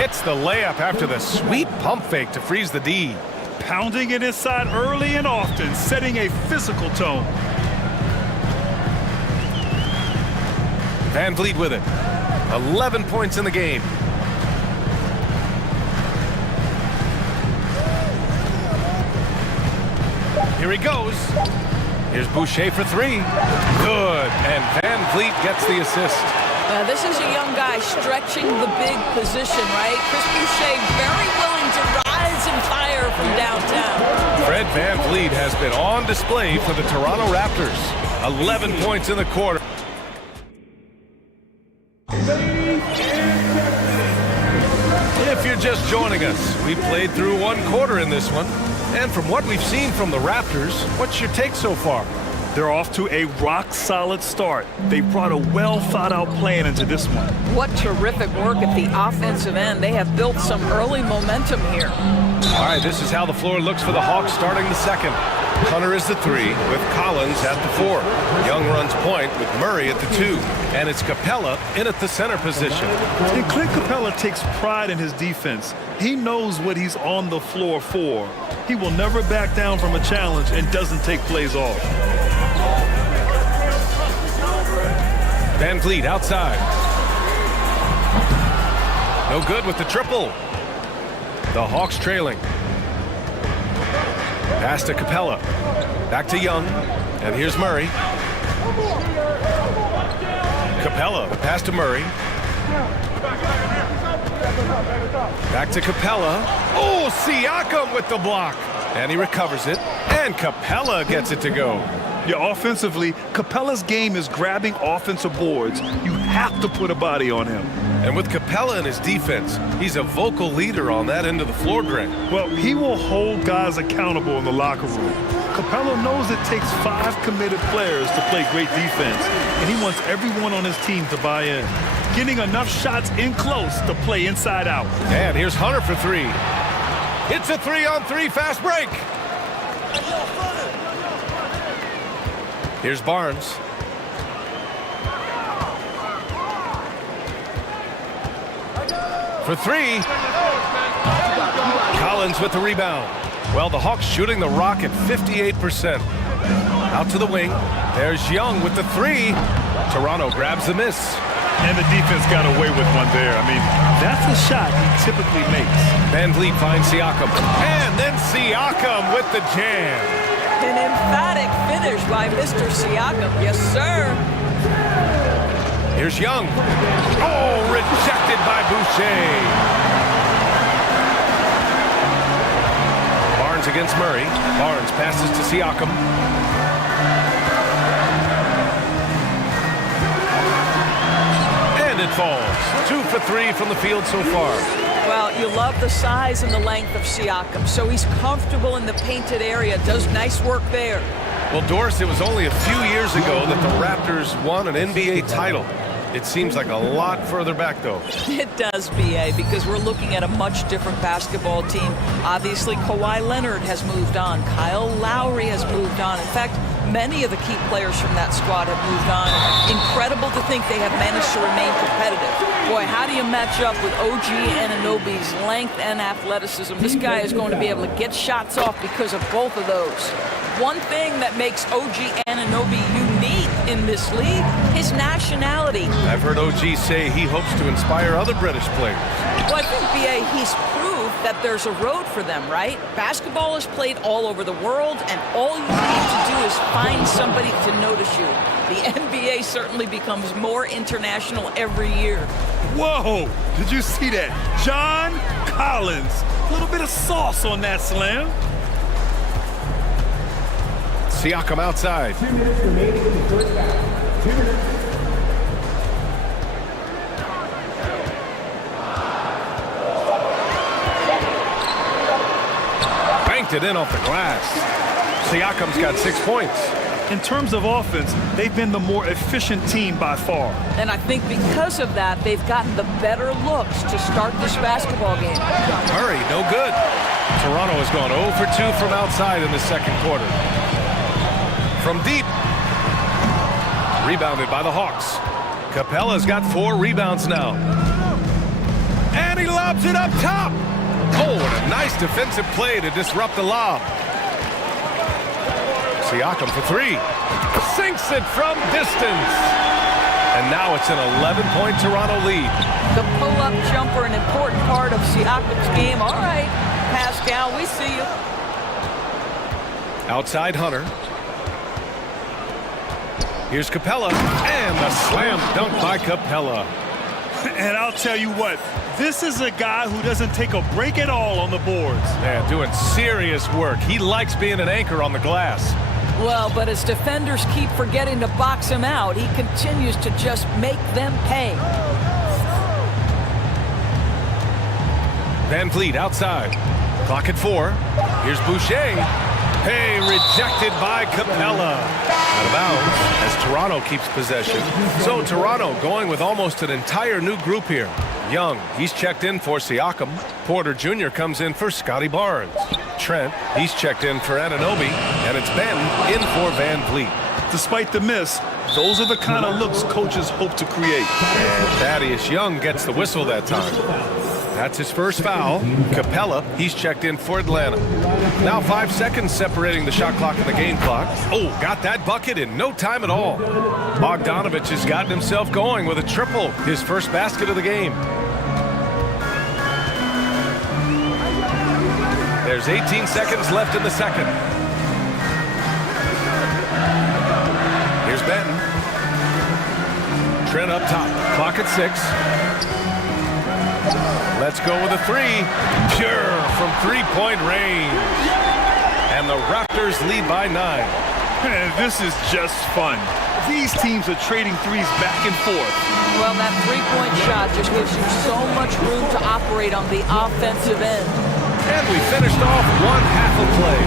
hits the layup after the sweet pump fake to freeze the D. Pounding it inside early and often, setting a physical tone. Van Vliet with it. 11 points in the game. Here he goes. Here's Boucher for three. Good. And Van Vliet gets the assist. This is a young guy stretching the big position, right? Chris Boucher very willing to rise and fire from downtown. Fred Van Vliet has been on display for the Toronto Raptors. 11 points in the quarter. If you're just joining us, we played through one quarter in this one. And from what we've seen from the Raptors, what's your take so far? They're off to a rock-solid start. They brought a well-thought-out plan into this one. What terrific work at the offensive end. They have built some early momentum here. All right, this is how the floor looks for the Hawks starting the second. Hunter is the three, with Collins at the four. Young runs point with Murray at the two. And it's Capella in at the center position. And Clint Capella takes pride in his defense. He knows what he's on the floor for. He will never back down from a challenge and doesn't take plays off. Van Vliet outside. No good with the triple. The Hawks trailing. Pass to Capella. Back to Young. And here's Murray. Capella, the pass to Murray. Back to Capella. Oh, Siakam with the block. And he recovers it. And Capella gets it to go. Yeah, offensively, Capella's game is grabbing offensive boards. You have to put a body on him. And with Capella in his defense, he's a vocal leader on that end of the floor, Greg. Well, he will hold guys accountable in the locker room. Capella knows it takes 5 committed players to play great defense, and he wants everyone on his team to buy in. Getting enough shots in close to play inside out. And here's Hunter for three. It's a 3-on-3 fast break. Here's Barnes. For three. Collins with the rebound. Well, the Hawks shooting the rock at 58%. Out to the wing. There's Young with the three. Toronto grabs the miss. And the defense got away with one there. I mean, that's a shot he typically makes. Van Vliet finds Siakam. And then Siakam with the jam. An emphatic finish by Mr. Siakam. Yes, sir. Here's Young. Oh, rejected by Boucher. Barnes against Murray. Barnes passes to Siakam. And it falls. 2 for 3 from the field so far. Well, you love the size and the length of Siakam, so he's comfortable in the painted area, does nice work there. Well, Doris, it was only a few years ago that the Raptors won an NBA title. It seems like a lot further back, though. It does, B.A., because we're looking at a much different basketball team. Obviously, Kawhi Leonard has moved on. Kyle Lowry has moved on. In fact, many of the key players from that squad have moved on. Incredible to think they have managed to remain competitive. Boy, how do you match up with OG Anunoby's length and athleticism? This guy is going to be able to get shots off because of both of those. One thing that makes OG Anunoby unique in this league, his nationality. I've heard OG say he hopes to inspire other British players. Well, I think, B.A., he's proved that there's a road for them, right? Basketball is played all over the world, and all you need to do is find somebody to notice you. The NBA certainly becomes more international every year. Whoa! Did you see that? John Collins. A little bit of sauce on that slam. Siakam outside. 2 minutes remaining in the first half. 2 minutes. Banked it in off the glass. Siakam's got 6 points. In terms of offense, they've been the more efficient team by far. And I think because of that, they've gotten the better looks to start this basketball game. Murray, no good. Toronto has gone 0 for 2 from outside in the second quarter. From deep. Rebounded by the Hawks. Capella's got 4 rebounds now. And he lobs it up top. Oh, and a nice defensive play to disrupt the lob. Siakam for 3. Sinks it from distance. And now it's an 11-point Toronto lead. The pull-up jumper, an important part of Siakam's game. All right, Pascal, we see you. Outside Hunter. Here's Capella, and the slam dunk by Capella. And I'll tell you what, this is a guy who doesn't take a break at all on the boards. Yeah, doing serious work. He likes being an anchor on the glass. Well, but as defenders keep forgetting to box him out, he continues to just make them pay. Van Vliet outside. Clock at 4. Here's Boucher. Hey, rejected by Capella. Out of bounds as Toronto keeps possession. So Toronto going with almost an entire new group here. Young, he's checked in for Siakam. Porter Jr. comes in for Scotty Barnes. Trent, he's checked in for Anunoby. And it's Ben in for Van Vliet. Despite the miss, those are the kind of looks coaches hope to create. And Thaddeus Young gets the whistle that time. That's his first foul. Capella, he's checked in for Atlanta. Now 5 seconds separating the shot clock and the game clock. Oh, got that bucket in no time at all. Bogdanovich has gotten himself going with a triple, his first basket of the game. There's 18 seconds left in the second. Here's Benton. Trent up top. Clock at 6. Let's go with a 3. Pure from 3-point range. And the Raptors lead by 9. Man, this is just fun. These teams are trading threes back and forth. Well, that 3-point shot just gives you so much room to operate on the offensive end. And we finished off one half of play.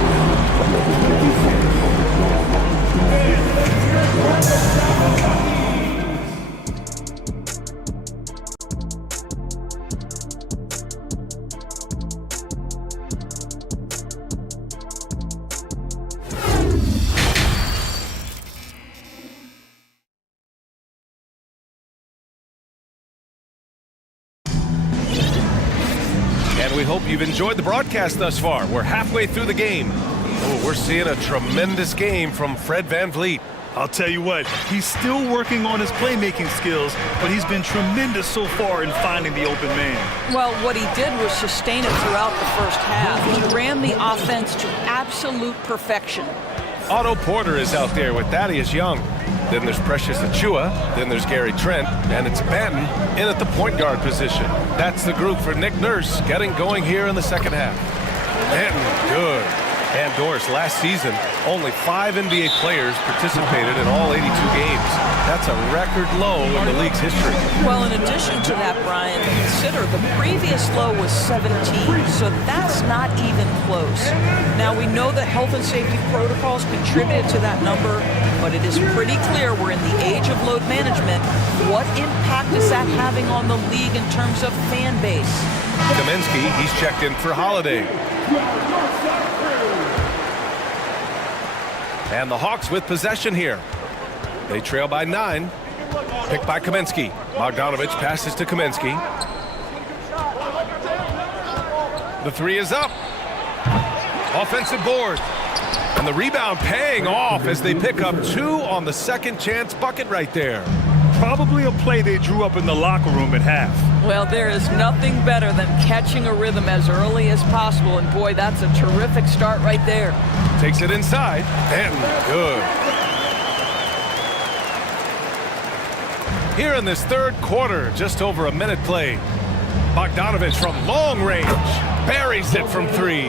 We hope you've enjoyed the broadcast thus far. We're halfway through the game. Oh, we're seeing a tremendous game from Fred Van Vliet. I'll tell you what, he's still working on his playmaking skills, but he's been tremendous so far in finding the open man. Well, what he did was sustain it throughout the first half. He ran the offense to absolute perfection. Otto Porter is out there with Thaddeus Young. Then there's Precious Achua. Then there's Gary Trent. And it's Benton in at the point guard position. That's the group for Nick Nurse getting going here in the second half. Benton, good. And Doris, last season, only 5 NBA players participated in all 82 games. That's a record low in the league's history. Well, in addition to that, Brian, consider the previous low was 17, so that's not even close. Now, we know that health and safety protocols contributed to that number, but it is pretty clear we're in the age of load management. What impact is that having on the league in terms of fan base? Kaminsky, he's checked in for Holiday. And the Hawks with possession here. They trail by 9. Picked by Kaminsky. Bogdanovich passes to Kaminsky. The 3 is up. Offensive board. And the rebound paying off as they pick up 2 on the second chance bucket right there. Probably a play they drew up in the locker room at half. Well, there is nothing better than catching a rhythm as early as possible, and boy, that's a terrific start right there. Takes it inside, and good. Here in this third quarter, just over a minute played. Bogdanovich from long range, buries it from 3.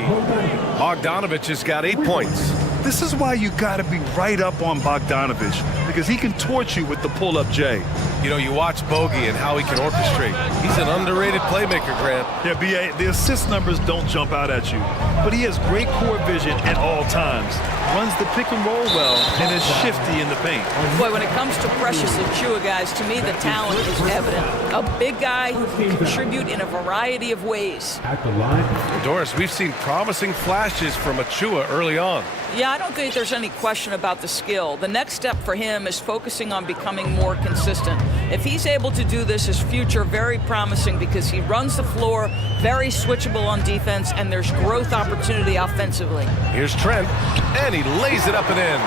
Bogdanovich has got 8 points. This is why you got to be right up on Bogdanovich, because he can torch you with the pull-up J. You know, you watch Bogey and how he can orchestrate. He's an underrated playmaker, Grant. Yeah, B.A., the assist numbers don't jump out at you, but he has great court vision at all times. Runs the pick and roll well and is shifty in the paint. Boy, when it comes to Precious Achua, guys, to me the talent is evident. A big guy who can contribute in a variety of ways. At the line. Doris, we've seen promising flashes from Achua early on. Yeah, I don't think there's any question about the skill. The next step for him is focusing on becoming more consistent. If he's able to do this, his future very promising because he runs the floor, very switchable on defense, and there's growth opportunity offensively. Here's Trent, and he lays it up and in.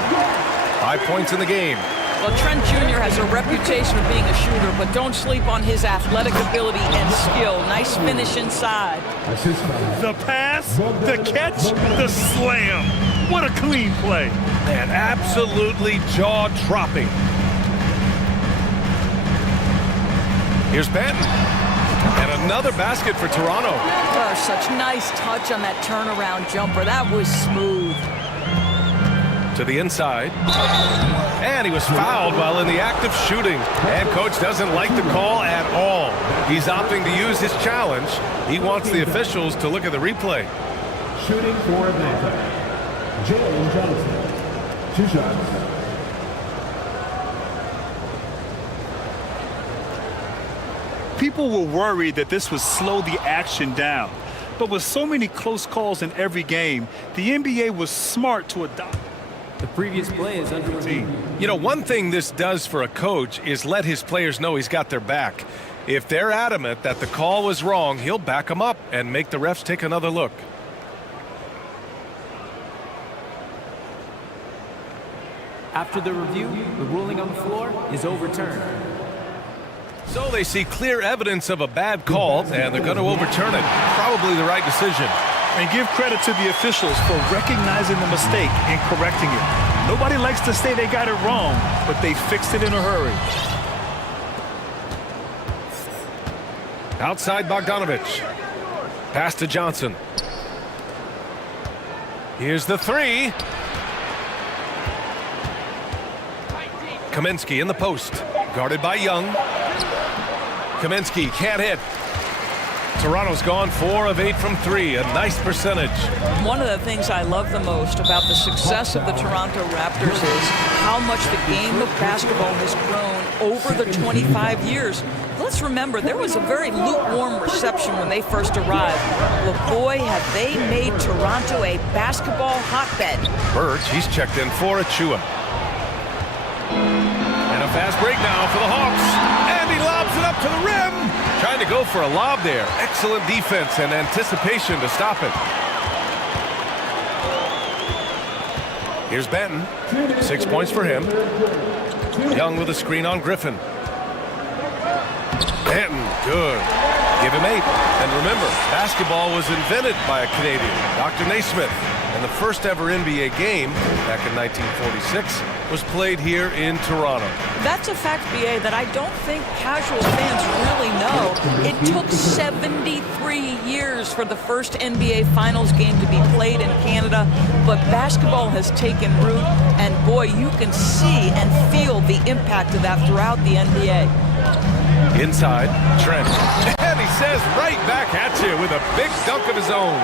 5 points in the game. Well, Trent Jr. has a reputation of being a shooter, but don't sleep on his athletic ability and skill. Nice finish inside. The pass, the catch, the slam. What a clean play. Man, absolutely jaw-dropping. Here's Benton. And another basket for Toronto. Oh, such nice touch on that turnaround jumper. That was smooth. To the inside. And he was fouled while in the act of shooting. And coach doesn't like the call at all. He's opting to use his challenge. He wants the officials to look at the replay. Shooting for Atlanta. Jalen Johnson. 2 shots. People were worried that this would slow the action down. But with so many close calls in every game, the NBA was smart to adopt. The previous play is under review. You know, one thing this does for a coach is let his players know he's got their back. If they're adamant that the call was wrong, he'll back them up and make the refs take another look. After the review, the ruling on the floor is overturned. So they see clear evidence of a bad call, and they're going to overturn it. Probably the right decision. And give credit to the officials for recognizing the mistake and correcting it. Nobody likes to say they got it wrong, but they fixed it in a hurry. Outside Bogdanovich. Pass to Johnson. Here's the three. Kaminsky in the post. Guarded by Young. Kaminsky can't hit. Toronto's gone 4 of 8 from 3, a nice percentage. One of the things I love the most about the success of the Toronto Raptors is how much the game of basketball has grown over the 25 years. Let's remember, there was a very lukewarm reception when they first arrived. Well, boy, have they made Toronto a basketball hotbed. Birch, he's checked in for Achua. And a fast break now for the Hawks. And he lobs it up to the rim. Trying to go for a lob there. Excellent defense and anticipation to stop it. Here's Benton. 6 points for him. Young with a screen on Griffin. Benton, good. Give him 8. And remember, basketball was invented by a Canadian, Dr. Naismith. And the first ever NBA game, back in 1946, was played here in Toronto. That's a fact, BA, that I don't think casual fans really know. It took 73 years for the first NBA Finals game to be played in Canada, but basketball has taken root, and boy, you can see and feel the impact of that throughout the NBA. Inside, Trent. And he says right back at you with a big dunk of his own.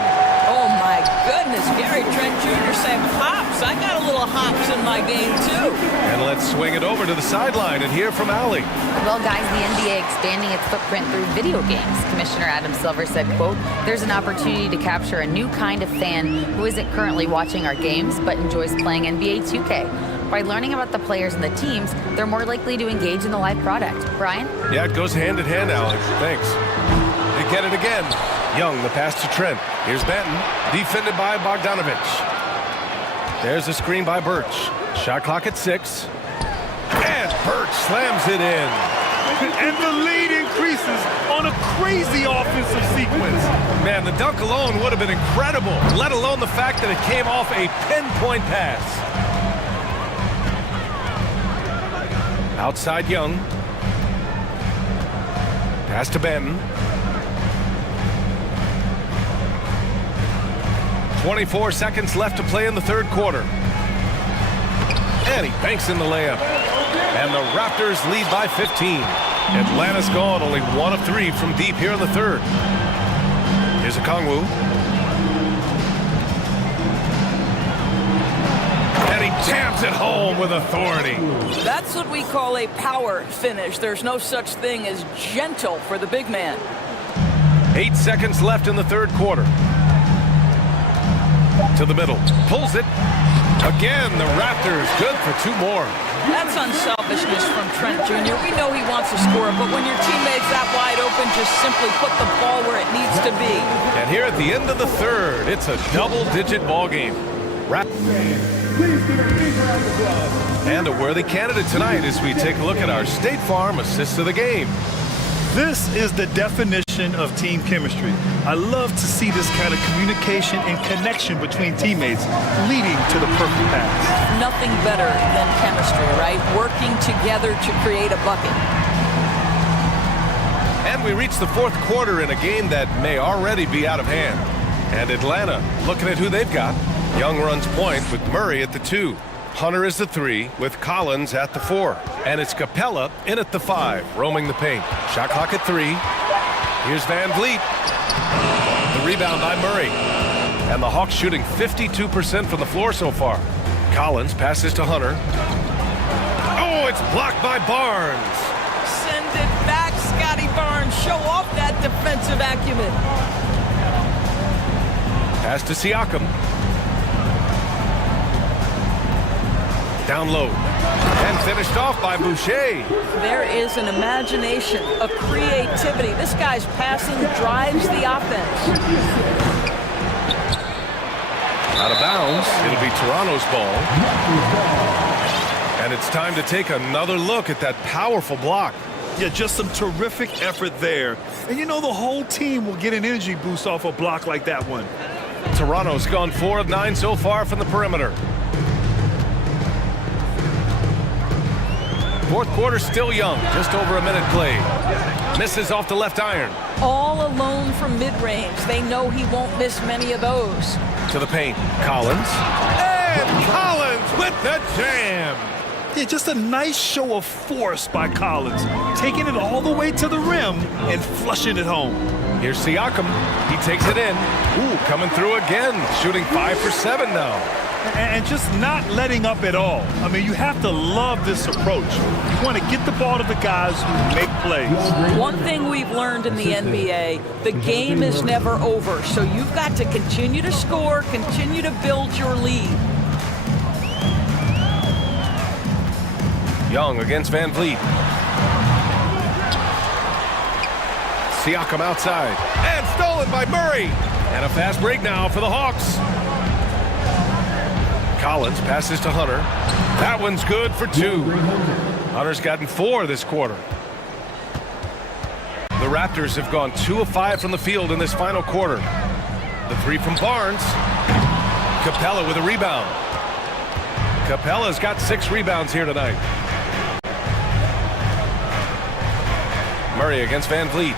Oh my goodness, Gary Trent Jr. saying hops. I got a little hops in my game too. And let's swing it over to the sideline and hear from Allie. Well, guys, the NBA expanding its footprint through video games. Commissioner Adam Silver said, quote, "There's an opportunity to capture a new kind of fan who isn't currently watching our games but enjoys playing NBA 2K. By learning about the players and the teams, they're more likely to engage in the live product." Brian? Yeah, it goes hand in hand, Alex. Thanks. They get it again. Young, the pass to Trent. Here's Benton, defended by Bogdanovich. There's a screen by Birch. Shot clock at 6. And Birch slams it in. And the lead increases on a crazy offensive sequence. Man, the dunk alone would have been incredible, let alone the fact that it came off a pinpoint pass. Outside Young. Pass to Benton. 24 seconds left to play in the third quarter. And he banks in the layup. And the Raptors lead by 15. Atlanta's gone only 1 of 3 from deep here in the third. Here's Okongwu. And he jams it home with authority. That's what we call a power finish. There's no such thing as gentle for the big man. 8 seconds left in the third quarter. To the middle. Pulls it. Again, the Raptors good for 2 more. That's unselfishness from Trent Jr. We know he wants to score, but when your teammate's that wide open, just simply put the ball where it needs to be. And here at the end of the third, it's a double-digit ball game. And a worthy candidate tonight as we take a look at our State Farm assist of the game. This is the definition of team chemistry. I love to see this kind of communication and connection between teammates leading to the perfect pass. Nothing better than chemistry, right? Working together to create a bucket. And we reach the fourth quarter in a game that may already be out of hand. And Atlanta, looking at who they've got. Young runs point with Murray at the 2. Hunter is the 3 with Collins at the 4. And it's Capella in at the 5, roaming the paint. Shot clock at 3. Here's Van Vliet. The rebound by Murray. And the Hawks shooting 52% from the floor so far. Collins passes to Hunter. Oh, it's blocked by Barnes. Send it back, Scotty Barnes. Show off that defensive acumen. Pass to Siakam. Down low. And finished off by Boucher. There is an imagination, a creativity. This guy's passing drives the offense. Out of bounds. It'll be Toronto's ball. And it's time to take another look at that powerful block. Yeah, just some terrific effort there. And you know the whole team will get an energy boost off a block like that one. Toronto's gone 4 of 9 so far from the perimeter. Fourth quarter still young, just over a minute played. Misses off the left iron. All alone from mid-range. They know he won't miss many of those. To the paint, Collins. And Collins with the jam. Yeah, just a nice show of force by Collins, taking it all the way to the rim and flushing it home. Here's Siakam. He takes it in. Ooh, coming through again, shooting 5 for 7 now. And just not letting up at all. I mean, you have to love this approach. You want to get the ball to the guys who make plays. One thing we've learned in the NBA, the game is never over. So you've got to continue to score, continue to build your lead. Young against Van Vliet. Siakam outside. And stolen by Murray. And a fast break now for the Hawks. Collins passes to Hunter. That one's good for 2. Hunter's gotten 4 this quarter. The Raptors have gone 2 of 5 from the field in this final quarter. The 3 from Barnes. Capella with a rebound. Capella's got 6 rebounds here tonight. Murray against Van Vliet.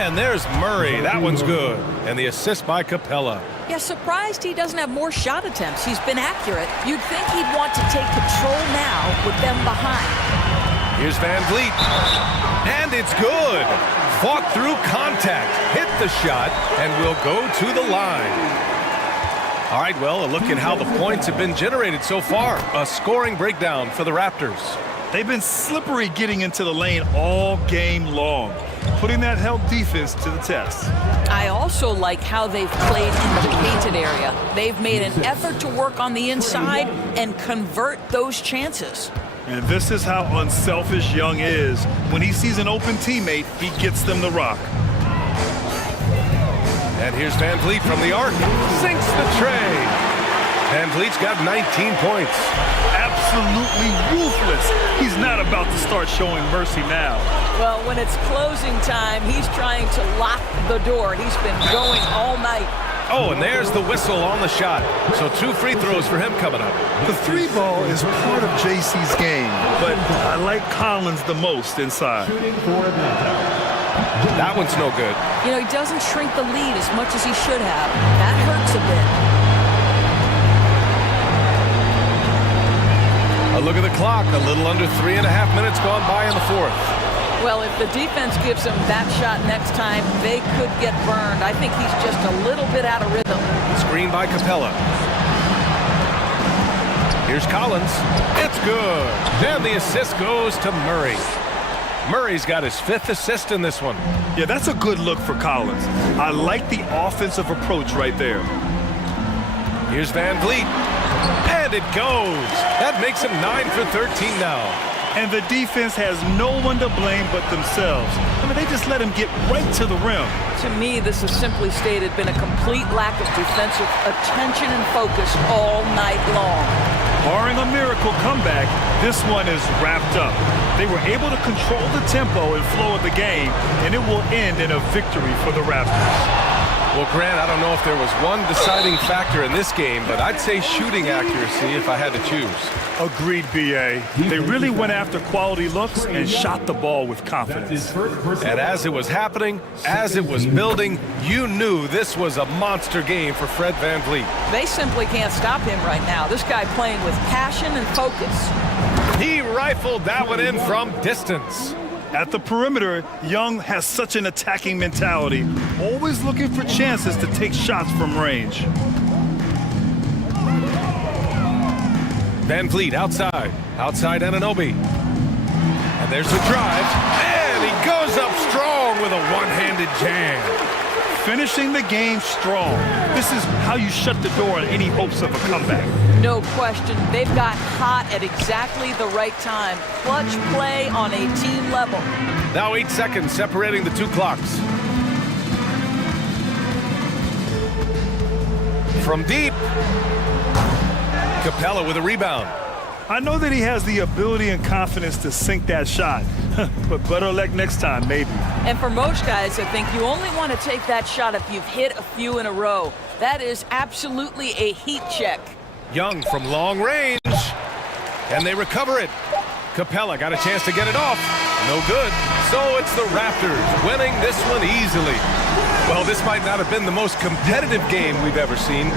And there's Murray. That one's good. And the assist by Capella. Yeah, surprised he doesn't have more shot attempts. He's been accurate. You'd think he'd want to take control now with them behind. Here's Van Vliet. And it's good. Fought through contact. Hit the shot and will go to the line. All right, well, a look at how the points have been generated so far. A scoring breakdown for the Raptors. They've been slippery getting into the lane all game long, putting that help defense to the test. I also like how they've played in the painted area. They've made an effort to work on the inside and convert those chances. And this is how unselfish Young is. When he sees an open teammate, he gets them the rock. And here's Van Vliet from the arc. Sinks the tray. Van Vliet's got 19 points. Absolutely ruthless. He's not about to start showing mercy now. Well, when it's closing time, he's trying to lock the door. He's been going all night. Oh, and there's the whistle on the shot. So 2 free throws for him coming up. The 3 ball is part of JC's game, but I like Collins the most inside. That one's no good. You know, he doesn't shrink the lead as much as he should have. That hurts a bit. A look at the clock. A little under 3.5 minutes gone by in the fourth. Well, if the defense gives him that shot next time, they could get burned. I think he's just a little bit out of rhythm. Screen by Capella. Here's Collins. It's good. And the assist goes to Murray. Murray's got his 5th assist in this one. Yeah, that's a good look for Collins. I like the offensive approach right there. Here's Van Vliet. And it goes. That makes him 9 for 13 now. And the defense has no one to blame but themselves. I mean, they just let him get right to the rim. To me, this has simply stated been a complete lack of defensive attention and focus all night long. Barring a miracle comeback, this one is wrapped up. They were able to control the tempo and flow of the game, and it will end in a victory for the Raptors. Well, Grant, I don't know if there was one deciding factor in this game, but I'd say shooting accuracy if I had to choose. Agreed, B.A. They really went after quality looks and shot the ball with confidence. And as it was happening, as it was building, you knew this was a monster game for Fred VanVleet. They simply can't stop him right now. This guy playing with passion and focus. He rifled that one in from distance. At the perimeter, Young has such an attacking mentality, always looking for chances to take shots from range. VanVleet outside Anunoby. And there's the drive, and he goes up strong with a one-handed jam. Finishing the game strong. This is how you shut the door on any hopes of a comeback. No question. They've got hot at exactly the right time. Clutch play on a team level. Now 8 seconds separating the two clocks. From deep, Capella with a rebound. I know that he has the ability and confidence to sink that shot, but better luck next time, maybe. And for most guys, I think you only want to take that shot if you've hit a few in a row. That is absolutely a heat check. Young from long range, and they recover it. Capella got a chance to get it off. No good. So it's the Raptors winning this one easily. Well, this might not have been the most competitive game we've ever seen,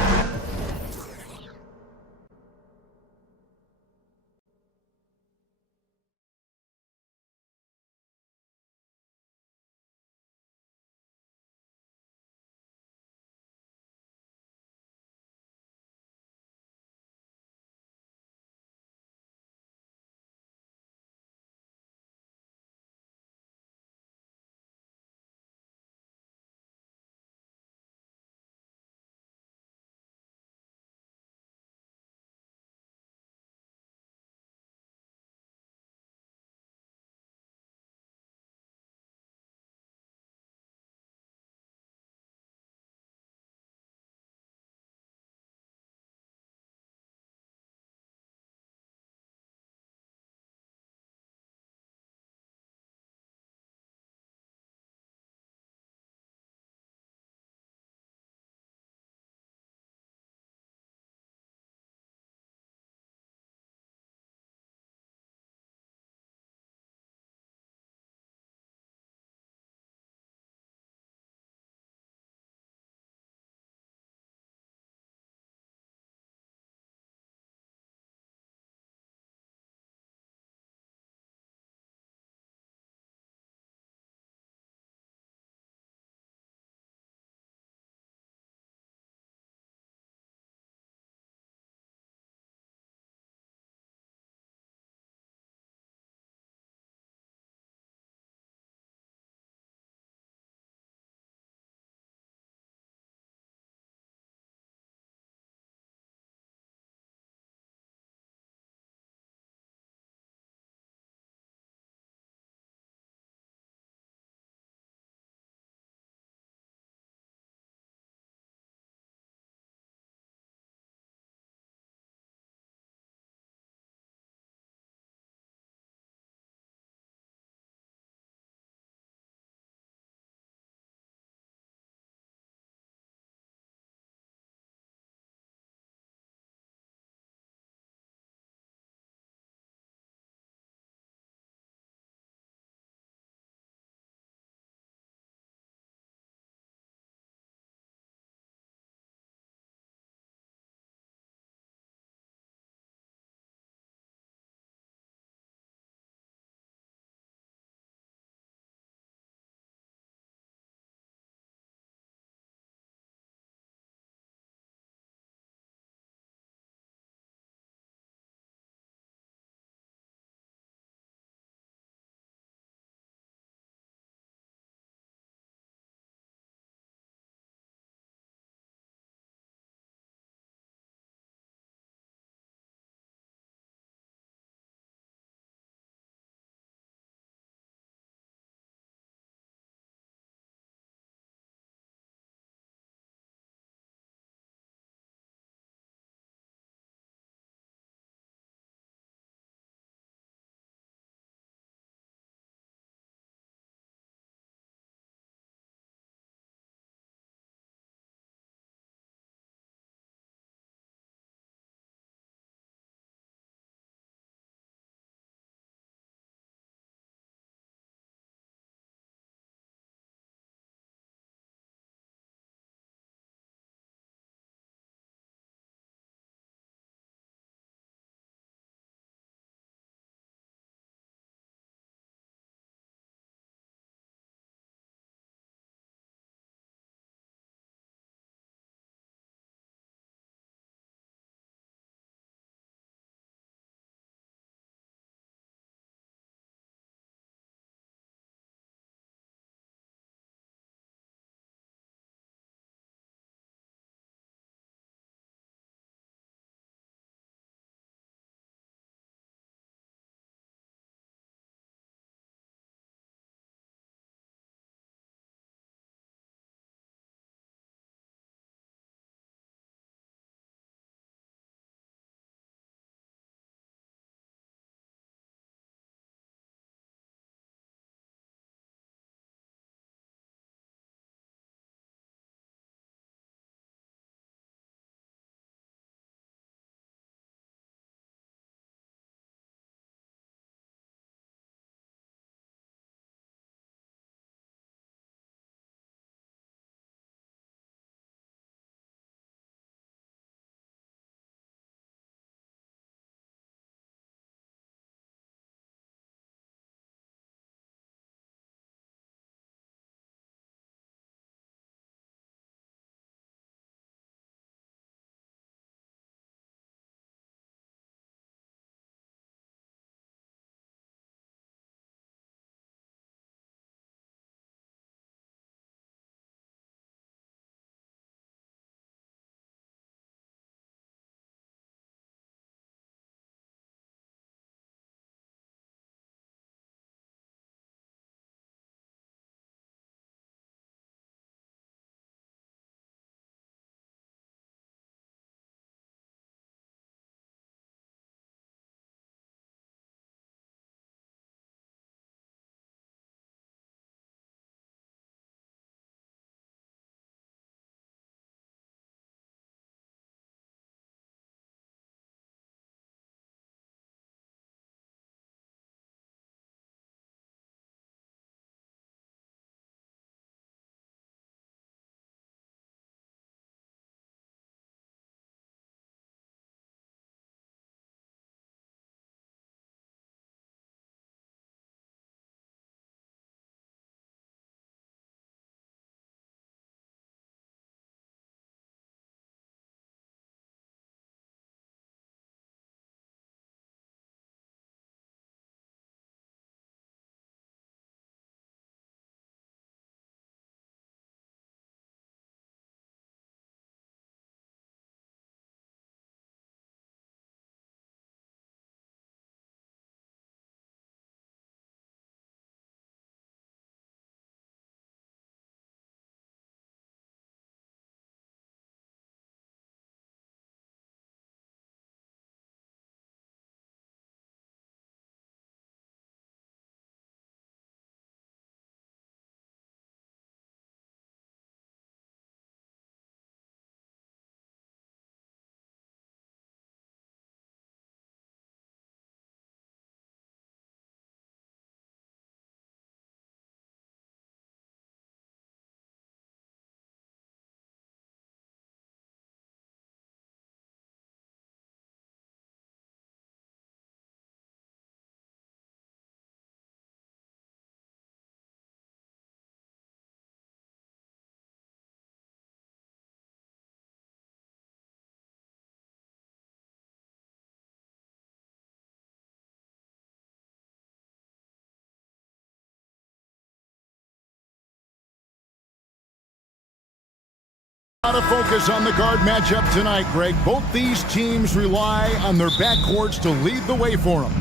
A lot of focus on the guard matchup tonight, Greg. Both these teams rely on their backcourts to lead the way for them.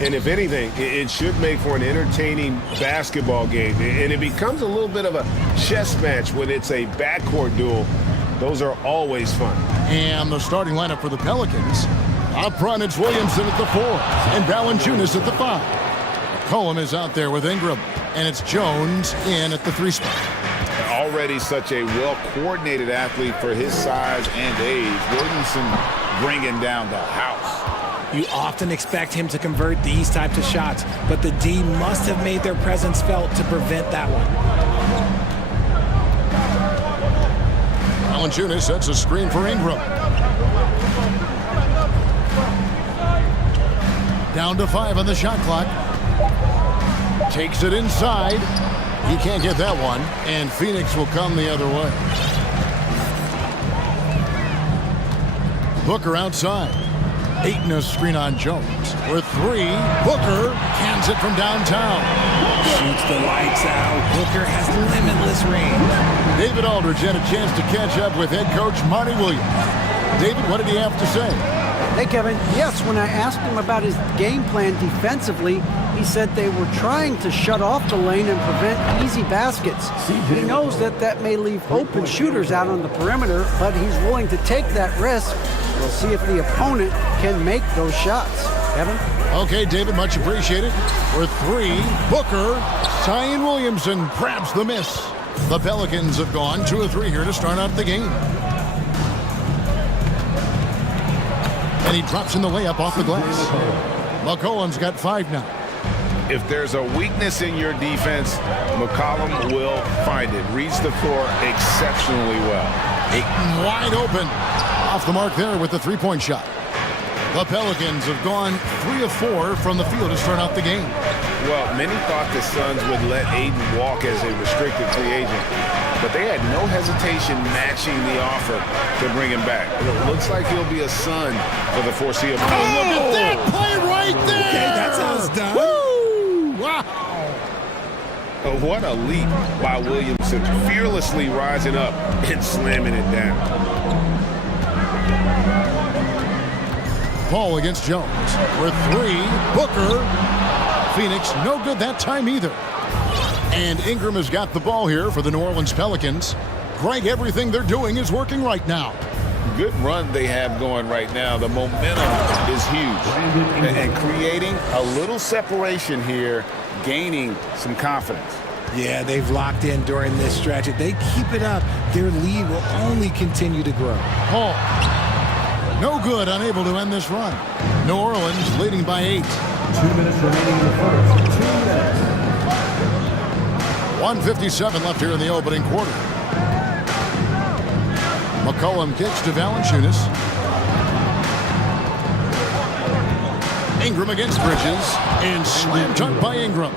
And if anything, it should make for an entertaining basketball game. And it becomes a little bit of a chess match when it's a backcourt duel. Those are always fun. And the starting lineup for the Pelicans. Up front, it's Williamson at the 4 and Valanciunas at the 5. McCollum is out there with Ingram. And it's Jones in at the 3 spot. Already such a well-coordinated athlete for his size and age. Williamson bringing down the house. You often expect him to convert these types of shots, but the D must have made their presence felt to prevent that one. Valanciunas sets a screen for Ingram. Down to 5 on the shot clock. Takes it inside. He can't get that one, and Phoenix will come the other way. Booker outside. Ayton a screen on Jones. With 3, Booker cans it from downtown. Shoots the lights out. Booker has limitless range. David Aldridge had a chance to catch up with head coach Monty Williams. David, what did he have to say? Hey, Kevin. Yes, when I asked him about his game plan defensively, he said they were trying to shut off the lane and prevent easy baskets. He knows that may leave open shooters out on the perimeter, but he's willing to take that risk. We'll see if the opponent can make those shots. Kevin? Okay, David, much appreciated. For 3, Booker, Zion Williamson grabs the miss. The Pelicans have gone 2 of 3 here to start out the game. And he drops in the layup off the glass. McCollum's got 5 now. If there's a weakness in your defense, McCollum will find it. Reads the floor exceptionally well. Ayton wide open. Off the mark there with the 3-point shot. The Pelicans have gone 3 of 4 from the field to start out the game. Well, many thought the Suns would let Ayton walk as a restricted free agent, but they had no hesitation matching the offer to bring him back. It looks like he'll be a Sun for the foreseeable future. Oh, look at that play right there! Okay, that's how it's done. Woo! Wow! What a leap by Williamson, fearlessly rising up and slamming it down. Paul against Jones. For 3, Booker. Phoenix, no good that time either. And Ingram has got the ball here for the New Orleans Pelicans. Greg, everything they're doing is working right now. Good run they have going right now. The momentum is huge. And creating a little separation here, gaining some confidence. Yeah, they've locked in during this stretch. If they keep it up, their lead will only continue to grow. Paul. No good, unable to end this run. New Orleans leading by 8. 2 minutes remaining in the first. 2 minutes. 1:57 left here in the opening quarter. McCollum kicks to Valanciunas. Ingram against Bridges. And slam dunk by Ingram.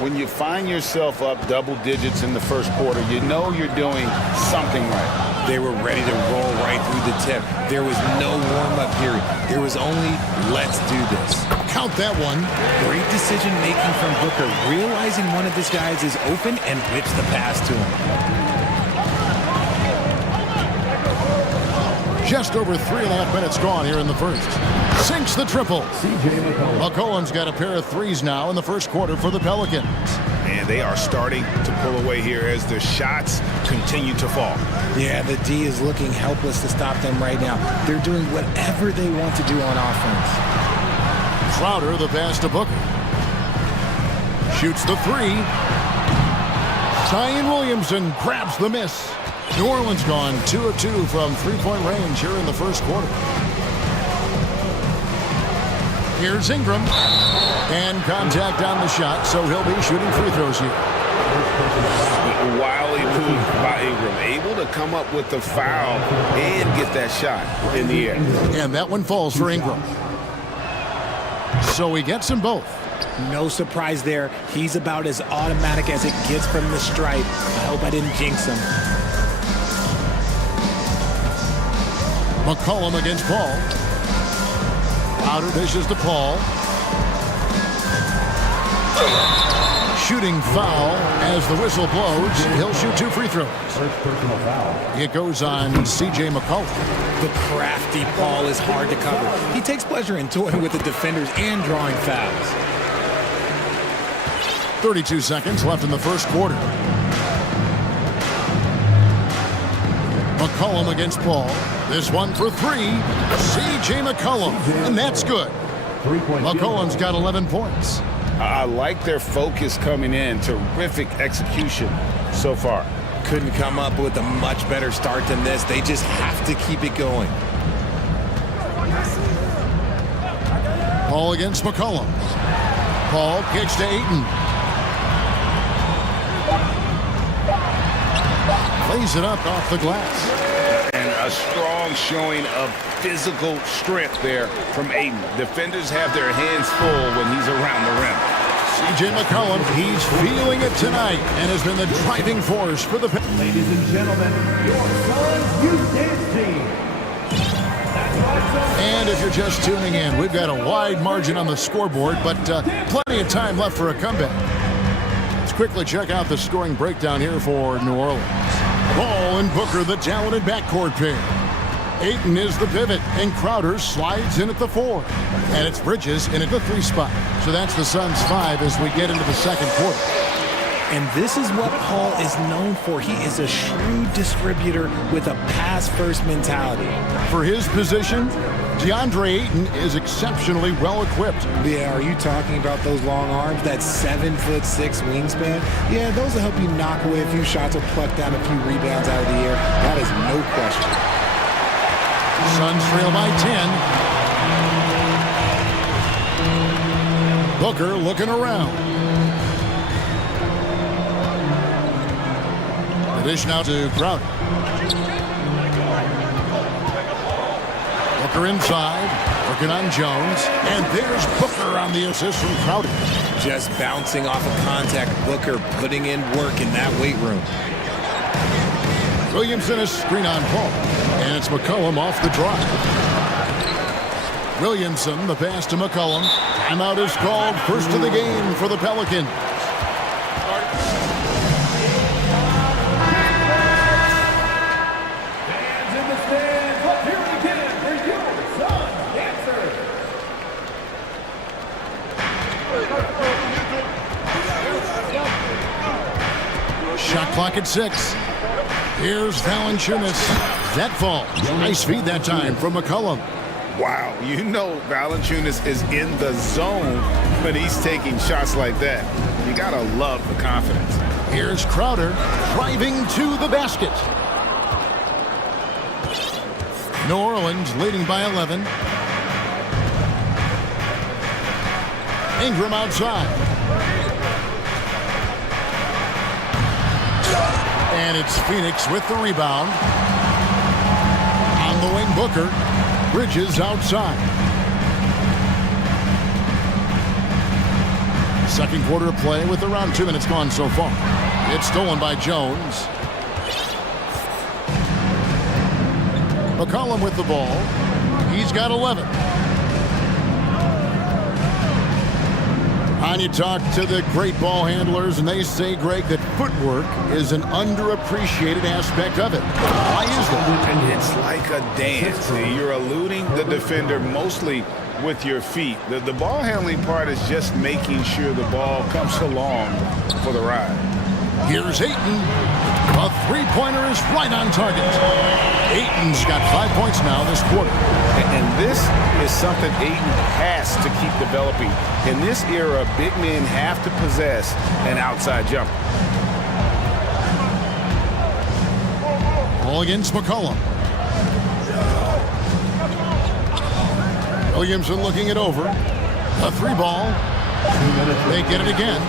When you find yourself up double digits in the first quarter, you know you're doing something right. They were ready to roll right through the tip. There was no warm-up period. There was only, let's do this. Count that one. Great decision-making from Booker, realizing one of his guys is open and whips the pass to him. Just over 3.5 minutes gone here in the first. Sinks the triple. McCollum's got a pair of 3s now in the first quarter for the Pelicans. And they are starting to pull away here as the shots continue to fall. Yeah, the D is looking helpless to stop them right now. They're doing whatever they want to do on offense. Crowder, the pass to Booker. Shoots the 3. Zion Williamson grabs the miss. New Orleans gone 2 of 2 from 3-point range here in the first quarter. Here's Ingram. And contact on the shot, so he'll be shooting free throws here. Wily move by Ingram, able to come up with the foul and get that shot in the air. And that one falls for Ingram. So he gets them both. No surprise there. He's about as automatic as it gets from the stripe. I hope I didn't jinx him. McCollum against Paul. Crowder dishes to Paul. shooting foul as the whistle blows. He'll shoot 2 free throws. First personal foul. It goes on C.J. McCollum. The crafty ball is hard to cover. He takes pleasure in toying with the defenders and drawing fouls. 32 seconds left in the first quarter. McCollum against Paul. This one for 3. C.J. McCollum, and that's good. McCollum's got 11 points. I like their focus coming in. Terrific execution so far. Couldn't come up with a much better start than this. They just have to keep it going. Paul against McCollum. Paul kicks to Ayton. Plays it up off the glass. And a strong showing of physical strength there from Ayton. Defenders have their hands full when he's around the rim. C.J. McCollum, he's feeling it tonight and has been the driving force for the... Ladies and gentlemen, your son's youth dance team. And if you're just tuning in, we've got a wide margin on the scoreboard, but plenty of time left for a comeback. Let's quickly check out the scoring breakdown here for New Orleans. Ball and Booker, the talented backcourt pair. Ayton is the pivot, and Crowder slides in at the 4. And it's Bridges in at the 3 spot. So that's the Suns' 5 as we get into the second quarter. And this is what Paul is known for. He is a shrewd distributor with a pass-first mentality. For his position, DeAndre Ayton is exceptionally well-equipped. Yeah, are you talking about those long arms, that 7'6" wingspan? Yeah, those will help you knock away a few shots or pluck down a few rebounds out of the air. That is no question. Suns trail by 10. Booker looking around. The dish now to Crowder. Booker inside, working on Jones, and there's Booker on the assist from Crowder. Just bouncing off of contact, Booker putting in work in that weight room. Williamson a screen on Paul, and it's McCollum off the drive. Williamson, the pass to McCollum. Timeout is called, first of the game for the Pelicans. Fans in the stands, let's hear it again for your Suns dancer. Shot clock at 6. Here's Valanciunas. That falls. Nice feed that time from McCollum. Wow, you know Valanciunas is in the zone when he's taking shots like that. You gotta love the confidence. Here's Crowder driving to the basket. New Orleans leading by 11. Ingram outside. And it's Phoenix with the rebound. On the wing, Booker. Bridges outside. Second quarter of play with around 2 minutes gone so far. It's stolen by Jones. McCollum with the ball. He's got 11. And you talk to the great ball handlers, and they say, Greg, that footwork is an underappreciated aspect of it. Why is that? It's like a dance. You're eluding the defender mostly with your feet. The ball handling part is just making sure the ball comes along for the ride. Here's Ayton. A three-pointer is right on target. Ayton's got 5 points now this quarter. And this is something Ayton has to keep developing. In this era, big men have to possess an outside jumper. Ball against McCollum. Williamson looking it over. A 3-ball. They get it again.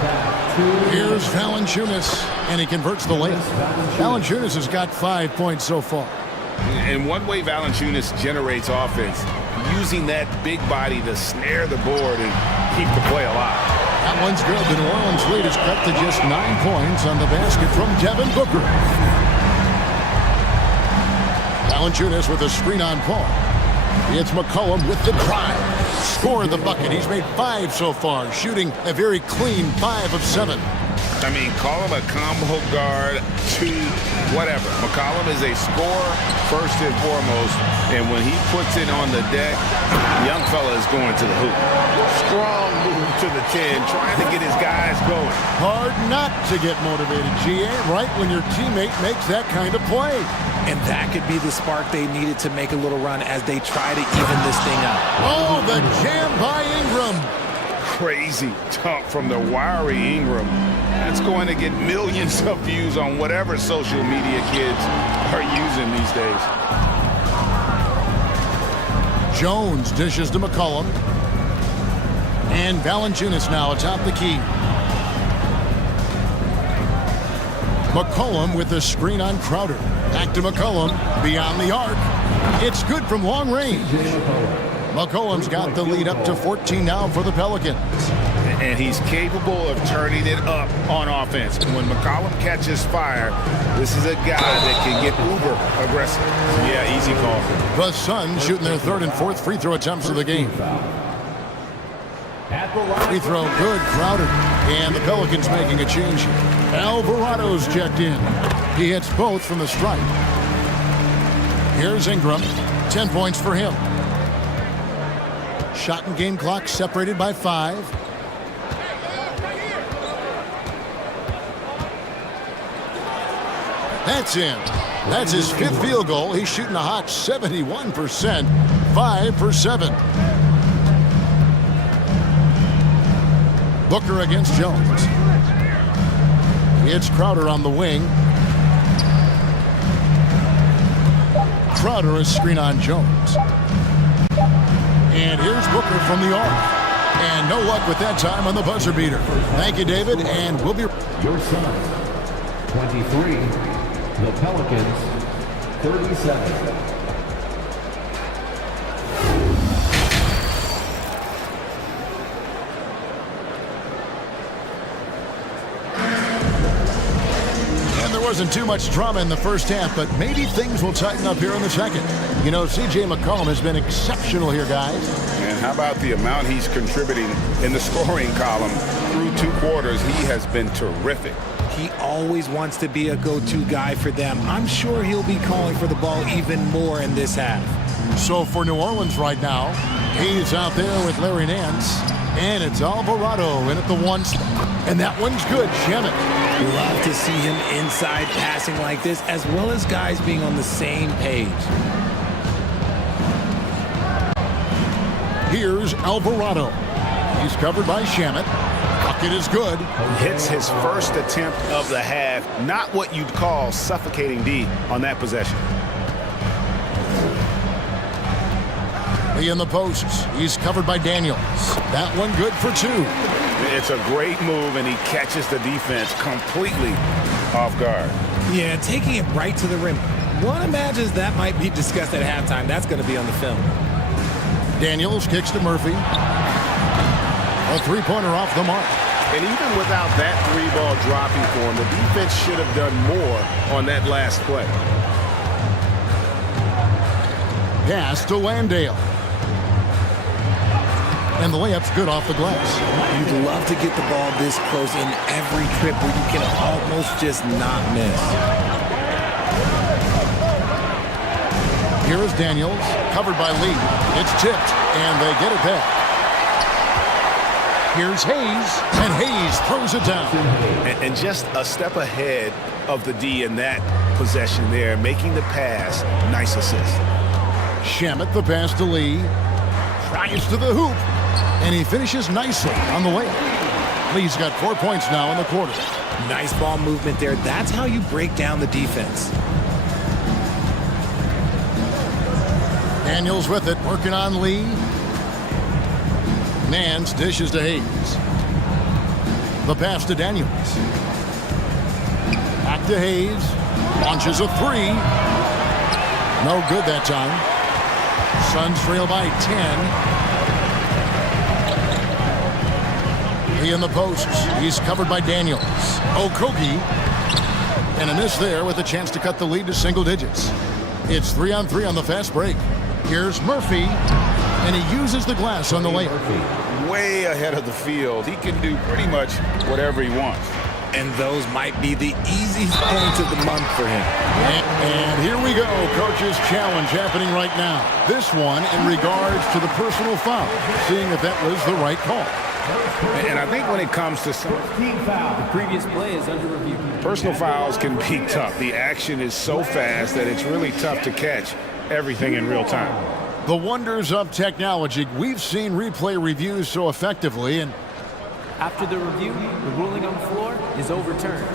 Here's Valanciunas, and he converts the layup. Valanciunas has got 5 points so far. And one way Valanciunas generates offense, using that big body to snare the board and keep the play alive. That one's good. The New Orleans lead is cut to just 9 points on the basket from Devin Booker. Valanciunas with a screen on Paul. It's McCollum with the drive. Scored the bucket. He's made 5 so far, shooting a very clean 5 of 7. I mean, call him a combo guard to whatever. McCollum is a scorer first and foremost, and when he puts it on the deck, young fella is going to the hoop. Strong move to the 10, trying to get his guys going. Hard not to get motivated, GA, right when your teammate makes that kind of play. And that could be the spark they needed to make a little run as they try to even this thing up. Oh, the jam by Ingram. Crazy dunk from the wiry Ingram. That's going to get millions of views on whatever social media kids are using these days. Jones dishes to McCollum. And Valanciunas now atop the key. McCollum with the screen on Crowder. Back to McCollum, beyond the arc. It's good from long range. McCollum's got the lead up to 14 now for the Pelicans. And he's capable of turning it up on offense. When McCollum catches fire, this is a guy that can get uber aggressive. Yeah, easy call. The Suns shooting their third and fourth free throw attempts of the game. Free throw good, Crowder. And the Pelicans making a change here. Alvarado's checked in. He hits both from the stripe. Here's Ingram. 10 points for him. Shot and game clock separated by 5. That's in. That's his 5th field goal. He's shooting a hot 71%. 5 for 7. Booker against Jones. It's Crowder on the wing. Crowder is screen on Jones. And here's Booker from the arc. And no luck with that time on the buzzer beater. Thank you, David, and we'll be... Your Suns, 23. The Pelicans, 37. Wasn't too much drama in the first half, but maybe things will tighten up here in the second. You know, C.J. McCollum has been exceptional here, guys. And how about the amount he's contributing in the scoring column through 2 quarters? He has been terrific. He always wants to be a go-to guy for them. I'm sure he'll be calling for the ball even more in this half. So for New Orleans right now, he's out there with Larry Nance, and it's Alvarado in at the 1 spot. And that one's good, Shemet. Love to see him inside passing like this, as well as guys being on the same page. Here's Alvarado. He's covered by Shemet. Bucket is good. Hits his first attempt of the half. Not what you'd call suffocating D on that possession. Lee in the posts. He's covered by Daniels. That one good for 2. It's a great move, and he catches the defense completely off guard. Yeah, taking it right to the rim. One imagines that might be discussed at halftime. That's going to be on the film. Daniels kicks to Murphy. A 3-pointer off the mark. And even without that 3-ball dropping for him, the defense should have done more on that last play. Pass to Landale. And the layup's good off the glass. You'd love to get the ball this close in every trip where you can almost just not miss. Here is Daniels, covered by Lee. It's tipped, and they get it back. Here's Hayes, and Hayes throws it down. And just a step ahead of the D in that possession there, making the pass. Nice assist. Shemet, the pass to Lee. Tries to the hoop. And he finishes nicely on the layup. Lee's got 4 points now in the quarter. Nice ball movement there. That's how you break down the defense. Daniels with it, working on Lee. Nance dishes to Hayes. The pass to Daniels. Back to Hayes. Launches a 3. No good that time. Suns trail by 10. In the posts. He's covered by Daniels. Okogie. And a miss there with a chance to cut the lead to single digits. It's 3-on-3 on the fast break. Here's Murphy. And he uses the glass on the layup. Way ahead of the field. He can do pretty much whatever he wants. And those might be the easiest points of the month for him. And here we go, coach's challenge happening right now. This one in regards to the personal foul, seeing if that was the right call. And I think when it comes to some The previous play is under review. personal fouls can be tough. The action is so fast that it's really tough to catch everything in real time. The wonders of technology. We've seen replay reviews so effectively, and After the review, the ruling on the floor is overturned.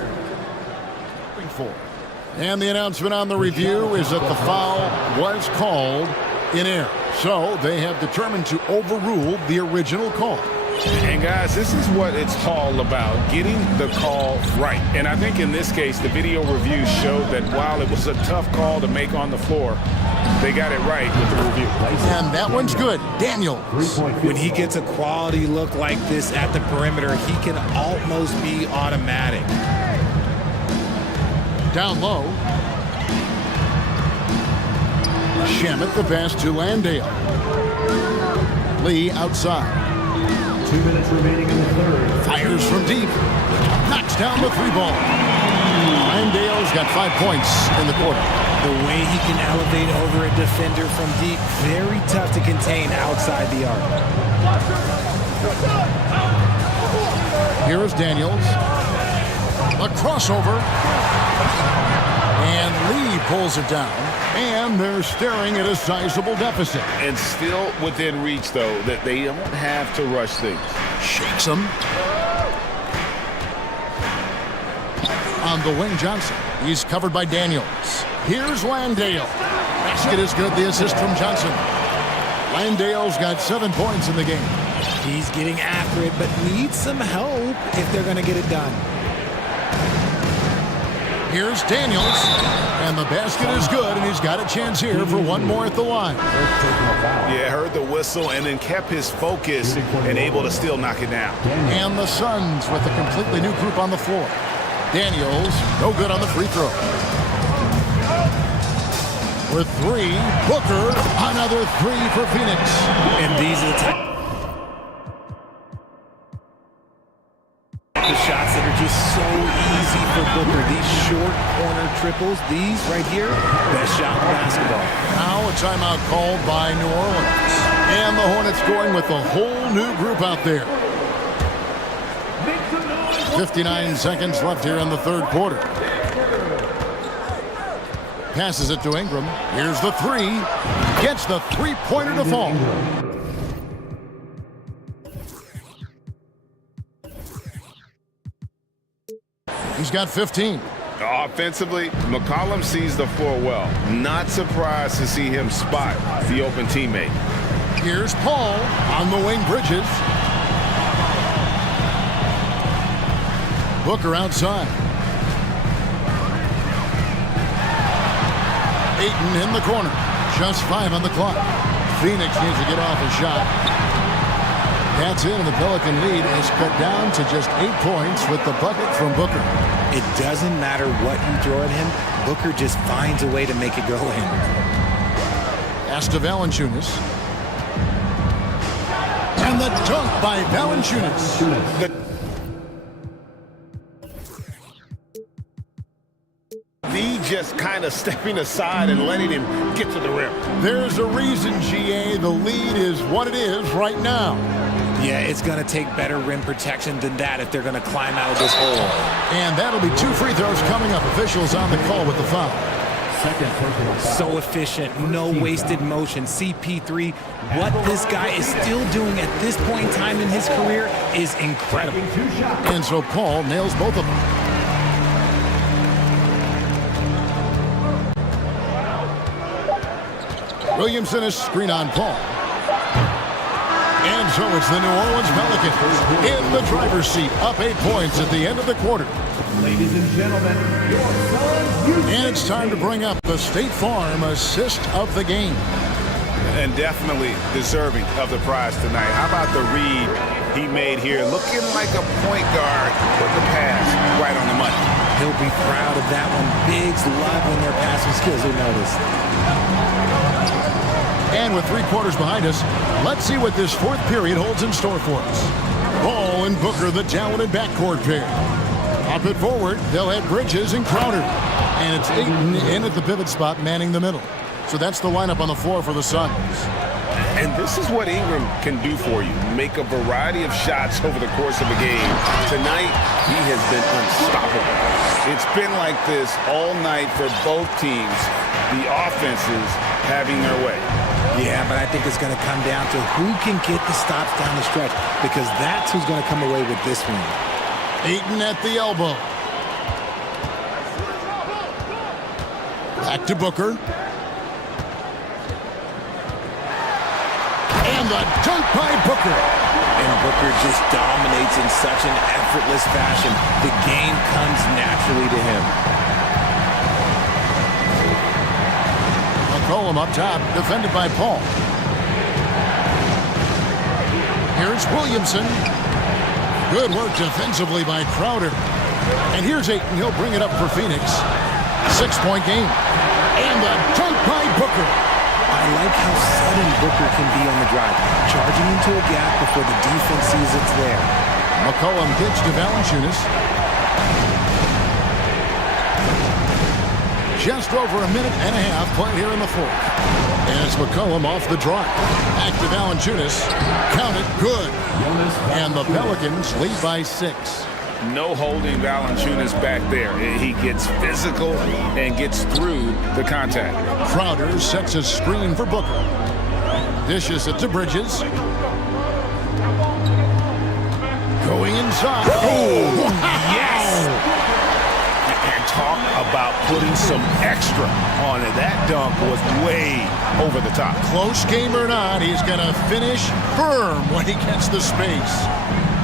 And the announcement on the review is that the foul was called in error. So they have determined to overrule the original call. And guys, this is what it's all about, getting the call right. And I think in this case, the video review showed that while it was a tough call to make on the floor, they got it right with the review. And that one's good. Daniels. When he gets a quality look like this at the perimeter, he can almost be automatic. Down low. Shamet the pass to Landale. Lee outside. 2 minutes remaining in the third. Fires from deep. Knocks down the three ball. Landale's got 5 points in the quarter. The way he can elevate over a defender from deep, very tough to contain outside the arc. Here is Daniels. A crossover. And Lee pulls it down. And they're staring at a sizable deficit. And still within reach, though, that they don't have to rush things. Shakes him. On the wing, Johnson. He's covered by Daniels. Here's Landale. Basket is good. The assist from Johnson. Landale's got 7 points in the game. He's getting after it, but needs some help if they're going to get it done. Here's Daniels. And the basket is good, and he's got a chance here for one more at the line. Yeah, heard the whistle and then kept his focus and able to still knock it down. And the Suns with a completely new group on the floor. Daniels, no good on the free throw. With 3, Booker, another 3 for Phoenix. And these are the shots that are just so easy for Booker. These short corner triples, these right here, best shot in basketball. Now a timeout called by New Orleans. And the Hornets going with a whole new group out there. 59 seconds left here in the third quarter. Passes it to Ingram. Here's the 3. Gets the three-pointer to fall. He's got 15. Offensively, McCollum sees the floor well. Not surprised to see him spot the open teammate. Here's Paul on the wing, Bridges. Booker outside. Ayton in the corner. Just 5 on the clock. Phoenix needs to get off a shot. That's it, and the Pelican lead is cut down to just 8 points with the bucket from Booker. It doesn't matter what you throw at him. Booker just finds a way to make it go in. Pass to Valanciunas. And the dunk by Valanciunas. Just kind of stepping aside and letting him get to the rim. There's a reason, GA. The lead is what it is right now. Yeah, it's going to take better rim protection than that if they're going to climb out of this hole. And that'll be 2 free throws coming up. Officials on the call with the foul. So efficient, no wasted motion. CP3, what this guy is still doing at this point in time in his career is incredible. And so Paul nails both of them. Williamson is screen on Paul. And so it's the New Orleans Pelicans in the driver's seat, up 8 points at the end of the quarter. Ladies and gentlemen, your Suns. And it's time to bring up the State Farm assist of the game. And definitely deserving of the prize tonight. How about the read he made here? Looking like a point guard with the pass right on the money. He'll be proud of that one. Bigs love when their passing skills are noticed. And with 3 quarters behind us, let's see what this fourth period holds in store for us. Ball and Booker, the talented backcourt pair. Pop it forward. They'll have Bridges and Crowder. And it's Ayton in at the pivot spot, manning the middle. So that's the lineup on the floor for the Suns. And this is what Ingram can do for you. Make a variety of shots over the course of a game. Tonight, he has been unstoppable. It's been like this all night for both teams. The offenses having their way. Yeah, but I think it's going to come down to who can get the stops down the stretch, because that's who's going to come away with this one. Ayton at the elbow. Back to Booker. And the dunk by Booker. And Booker just dominates in such an effortless fashion. The game comes naturally to him. McCollum up top, defended by Paul. Here's Williamson. Good work defensively by Crowder. And here's Ayton. He'll bring it up for Phoenix. 6-point game. And the dunk by Booker. I like how sudden Booker can be on the drive, charging into a gap before the defense sees it's there. McCollum pitch to Valanciunas. Just over a minute and a half played here in the fourth. And it's McCollum off the drive. Back to Valanciunas. Count it, good. And the Pelicans lead by 6. No holding Valanciunas back there. He gets physical and gets through the contact. Crowder sets a screen for Booker. Dishes it to Bridges. Going inside. Oh, yes! And talk about putting some extra on it. That dunk was way over the top. Close game or not, he's going to finish firm when he gets the space.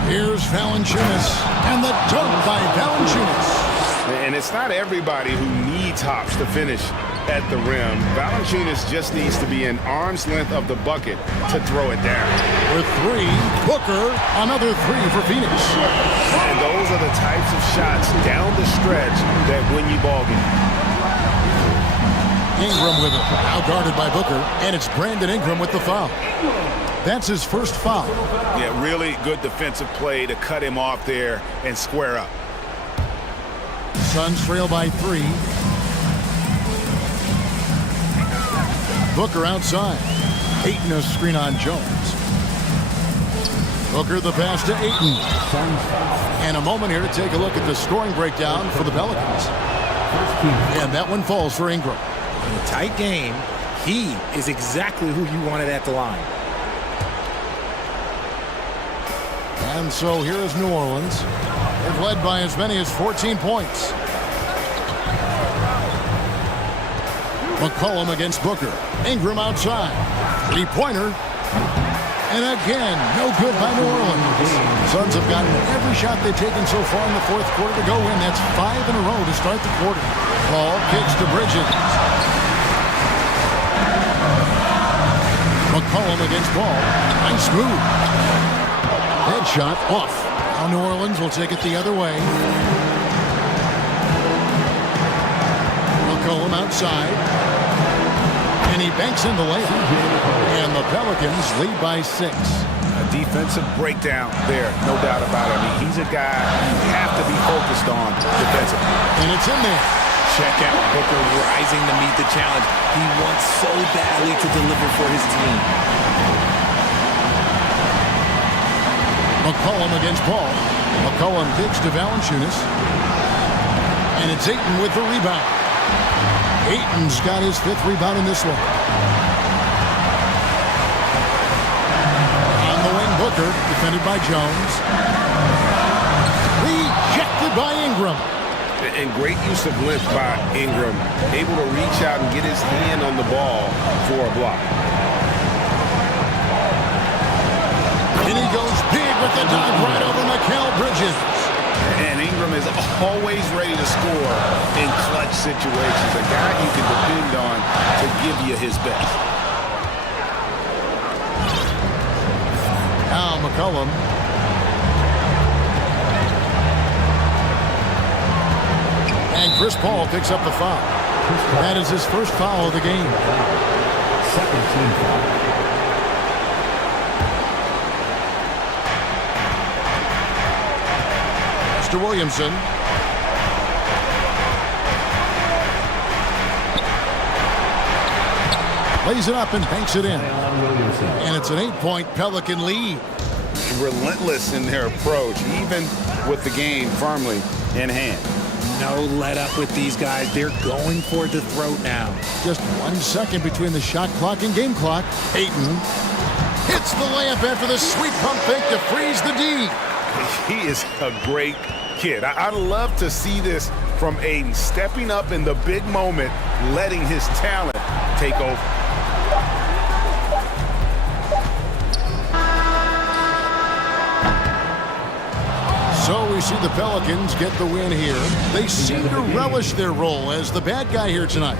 Here's Valanciunas, and the dunk by Valanciunas. And it's not everybody who needs hops to finish at the rim. Valanciunas just needs to be an arm's length of the bucket to throw it down. For 3, Booker, another 3 for Phoenix. And those are the types of shots down the stretch that win you ball games. Ingram with it, now guarded by Booker, and it's Brandon Ingram with the foul. That's his first foul. Yeah, really good defensive play to cut him off there and square up. Suns trail by 3. Booker outside. Ayton a screen on Jones. Booker the pass to Ayton. And a moment here to take a look at the scoring breakdown for the Pelicans. And that one falls for Ingram. In a tight game, he is exactly who you wanted at the line. And so here is New Orleans. They've led by as many as 14 points. McCollum against Booker. Ingram outside. 3-pointer. And again, no good by New Orleans. Suns have gotten every shot they've taken so far in the fourth quarter to go in. That's 5 in a row to start the quarter. Paul kicks to Bridges. McCollum against Paul. Nice move. Headshot off. Now New Orleans will take it the other way. McCollum outside. And he banks in the layup. And the Pelicans lead by 6. A defensive breakdown there, no doubt about it. I mean, he's a guy you have to be focused on defensively. And it's in there. Check out Booker rising to meet the challenge. He wants so badly to deliver for his team. McCollum against Paul. McCollum kicks to Valanciunas. And it's Ayton with the rebound. Ayton's got his 5th rebound in this one. On the wing, Booker, defended by Jones. Rejected by Ingram. And great use of length by Ingram. Able to reach out and get his hand on the ball for a block. And he goes big with the dive right over Mikal Bridges. And Ingram is always ready to score in clutch situations. A guy you can depend on to give you his best. Now McCollum. And Chris Paul picks up the foul. That is his first foul of the game. Second team foul. Mr. Williamson. Lays it up and banks it in. And it's an 8-point Pelican lead. Relentless in their approach, even with the game firmly in hand. No let up with these guys. They're going for the throat now. Just 1 second between the shot clock and game clock. Ayton hits the layup after the sweet pump fake to freeze the D. He is a great kid. I love to see this from Ayton, stepping up in the big moment, letting his talent take over. So we see the Pelicans get the win here. They seem to relish their role as the bad guy here tonight.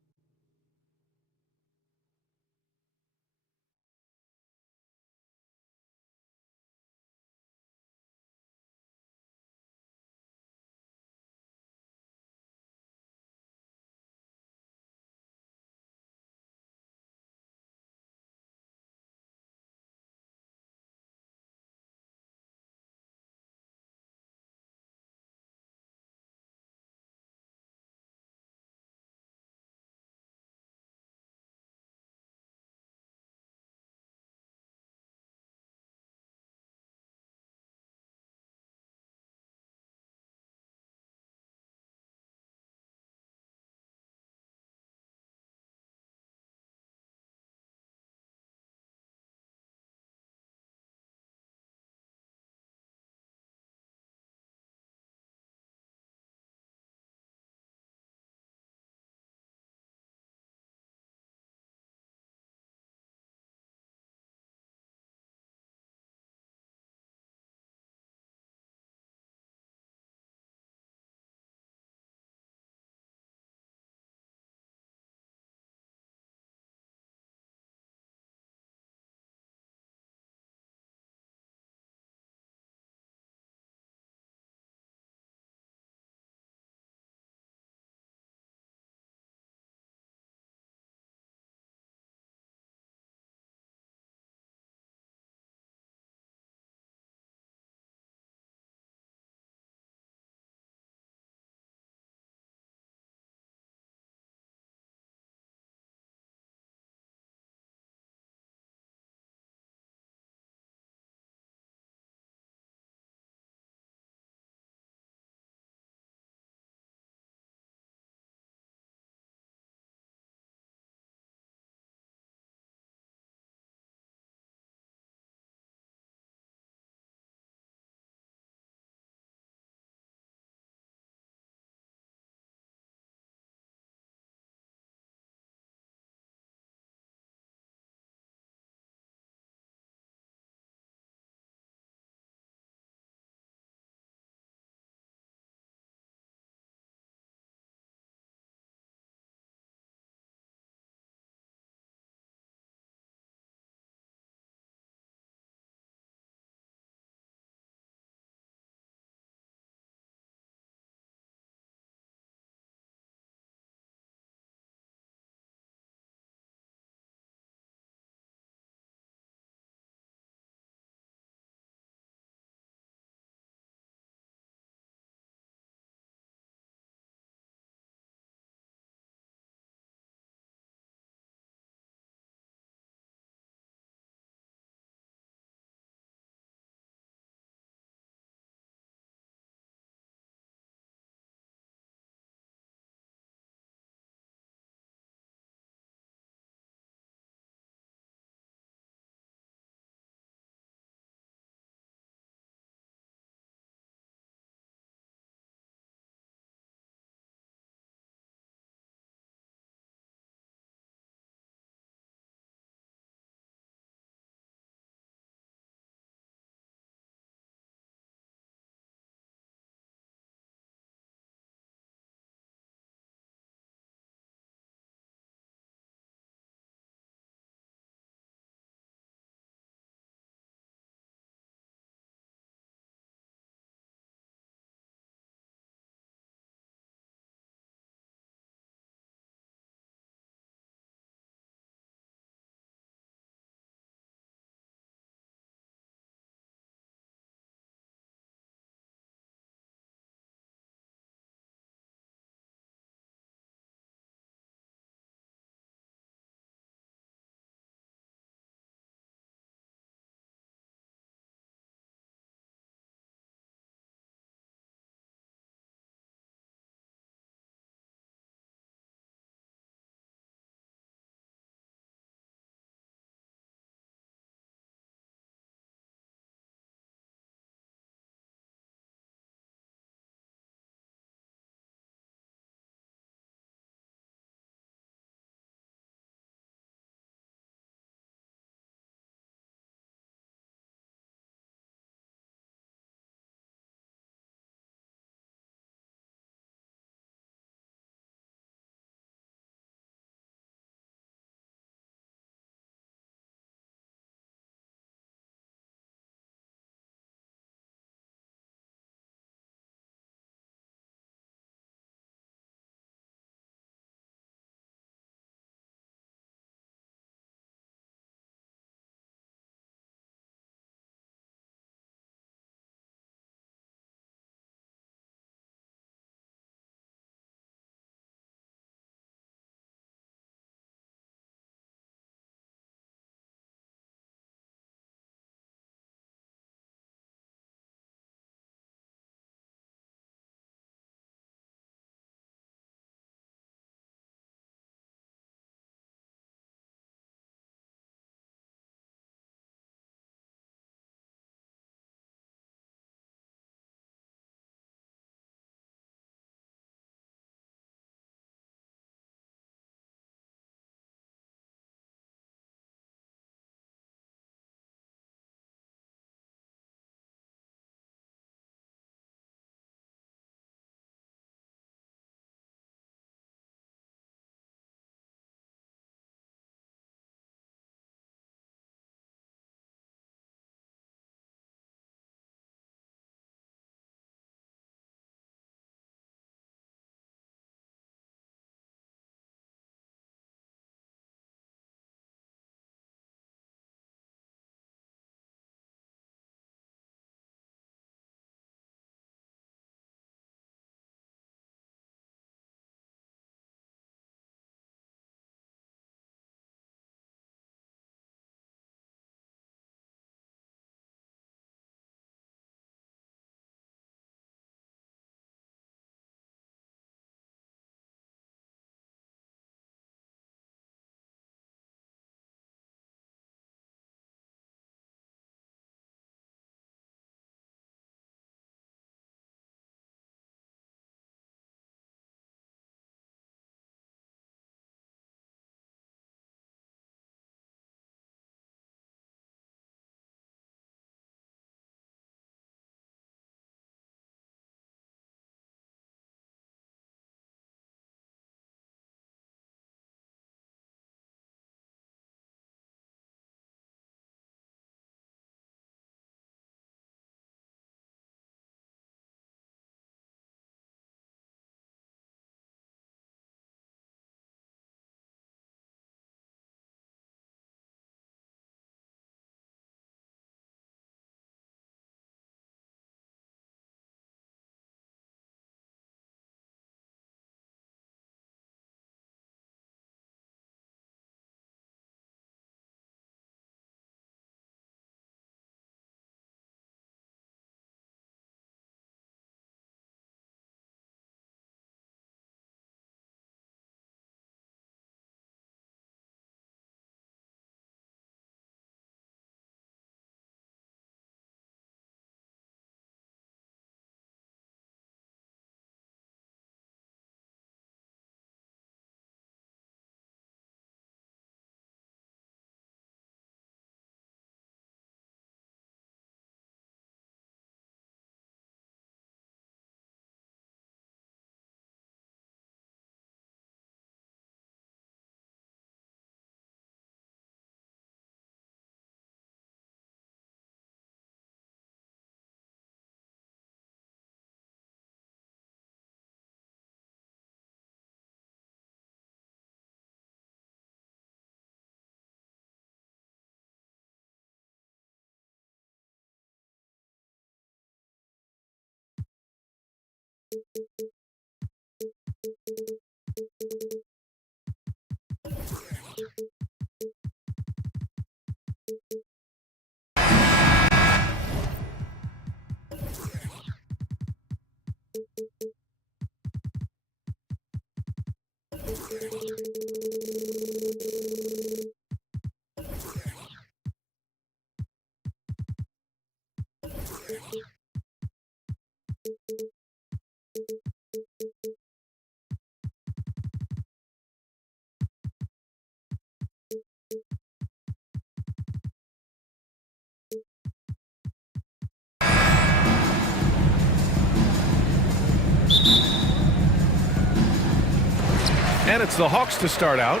And it's the Hawks to start out.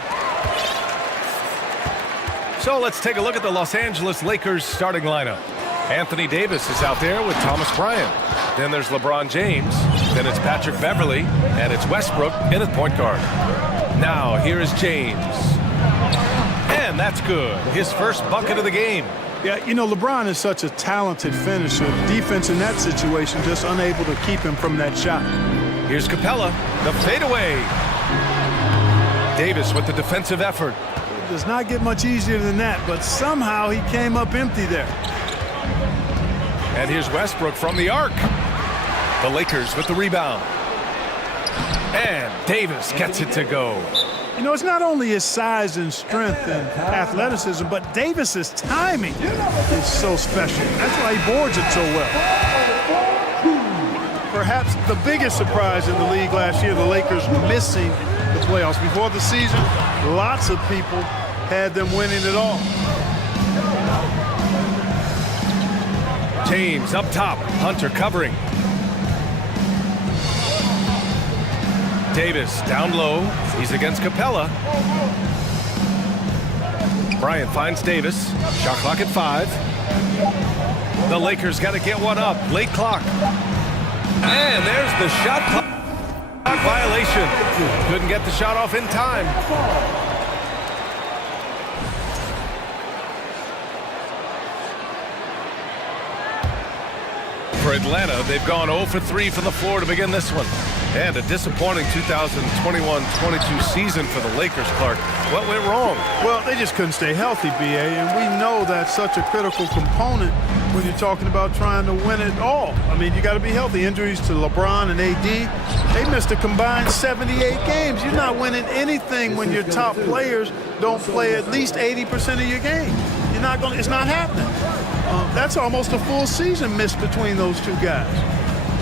So let's take a look at the Los Angeles Lakers starting lineup. Anthony Davis is out there with Thomas Bryant. Then there's LeBron James. Then it's Patrick Beverley. And it's Westbrook in at point guard. Now here is James. And that's good. His first bucket of the game. Yeah, you know, LeBron is such a talented finisher. Defense in that situation just unable to keep him from that shot. Here's Capella, the fadeaway. Davis with the defensive effort. It does not get much easier than that, but somehow he came up empty there. And here's Westbrook from the arc. The Lakers with the rebound. And Davis gets it to go. You know, it's not only his size and strength and athleticism, but Davis's timing is so special. That's why he boards it so well. Perhaps the biggest surprise in the league last year, the Lakers missing the playoffs. Before the season, lots of people had them winning it all. James up top, Hunter covering. Davis down low, he's against Capella. Bryant finds Davis, shot clock at 5. The Lakers got to get one up, late clock. And there's the shot clock violation. Couldn't get the shot off in time. For Atlanta, they've gone 0 for 3 from the floor to begin this one. And a disappointing 2021-22 season for the Lakers, Clark. What went wrong? Well, they just couldn't stay healthy, B.A., and we know that's such a critical component when you're talking about trying to win it all. I mean, you got to be healthy. Injuries to LeBron and A.D., they missed a combined 78 games. You're not winning anything when your top players don't play at least 80% of your game. You're not going. It's not happening. That's almost a full season missed between those two guys.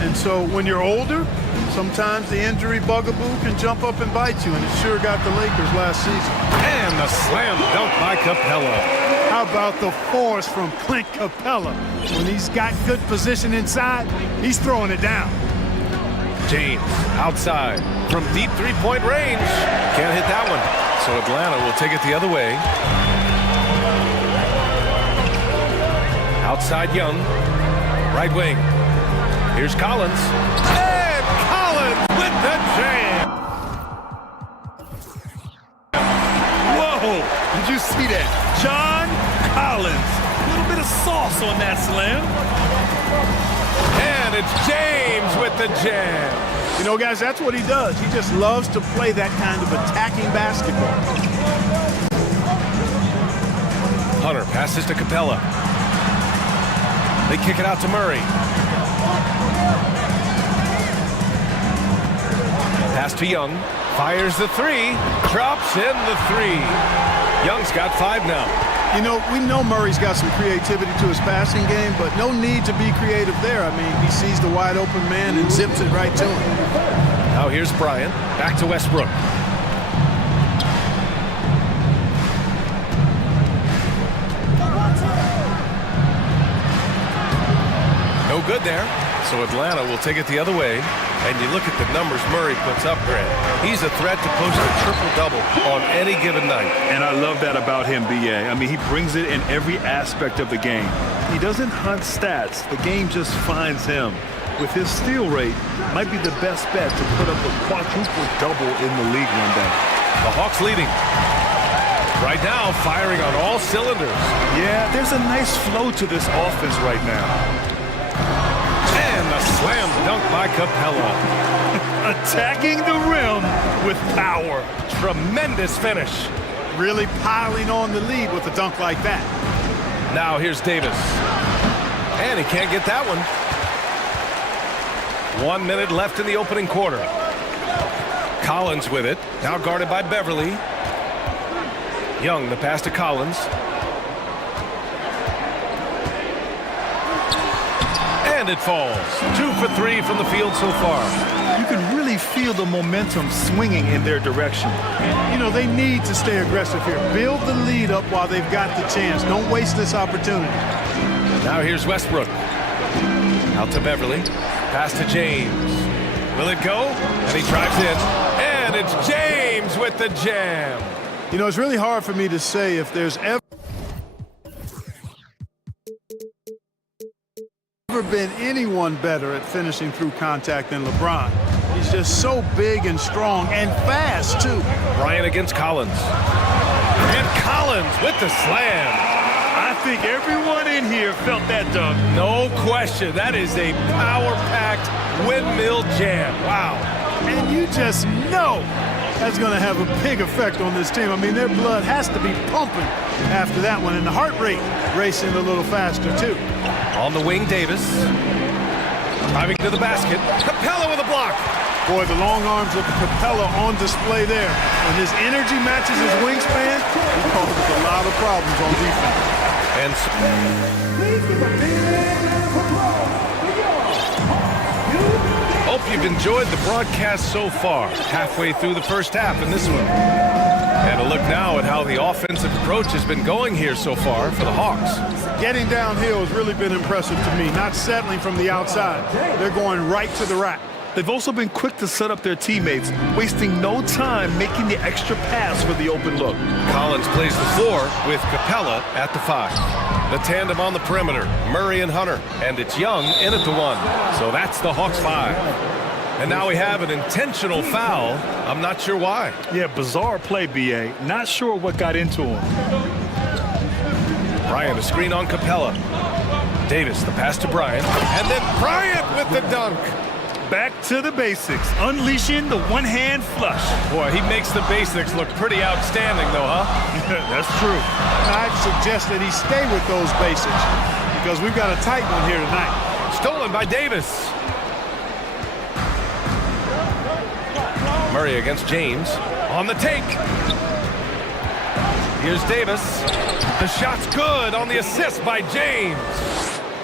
And so when you're older, sometimes the injury bugaboo can jump up and bite you, and it sure got the Lakers last season. And the slam dunk by Capella. How about the force from Clint Capella? When he's got good position inside, he's throwing it down. James outside from deep three-point range. Can't hit that one. So Atlanta will take it the other way. Outside Young, right wing. Here's Collins. And Collins with the jam. Whoa, did you see that? John Collins. A little bit of sauce on that slam. And it's James with the jam. You know, guys, that's what he does. He just loves to play that kind of attacking basketball. Hunter passes to Capella. They kick it out to Murray. Pass to Young. Fires the three. Drops in the three. Young's got 5 now. You know, we know Murray's got some creativity to his passing game, but no need to be creative there. I mean, he sees the wide open man and zips it right to him. Now here's Bryant. Back to Westbrook. No good there. So Atlanta will take it the other way. And you look at the numbers Murray puts up, Grant. He's a threat to post a triple-double on any given night. And I love that about him, B.A. I mean, he brings it in every aspect of the game. He doesn't hunt stats. The game just finds him. With his steal rate, might be the best bet to put up a quadruple-double in the league one day. The Hawks leading. Right now, firing on all cylinders. Yeah, there's a nice flow to this offense right now. And the slam dunk by by Capella. Attacking the rim with power. Tremendous finish. Really piling on the lead with a dunk like that. Now here's Davis. And he can't get that one. 1 minute left in the opening quarter. Collins with it. Now guarded by Beverly. Young, the pass to Collins. And it falls. 2 for 3 from the field so far. You can really feel the momentum swinging in their direction. You know, they need to stay aggressive here. Build the lead up while they've got the chance. Don't waste this opportunity. Now here's Westbrook. Out to Beverly. Pass to James. Will it go? And he drives in. And it's James with the jam. You know, it's really hard for me to say if there's ever been anyone better at finishing through contact than LeBron. He's just so big and strong and fast, too. Bryant against Collins. And Collins with the slam. I think everyone in here felt that dunk. No question. That is a power-packed windmill jam. Wow. And you just know that's going to have a big effect on this team. I mean, their blood has to be pumping after that one, and the heart rate racing a little faster, too. On the wing, Davis. Driving to the basket. Capella with a block. Boy, the long arms of Capella on display there. When his energy matches his wingspan, he causes a lot of problems on defense. And hope you've enjoyed the broadcast so far. Halfway through the first half in this one. And a look now at how the offensive approach has been going here so far for the Hawks. Getting downhill has really been impressive to me, not settling from the outside. They're going right to the rack. They've also been quick to set up their teammates, wasting no time making the extra pass for the open look. Collins plays the floor with Capella at the 5. The tandem on the perimeter, Murray and Hunter. And it's Young in at the 1. So that's the Hawks 5. And now we have an intentional foul. I'm not sure why. Yeah, bizarre play, B.A. Not sure what got into him. Bryant, a screen on Capella. Davis, the pass to Bryant. And then Bryant with the dunk. Back to the basics, unleashing the one-hand flush. Boy, he makes the basics look pretty outstanding, though, huh? That's true. I'd suggest that he stay with those basics because we've got a tight one here tonight. Stolen by Davis. Murray against James. On the take. Here's Davis. The shot's good on the assist by James.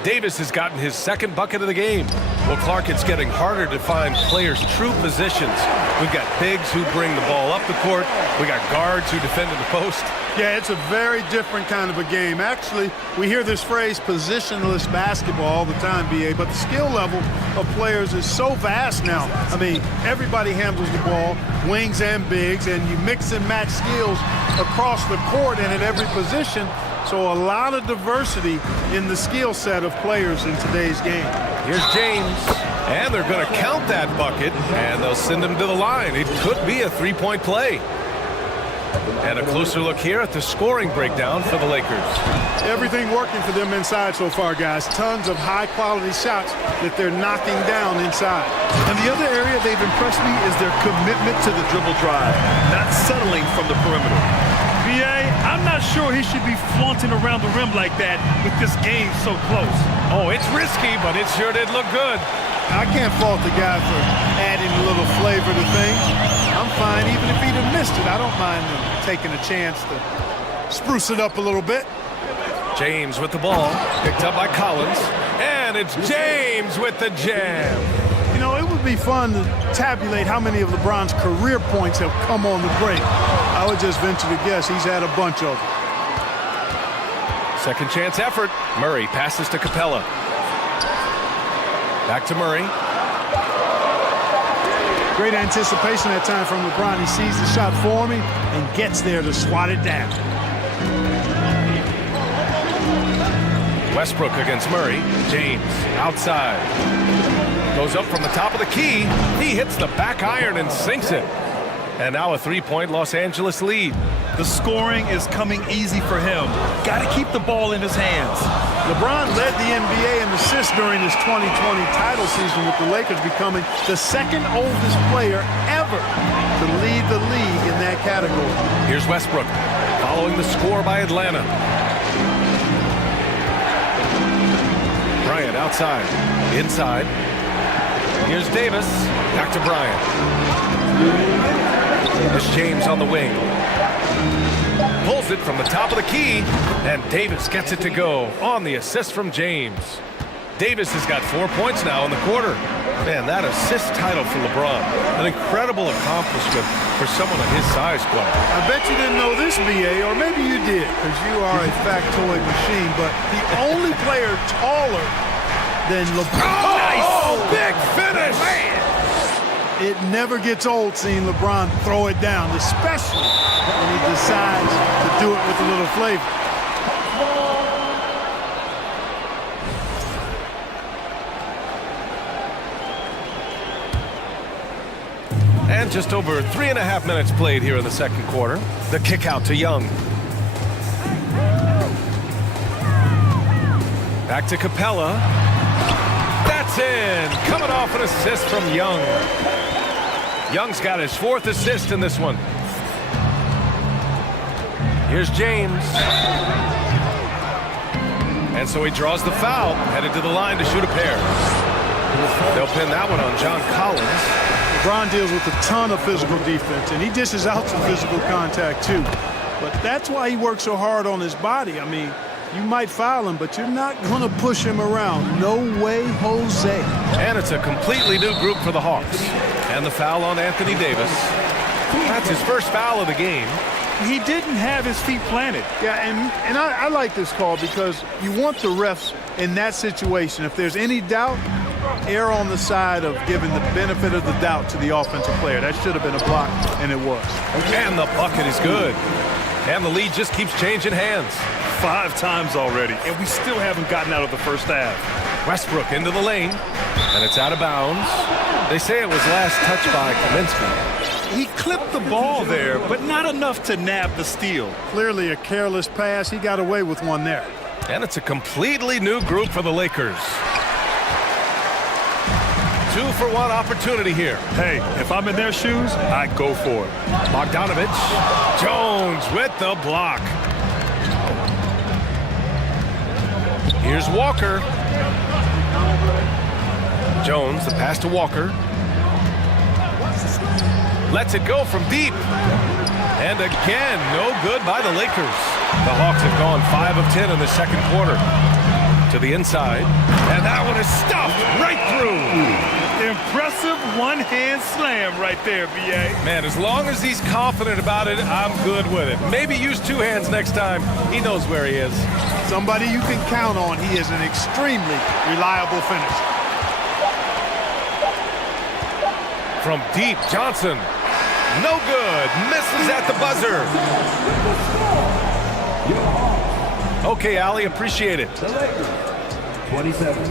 Davis has gotten his second bucket of the game. Well, Clark, it's getting harder to find players' true positions. We've got bigs who bring the ball up the court. We got guards who defend in the post. Yeah, it's a very different kind of a game. Actually, we hear this phrase positionless basketball all the time, BA, but the skill level of players is so vast now. I mean, everybody handles the ball, wings and bigs, and you mix and match skills across the court and at every position. So a lot of diversity in the skill set of players in today's game. Here's James. And they're going to count that bucket, and they'll send him to the line. It could be a three-point play. And a closer look here at the scoring breakdown for the Lakers. Everything working for them inside so far, guys. Tons of high-quality shots that they're knocking down inside. And the other area they've impressed me is their commitment to the dribble drive, not settling from the perimeter. B.A., I'm not sure he should be flaunting around the rim like that with this game so close. Oh, it's risky, but it sure did look good. I can't fault the guy for adding a little flavor to things. I'm fine, even if he'd have missed it. I don't mind him taking a chance to spruce it up a little bit. James with the ball, picked up by Collins, and it's James with the jam. You know, it would be fun to tabulate how many of LeBron's career points have come on the break. I would just venture to guess he's had a bunch of them. Second chance effort. Murray passes to Capella. Back to Murray. Great anticipation that time from LeBron. He sees the shot forming and gets there to swat it down. Westbrook against Murray. James outside. Goes up from the top of the key. He hits the back iron and sinks it. And now a three-point Los Angeles lead. The scoring is coming easy for him. Got to keep the ball in his hands. LeBron led the NBA in assists during his 2020 title season, with the Lakers becoming the second oldest player ever to lead the league in that category. Here's Westbrook, following the score by Atlanta. Bryant outside, inside. Here's Davis, back to Bryant. Here's James on the wing. Pulls it from the top of the key, and Davis gets it to go on the assist from James. Davis has got 4 points now in the quarter. Man, that assist title for LeBron, an incredible accomplishment for someone of his size, Clark. I bet you didn't know this, BA, or maybe you did, because you are a factoid machine, but the only player taller than LeBron. Oh, big finish! Man. It never gets old seeing LeBron throw it down, especially when he decides to do it with a little flavor. And just over 3.5 minutes played here in the second quarter. The kick out to Young. Back to Capella. That's in. Coming off an assist from Young. Young's got his 4th assist in this one. Here's James. And so he draws the foul, headed to the line to shoot a pair. They'll pin that one on John Collins. LeBron deals with a ton of physical defense, and he dishes out some physical contact too. But that's why he works so hard on his body. I mean, you might foul him, but you're not going to push him around. No way, Jose. And it's a completely new group for the Hawks. And the foul on Anthony Davis. That's his first foul of the game. He didn't have his feet planted. Yeah, and I like this call because you want the refs in that situation. If there's any doubt, err on the side of giving the benefit of the doubt to the offensive player. That should have been a block, and it was. And the bucket is good. And the lead just keeps changing hands. 5 times already, and we still haven't gotten out of the first half. Westbrook into the lane, and it's out of bounds. They say it was last touched by Kaminsky. He clipped the ball there, but not enough to nab the steal. Clearly a careless pass. He got away with one there. And it's a completely new group for the Lakers. 2-for-1 opportunity here. Hey, if I'm in their shoes, I'd go for it. Bogdanovich. Jones with the block. Here's Walker. Jones, the pass to Walker. Lets it go from deep. And again, no good by the Lakers. The Hawks have gone 5 of 10 in the second quarter. To the inside. And that one is stuffed right through. Impressive one-hand slam right there, B.A. Man, as long as he's confident about it, I'm good with it. Maybe use 2 hands next time. He knows where he is. Somebody you can count on. He is an extremely reliable finisher. From deep, Johnson. No good. Misses at the buzzer. Okay, Allie, appreciate it. 27.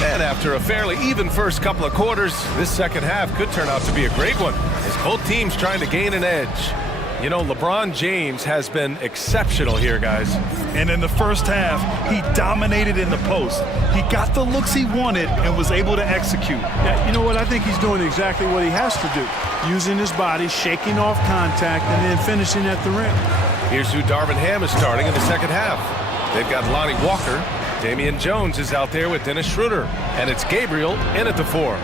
And after a fairly even first couple of quarters, this second half could turn out to be a great one, as both teams trying to gain an edge. You know, LeBron James has been exceptional here, guys. And in the first half, he dominated in the post. He got the looks he wanted and was able to execute. Yeah, you know what? I think he's doing exactly what he has to do. Using his body, shaking off contact, and then finishing at the rim. Here's who Darvin Ham is starting in the second half. They've got Lonnie Walker. Damian Jones is out there with Dennis Schroeder. And it's Gabriel in at the 4.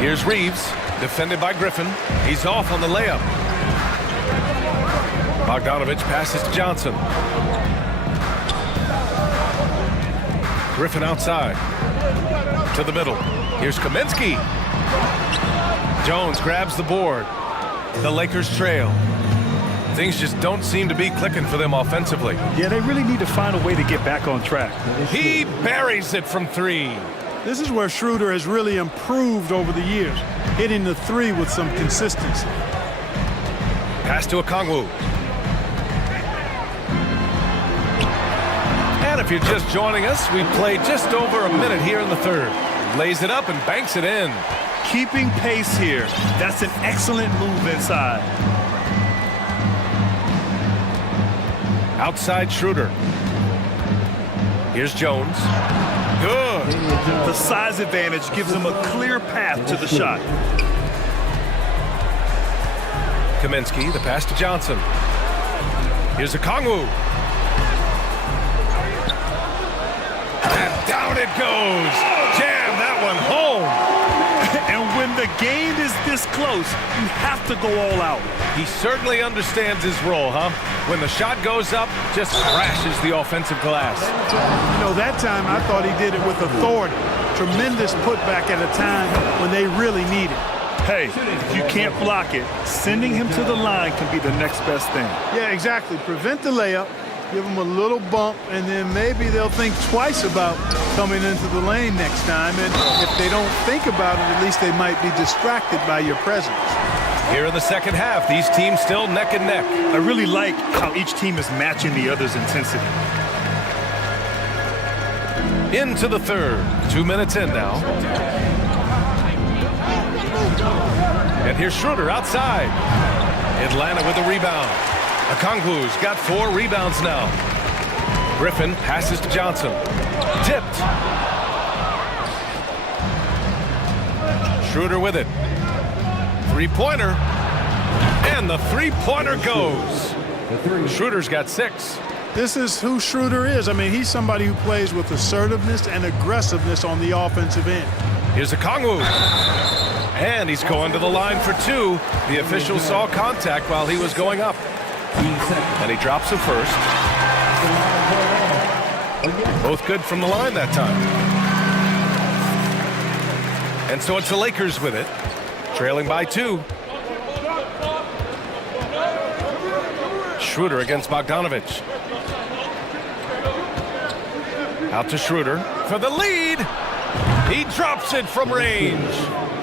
Here's Reeves, defended by Griffin. He's off on the layup. Bogdanovich passes to Johnson. Griffin outside. To the middle. Here's Kaminsky. Jones grabs the board. The Lakers trail. Things just don't seem to be clicking for them offensively. Yeah, they really need to find a way to get back on track. He buries it from 3. This is where Schroeder has really improved over the years, hitting the three with some consistency. Pass to Okongwu. And if you're just joining us, we've played just over a minute here in the third. Lays it up and banks it in. Keeping pace here. That's an excellent move inside. Outside Schroeder. Here's Jones. Good. The size advantage gives him a clear path to the shot. Kaminsky, the pass to Johnson. Here's Okongwu. And down it goes. Jam that one home. And when the game is this close, you have to go all out. He certainly understands his role, huh? When the shot goes up, just crashes the offensive glass. You know, that time I thought he did it with authority. Tremendous putback at a time when they really need it. Hey, if you can't block it, sending him to the line can be the next best thing. Yeah, exactly. Prevent the layup, give them a little bump, and then maybe they'll think twice about coming into the lane next time. And if they don't think about it, at least they might be distracted by your presence. Here in the second half, these teams still neck and neck. I really like how each team is matching the other's intensity. Into the third. 2 minutes in now. And here's Schroeder outside. Atlanta with a rebound. Okongwu's got 4 rebounds now. Griffin passes to Johnson. Tipped. Schroeder with it. Three-pointer. And the three-pointer goes. Schroeder's got 6. This is who Schroeder is. I mean, he's somebody who plays with assertiveness and aggressiveness on the offensive end. Here's Okongwu. And he's going to the line for 2. The official saw contact while he was going up. And he drops it first. Both good from the line that time. And so it's the Lakers with it, trailing by 2. Schroeder against Bogdanovich. Out to Schroeder for the lead. He drops it from range.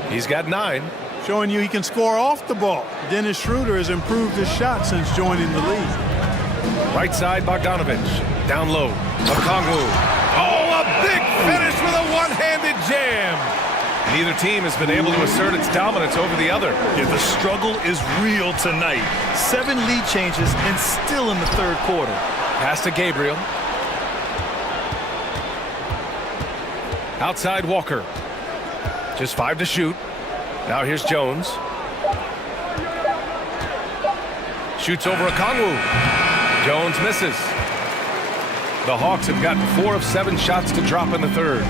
He's got 9. Showing you he can score off the ball. Dennis Schroeder has improved his shot since joining the league. Right side, Bogdanovich. Down low, Okongwu. Oh, a big finish with a one-handed jam. Neither team has been able to assert its dominance over the other. Yeah, the struggle is real tonight. 7 lead changes and still in the third quarter. Pass to Gabriel. Outside Walker. Just 5 to shoot. Now here's Jones. Shoots over Okongwu. Jones misses. The Hawks have gotten 4 of 7 shots to drop in the third.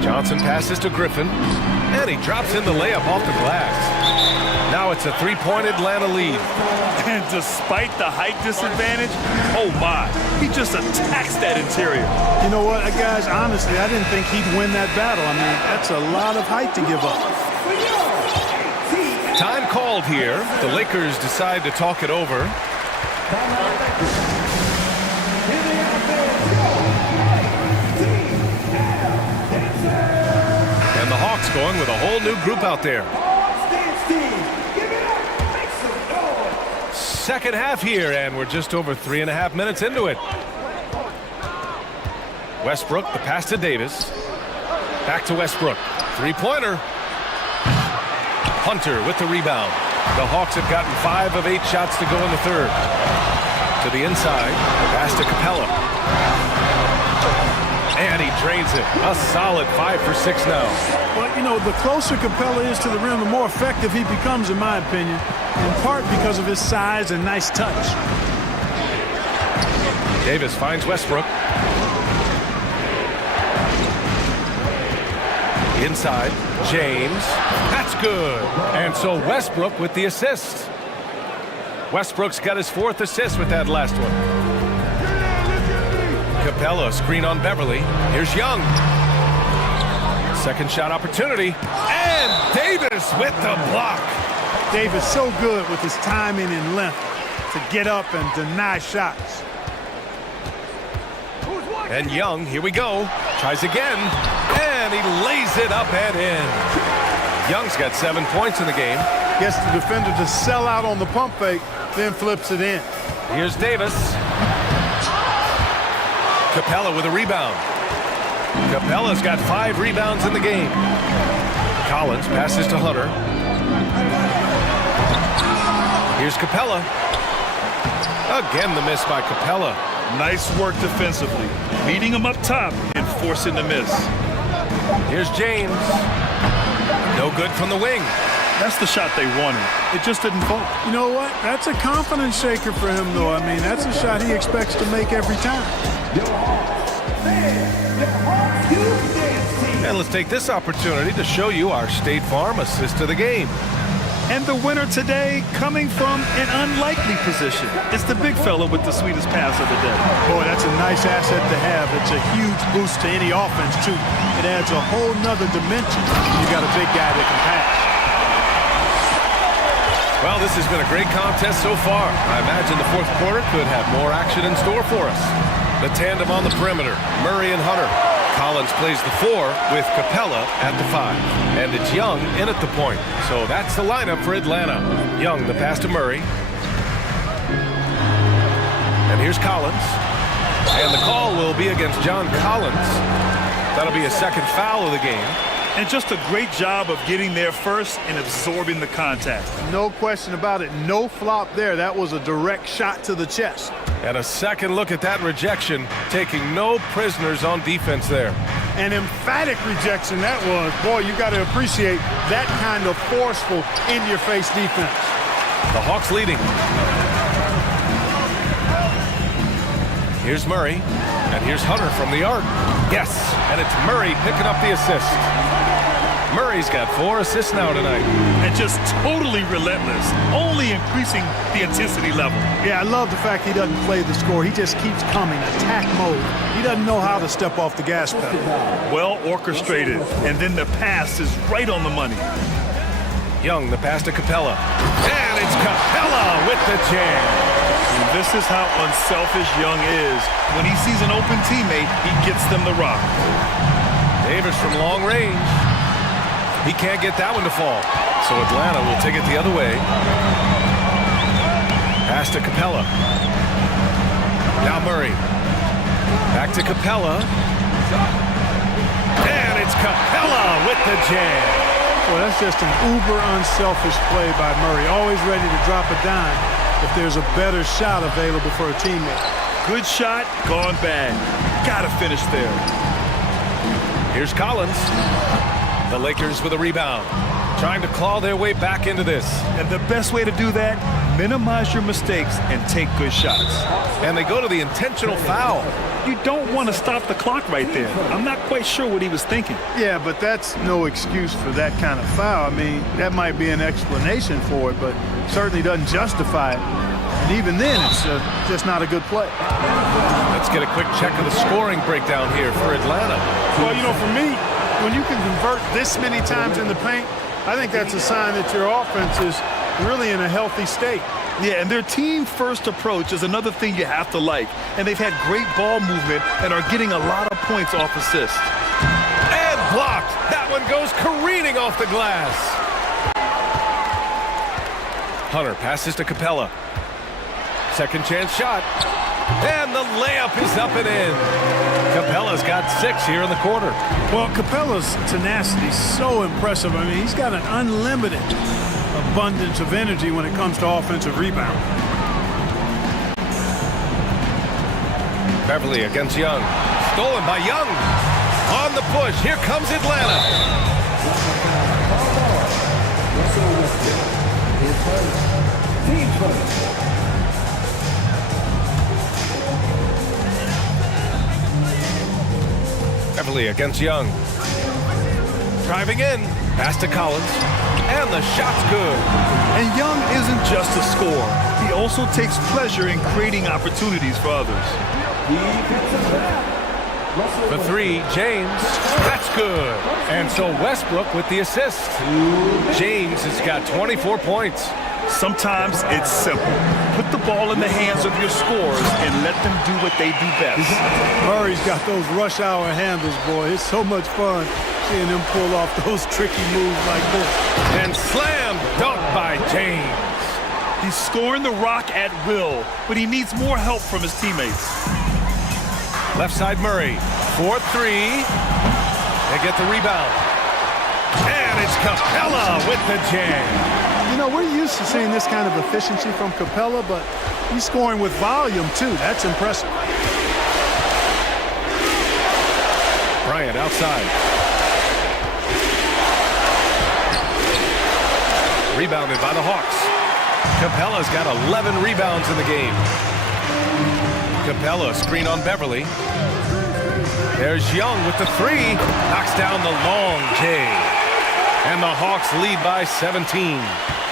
Johnson passes to Griffin. And he drops in the layup off the glass. Now it's a 3-point Atlanta lead. And despite the height disadvantage, oh my, he just attacks that interior. You know what, guys, honestly, I didn't think he'd win that battle. I mean, that's a lot of height to give up. Time called here. The Lakers decide to talk it over. And the Hawks going with a whole new group out there. Second half here, and we're just over 3.5 minutes into it. Westbrook, the pass to Davis. Back to Westbrook. 3-pointer. Hunter with the rebound. The Hawks have gotten 5 of 8 shots to go in the third. To the inside. Pass to Capella. And he drains it. A solid 5 for 6 now. But, you know, the closer Capella is to the rim, the more effective he becomes, in my opinion, in part because of his size and nice touch. Davis finds Westbrook. Inside, James. That's good. And so Westbrook with the assist. Westbrook's got his 4th assist with that last one. Capella, screen on Beverly. Here's Young. Second shot opportunity. And Davis with the block. Davis so good with his timing and length to get up and deny shots. And Young, here we go. Tries again. And And he lays it up and in. Young's got 7 points in the game. Gets the defender to sell out on the pump fake, then flips it in. Here's Davis. Capella with a rebound. Capella's got 5 rebounds in the game. Collins passes to Hunter. Here's Capella. Again, the miss by Capella. Nice work defensively, meeting him up top and forcing the miss. Here's James. No good from the wing. That's the shot they wanted. It just didn't fall. You know what? That's a confidence shaker for him, though. I mean, that's a shot he expects to make every time. And let's take this opportunity to show you our State Farm assist of the game. And the winner today coming from an unlikely position. It's the big fella with the sweetest pass of the day. Boy, that's a nice asset to have. It's a huge boost to any offense, too. It adds a whole nother dimension. You got a big guy that can pass. Well, this has been a great contest so far. I imagine the fourth quarter could have more action in store for us. The tandem on the perimeter, Murray and Hunter. Collins plays the 4 with Capella at the 5. And it's Young in at the point. So that's the lineup for Atlanta. Young, the pass to Murray. And here's Collins. And the call will be against John Collins. That'll be a second foul of the game. And just a great job of getting there first and absorbing the contact. No question about it. No flop there. That was a direct shot to the chest. And a second look at that rejection, taking no prisoners on defense there. An emphatic rejection that was. Boy, you got to appreciate that kind of forceful, in-your-face defense. The Hawks leading. Here's Murray, and here's Hunter from the arc. Yes, and it's Murray picking up the assist. Murray's got 4 assists now tonight. And just totally relentless, only increasing the intensity level. Yeah, I love the fact he doesn't play the score. He just keeps coming, attack mode. He doesn't know how to step off the gas pedal. Well orchestrated, and then the pass is right on the money. Young, the pass to Capella. And it's Capella with the jam. And this is how unselfish Young is. When he sees an open teammate, he gets them the rock. Davis from long range. He can't get that one to fall. So Atlanta will take it the other way. Pass to Capella. Now Murray. Back to Capella. And it's Capella with the jam. Well, that's just an uber unselfish play by Murray. Always ready to drop a dime if there's a better shot available for a teammate. Good shot, gone bad. Gotta finish there. Here's Collins. The Lakers with a rebound. Trying to claw their way back into this. And the best way to do that, minimize your mistakes and take good shots. And they go to the intentional foul. You don't want to stop the clock right there. I'm not quite sure what he was thinking. Yeah, but that's no excuse for that kind of foul. I mean, that might be an explanation for it, but certainly doesn't justify it. And even then, it's just not a good play. Let's get a quick check of the scoring breakdown here for Atlanta. Well, you know, for me, when you can convert this many times in the paint, I think that's a sign that your offense is really in a healthy state. Yeah, and their team-first approach is another thing you have to like. And they've had great ball movement and are getting a lot of points off assists. And blocked. That one goes careening off the glass. Hunter passes to Capella. Second chance shot. And the layup is up and in. Capella's got 6 here in the quarter. Well, Capella's tenacity is so impressive. I mean, he's got an unlimited abundance of energy when it comes to offensive rebound. Beverly against Young. Stolen by Young. On the push. Here comes Atlanta. Beverly against Young. Driving in. Pass to Collins. And the shot's good. And Young isn't just a scorer. He also takes pleasure in creating opportunities for others. For three, James. That's good. And so Westbrook with the assist. James has got 24 points. Sometimes it's simple. Put the ball in the hands of your scorers and let them do what they do best. Murray's got those rush hour handles, boy. It's so much fun seeing him pull off those tricky moves like this. And slam dunk by James. He's scoring the rock at will, but he needs more help from his teammates. Left side Murray, 4-3. They get the rebound. And it's Capella with the jam. You know, we're used to seeing this kind of efficiency from Capella, but he's scoring with volume, too. That's impressive. Bryant outside. Rebounded by the Hawks. Capella's got 11 rebounds in the game. Capella screen on Beverly. There's Young with the three. Knocks down the long J. And the Hawks lead by 17.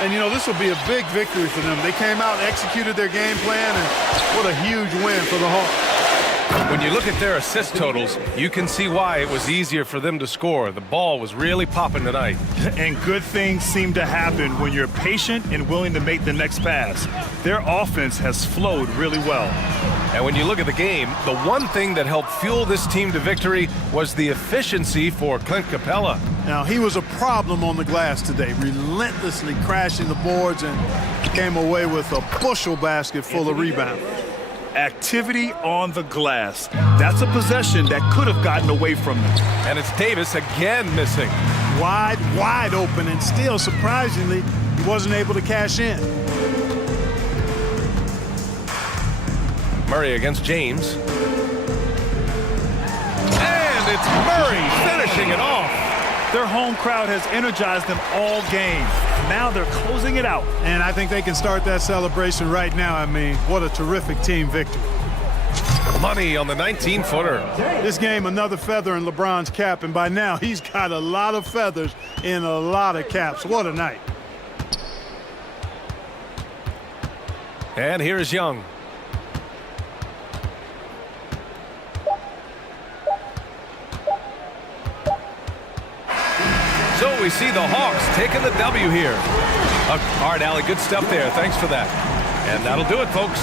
And, you know, this will be a big victory for them. They came out and executed their game plan, and what a huge win for the Hawks. When you look at their assist totals, you can see why it was easier for them to score. The ball was really popping tonight. And good things seem to happen when you're patient and willing to make the next pass. Their offense has flowed really well. And when you look at the game, the one thing that helped fuel this team to victory was the efficiency for Clint Capella. Now, he was a problem on the glass today, relentlessly crashing the boards and came away with a bushel basket full of rebounds. Activity on the glass. That's a possession that could have gotten away from them. And it's Davis again missing. Wide open, and still, surprisingly, he wasn't able to cash in. Murray against James. And it's Murray finishing it off. Their home crowd has energized them all game. Now they're closing it out. And I think they can start that celebration right now. I mean, what a terrific team victory. Money on the 19-footer. This game, another feather in LeBron's cap, and by now he's got a lot of feathers in a lot of caps. What a night. And here's Young. So we see the Hawks taking the W here. All right, Allie, good stuff there. Thanks for that. And that'll do it, folks.